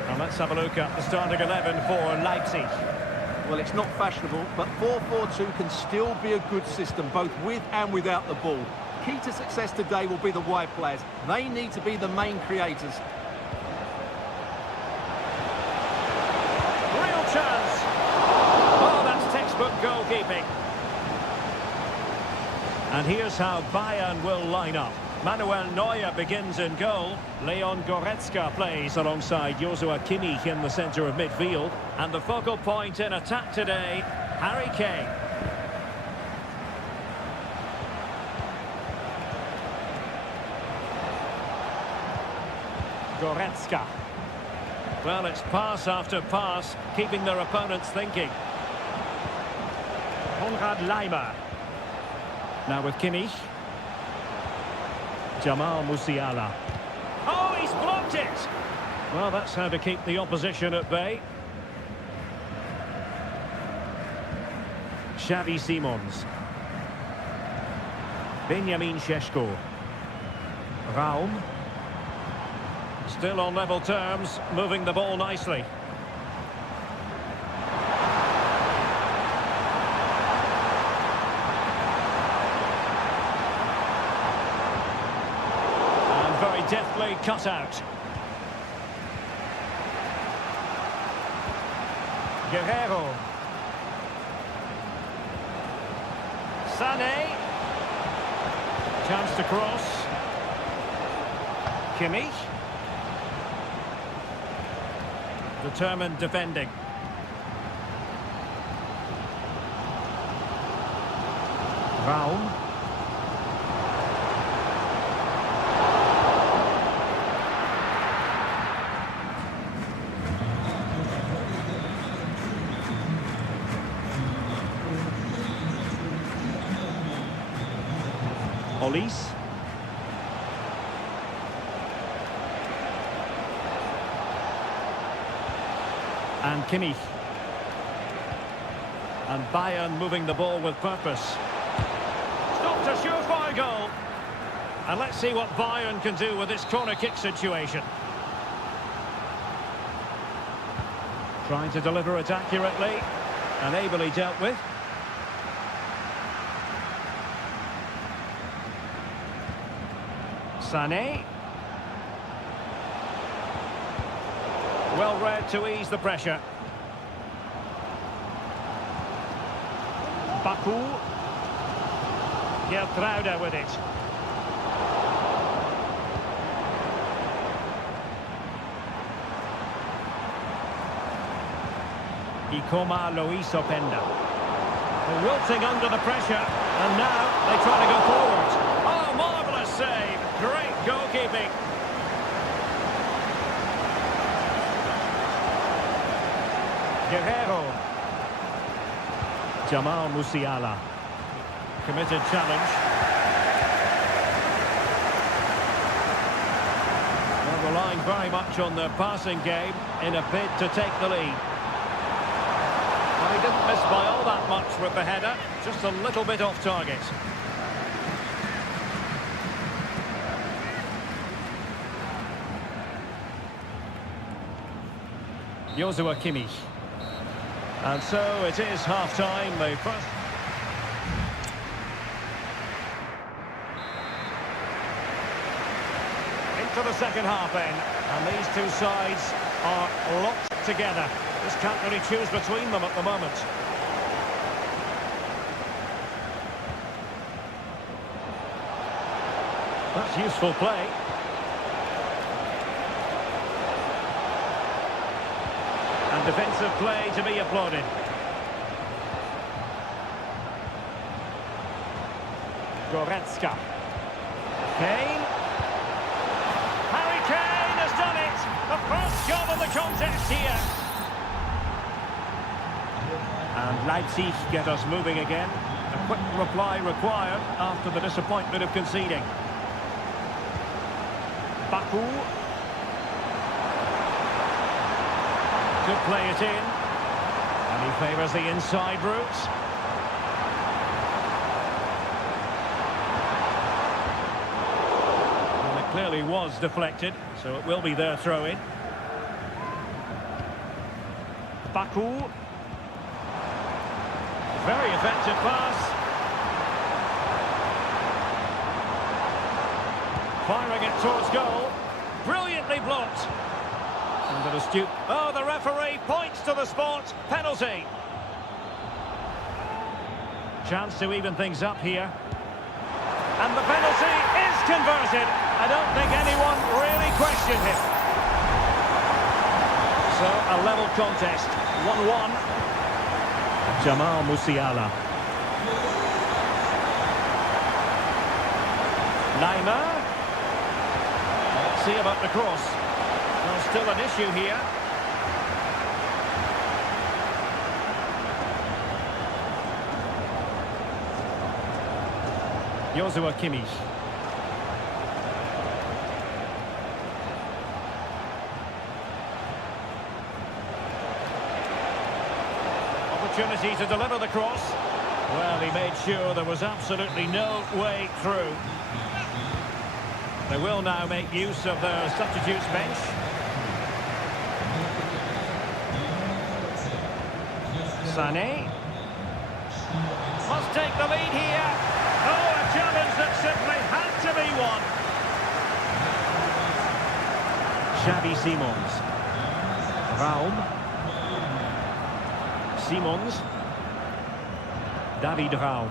And let's have a look at the starting 11 for Leipzig. Well, it's not fashionable, but 4-4-2 can still be a good system, both with and without the ball. Key to success today will be the wide players. They need to be the main creators. Real chance. Oh, that's textbook goalkeeping. And here's how Bayern will line up. Manuel Neuer begins in goal. Leon Goretzka plays alongside Joshua Kimmich in the centre of midfield. And the focal point in attack today, Harry Kane. Goretzka. Well, it's pass after pass, keeping their opponents thinking. Konrad Laimer. Now with Kimmich. Jamal Musiala. Oh, he's blocked it! Well, that's how to keep the opposition at bay. Xavi Simons. Benjamin Šeško. Raum. Still on level terms, moving the ball nicely. Deftly cut out. Guerrero. Sané. Chance to cross. Kimmich. Determined defending. Raum. Olise. And Kimmich. And Bayern moving the ball with purpose. Stopped a surefire goal. And let's see what Bayern can do with this corner kick situation. Trying to deliver it accurately and ably dealt with. Sané. Well read to ease the pressure. Baku. Gertruida with it. Ikoma Luis Openda. Wilting under the pressure, and now they try to go forward. Oh, marvellous save. Great goalkeeping. Guerrero. Jamal Musiala. Committed challenge. They're relying very much on their passing game in a bid to take the lead. Well, he didn't miss by all that much with the header, just a little bit off target. Joshua Kimmich. And so it is half-time. The first... Into the second half then. And these two sides are locked together. Just can't really choose between them at the moment. That's useful play. And defensive play to be applauded. Goretzka. Kane. First job of the contest here. And Leipzig get us moving again. A quick reply required after the disappointment of conceding. Baku. Could play it in. And he favours the inside route. Well, it clearly was deflected, so it will be their throw-in. Baku. Very effective pass. Firing it towards goal. Brilliantly blocked. And an astute... Oh, the referee points to the spot. Penalty. Chance to even things up here. And the penalty is converted. I don't think anyone really questioned him. So, a level contest. 1-1. Jamal Musiala. Neymar. Let's see about the cross. Well, still an issue here. Joshua Kimmich. Opportunity to deliver the cross. Well, he made sure there was absolutely no way through. They will now make use of their substitutes bench. Sané. Must take the lead here. Oh, a challenge that simply had to be won. Xavi Simons. Raum. Simons. David Raum.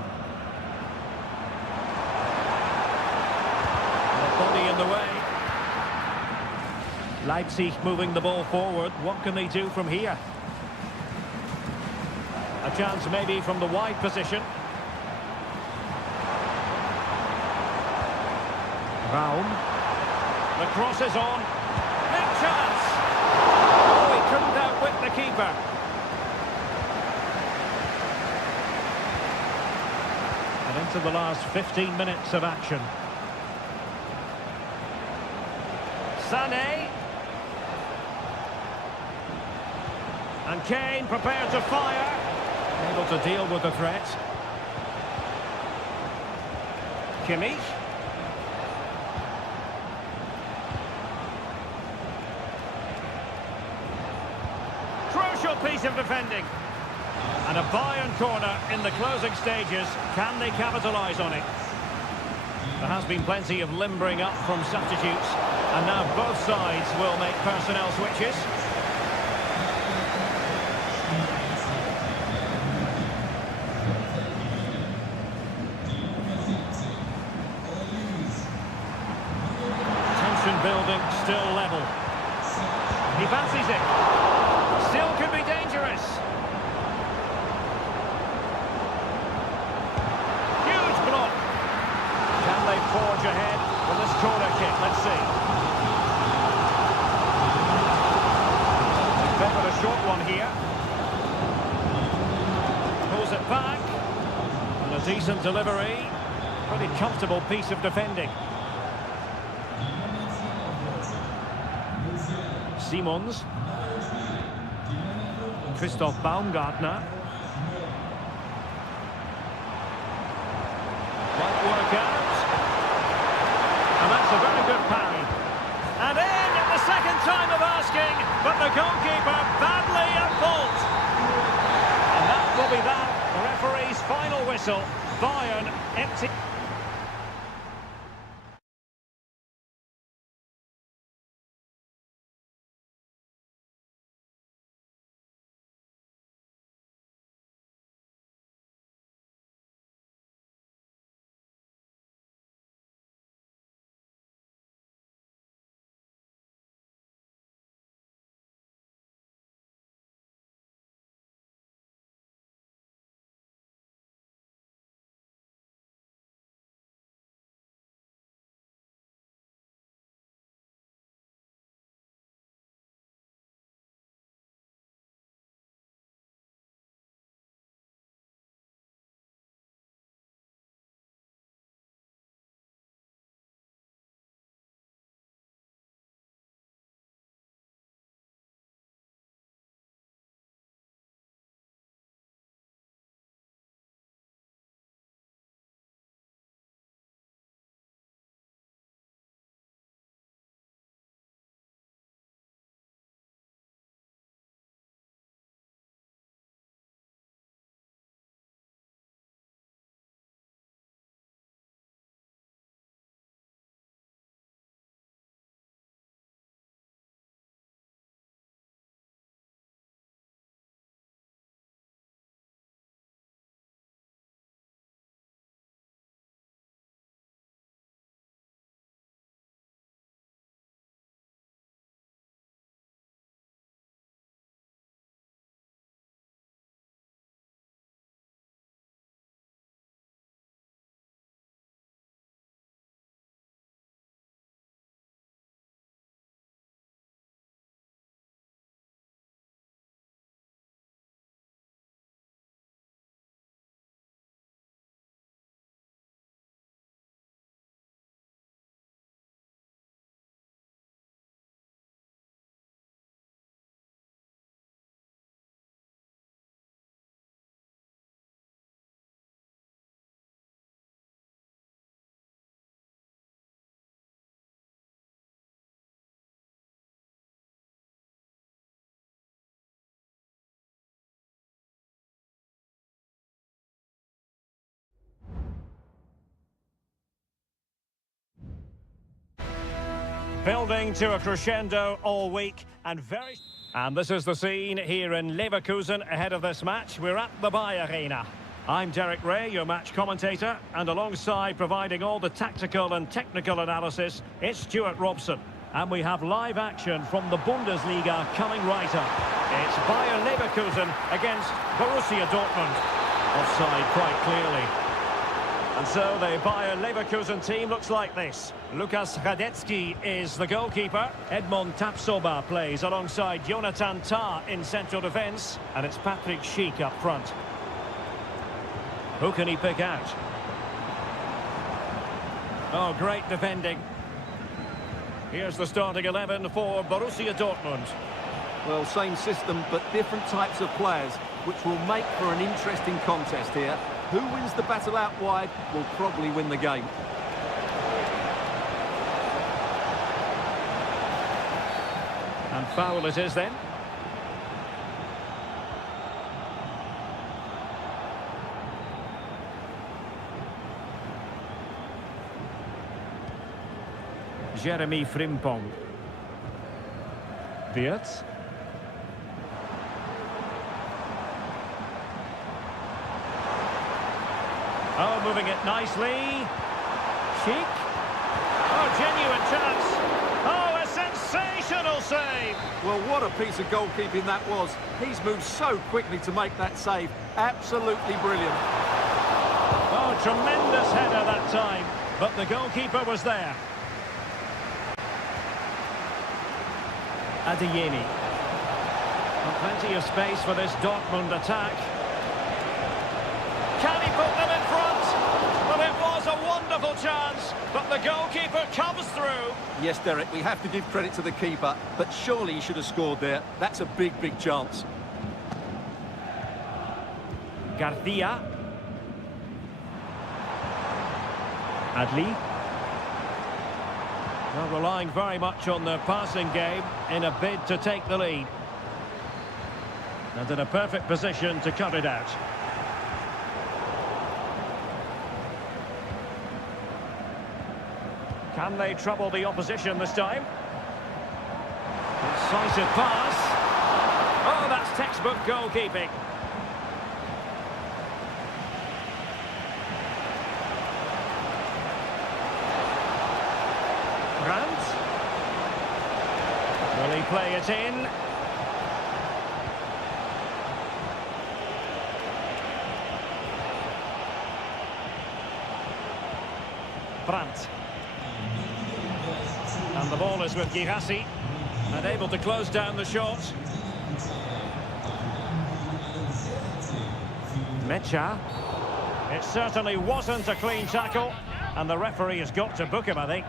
Body in the way. Leipzig moving the ball forward. What can they do from here? A chance maybe from the wide position. Raum. The cross is on. Big chance. Oh, he couldn't outwit the keeper. And into the last 15 minutes of action. Sané. And Kane prepared to fire. Able to deal with the threat. Kimmich. Crucial piece of defending. And a Bayern corner in the closing stages. Can they capitalise on it? There has been plenty of limbering up from substitutes. And now both sides will make personnel switches. Tension building, still level. He fancies it. Still could be dangerous. Huge block. Can they forge ahead with this corner kick? Let's see. Favoured a short one here. Pulls it back. And a decent delivery. Pretty comfortable piece of defending. Simons. Christoph Baumgartner. Might work out. And that's a very good parry. And in at the second time of asking, but the goalkeeper badly at fault. And that will be that. The referee's final whistle. Bayern empty. Building to a crescendo all week and very... And this is the scene here in Leverkusen ahead of this match. We're at the Bay Arena. I'm Derek Ray, your match commentator, and alongside providing all the tactical and technical analysis, it's Stuart Robson. And we have live action from the Bundesliga coming right up. It's Bayer Leverkusen against Borussia Dortmund. Offside quite clearly. And so the Bayer Leverkusen team looks like this. Lukas Radecki is the goalkeeper. Edmond Tapsoba plays alongside Jonathan Tah in central defence. And it's Patrick Schick up front. Who can he pick out? Oh, great defending. Here's the starting 11 for Borussia Dortmund. Well, same system, but different types of players, which will make for an interesting contest here. Who wins the battle out wide will probably win the game. And foul it is then. Jeremy Frimpong. Beerts. Oh, moving it nicely. Schick. Oh, genuine chance. Oh, a sensational save. Well, what a piece of goalkeeping that was. He's moved so quickly to make that save. Absolutely brilliant. Oh, tremendous header that time. But the goalkeeper was there. Adeyemi. Well, plenty of space for this Dortmund attack. Can he put them in front? Well, it was a wonderful chance, but the goalkeeper comes through. Yes, Derek, we have to give credit to the keeper, but surely he should have scored there. That's a big, big chance. Garcia. Adli. Well, relying very much on their passing game in a bid to take the lead. And in a perfect position to cut it out. Can they trouble the opposition this time? Decisive pass. Oh, that's textbook goalkeeping. Brandt. Will he play it in? Brandt. And the ball is with Girassi. And able to close down the shot. Mecha. It certainly wasn't a clean tackle. And the referee has got to book him, I think.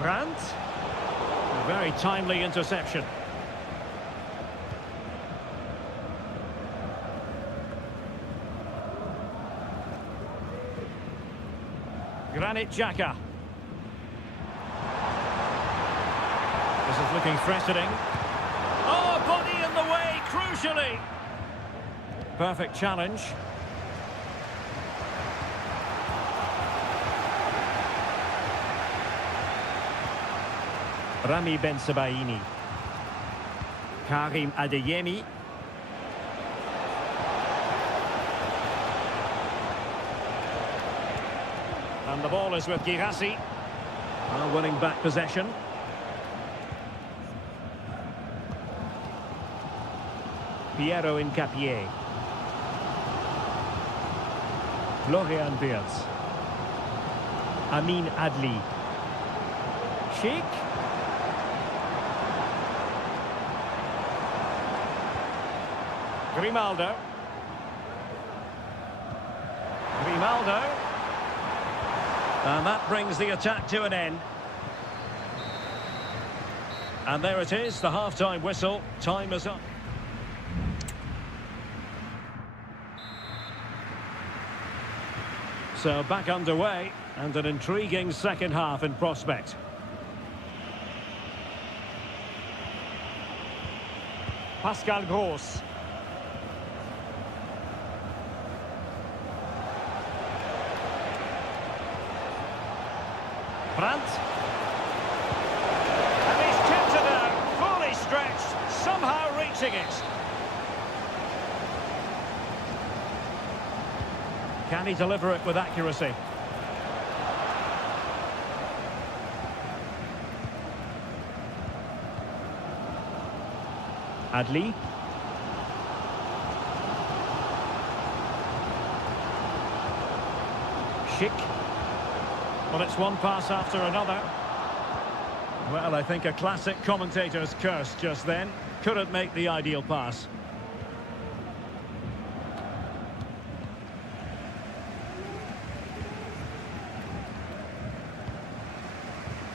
Brandt. A very timely interception. Granit Xhaka. This is looking threatening. Oh, body in the way, crucially. Perfect challenge. Rami Bensebaini. Karim Adeyemi. And the ball is with Girassi. Well, winning back possession. Piero Incapié. Florian Wirtz. Amin Adli. Schick. Grimaldo. Grimaldo. And that brings the attack to an end. And there it is, the half-time whistle. Time is up. So back underway, and an intriguing second half in prospect. Pascal Gross. Can he deliver it with accuracy? Adli. Schick. Well, it's one pass after another. Well, I think a classic commentator's curse just then. Couldn't make the ideal pass.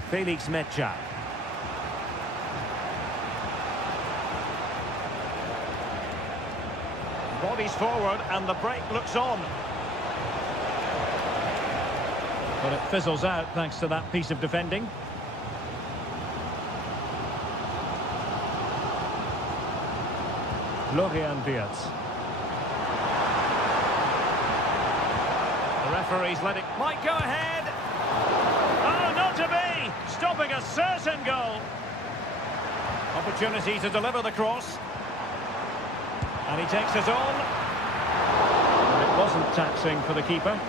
Felix Mecha. Bodies forward and the break looks on. But it fizzles out thanks to that piece of defending. Florian Wirtz. The referee's let it... Might go ahead! Oh, not to be! Stopping a certain goal. Opportunity to deliver the cross. And he takes it on. And it wasn't taxing for the keeper.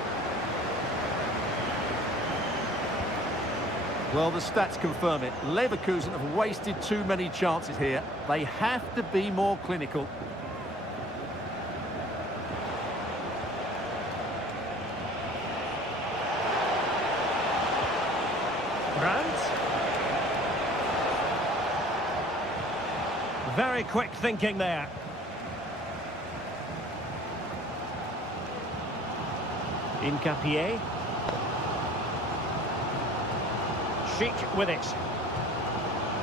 Well, the stats confirm it. Leverkusen have wasted too many chances here. They have to be more clinical. Brandt. Very quick thinking there. Incapié. Schick with it.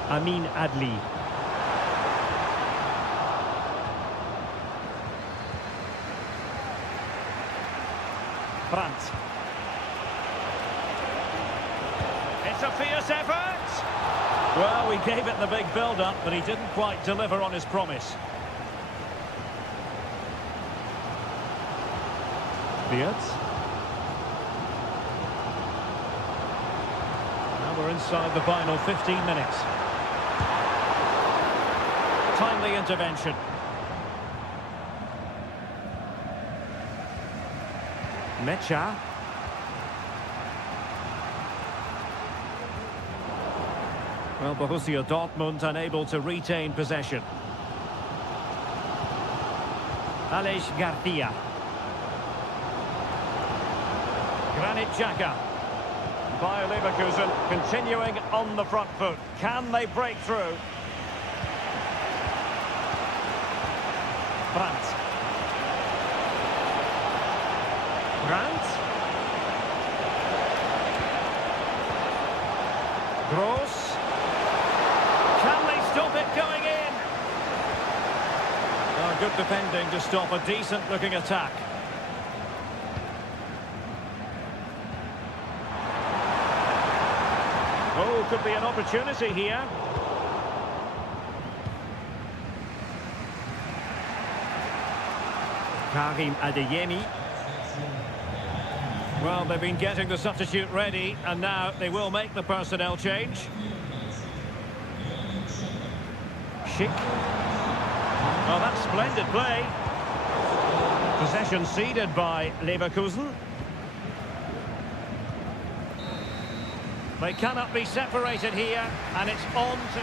Amin Adli. Brandt. It's a fierce effort. Well, we gave it the big build-up, but he didn't quite deliver on his promise. Wirtz. We're inside the final 15 minutes. Timely intervention. Mecha. Well, Borussia Dortmund unable to retain possession. Aleix Garcia. Granit Xhaka. By Leverkusen, continuing on the front foot. Can they break through? Brandt. Brandt. Gross. Can they stop it going in? Oh, good defending to stop a decent-looking attack. Oh, could be an opportunity here. Karim Adeyemi. Well, they've been getting the substitute ready, and now they will make the personnel change. Schick. Well, that's splendid play. Possession ceded by Leverkusen. They cannot be separated here, and it's on to...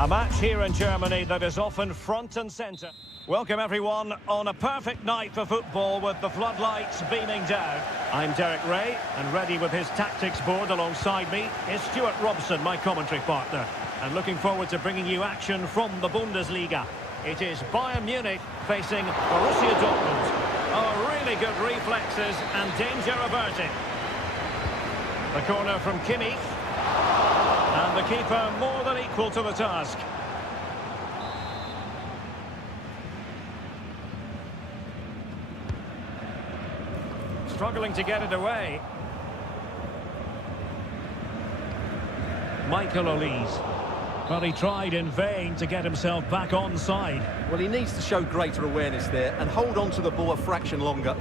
A match here in Germany that is often front and centre. Welcome everyone on a perfect night for football with the floodlights beaming down. I'm Derek Ray, and ready with his tactics board alongside me is Stuart Robson, my commentary partner. And looking forward to bringing you action from the Bundesliga. It is Bayern Munich facing Borussia Dortmund. Oh, really good reflexes and danger averted. The corner from Kimmich. And the keeper more than equal to the task. Struggling to get it away. Michael Olise. Well, he tried in vain to get himself back onside. Well, he needs to show greater awareness there and hold on to the ball a fraction longer.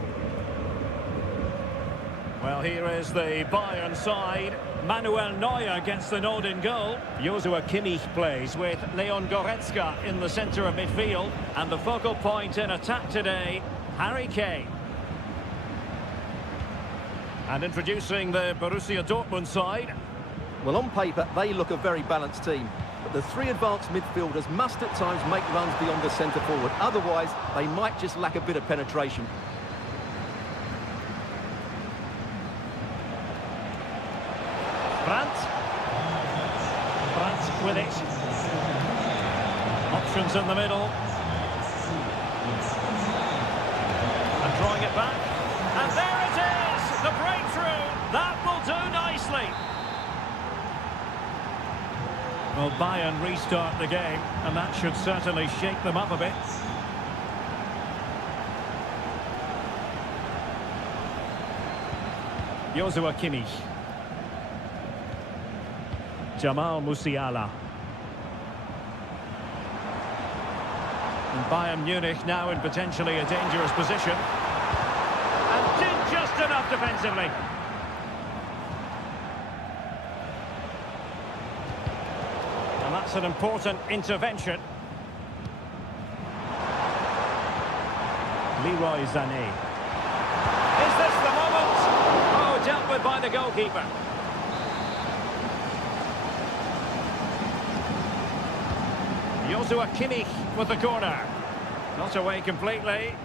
Well, here is the Bayern side. Manuel Neuer gets the nod in goal. Joshua Kimmich plays with Leon Goretzka in the centre of midfield. And the focal point in attack today, Harry Kane. And introducing the Borussia Dortmund side. Well, on paper, they look a very balanced team. But the three advanced midfielders must at times make runs beyond the centre forward. Otherwise, they might just lack a bit of penetration. Brandt with it. Options in the middle. And drawing it back. And there it is! The breakthrough! That will do nicely. Well, Bayern restart the game, and that should certainly shake them up a bit. Joshua Kimmich. Jamal Musiala. And Bayern Munich now in potentially a dangerous position. And did just enough defensively. And that's an important intervention. Leroy Sané. Is this the moment? Oh, dealt with by the goalkeeper. Joshua Kimmich with the corner. Not away completely.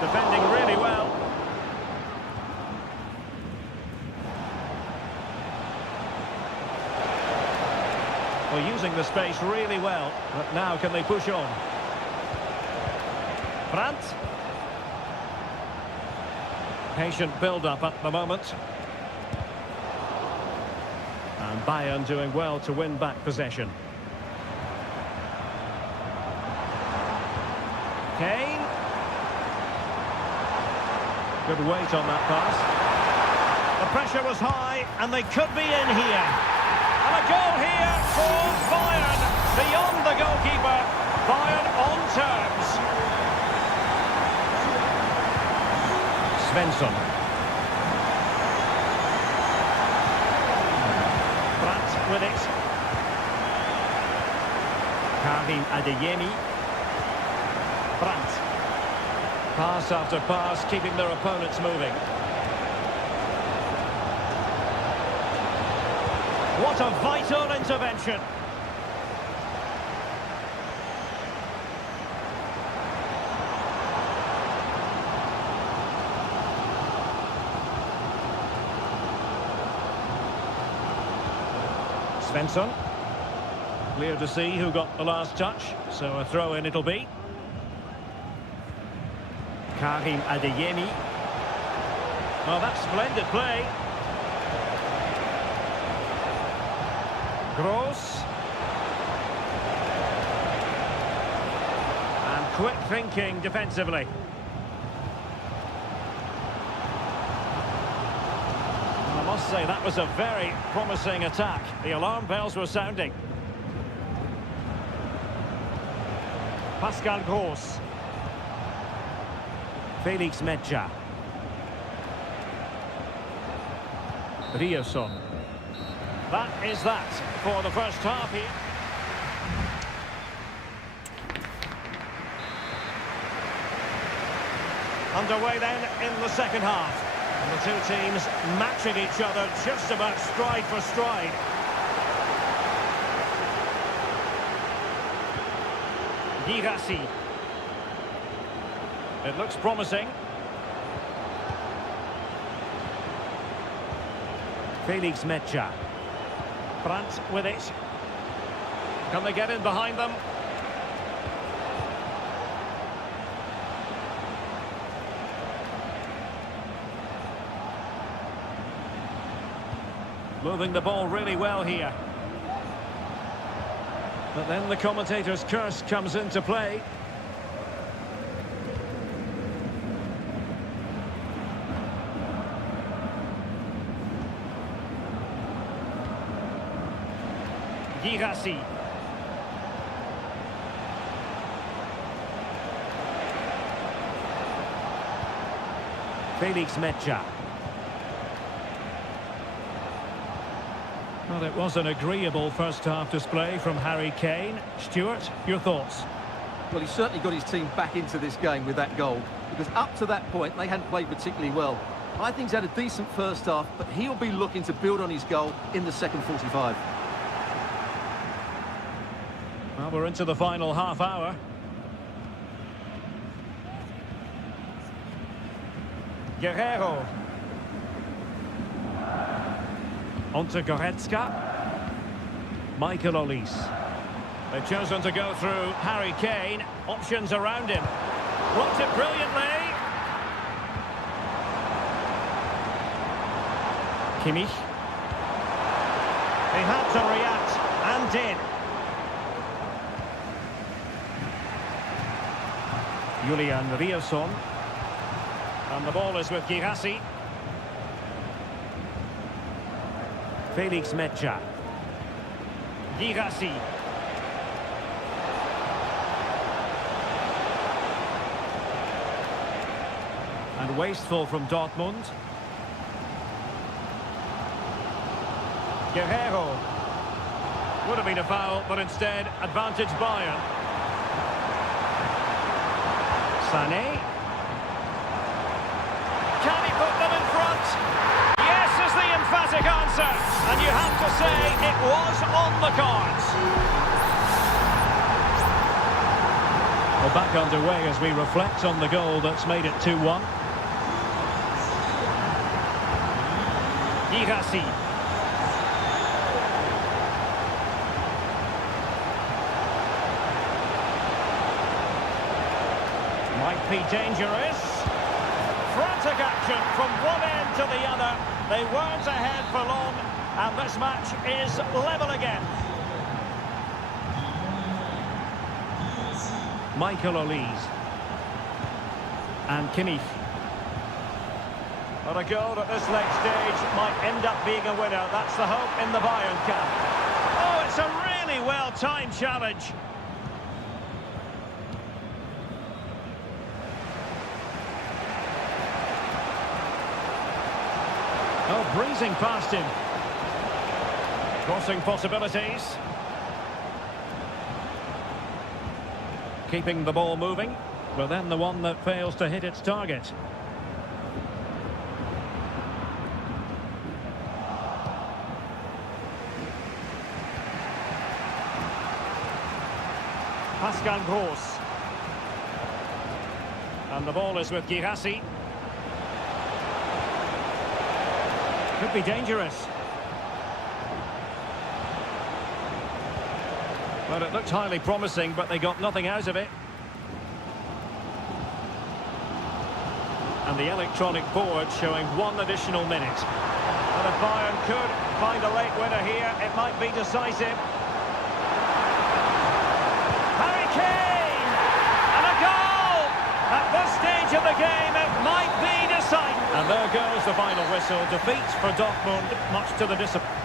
Defending really well. Well, using the space really well. But now can they push on? Brandt. Patient build-up at the moment. And Bayern doing well to win back possession. Kane. Good weight on that pass. The pressure was high, and they could be in here. And a goal here for Bayern. Beyond the goalkeeper. Bayern on terms. Svensson. With it. Karim Adeyemi. Brandt. Pass after pass, keeping their opponents moving. What a vital intervention. Svensson. Clear to see who got the last touch, so a throw-in it'll be. Karim Adeyemi. Oh, that's splendid play. Gross. And quick thinking defensively. I must say that was a very promising attack. The alarm bells were sounding. Pascal Gross. Felix Medja. Rierson. That is that for the first half here. Underway then in the second half. And the two teams matching each other just about stride for stride. Girassi. It looks promising. Felix Mecha. Brandt with it. Can they get in behind them? Moving the ball really well here. But then the commentator's curse comes into play. Girassi. Felix Mecha. Well, it was an agreeable first-half display from Harry Kane. Stuart, your thoughts? Well, he certainly got his team back into this game with that goal, because up to that point, they hadn't played particularly well. I think he's had a decent first half, but he'll be looking to build on his goal in the second 45. Well, we're into the final half hour. Guerrero. Onto Goretzka. Michael Olise. They've chosen to go through Harry Kane. Options around him. Blocked it brilliantly. Kimmich. He had to react and did. Julian Rierson. And the ball is with Girassi. Felix Mecha. Girassi. And wasteful from Dortmund. Guerrero. Would have been a foul, but instead advantage Bayern. Sané. Can he put them in front? Yes is the emphatic answer. And you have to say it was on the cards. We're back underway as we reflect on the goal that's made it 2-1. Girassi. Might be dangerous. Frantic action from one end to the other. They weren't ahead for long, and this match is level again. Michael Olise. And Kimmich. But a goal at this late stage might end up being a winner. That's the hope in the Bayern camp. Oh, it's a really well-timed challenge. Oh, breezing past him. Crossing possibilities. Keeping the ball moving, but then the one that fails to hit its target. Pascal Gross. And the ball is with Girassi. Could be dangerous. Well, it looked highly promising, but they got nothing out of it. And the electronic board showing 1 additional minute. And if Bayern could find a late winner here, it might be decisive. Harry Kane! And a goal! At this stage of the game, it might be decisive. And there goes the final whistle. Defeat for Dortmund, much to the disappointment.